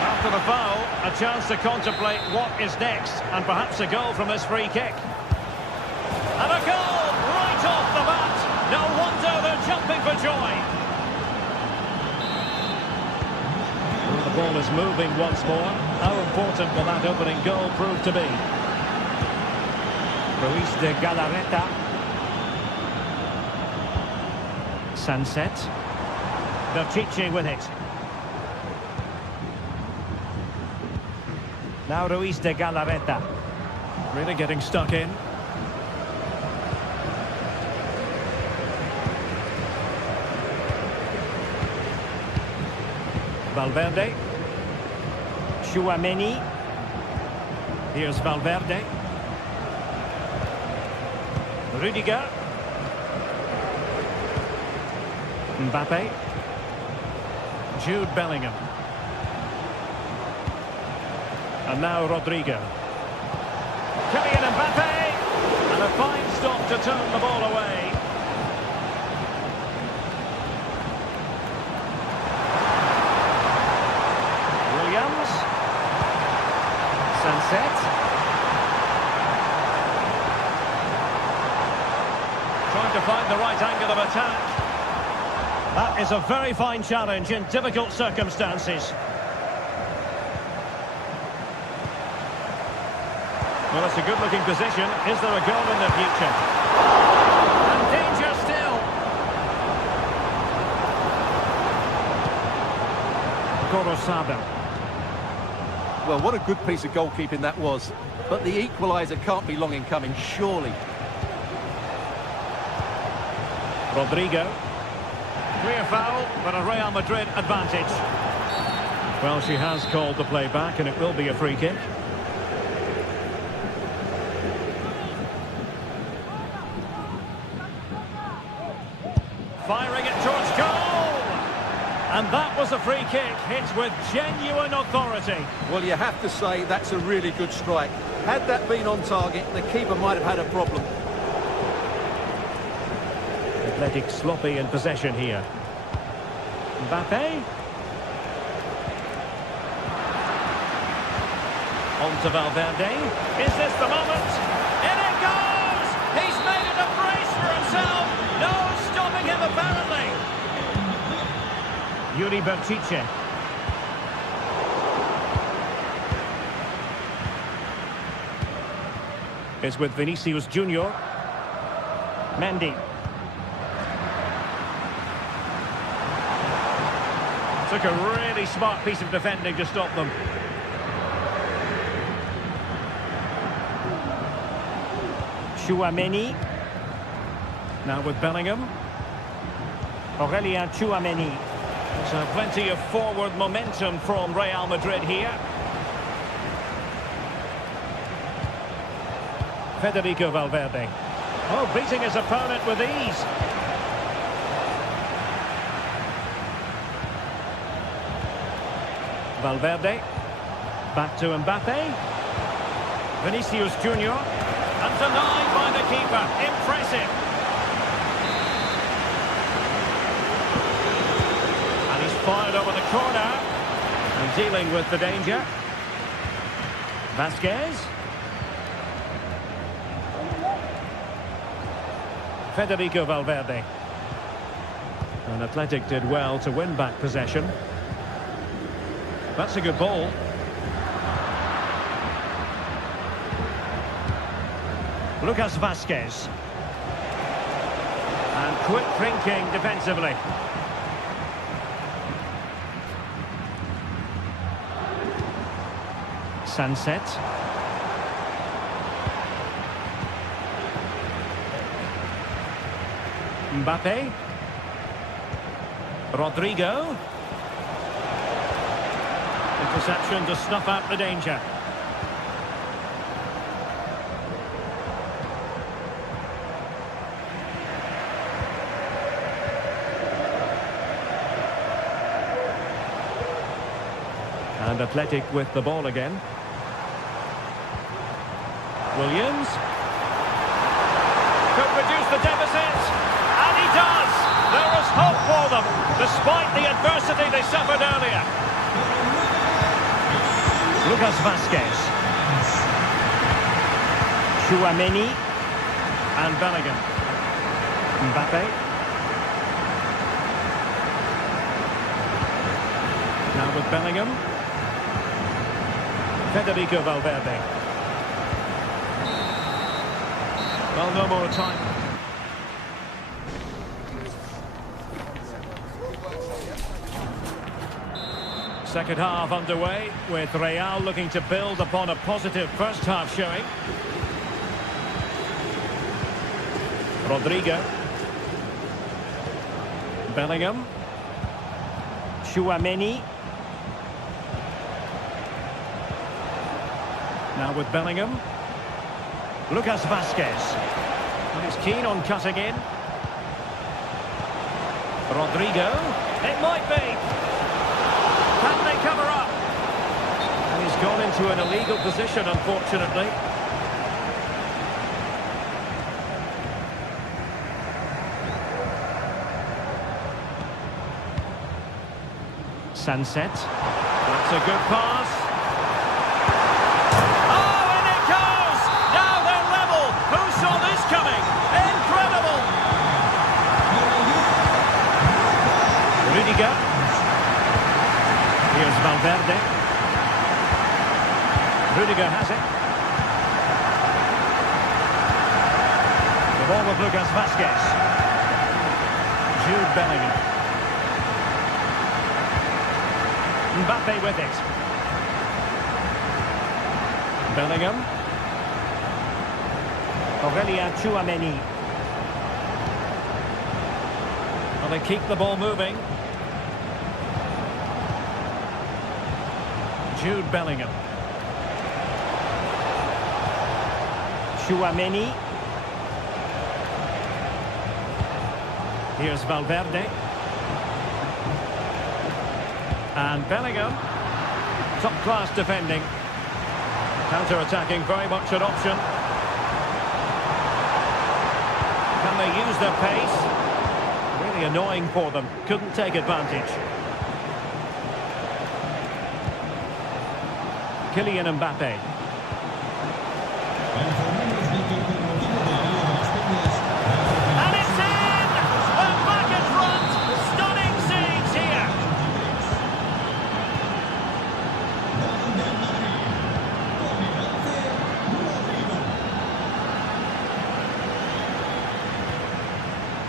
After the foul, a chance to contemplate what is next, and perhaps a goal from this free kick. And a goal right off the bat. No wonder they're jumping for joy. Well, the ball is moving once more. How important will that opening goal prove to be? Ruiz de Galarreta. Sunset. Berchiche with it. Now Ruiz de Galarreta. Really getting stuck in. Valverde. Tchouaméni. Here's Valverde. Rudiger. Mbappe. Jude Bellingham. And now Rodrigo. Kylian Mbappe! And a fine stop to turn the ball away. Williams. Sunset. Trying to find the right angle of attack. That is a very fine challenge in difficult circumstances. Well, it's a good-looking position. Is there a goal in the future? And danger still. Gorosado. Well, what a good piece of goalkeeping that was. But the equaliser can't be long in coming, surely. Rodrigo. Clear foul, but a Real Madrid advantage. Well, she has called the play back, and it will be a free kick. Firing it towards goal! And that was a free kick hit with genuine authority. Well, you have to say that's a really good strike. Had that been on target, the keeper might have had a problem. Athletic sloppy in possession here. Mbappe. On to Valverde. Is this the moment? In it goes! He's made it a brace for himself! No stopping him, apparently. Yuri Berchiche. It's with Vinicius Junior. Mendy. Took a really smart piece of defending to stop them. Tchouaméni. Now with Bellingham. Aurélien Tchouaméni. So plenty of forward momentum from Real Madrid here. Federico Valverde. Oh, beating his opponent with ease. Valverde. Back to Mbappe. Vinicius Junior. And denied by the keeper. Impressive. And he's fired over the corner. And dealing with the danger. Vazquez. Federico Valverde. And Athletic did well to win back possession. That's a good ball. Lucas Vazquez. And quick thinking defensively. Sunset. Mbappe. Rodrigo. Interception to snuff out the danger. And Athletic with the ball again. Williams. Could reduce the deficit. And he does! There is hope for them, despite the adversity they suffered earlier. Lucas Vazquez. Tchouaméni. And Bellingham. Mbappe. Now with Bellingham. Federico Valverde. Well, no more time. Second half underway, with Real looking to build upon a positive first half showing. Rodrigo. Bellingham. Tchouaméni. Now with Bellingham. Lucas Vazquez. And he's keen on cutting in. Rodrigo. It might be. Can they cover up? And he's gone into an illegal position, unfortunately. Sunset. That's a good pass. Oh, and it goes! Now they're level. Who saw this coming? Incredible! Rudiger. Here's Valverde. Rudiger has it. The ball with Lucas Vazquez. Jude Bellingham. Mbappe with it. Bellingham. Aurelien Tchouaméni. Well, they keep the ball moving. Jude Bellingham. Tchouaméni. Here's Valverde. And Bellingham. Top-class defending. Counter-attacking, very much an option. Can they use their pace? Really annoying for them. Couldn't take advantage. Kylian Mbappe. And it's in! They're back in front! Stunning scenes here!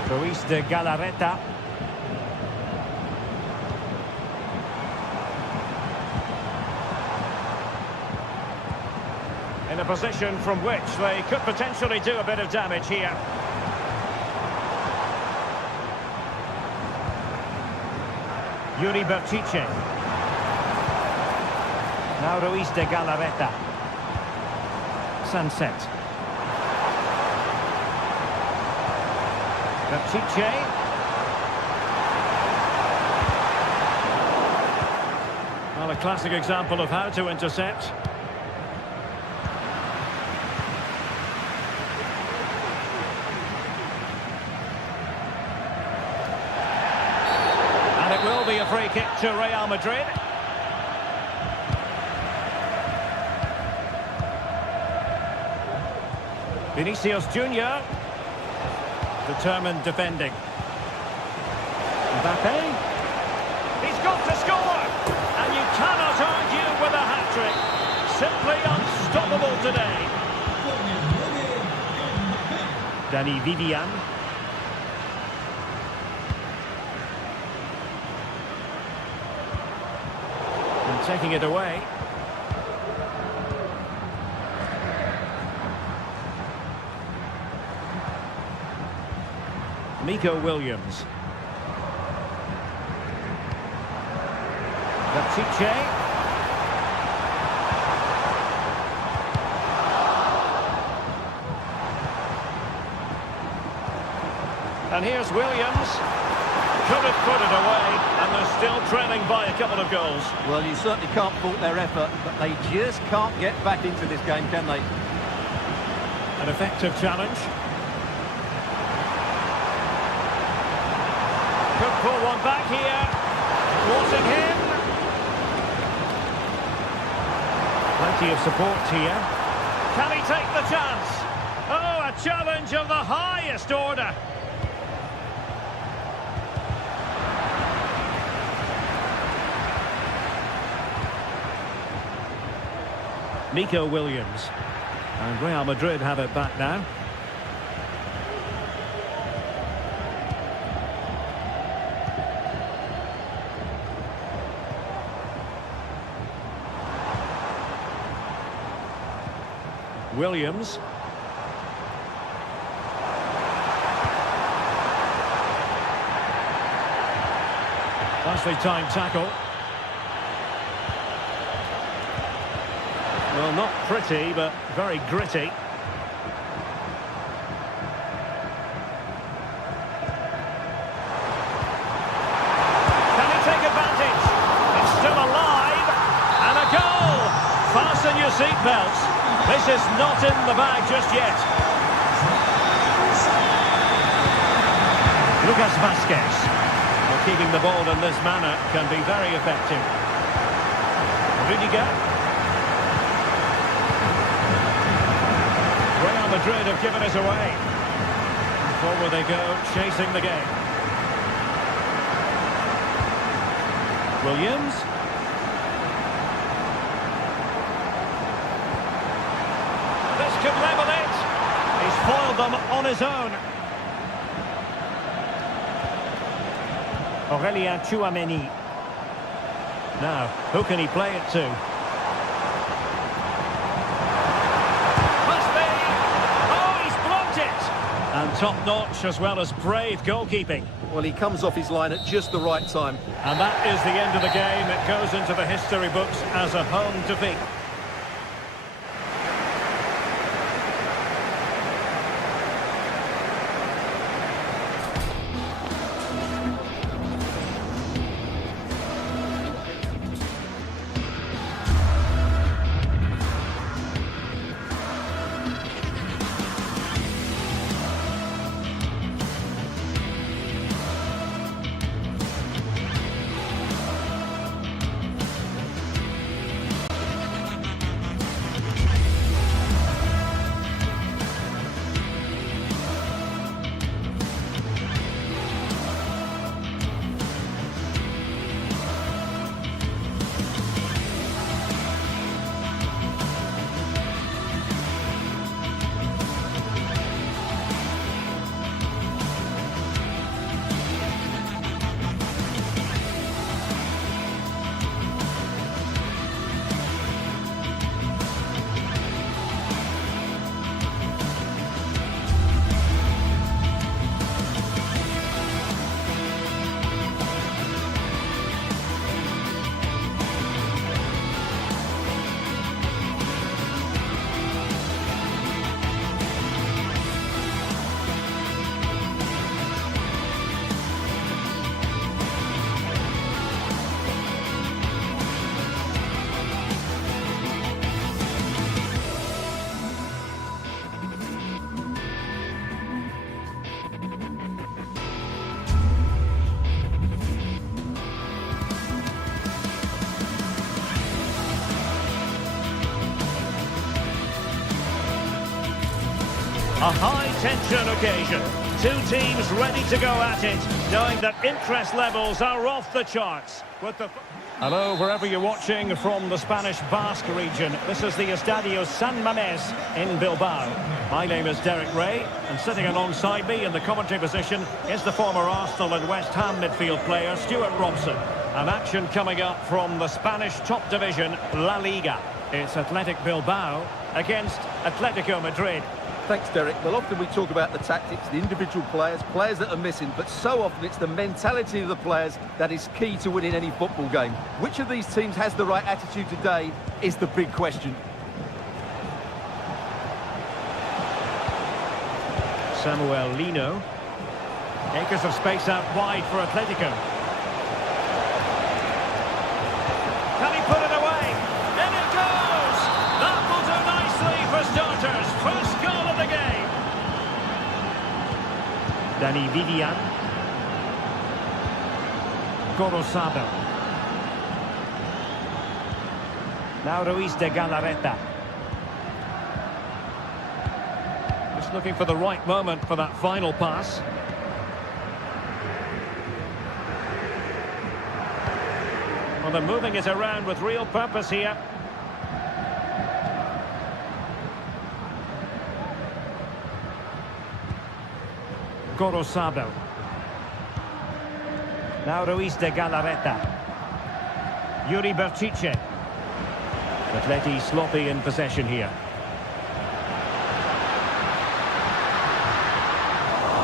Ruiz de Galarreta. In a position from which they could potentially do a bit of damage here. Yuri Berchiche. Now Ruiz de Galarreta. Sunset. Berchiche. Well, a classic example of how to intercept. And it will be a free kick to Real Madrid. Vinicius Junior. Determined defending. Mbappe. He's got to score! And you cannot argue with a hat-trick. Simply unstoppable today. Danny Vivian. And taking it away. Nico Williams. Baptiste. And here's Williams. Couldn't put it away, and they're still trailing by a couple of goals. Well, you certainly can't fault their effort, but they just can't get back into this game, can they? An effective challenge. Could pull one back here. Forcing him. Plenty of support here. Can he take the chance? Oh, a challenge of the highest order. Nico Williams. And Real Madrid have it back now. Williams. Nicely timed tackle. Well, not pretty, but very gritty. Can he take advantage? It's still alive. And a goal! Fasten your seatbelts. This is not in the bag just yet. Lucas Vazquez. Well, keeping the ball in this manner can be very effective. Rudiger. Real Madrid have given it away. Forward they go, chasing the game. Williams. This could level it. He's foiled them on his own. Aurélien Tchouaméni. Now, who can he play it to? Must be! Oh, he's blocked it! And top-notch as well as brave goalkeeping. Well, he comes off his line at just the right time. And that is the end of the game. It goes into the history books as a home defeat. A high-tension occasion. Two teams ready to go at it, knowing that interest levels are off the charts. Hello, wherever you're watching from the Spanish Basque region. This is the Estadio San Mamés in Bilbao. My name is Derek Ray, and sitting alongside me in the commentary position is the former Arsenal and West Ham midfield player Stuart Robson. An action coming up from the Spanish top division, La Liga. It's Athletic Bilbao against Atletico Madrid. Thanks, Derek. Well, often we talk about the tactics, the individual players that are missing, but so often it's the mentality of the players that is key to winning any football game. Which of these teams has the right attitude today is the big question. Samuel Lino. Acres of space out wide for Atletico. Can he put it away? In it goes! That will do nicely for starters. First goal of the game. Dani Vivian. Gorosado. Now Ruiz de Galarreta. Just looking for the right moment for that final pass. Well, they're moving it around with real purpose here. Gorosado. Now Ruiz de Galarreta. Yuri Berchiche. Atleti sloppy in possession here.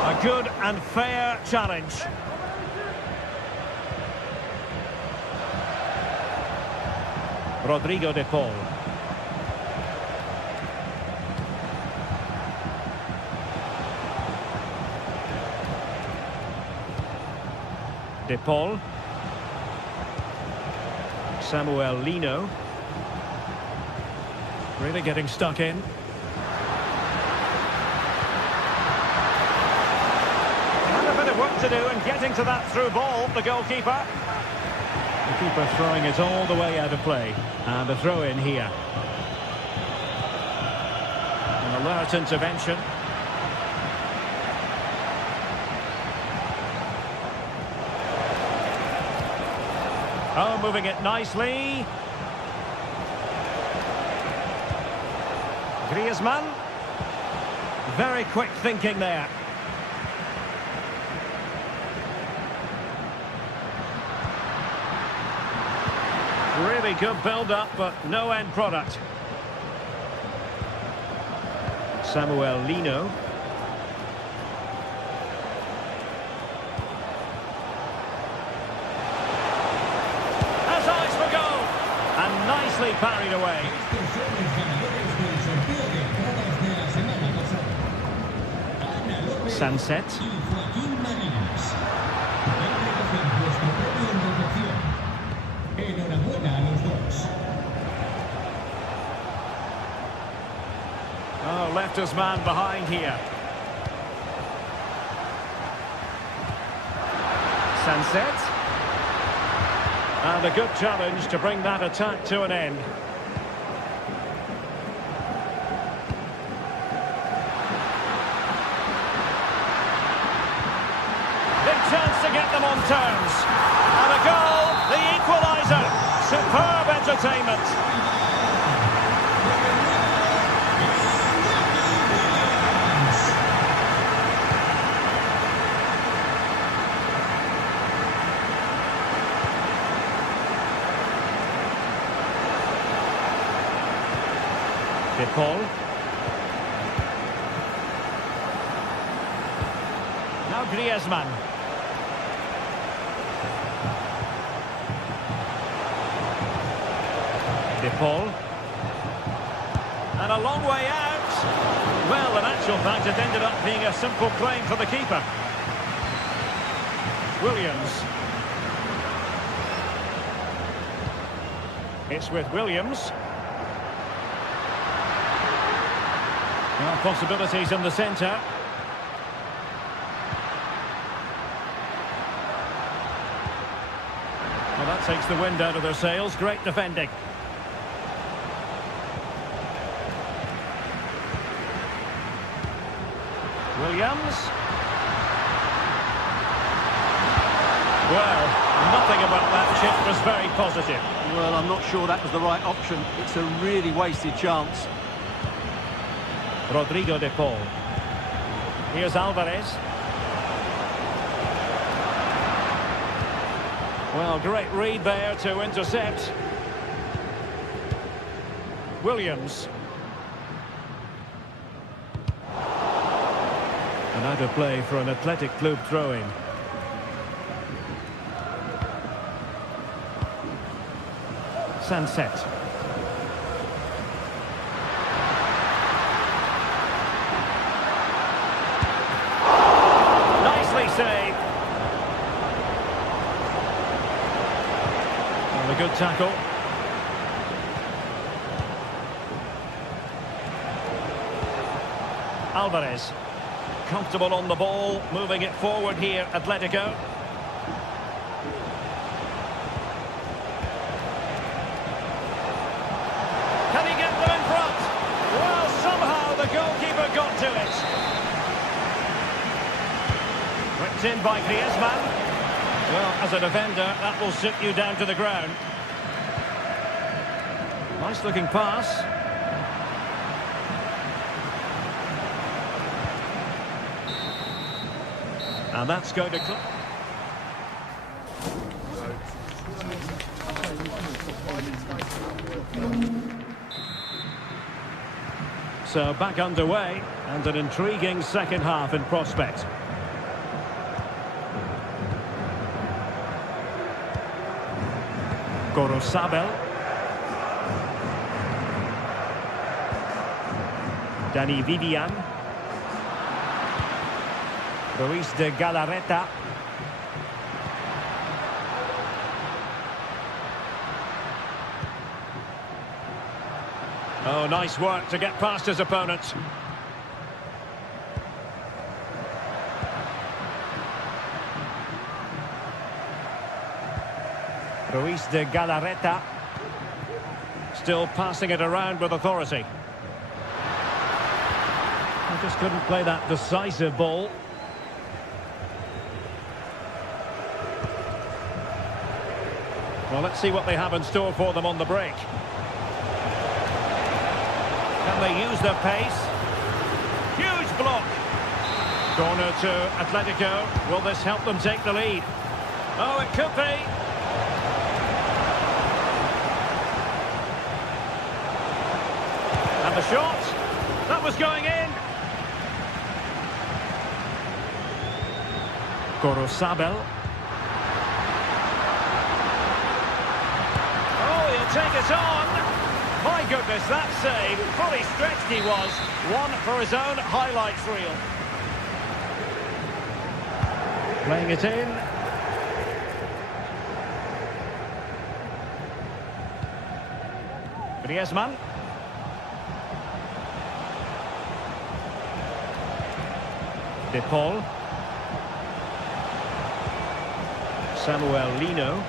A good and fair challenge. Rodrigo de Paul. De Paul. Samuel Lino. Really getting stuck in. And a bit of work to do and getting to that through ball, the goalkeeper. The keeper throwing it all the way out of play. And a throw in here. An alert intervention. Oh, moving it nicely. Griezmann. Very quick thinking there. Really good build-up, but no end product. Samuel Lino. Has eyes for goal. And nicely parried away. Sunset. Oh, left his man behind here. Sunset. And a good challenge to bring that attack to an end. Big chance to get them on terms. And a goal, the equaliser. Superb entertainment. De Paul. Now Griezmann. De Paul. And a long way out. Well, in actual fact, it ended up being a simple claim for the keeper. Williams. It's with Williams. Well, possibilities in the centre. Well, that takes the wind out of their sails. Great defending. Williams. Well, nothing about that chip was very positive. Well, I'm not sure that was the right option. It's a really wasted chance. Rodrigo de Paul. Here's Alvarez. Well, great read there to intercept. Williams. And out of play for an Athletic Club throw-in. Sunset. Nicely saved. And a good tackle. Alvarez. Comfortable on the ball, moving it forward here, Atletico. Can he get them in front? Well, somehow the goalkeeper got to it. Whipped in by Griezmann. Well, as a defender, that will sit you down to the ground. Nice looking pass. And that's going to... So back underway, and an intriguing second half in prospect. Gorosabel. Dani Vivian. Ruiz de Galarreta. Oh, nice work to get past his opponent. Ruiz de Galarreta. Still passing it around with authority. I just couldn't play that decisive ball. Well, let's see what they have in store for them on the break. Can they use their pace? Huge block. Corner to Atletico. Will this help them take the lead? Oh, it could be. And the shot. That was going in. Gorosabel. Take it on. My goodness, that save. Fully stretched he was. One for his own highlights reel. Playing it in. Griezmann. De Paul. Samuel Lino.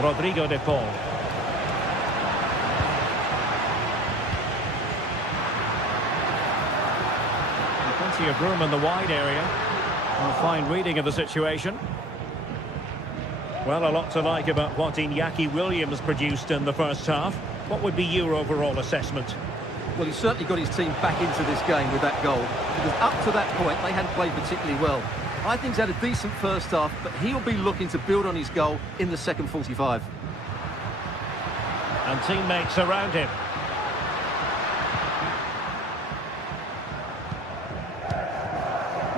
Rodrigo de Paul. Plenty of room in the wide area. A fine reading of the situation. Well, a lot to like about what Iñaki Williams produced in the first half. What would be your overall assessment? Well, he certainly got his team back into this game with that goal. Because up to that point, they hadn't played particularly well. I think he's had a decent first half, but he'll be looking to build on his goal in the second 45. And teammates around him.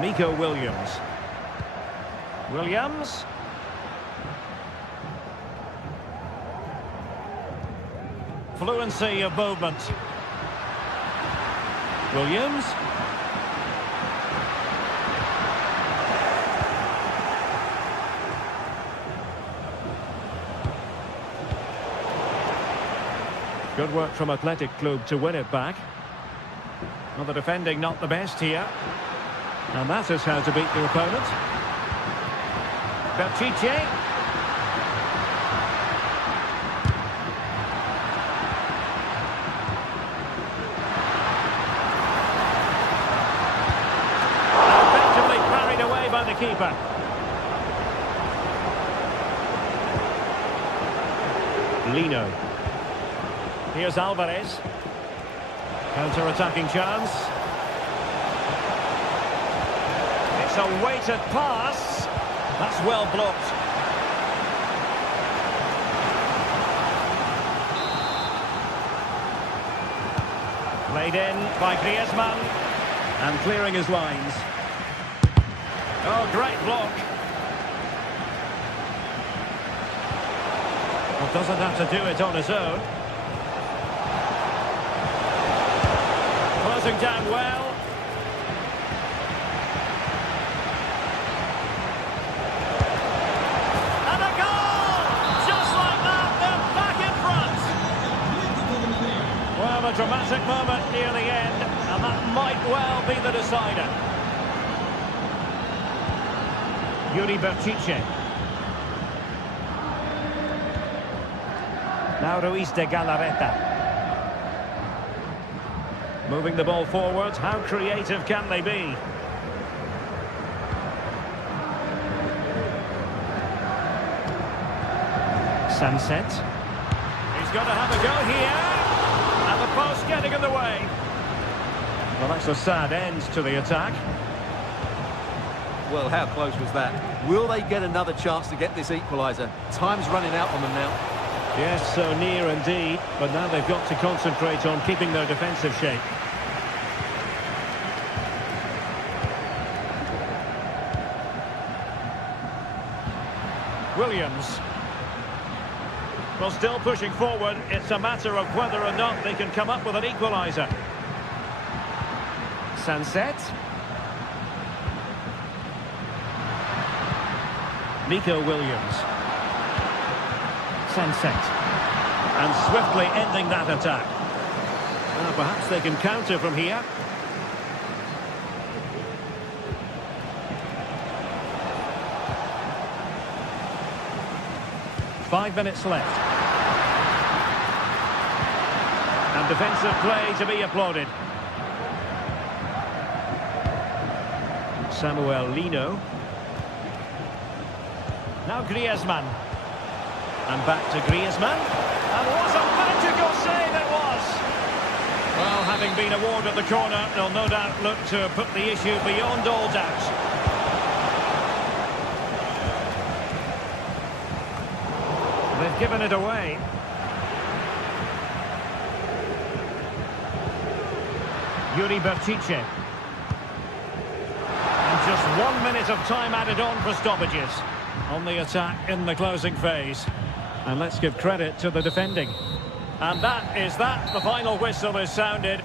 Nico Williams. Williams. Fluency of movement. Williams. Good work from Athletic Club to win it back. Well, the defending not the best here. And that is how to beat your opponent. Belchiche. Effectively carried away by the keeper. Lino. Here's Alvarez. Counter-attacking chance. It's a weighted pass. That's well blocked. Played in by Griezmann. And clearing his lines. Oh, great block. Well, doesn't have to do it on his own. Closing down well. And a goal! Just like that, they're back in front. Well, a dramatic moment near the end, and that might well be the decider. Yuri Berchiche. Now Ruiz de Galarreta. Moving the ball forward, how creative can they be? Sunset. He's got to have a go here. And the post getting in the way. Well, that's a sad end to the attack. Well, how close was that? Will they get another chance to get this equaliser? Time's running out on them now. Yes, so near indeed, but now they've got to concentrate on keeping their defensive shape. Williams. Well, still pushing forward. It's a matter of whether or not they can come up with an equaliser. Sunset. Nico Williams. Sunset. And swiftly ending that attack. Well, perhaps they can counter from here. Five minutes left. And defensive play to be applauded. Samuel Lino. Now Griezmann. And back to Griezmann. And what a magical save it was! Well, having been awarded the corner, they'll no doubt look to put the issue beyond all doubt. They've given it away. Yuri Berchiche. And just 1 minute of time added on for stoppages. On the attack in the closing phase. And let's give credit to the defending. And that is that. The final whistle is sounded.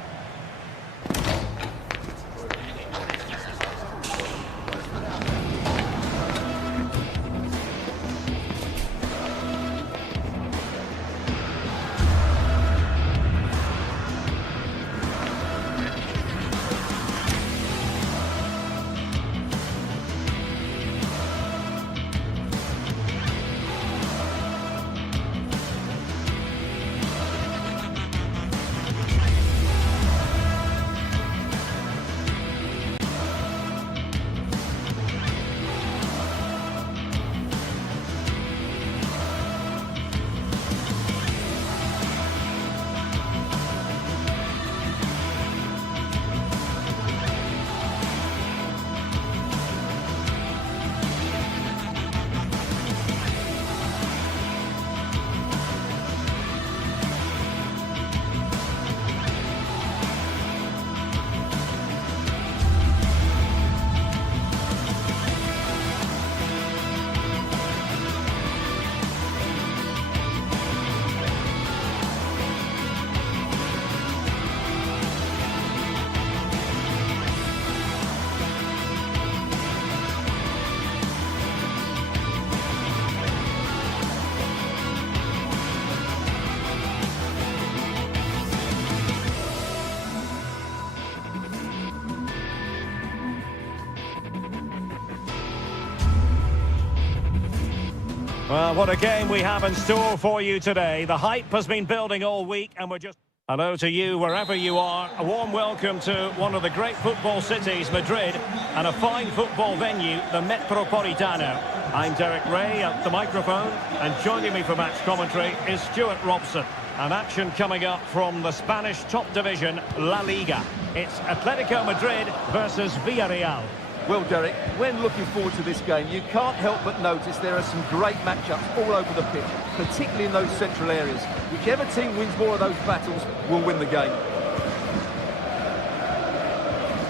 Well, what a game we have in store for you today. The hype has been building all week and we're just... Hello to you wherever you are. A warm welcome to one of the great football cities, Madrid, and a fine football venue, the Metropolitano. I'm Derek Ray at the microphone, and joining me for match commentary is Stuart Robson. An action coming up from the Spanish top division, La Liga. It's Atletico Madrid versus Villarreal. Well, Derek, when looking forward to this game, you can't help but notice there are some great matchups all over the pitch, particularly in those central areas. Whichever team wins more of those battles will win the game.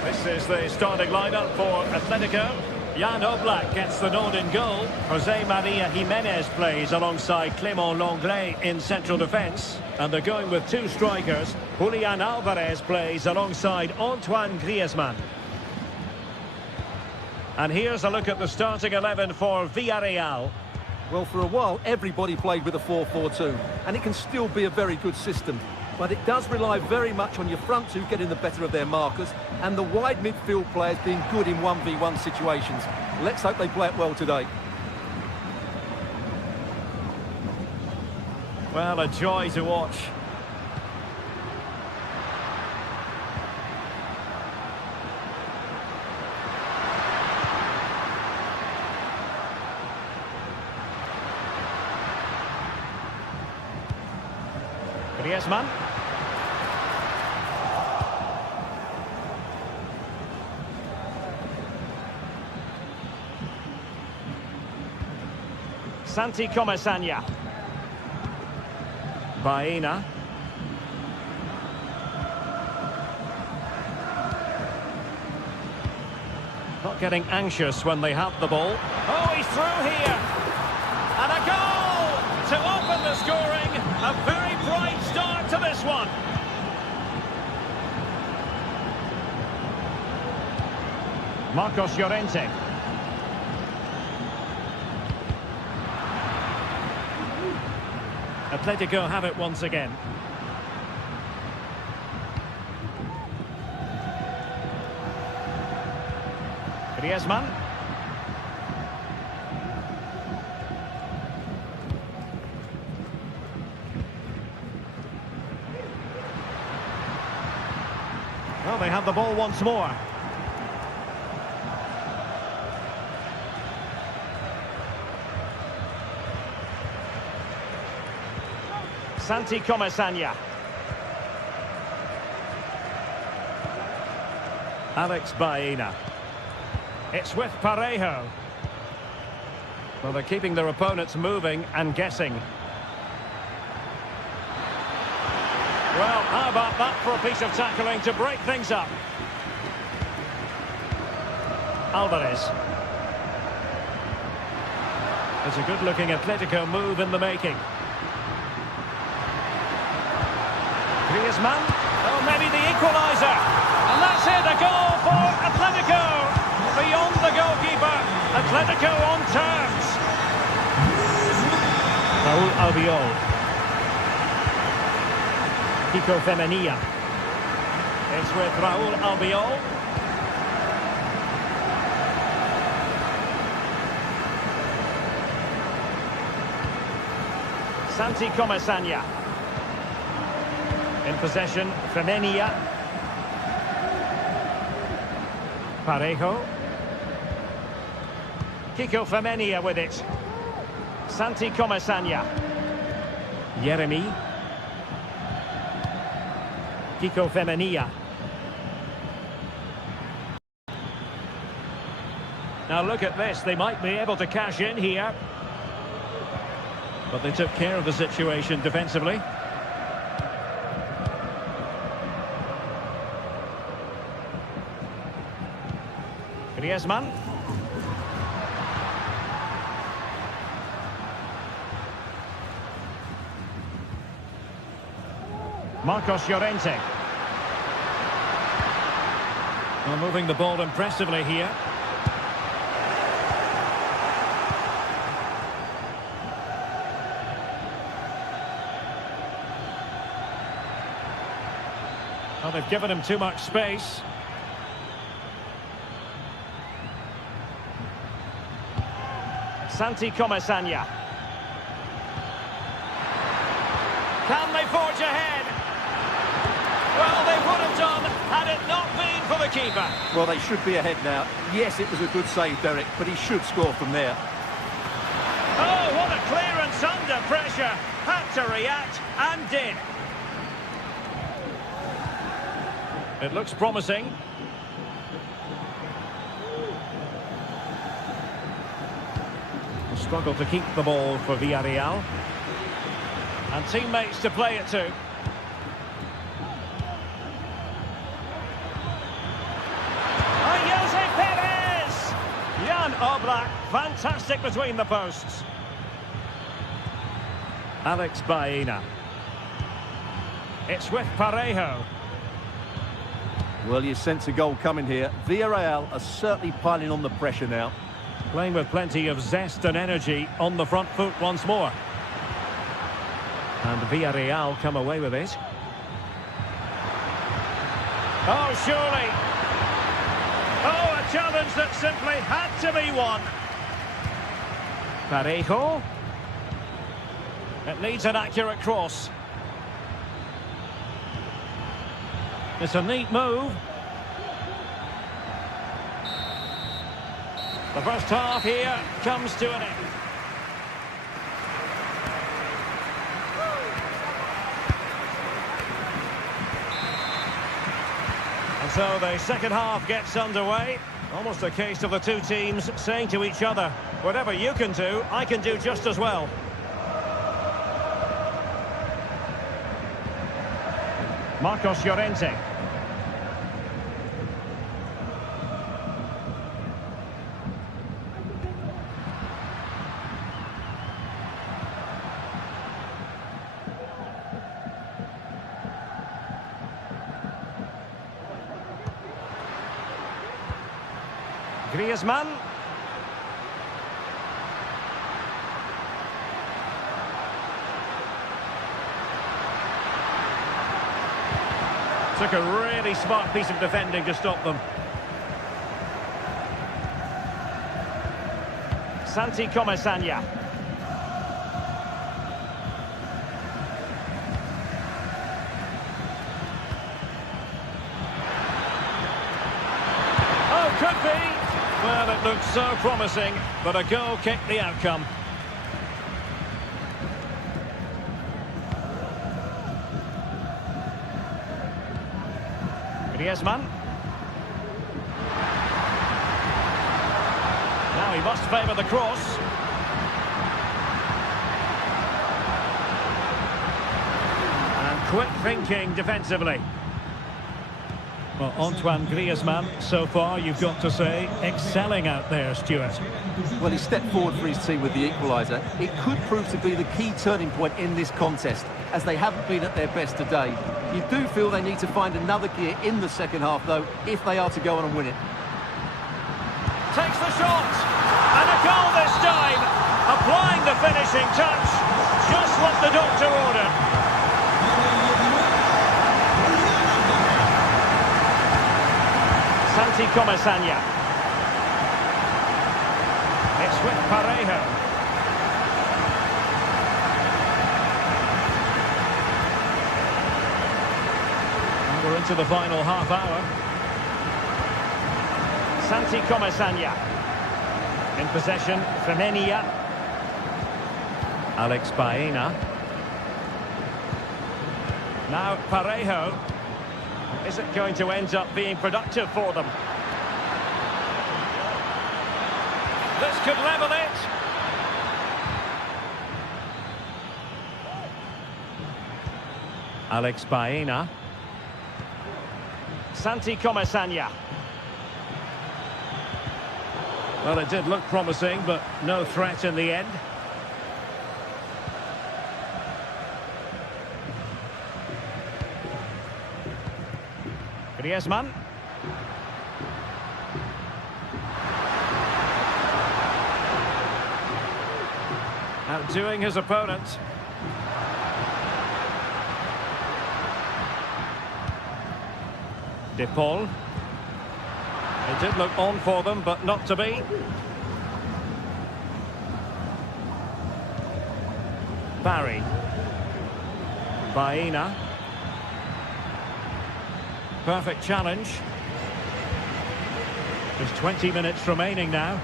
This is the starting lineup for Atletico. Jan Oblak gets the nod in goal. Jose Maria Jimenez plays alongside Clément Lenglet in central defence. And they're going with two strikers. Julian Alvarez plays alongside Antoine Griezmann. And here's a look at the starting 11 for Villarreal. Well, for a while, everybody played with a 4-4-2, and it can still be a very good system. But it does rely very much on your front two getting the better of their markers and the wide midfield players being good in 1v1 situations. Let's hope they play it well today. Well, a joy to watch. Griezmann. Santi Comesaña. Baena. Not getting anxious when they have the ball. Oh, he's through here. And a goal to open the scoring. A very bright start to this one. Marcos Llorente. Atletico have it once again. Griezmann. Well, they have the ball once more. Santi Comesaña. Alex Baena. It's with Parejo. Well, they're keeping their opponents moving and guessing. Well, how about that for a piece of tackling to break things up? Alvarez. It's a good-looking Atletico move in the making. Griezmann. Oh, maybe the equaliser. And that's it, a goal for Atletico. Beyond the goalkeeper. Atletico on terms. Raúl Albiol. Kiko Femenia. It's with Raúl Albiol. Santi Comesaña. In possession, Femenia. Parejo. Kiko Femenia with it. Santi Comesaña. Yeremi. Kiko Femenia. Now look at this, they might be able to cash in here. But they took care of the situation defensively. Griezmann. Marcos Llorente. Well, moving the ball impressively here. Well, they've given him too much space. Santi Comesaña. Can they forge ahead? Well, they would have done had it not been for the keeper. Well, they should be ahead now. Yes, it was a good save, Derek, but he should score from there. Oh, what a clearance under pressure. Had to react and did. It looks promising. Struggle to keep the ball for Villarreal. And teammates to play it to. Jose Perez! Jan Oblak, fantastic between the posts. Alex Baena. It's with Parejo. Well, you sense a goal coming here. Villarreal are certainly piling on the pressure now. Playing with plenty of zest and energy on the front foot once more. And Villarreal come away with it. Oh, surely. Oh, a challenge that simply had to be won. Parejo. It needs an accurate cross. It's a neat move. The first half here comes to an end. And so the second half gets underway. Almost a case of the two teams saying to each other, whatever you can do, I can do just as well. Marcos Llorente. Griezmann. Took a really smart piece of defending to stop them. Santi Comesaña. Oh, could be. Well, it looked so promising, but a goal kicked the outcome. Griezmann. Now he must favour the cross. And quick thinking defensively. Well, Antoine Griezmann, so far, you've got to say, excelling out there, Stuart. Well, he stepped forward for his team with the equaliser. It could prove to be the key turning point in this contest, as they haven't been at their best today. You do feel they need to find another gear in the second half, though, if they are to go on and win it. Takes the shot, and a goal this time, applying the finishing touch, just what the doctor ordered. Santi Comesaña. It's with Parejo. And we're into the final half hour. Santi Comesaña. In possession, Femenia. Alex Baena. Now Parejo. Is it going to end up being productive for them? This could level it. Alex Baena. Santi Comesaña. Well, it did look promising, but no threat in the end. Griezmann. Outdoing his opponent. De Paul. It did look on for them, but not to be. Barry. Baena. Perfect challenge. There's 20 minutes remaining now.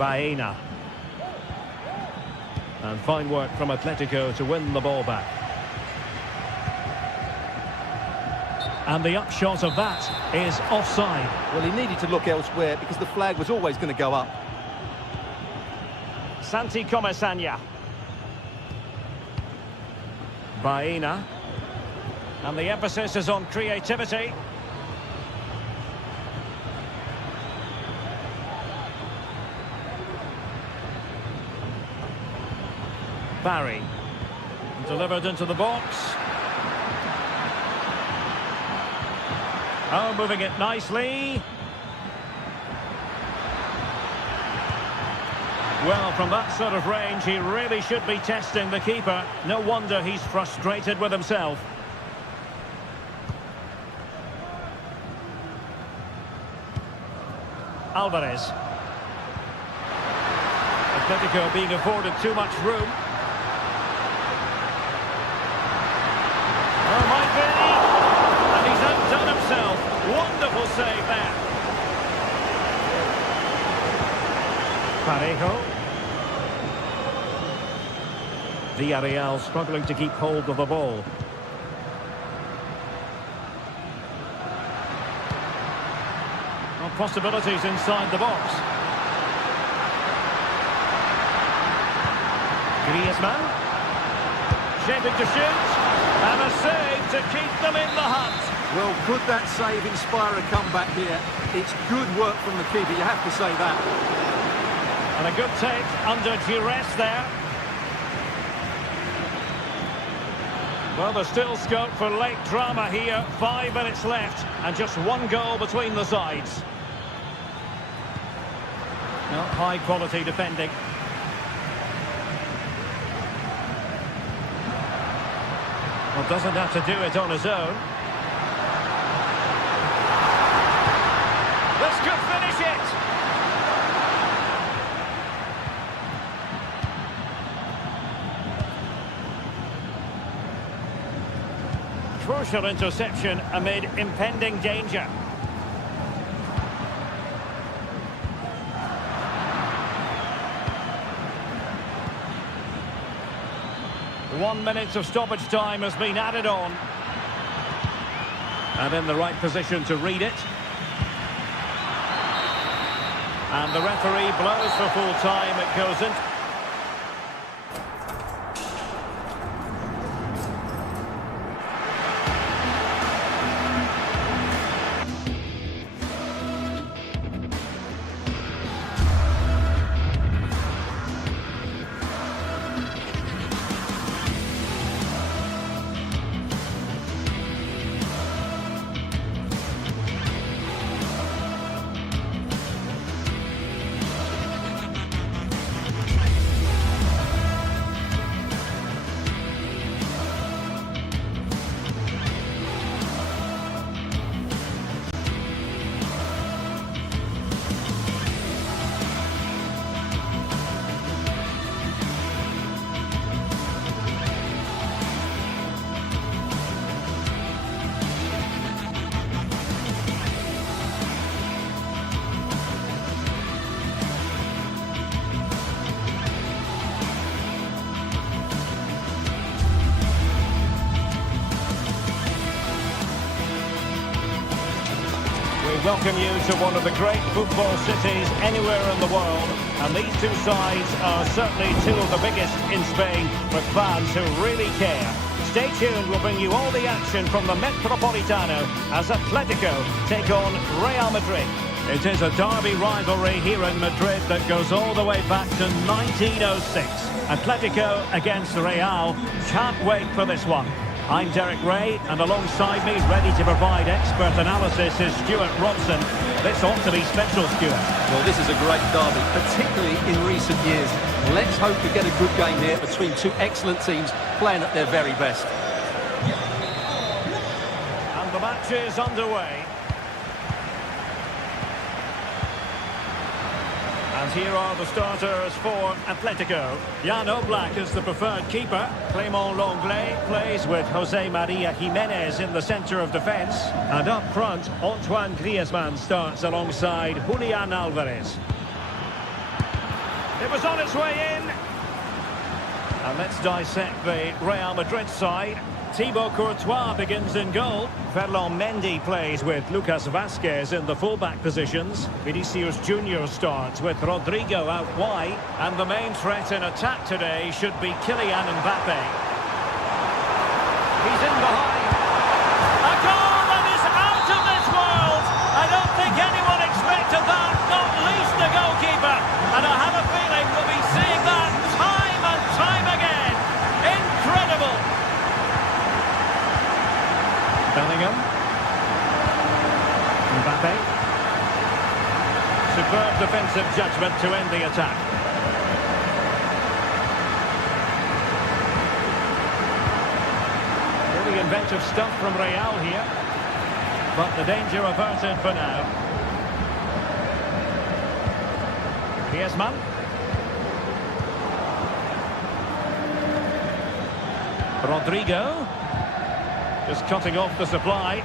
Baena. And fine work from Atletico to win the ball back. And the upshot of that is offside. Well, he needed to look elsewhere because the flag was always going to go up. Santi Comesaña. Baena. And the emphasis is on creativity. Barry. Delivered into the box. Oh, moving it nicely. Well, from that sort of range, he really should be testing the keeper. No wonder he's frustrated with himself. Alvarez. Atletico being afforded too much room. Oh, might be. And he's outdone himself. Wonderful save there. Parejo. Villarreal struggling to keep hold of the ball. Well, possibilities inside the box. Griezmann. Shaping to shoot. And a save to keep them in the hunt. Well, could that save inspire a comeback here? It's good work from the keeper, you have to say that. And a good take under duress there. Well, there's still scope for late drama here. 5 minutes left and just one goal between the sides. Well, high quality defending. Well, doesn't have to do it on his own. This could finish it. Crucial interception amid impending danger. One minute of stoppage time has been added on. And in the right position to read it. And the referee blows for full time. It goes in. Welcome you to one of the great football cities anywhere in the world, and these two sides are certainly two of the biggest in Spain with fans who really care. Stay tuned, we'll bring you all the action from the Metropolitano as Atletico take on Real Madrid. It is a derby rivalry here in Madrid that goes all the way back to 1906. Atletico against Real. Can't wait for this one. I'm Derek Ray, and alongside me, ready to provide expert analysis, is Stuart Robson. This ought to be special, Stuart. Well, this is a great derby, particularly in recent years. Let's hope we get a good game here between two excellent teams playing at their very best. And the match is underway. And here are the starters for Atletico. Jan Oblak is the preferred keeper. Clément Lenglet plays with José María Jiménez in the centre of defence. And up front, Antoine Griezmann starts alongside Julián Álvarez. It was on its way in. And let's dissect the Real Madrid side. Thibaut Courtois begins in goal. Ferland Mendy plays with Lucas Vazquez in the fullback positions. Vinicius Junior starts with Rodrigo out wide. And the main threat in attack today should be Kylian Mbappe. He's in behind. A goal that is out of this world! I don't think anyone expected that, not least the goalkeeper. And I have a feeling we'll be seeing that time and time again. Incredible! Bellingham. Mbappe. Superb defensive judgment to end the attack. Really inventive stuff from Real here. But the danger averted for now. Griezmann. Rodrigo. Just cutting off the supply.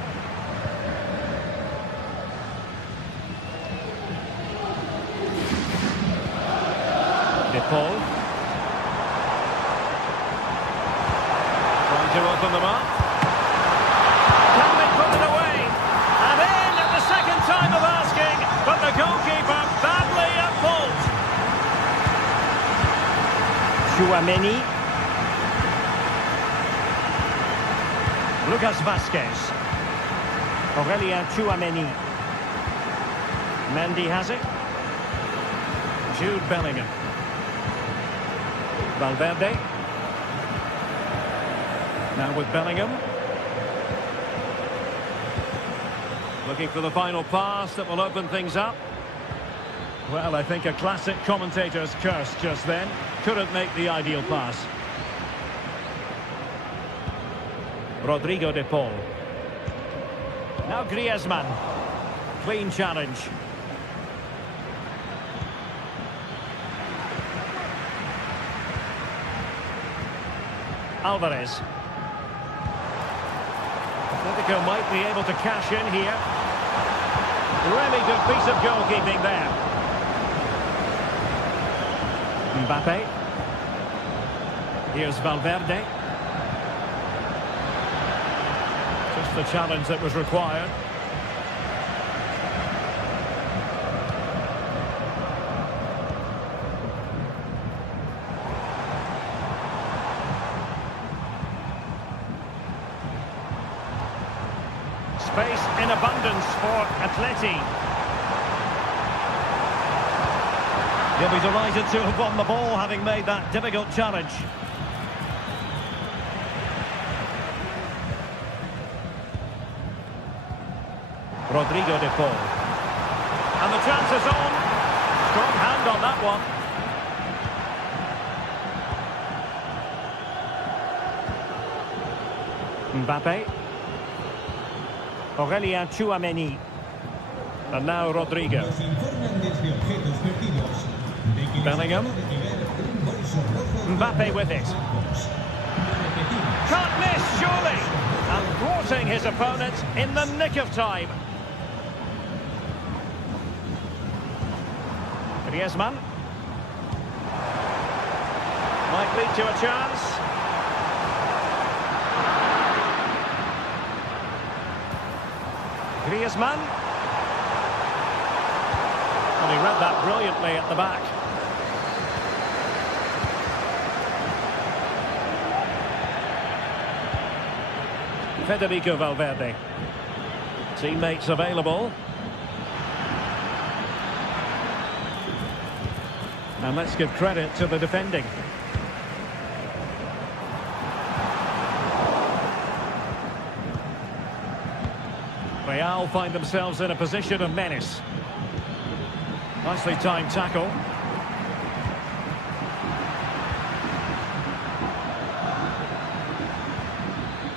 De Paul. Trying to open them up. Can they put it away? And in at the second time of asking, but the goalkeeper badly at fault. Tchouaméni. Lucas Vazquez. Aurelien Tchouaméni. Mendy has it. Jude Bellingham. Valverde. Now with Bellingham. Looking for the final pass that will open things up. Well, I think a classic commentator's curse just then. Couldn't make the ideal pass. Rodrigo de Paul. Now Griezmann. Clean challenge. Alvarez. Atletico might be able to cash in here. Really good piece of goalkeeping there. Mbappe. Here's Valverde. Just the challenge that was required. Space in abundance for Atleti. He'll be delighted to have won the ball, having made that difficult challenge. Rodrigo de Paul. And the chance is on. Strong hand on that one. Mbappe. Aurelien Tchouaméni. And now Rodrigo. Bellingham. Mbappe with it. Can't miss, surely. And thwarting his opponent in the nick of time. Griezmann. Might lead to a chance. Griezmann. And he read that brilliantly at the back. Federico Valverde. Teammates available. And let's give credit to the defending. Real find themselves in a position of menace. Nicely timed tackle.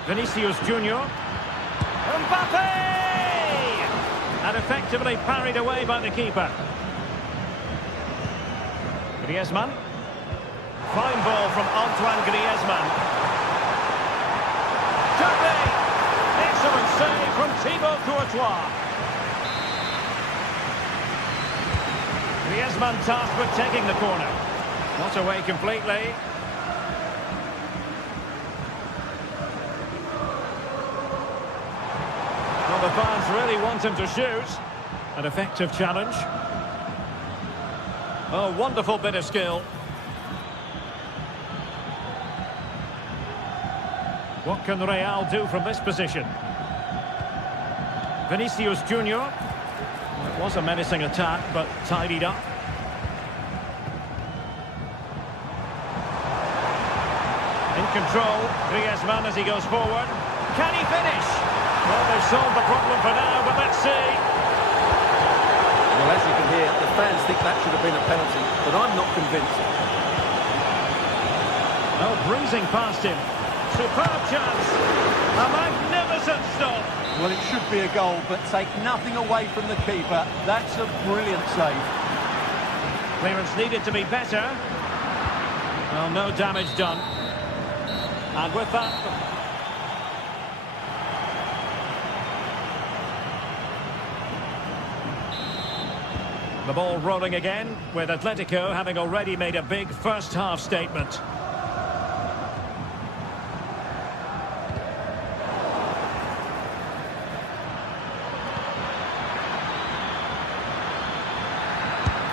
Vinicius Junior. Mbappe! And effectively parried away by the keeper. Griezmann. Fine ball from Antoine Griezmann. Touré! Excellent save from Thibaut Courtois. Griezmann tasked with taking the corner. Not away completely. Well, the fans really want him to shoot. An effective challenge. Oh, wonderful bit of skill. What can Real do from this position? Vinicius Junior. It was a menacing attack, but tidied up. In control, Griezmann as he goes forward. Can he finish? Well, they've solved the problem for now, but let's see. Well, as you can hear, the fans think that should have been a penalty, but I'm not convinced. Oh, breezing past him. Superb chance. A magnificent stop. Well, it should be a goal, but take nothing away from the keeper. That's a brilliant save. Clearance needed to be better. Well, no damage done. And with that... the ball rolling again, with Atletico having already made a big first-half statement.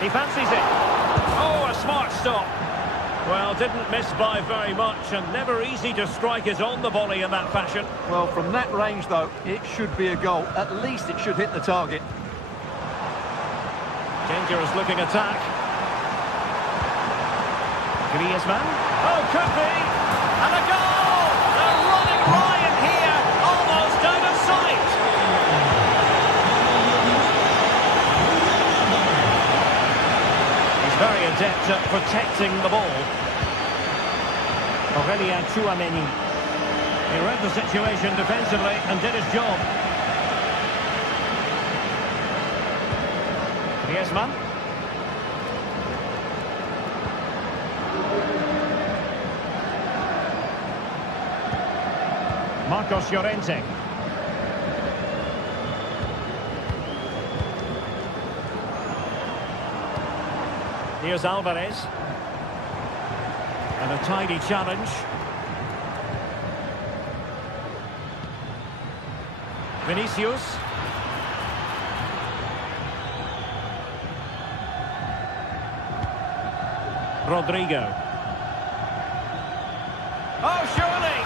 He fancies it. Oh, a smart stop. Well, didn't miss by very much, and never easy to strike it on the volley in that fashion. Well, from that range, though, it should be a goal. At least it should hit the target. Dangerous looking attack. Griezmann. Oh, could be. And a goal! A running riot here, almost out of sight. He's very adept at protecting the ball. Aurelien Tchouameni. He read the situation defensively and did his job. Griezmann. Marcos Llorente. Here's Alvarez. And a tidy challenge. Vinicius. Rodrigo. Oh, surely!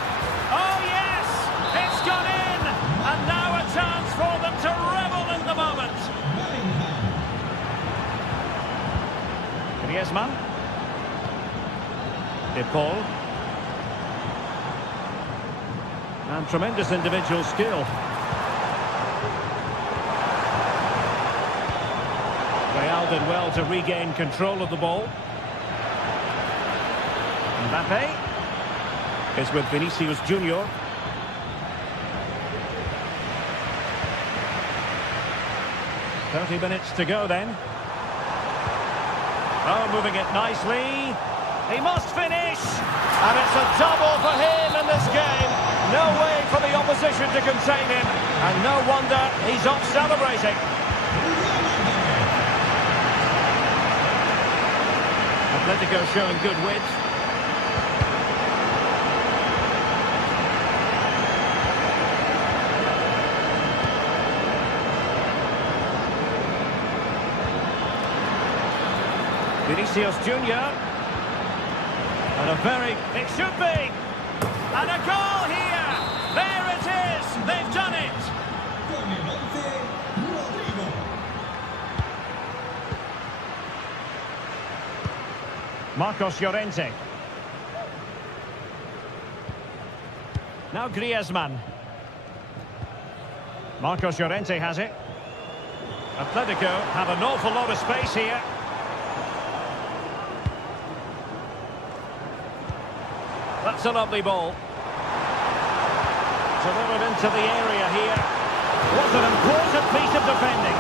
Oh, yes! It's gone in! And now a chance for them to revel in the moment. Griezmann. De Paul. And tremendous individual skill. Real did well to regain control of the ball. Mbappe is with Vinicius Junior. "30 minutes to go then. Oh, moving it nicely. He must finish. And it's a double for him in this game. No way for the opposition to contain him. And no wonder he's off celebrating. Atletico showing good width. Vinicius Junior. And a very... it should be! And a goal here! There it is! They've done it! Marcos Llorente. Now Griezmann. Marcos Llorente has it. Atletico have an awful lot of space here. That's a lovely ball. Delivered into the area here. What an important piece of defending.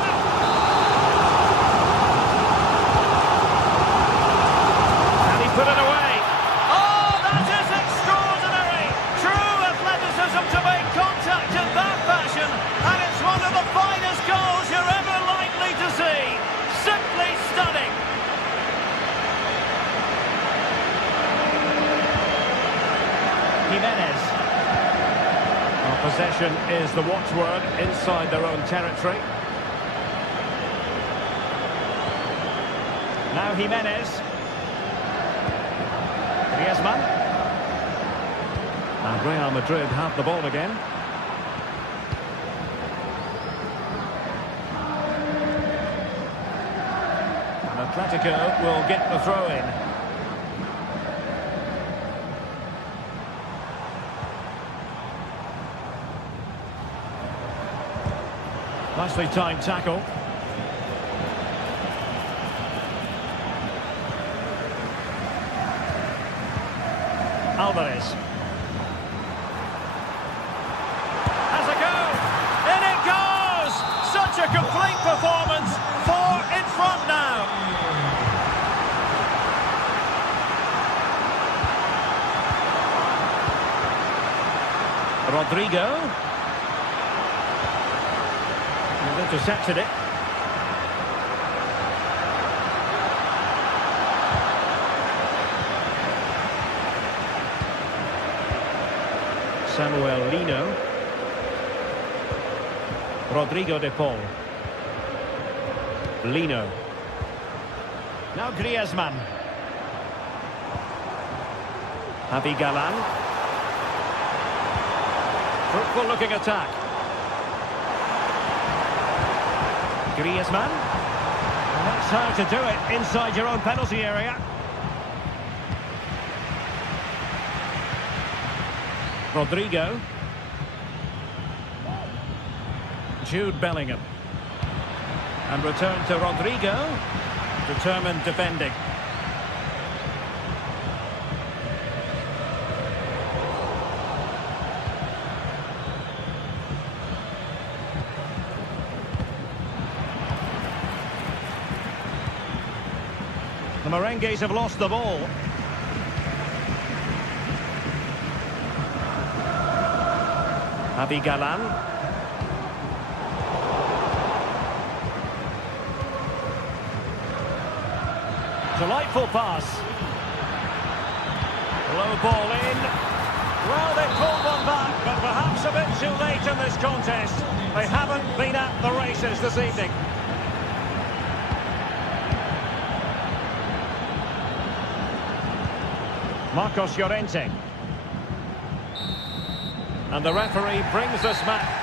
And he put it away. Oh, that is extraordinary. True athleticism to make contact in that fashion. And it's one of the finest goals you're ever likely to see. Simply stunning. Jimenez. Well, possession is the watchword inside their own territory. Now Jimenez. Griezmann. And Real Madrid have the ball again. And Atletico will get the throw in. Nicely timed tackle. Alvarez. Has a go! In it goes! Such a complete performance. 4 in front now. Rodrigo. He's intercepted it. Samuel Lino. Rodrigo de Paul. Lino. Now Griezmann. Javi Galan. Fruitful looking attack. Griezmann. And that's how to do it inside your own penalty area. Rodrigo. Jude Bellingham. And return to Rodrigo. Determined defending. The Merengues have lost the ball. Javi Galan. Delightful pass. Low ball in. Well, they pulled one back, but perhaps a bit too late in this contest. They haven't been at the races this evening. Marcos Llorente. And the referee brings us back.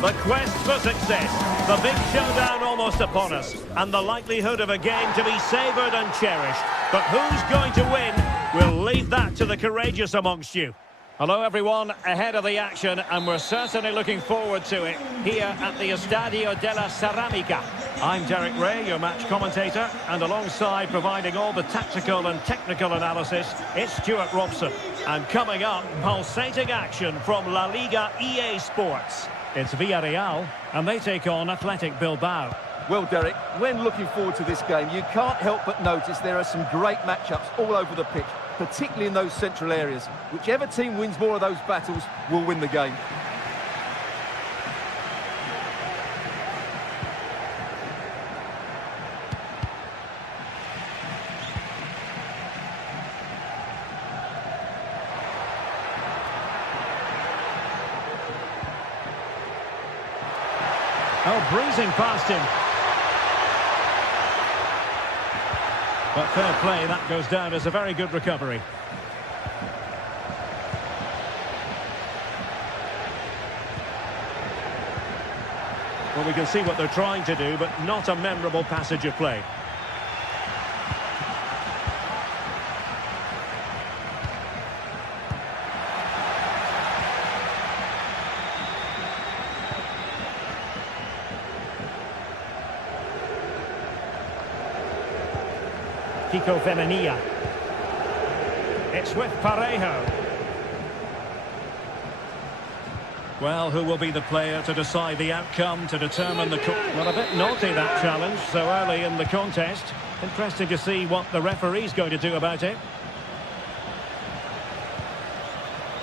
The quest for success, the big showdown almost upon us, and the likelihood of a game to be savoured and cherished. But who's going to win? We'll leave that to the courageous amongst you. Hello everyone, ahead of the action, and we're certainly looking forward to it here at the Estadio de la Ceramica. I'm Derek Ray, your match commentator, and alongside providing all the tactical and technical analysis, it's Stuart Robson. And coming up, pulsating action from La Liga EA Sports. It's Villarreal, and they take on Athletic Bilbao. Well, Derek, when looking forward to this game, you can't help but notice there are some great matchups all over the pitch, particularly in those central areas. Whichever team wins more of those battles will win the game. Oh, breezing past him. But fair play, that goes down as a very good recovery. Well, we can see what they're trying to do, but not a memorable passage of play. Kiko Femenia. It's with Parejo. Well, who will be the player to decide the outcome, to determine the... Well, a bit naughty, that challenge, so early in the contest. Interesting to see what the referee's going to do about it.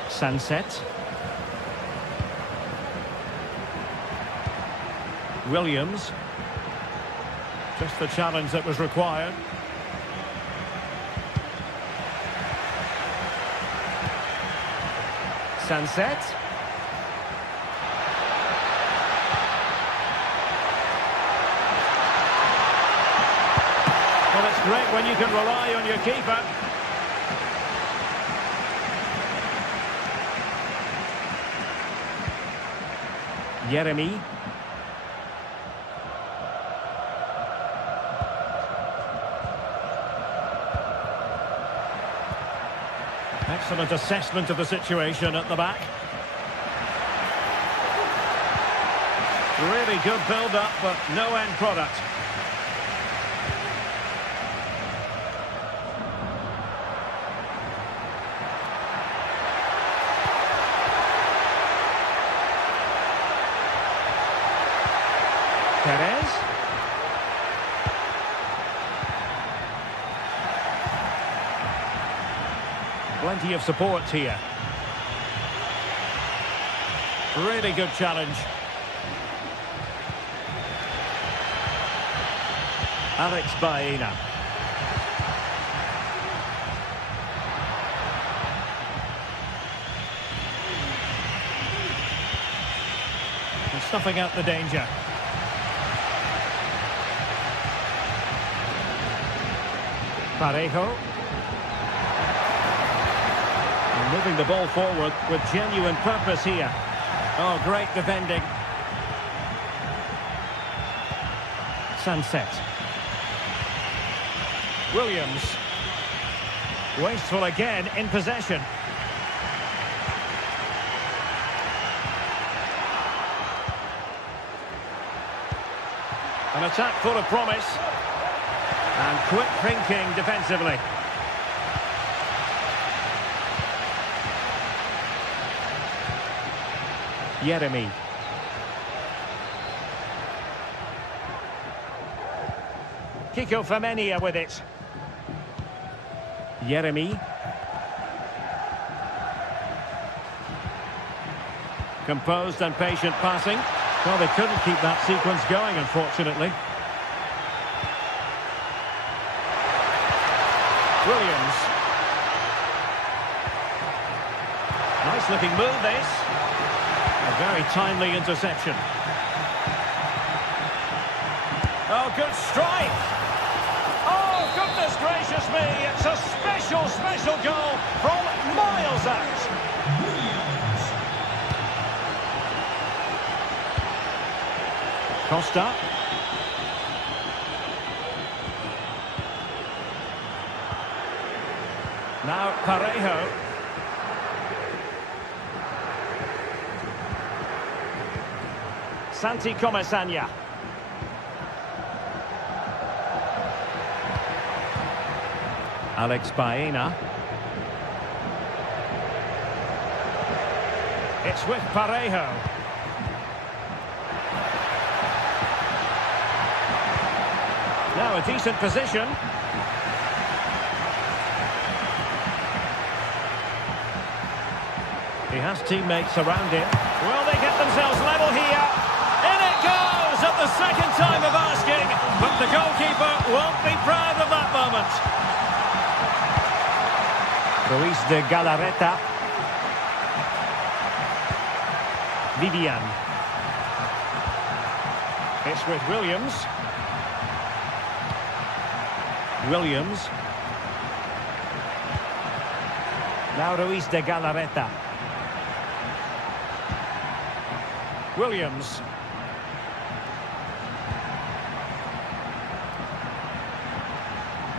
Sunset. Williams. Just the challenge that was required. Sunset. Well, it's great when you can rely on your keeper. Jeremy. Excellent assessment of the situation at the back. Really good build-up, but no end product. Perez. Plenty of support here. Really good challenge. Alex Baena. And snuffing out the danger. Parejo. And moving the ball forward with genuine purpose here. Oh, great defending. Sunset. Williams. Wasteful again in possession. An attack full of promise. And quick thinking defensively. Jeremy. Kiko Femenia with it. Jeremy. Composed and patient passing. Well, they couldn't keep that sequence going, unfortunately. Williams. Nice looking move, this. A very timely interception. Oh, good strike. Oh, goodness gracious me. It's a special, special goal from miles out. Costa. Now Parejo. Santi Comesaña. Alex Baena. It's with Parejo. Now a decent position. He has teammates around him. Will they get themselves level here? In it goes at the second time of asking, but the goalkeeper won't be proud of that moment. Ruiz de Galarreta. Vivian. It's with Williams. Williams. Now Ruiz de Galarreta. Williams.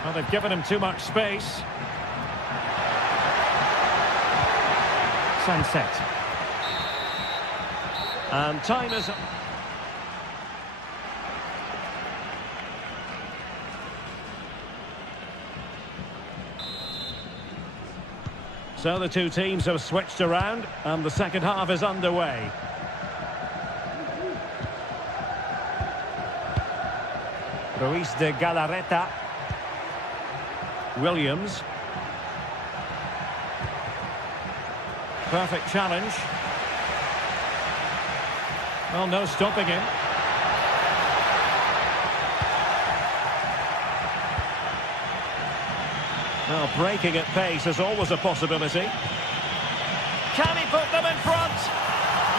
Well, they've given him too much space. Sunset. And time is... So the two teams have switched around and the second half is underway. Ruiz de Galarreta. Williams. Perfect challenge. Well, no stopping him. Well, breaking at pace is always a possibility. Can he put them in front?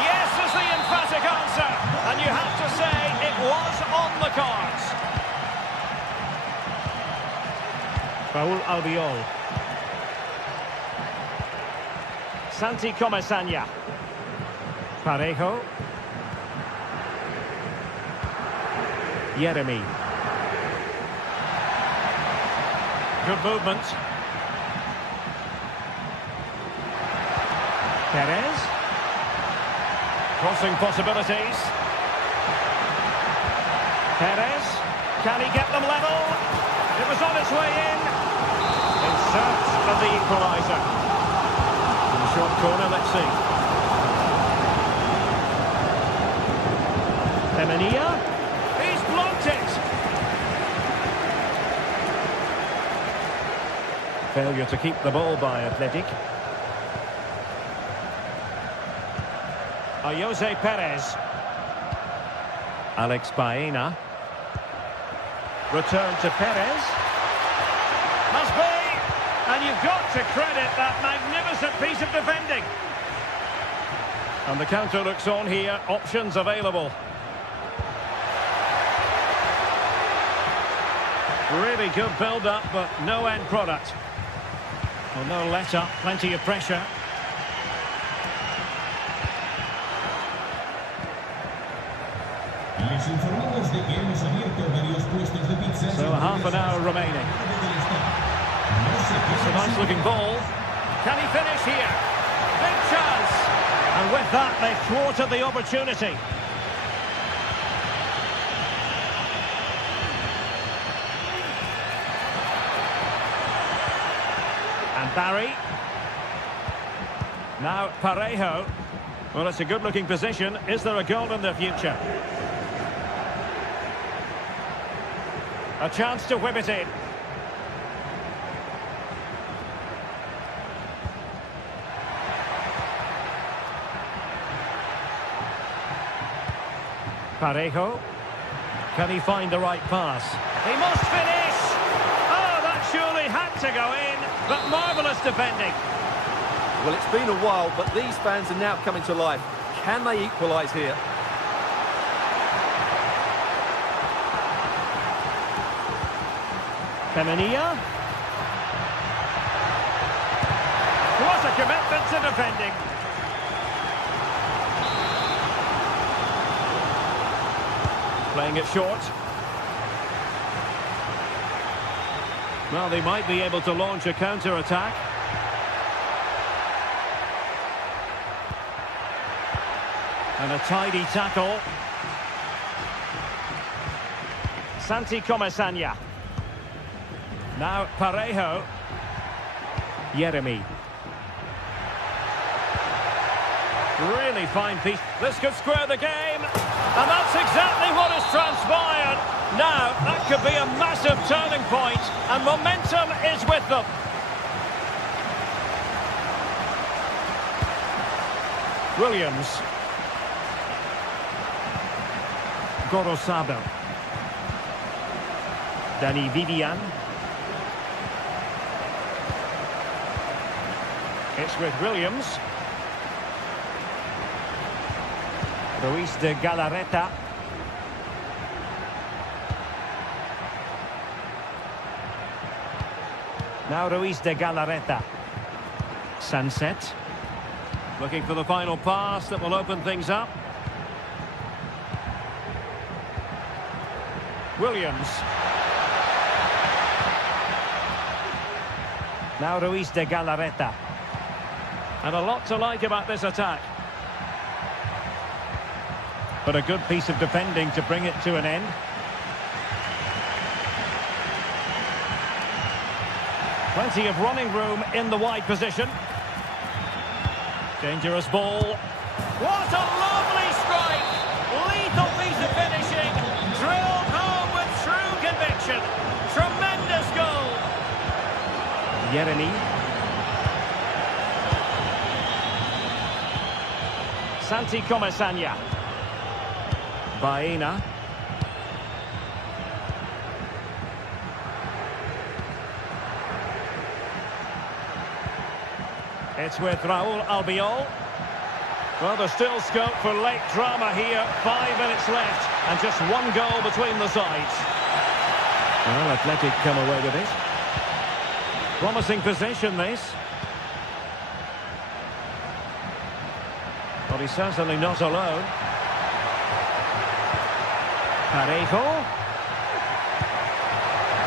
Yes is the emphatic answer. And you have to say it was on the cards. Raúl Albiol. Santi Comesaña. Parejo. Yeremy. Good movement. Perez. Crossing possibilities. Perez. Can he get them level? It was on its way in. In search of the equaliser. In the short corner, let's see. Femenia. He's blocked it. Failure to keep the ball by Athletic. Jose Perez. Alex Baena. Return to Perez. Must be. And you've got to credit that magnificent piece of defending. And the counter looks on here. Options available. Really good build-up, but no end product. Well, no let-up, plenty of pressure. So half an hour remaining. It's a nice-looking ball. Can he finish here? Big chance! And with that, they've thwarted the opportunity. And Barry. Now Parejo. Well, it's a good-looking position. Is there a goal in the future? A chance to whip it in. Parejo. Can he find the right pass? He must finish! Oh, that surely had to go in, but marvellous defending. Well, it's been a while, but these fans are now coming to life. Can they equalise here? Femenia. What a commitment to defending. Playing it short. Well, they might be able to launch a counter-attack. And a tidy tackle. Santi Comesaña. Now Parejo. Yeremy. Really fine piece. This could square the game. And that's exactly what has transpired. Now, that could be a massive... massive turning point, and momentum is with them. Williams. Gorosabel. Danny Vivian. It's with Williams. Ruiz de Galarreta. Now Ruiz de Galarreta. Sunset. Looking for the final pass that will open things up. Williams. Now Ruiz de Galarreta. And a lot to like about this attack. But a good piece of defending to bring it to an end. Plenty of running room in the wide position. Dangerous ball. What a lovely strike! Lethal piece of finishing. Drilled home with true conviction. Tremendous goal. Yeremy. Santi Comesaña. Baena. It's with Raúl Albiol. Well, there's still scope for late drama here. 5 minutes left and just one goal between the sides. Well, Athletic come away with it. Promising position, this. But he's certainly not alone. Parejo.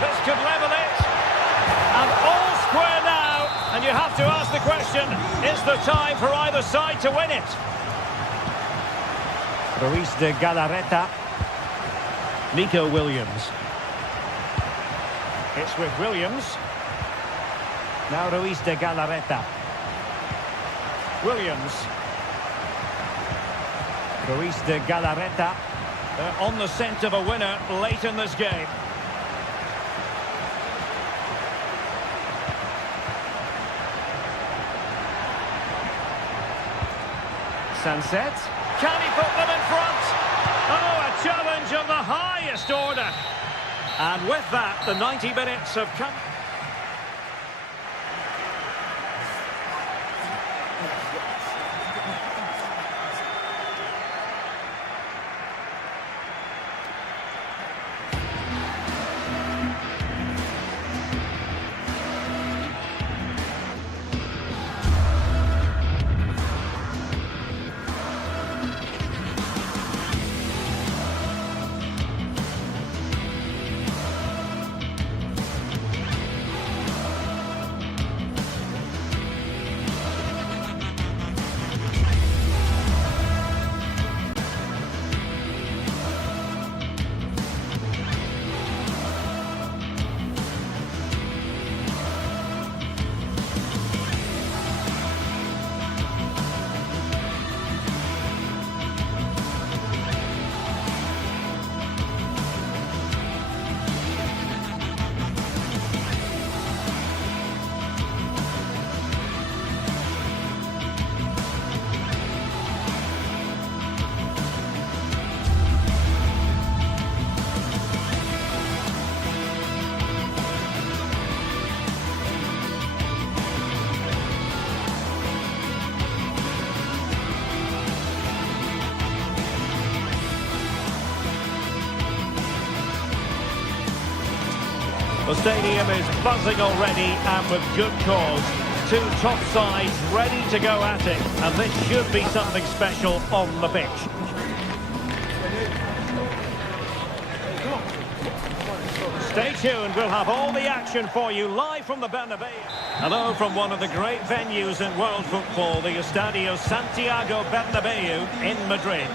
This could level it. And all square now. And you have to ask the question, is the time for either side to win it? Ruiz de Galarreta. Nico Williams. It's with Williams. Now Ruiz de Galarreta. Williams. Ruiz de Galarreta. They're on the scent of a winner late in this game. Sunset. Can he put them in front? Oh, a challenge of the highest order. And with that, the 90 minutes have come. The stadium is buzzing already, and with good cause. Two top sides ready to go at it, and this should be something special on the pitch. Stay tuned, we'll have all the action for you live from the Bernabeu. Hello from one of the great venues in world football, the Estadio Santiago Bernabeu in Madrid.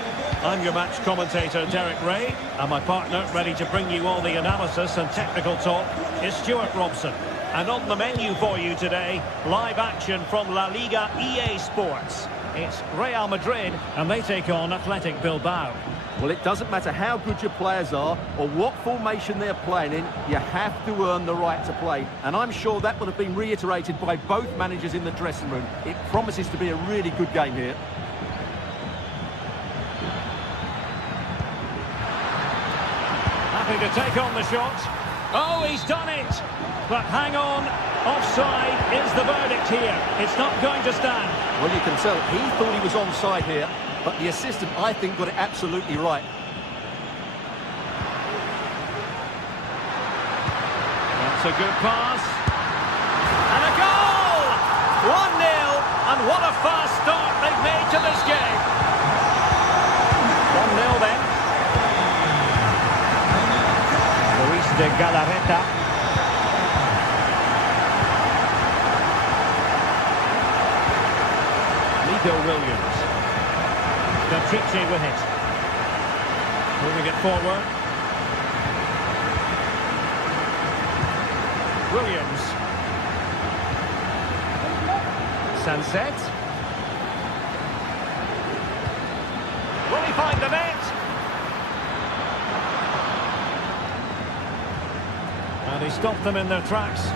I'm your match commentator, Derek Ray, and my partner, ready to bring you all the analysis and technical talk, is Stuart Robson. And on the menu for you today, live action from La Liga EA Sports. It's Real Madrid, and they take on Athletic Bilbao. Well, it doesn't matter how good your players are or what formation they're playing in, you have to earn the right to play. And I'm sure that would have been reiterated by both managers in the dressing room. It promises to be a really good game here. Happy to take on the shot. Oh, he's done it! But hang on, offside is the verdict here. It's not going to stand. Well, you can tell he thought he was onside here, but the assistant, I think, got it absolutely right. That's a good pass. And a goal! 1-0, and what a fast start they've made to this game. 1-0 then. Luis de Galarreta. Williams. Dachiche with it. Moving it forward. Williams. Sunset. Will he find the net? And he stopped them in their tracks.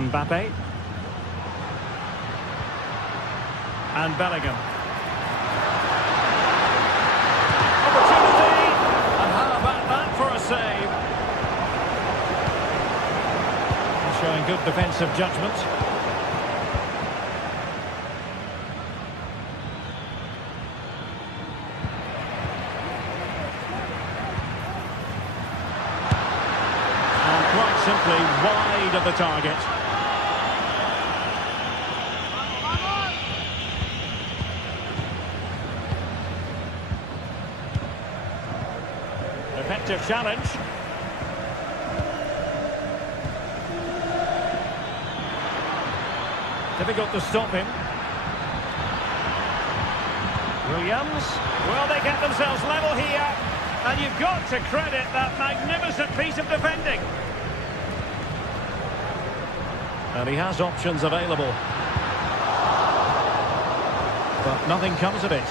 Mbappe. And Bellingham. Opportunity! And how about that for a save? Showing good defensive judgment. And quite simply wide of the target. Effective challenge. Difficult to stop him. Williams. Well, they get themselves level here. And you've got to credit that magnificent piece of defending. And he has options available. But nothing comes of it.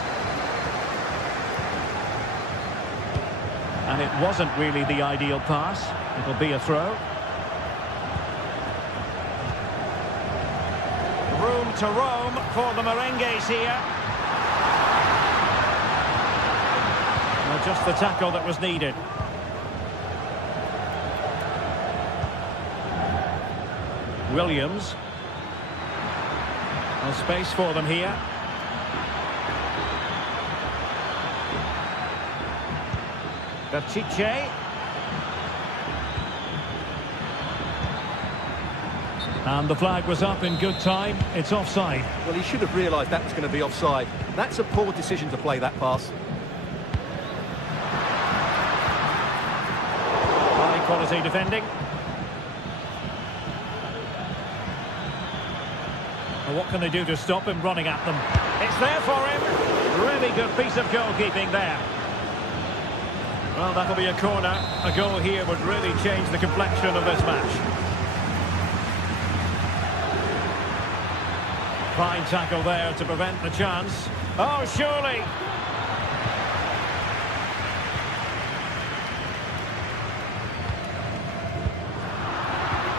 And it wasn't really the ideal pass. It'll be a throw. Room to roam for the Merengues here. Well, just the tackle that was needed. Williams. No space for them here. Dachiche. And the flag was up in good time. It's offside. Well, he should have realised that was going to be offside. That's a poor decision to play that pass. High quality defending. Well, what can they do to stop him running at them? It's there for him. Really good piece of goalkeeping there. Well, that'll be a corner. A goal here would really change the complexion of this match. Fine tackle there to prevent the chance. Oh, surely.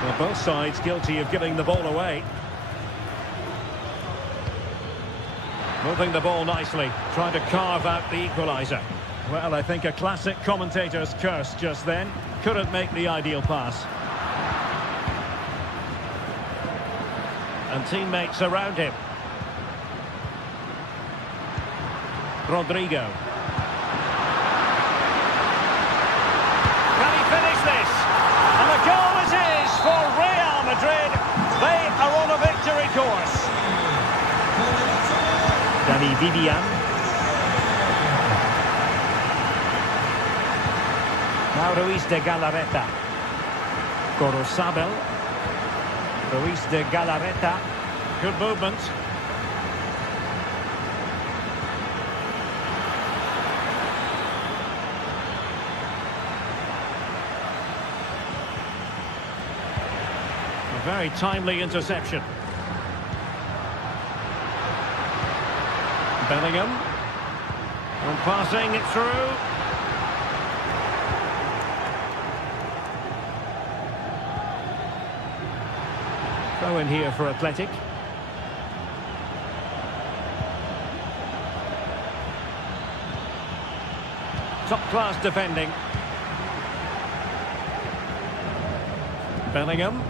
Well, both sides guilty of giving the ball away. Moving the ball nicely, trying to carve out the equaliser. Well, I think a classic commentator's curse just then. Couldn't make the ideal pass. And teammates around him. Rodrigo. Can he finish this? And the goal it is for Real Madrid. They are on a victory course. Dani Vivian. Now Luis de Galarreta. Gorosabel. Luis de Galarreta. Good movement. A very timely interception. Bellingham. And passing it through. Throw in here for Athletic. Top-class defending. Bellingham.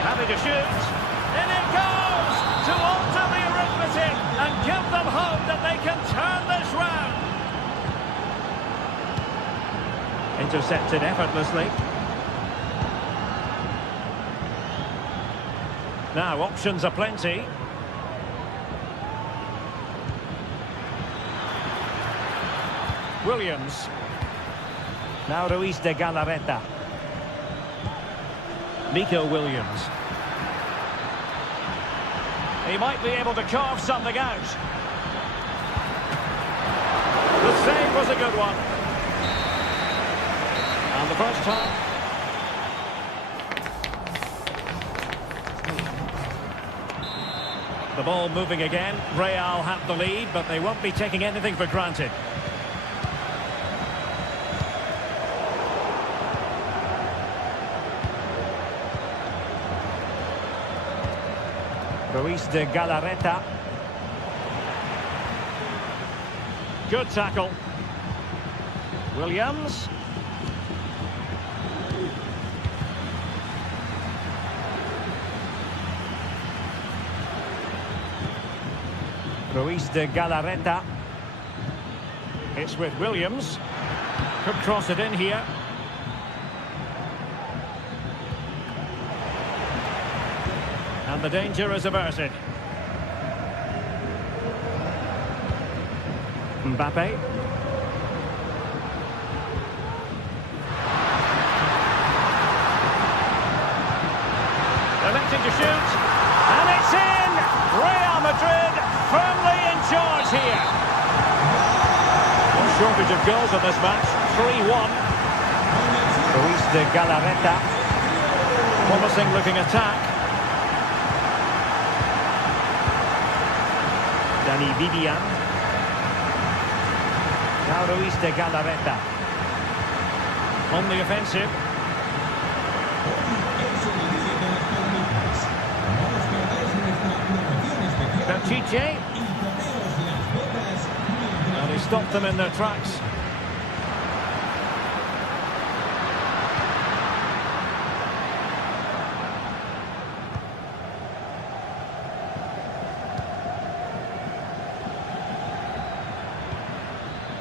Happy to shoot. In it goes! To alter the arithmetic and give them hope that they can turn this round. Intercepted effortlessly. Now, options are plenty. Williams. Now Ruiz de Galarreta. Nico Williams. He might be able to carve something out. The save was a good one. And the first half. The ball moving again. Real have the lead, but they won't be taking anything for granted. Ruiz de Galarreta. Good tackle. Williams. Ruiz de Galarreta. It's with Williams. Could cross it in here. And the danger is averted. Mbappe. Electing to shoot. And it's in! Real Madrid firmly in charge here. No shortage of goals in this match. 3-1. Ruiz de Galarreta. Promising looking attack. Dani Vivian. Now Ruiz de Galarreta. On the offensive. Chiche. And he stopped them in their tracks.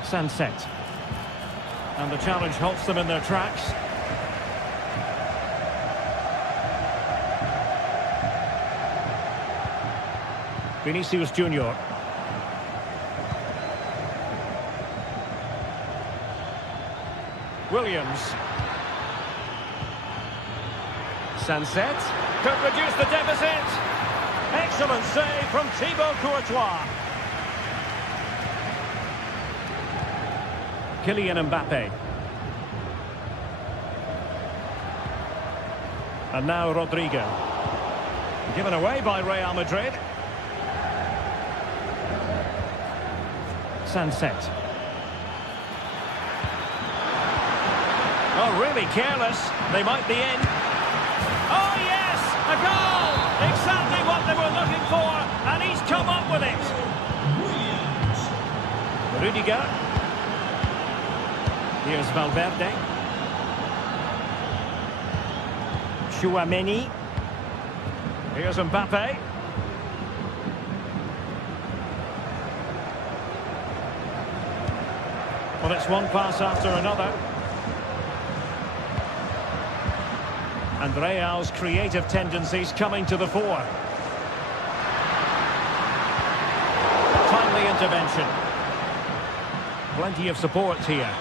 Sunset. And the challenge halts them in their tracks. Vinicius Junior. Williams. Sunset. Could reduce the deficit. Excellent save from Thibaut Courtois. Kylian Mbappe. And now Rodrigo. Given away by Real Madrid. Sunset. Oh, really careless. They might be in. Oh, yes! A goal! Exactly what they were looking for, and he's come up with it. Rudiger. Here's Valverde. Chouameni. Here's Mbappe. Well, it's one pass after another. And Real's creative tendencies coming to the fore. Timely intervention. Plenty of support here.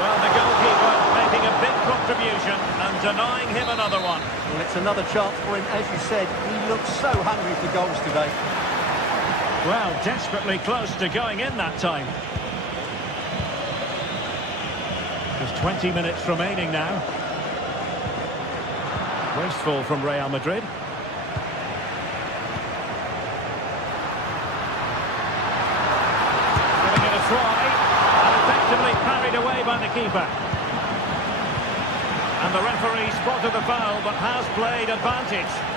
Well, the goalkeeper making a big contribution and denying him another one. Well, it's another chance for him. As you said, he looks so hungry for goals today. Well, desperately close to going in that time. Just 20 minutes remaining now. Wasteful from Real Madrid. Giving it a try. And effectively parried away by the keeper. And the referee spotted the foul, but has played advantage.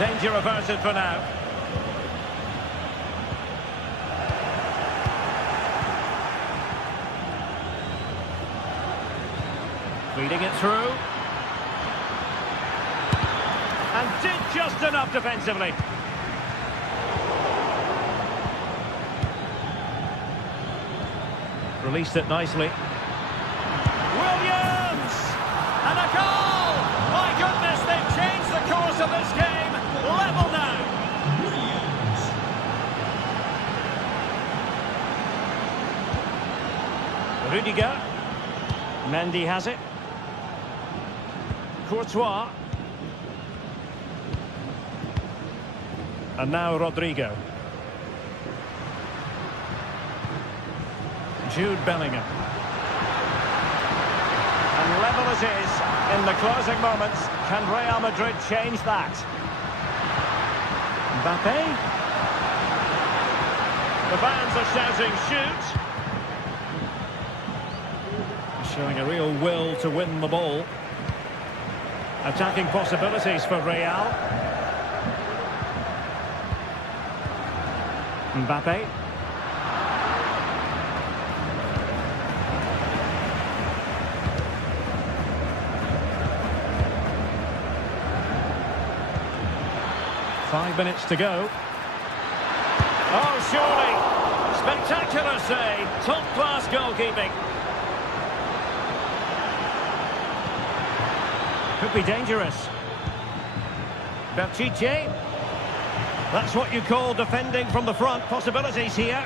Danger averted for now. Feeding it through. And did just enough defensively. Released it nicely. Williams! And a goal! My goodness, they've changed the course of this game. Level now. Rudiger. Mendy has it. Courtois. And now Rodrigo. Jude Bellingham. And level it is in the closing moments. Can Real Madrid change that? Mbappe. The fans are shouting shoot. Showing a real will to win the ball. Attacking possibilities for Real. Mbappe. Five minutes to go. Oh, surely. Spectacular save. Top-class goalkeeping. Could be dangerous. Berchiche. That's what you call defending from the front. Possibilities here.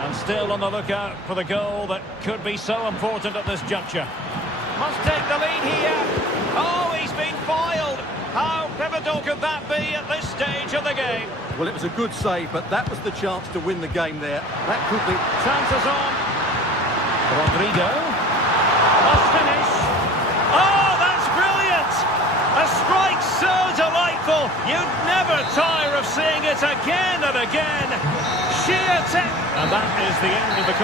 And still on the lookout for the goal that could be so important at this juncture. Must take the lead here. Oh, he's been foiled. How pivotal could that be at this stage of the game? Well, it was a good save, but that was the chance to win the game there. That could be... Chances on. Rodrigo. Must finish. Oh, that's brilliant. A strike so delightful. You'd never tire of seeing it again and again. Sheer tech. And that is the end of the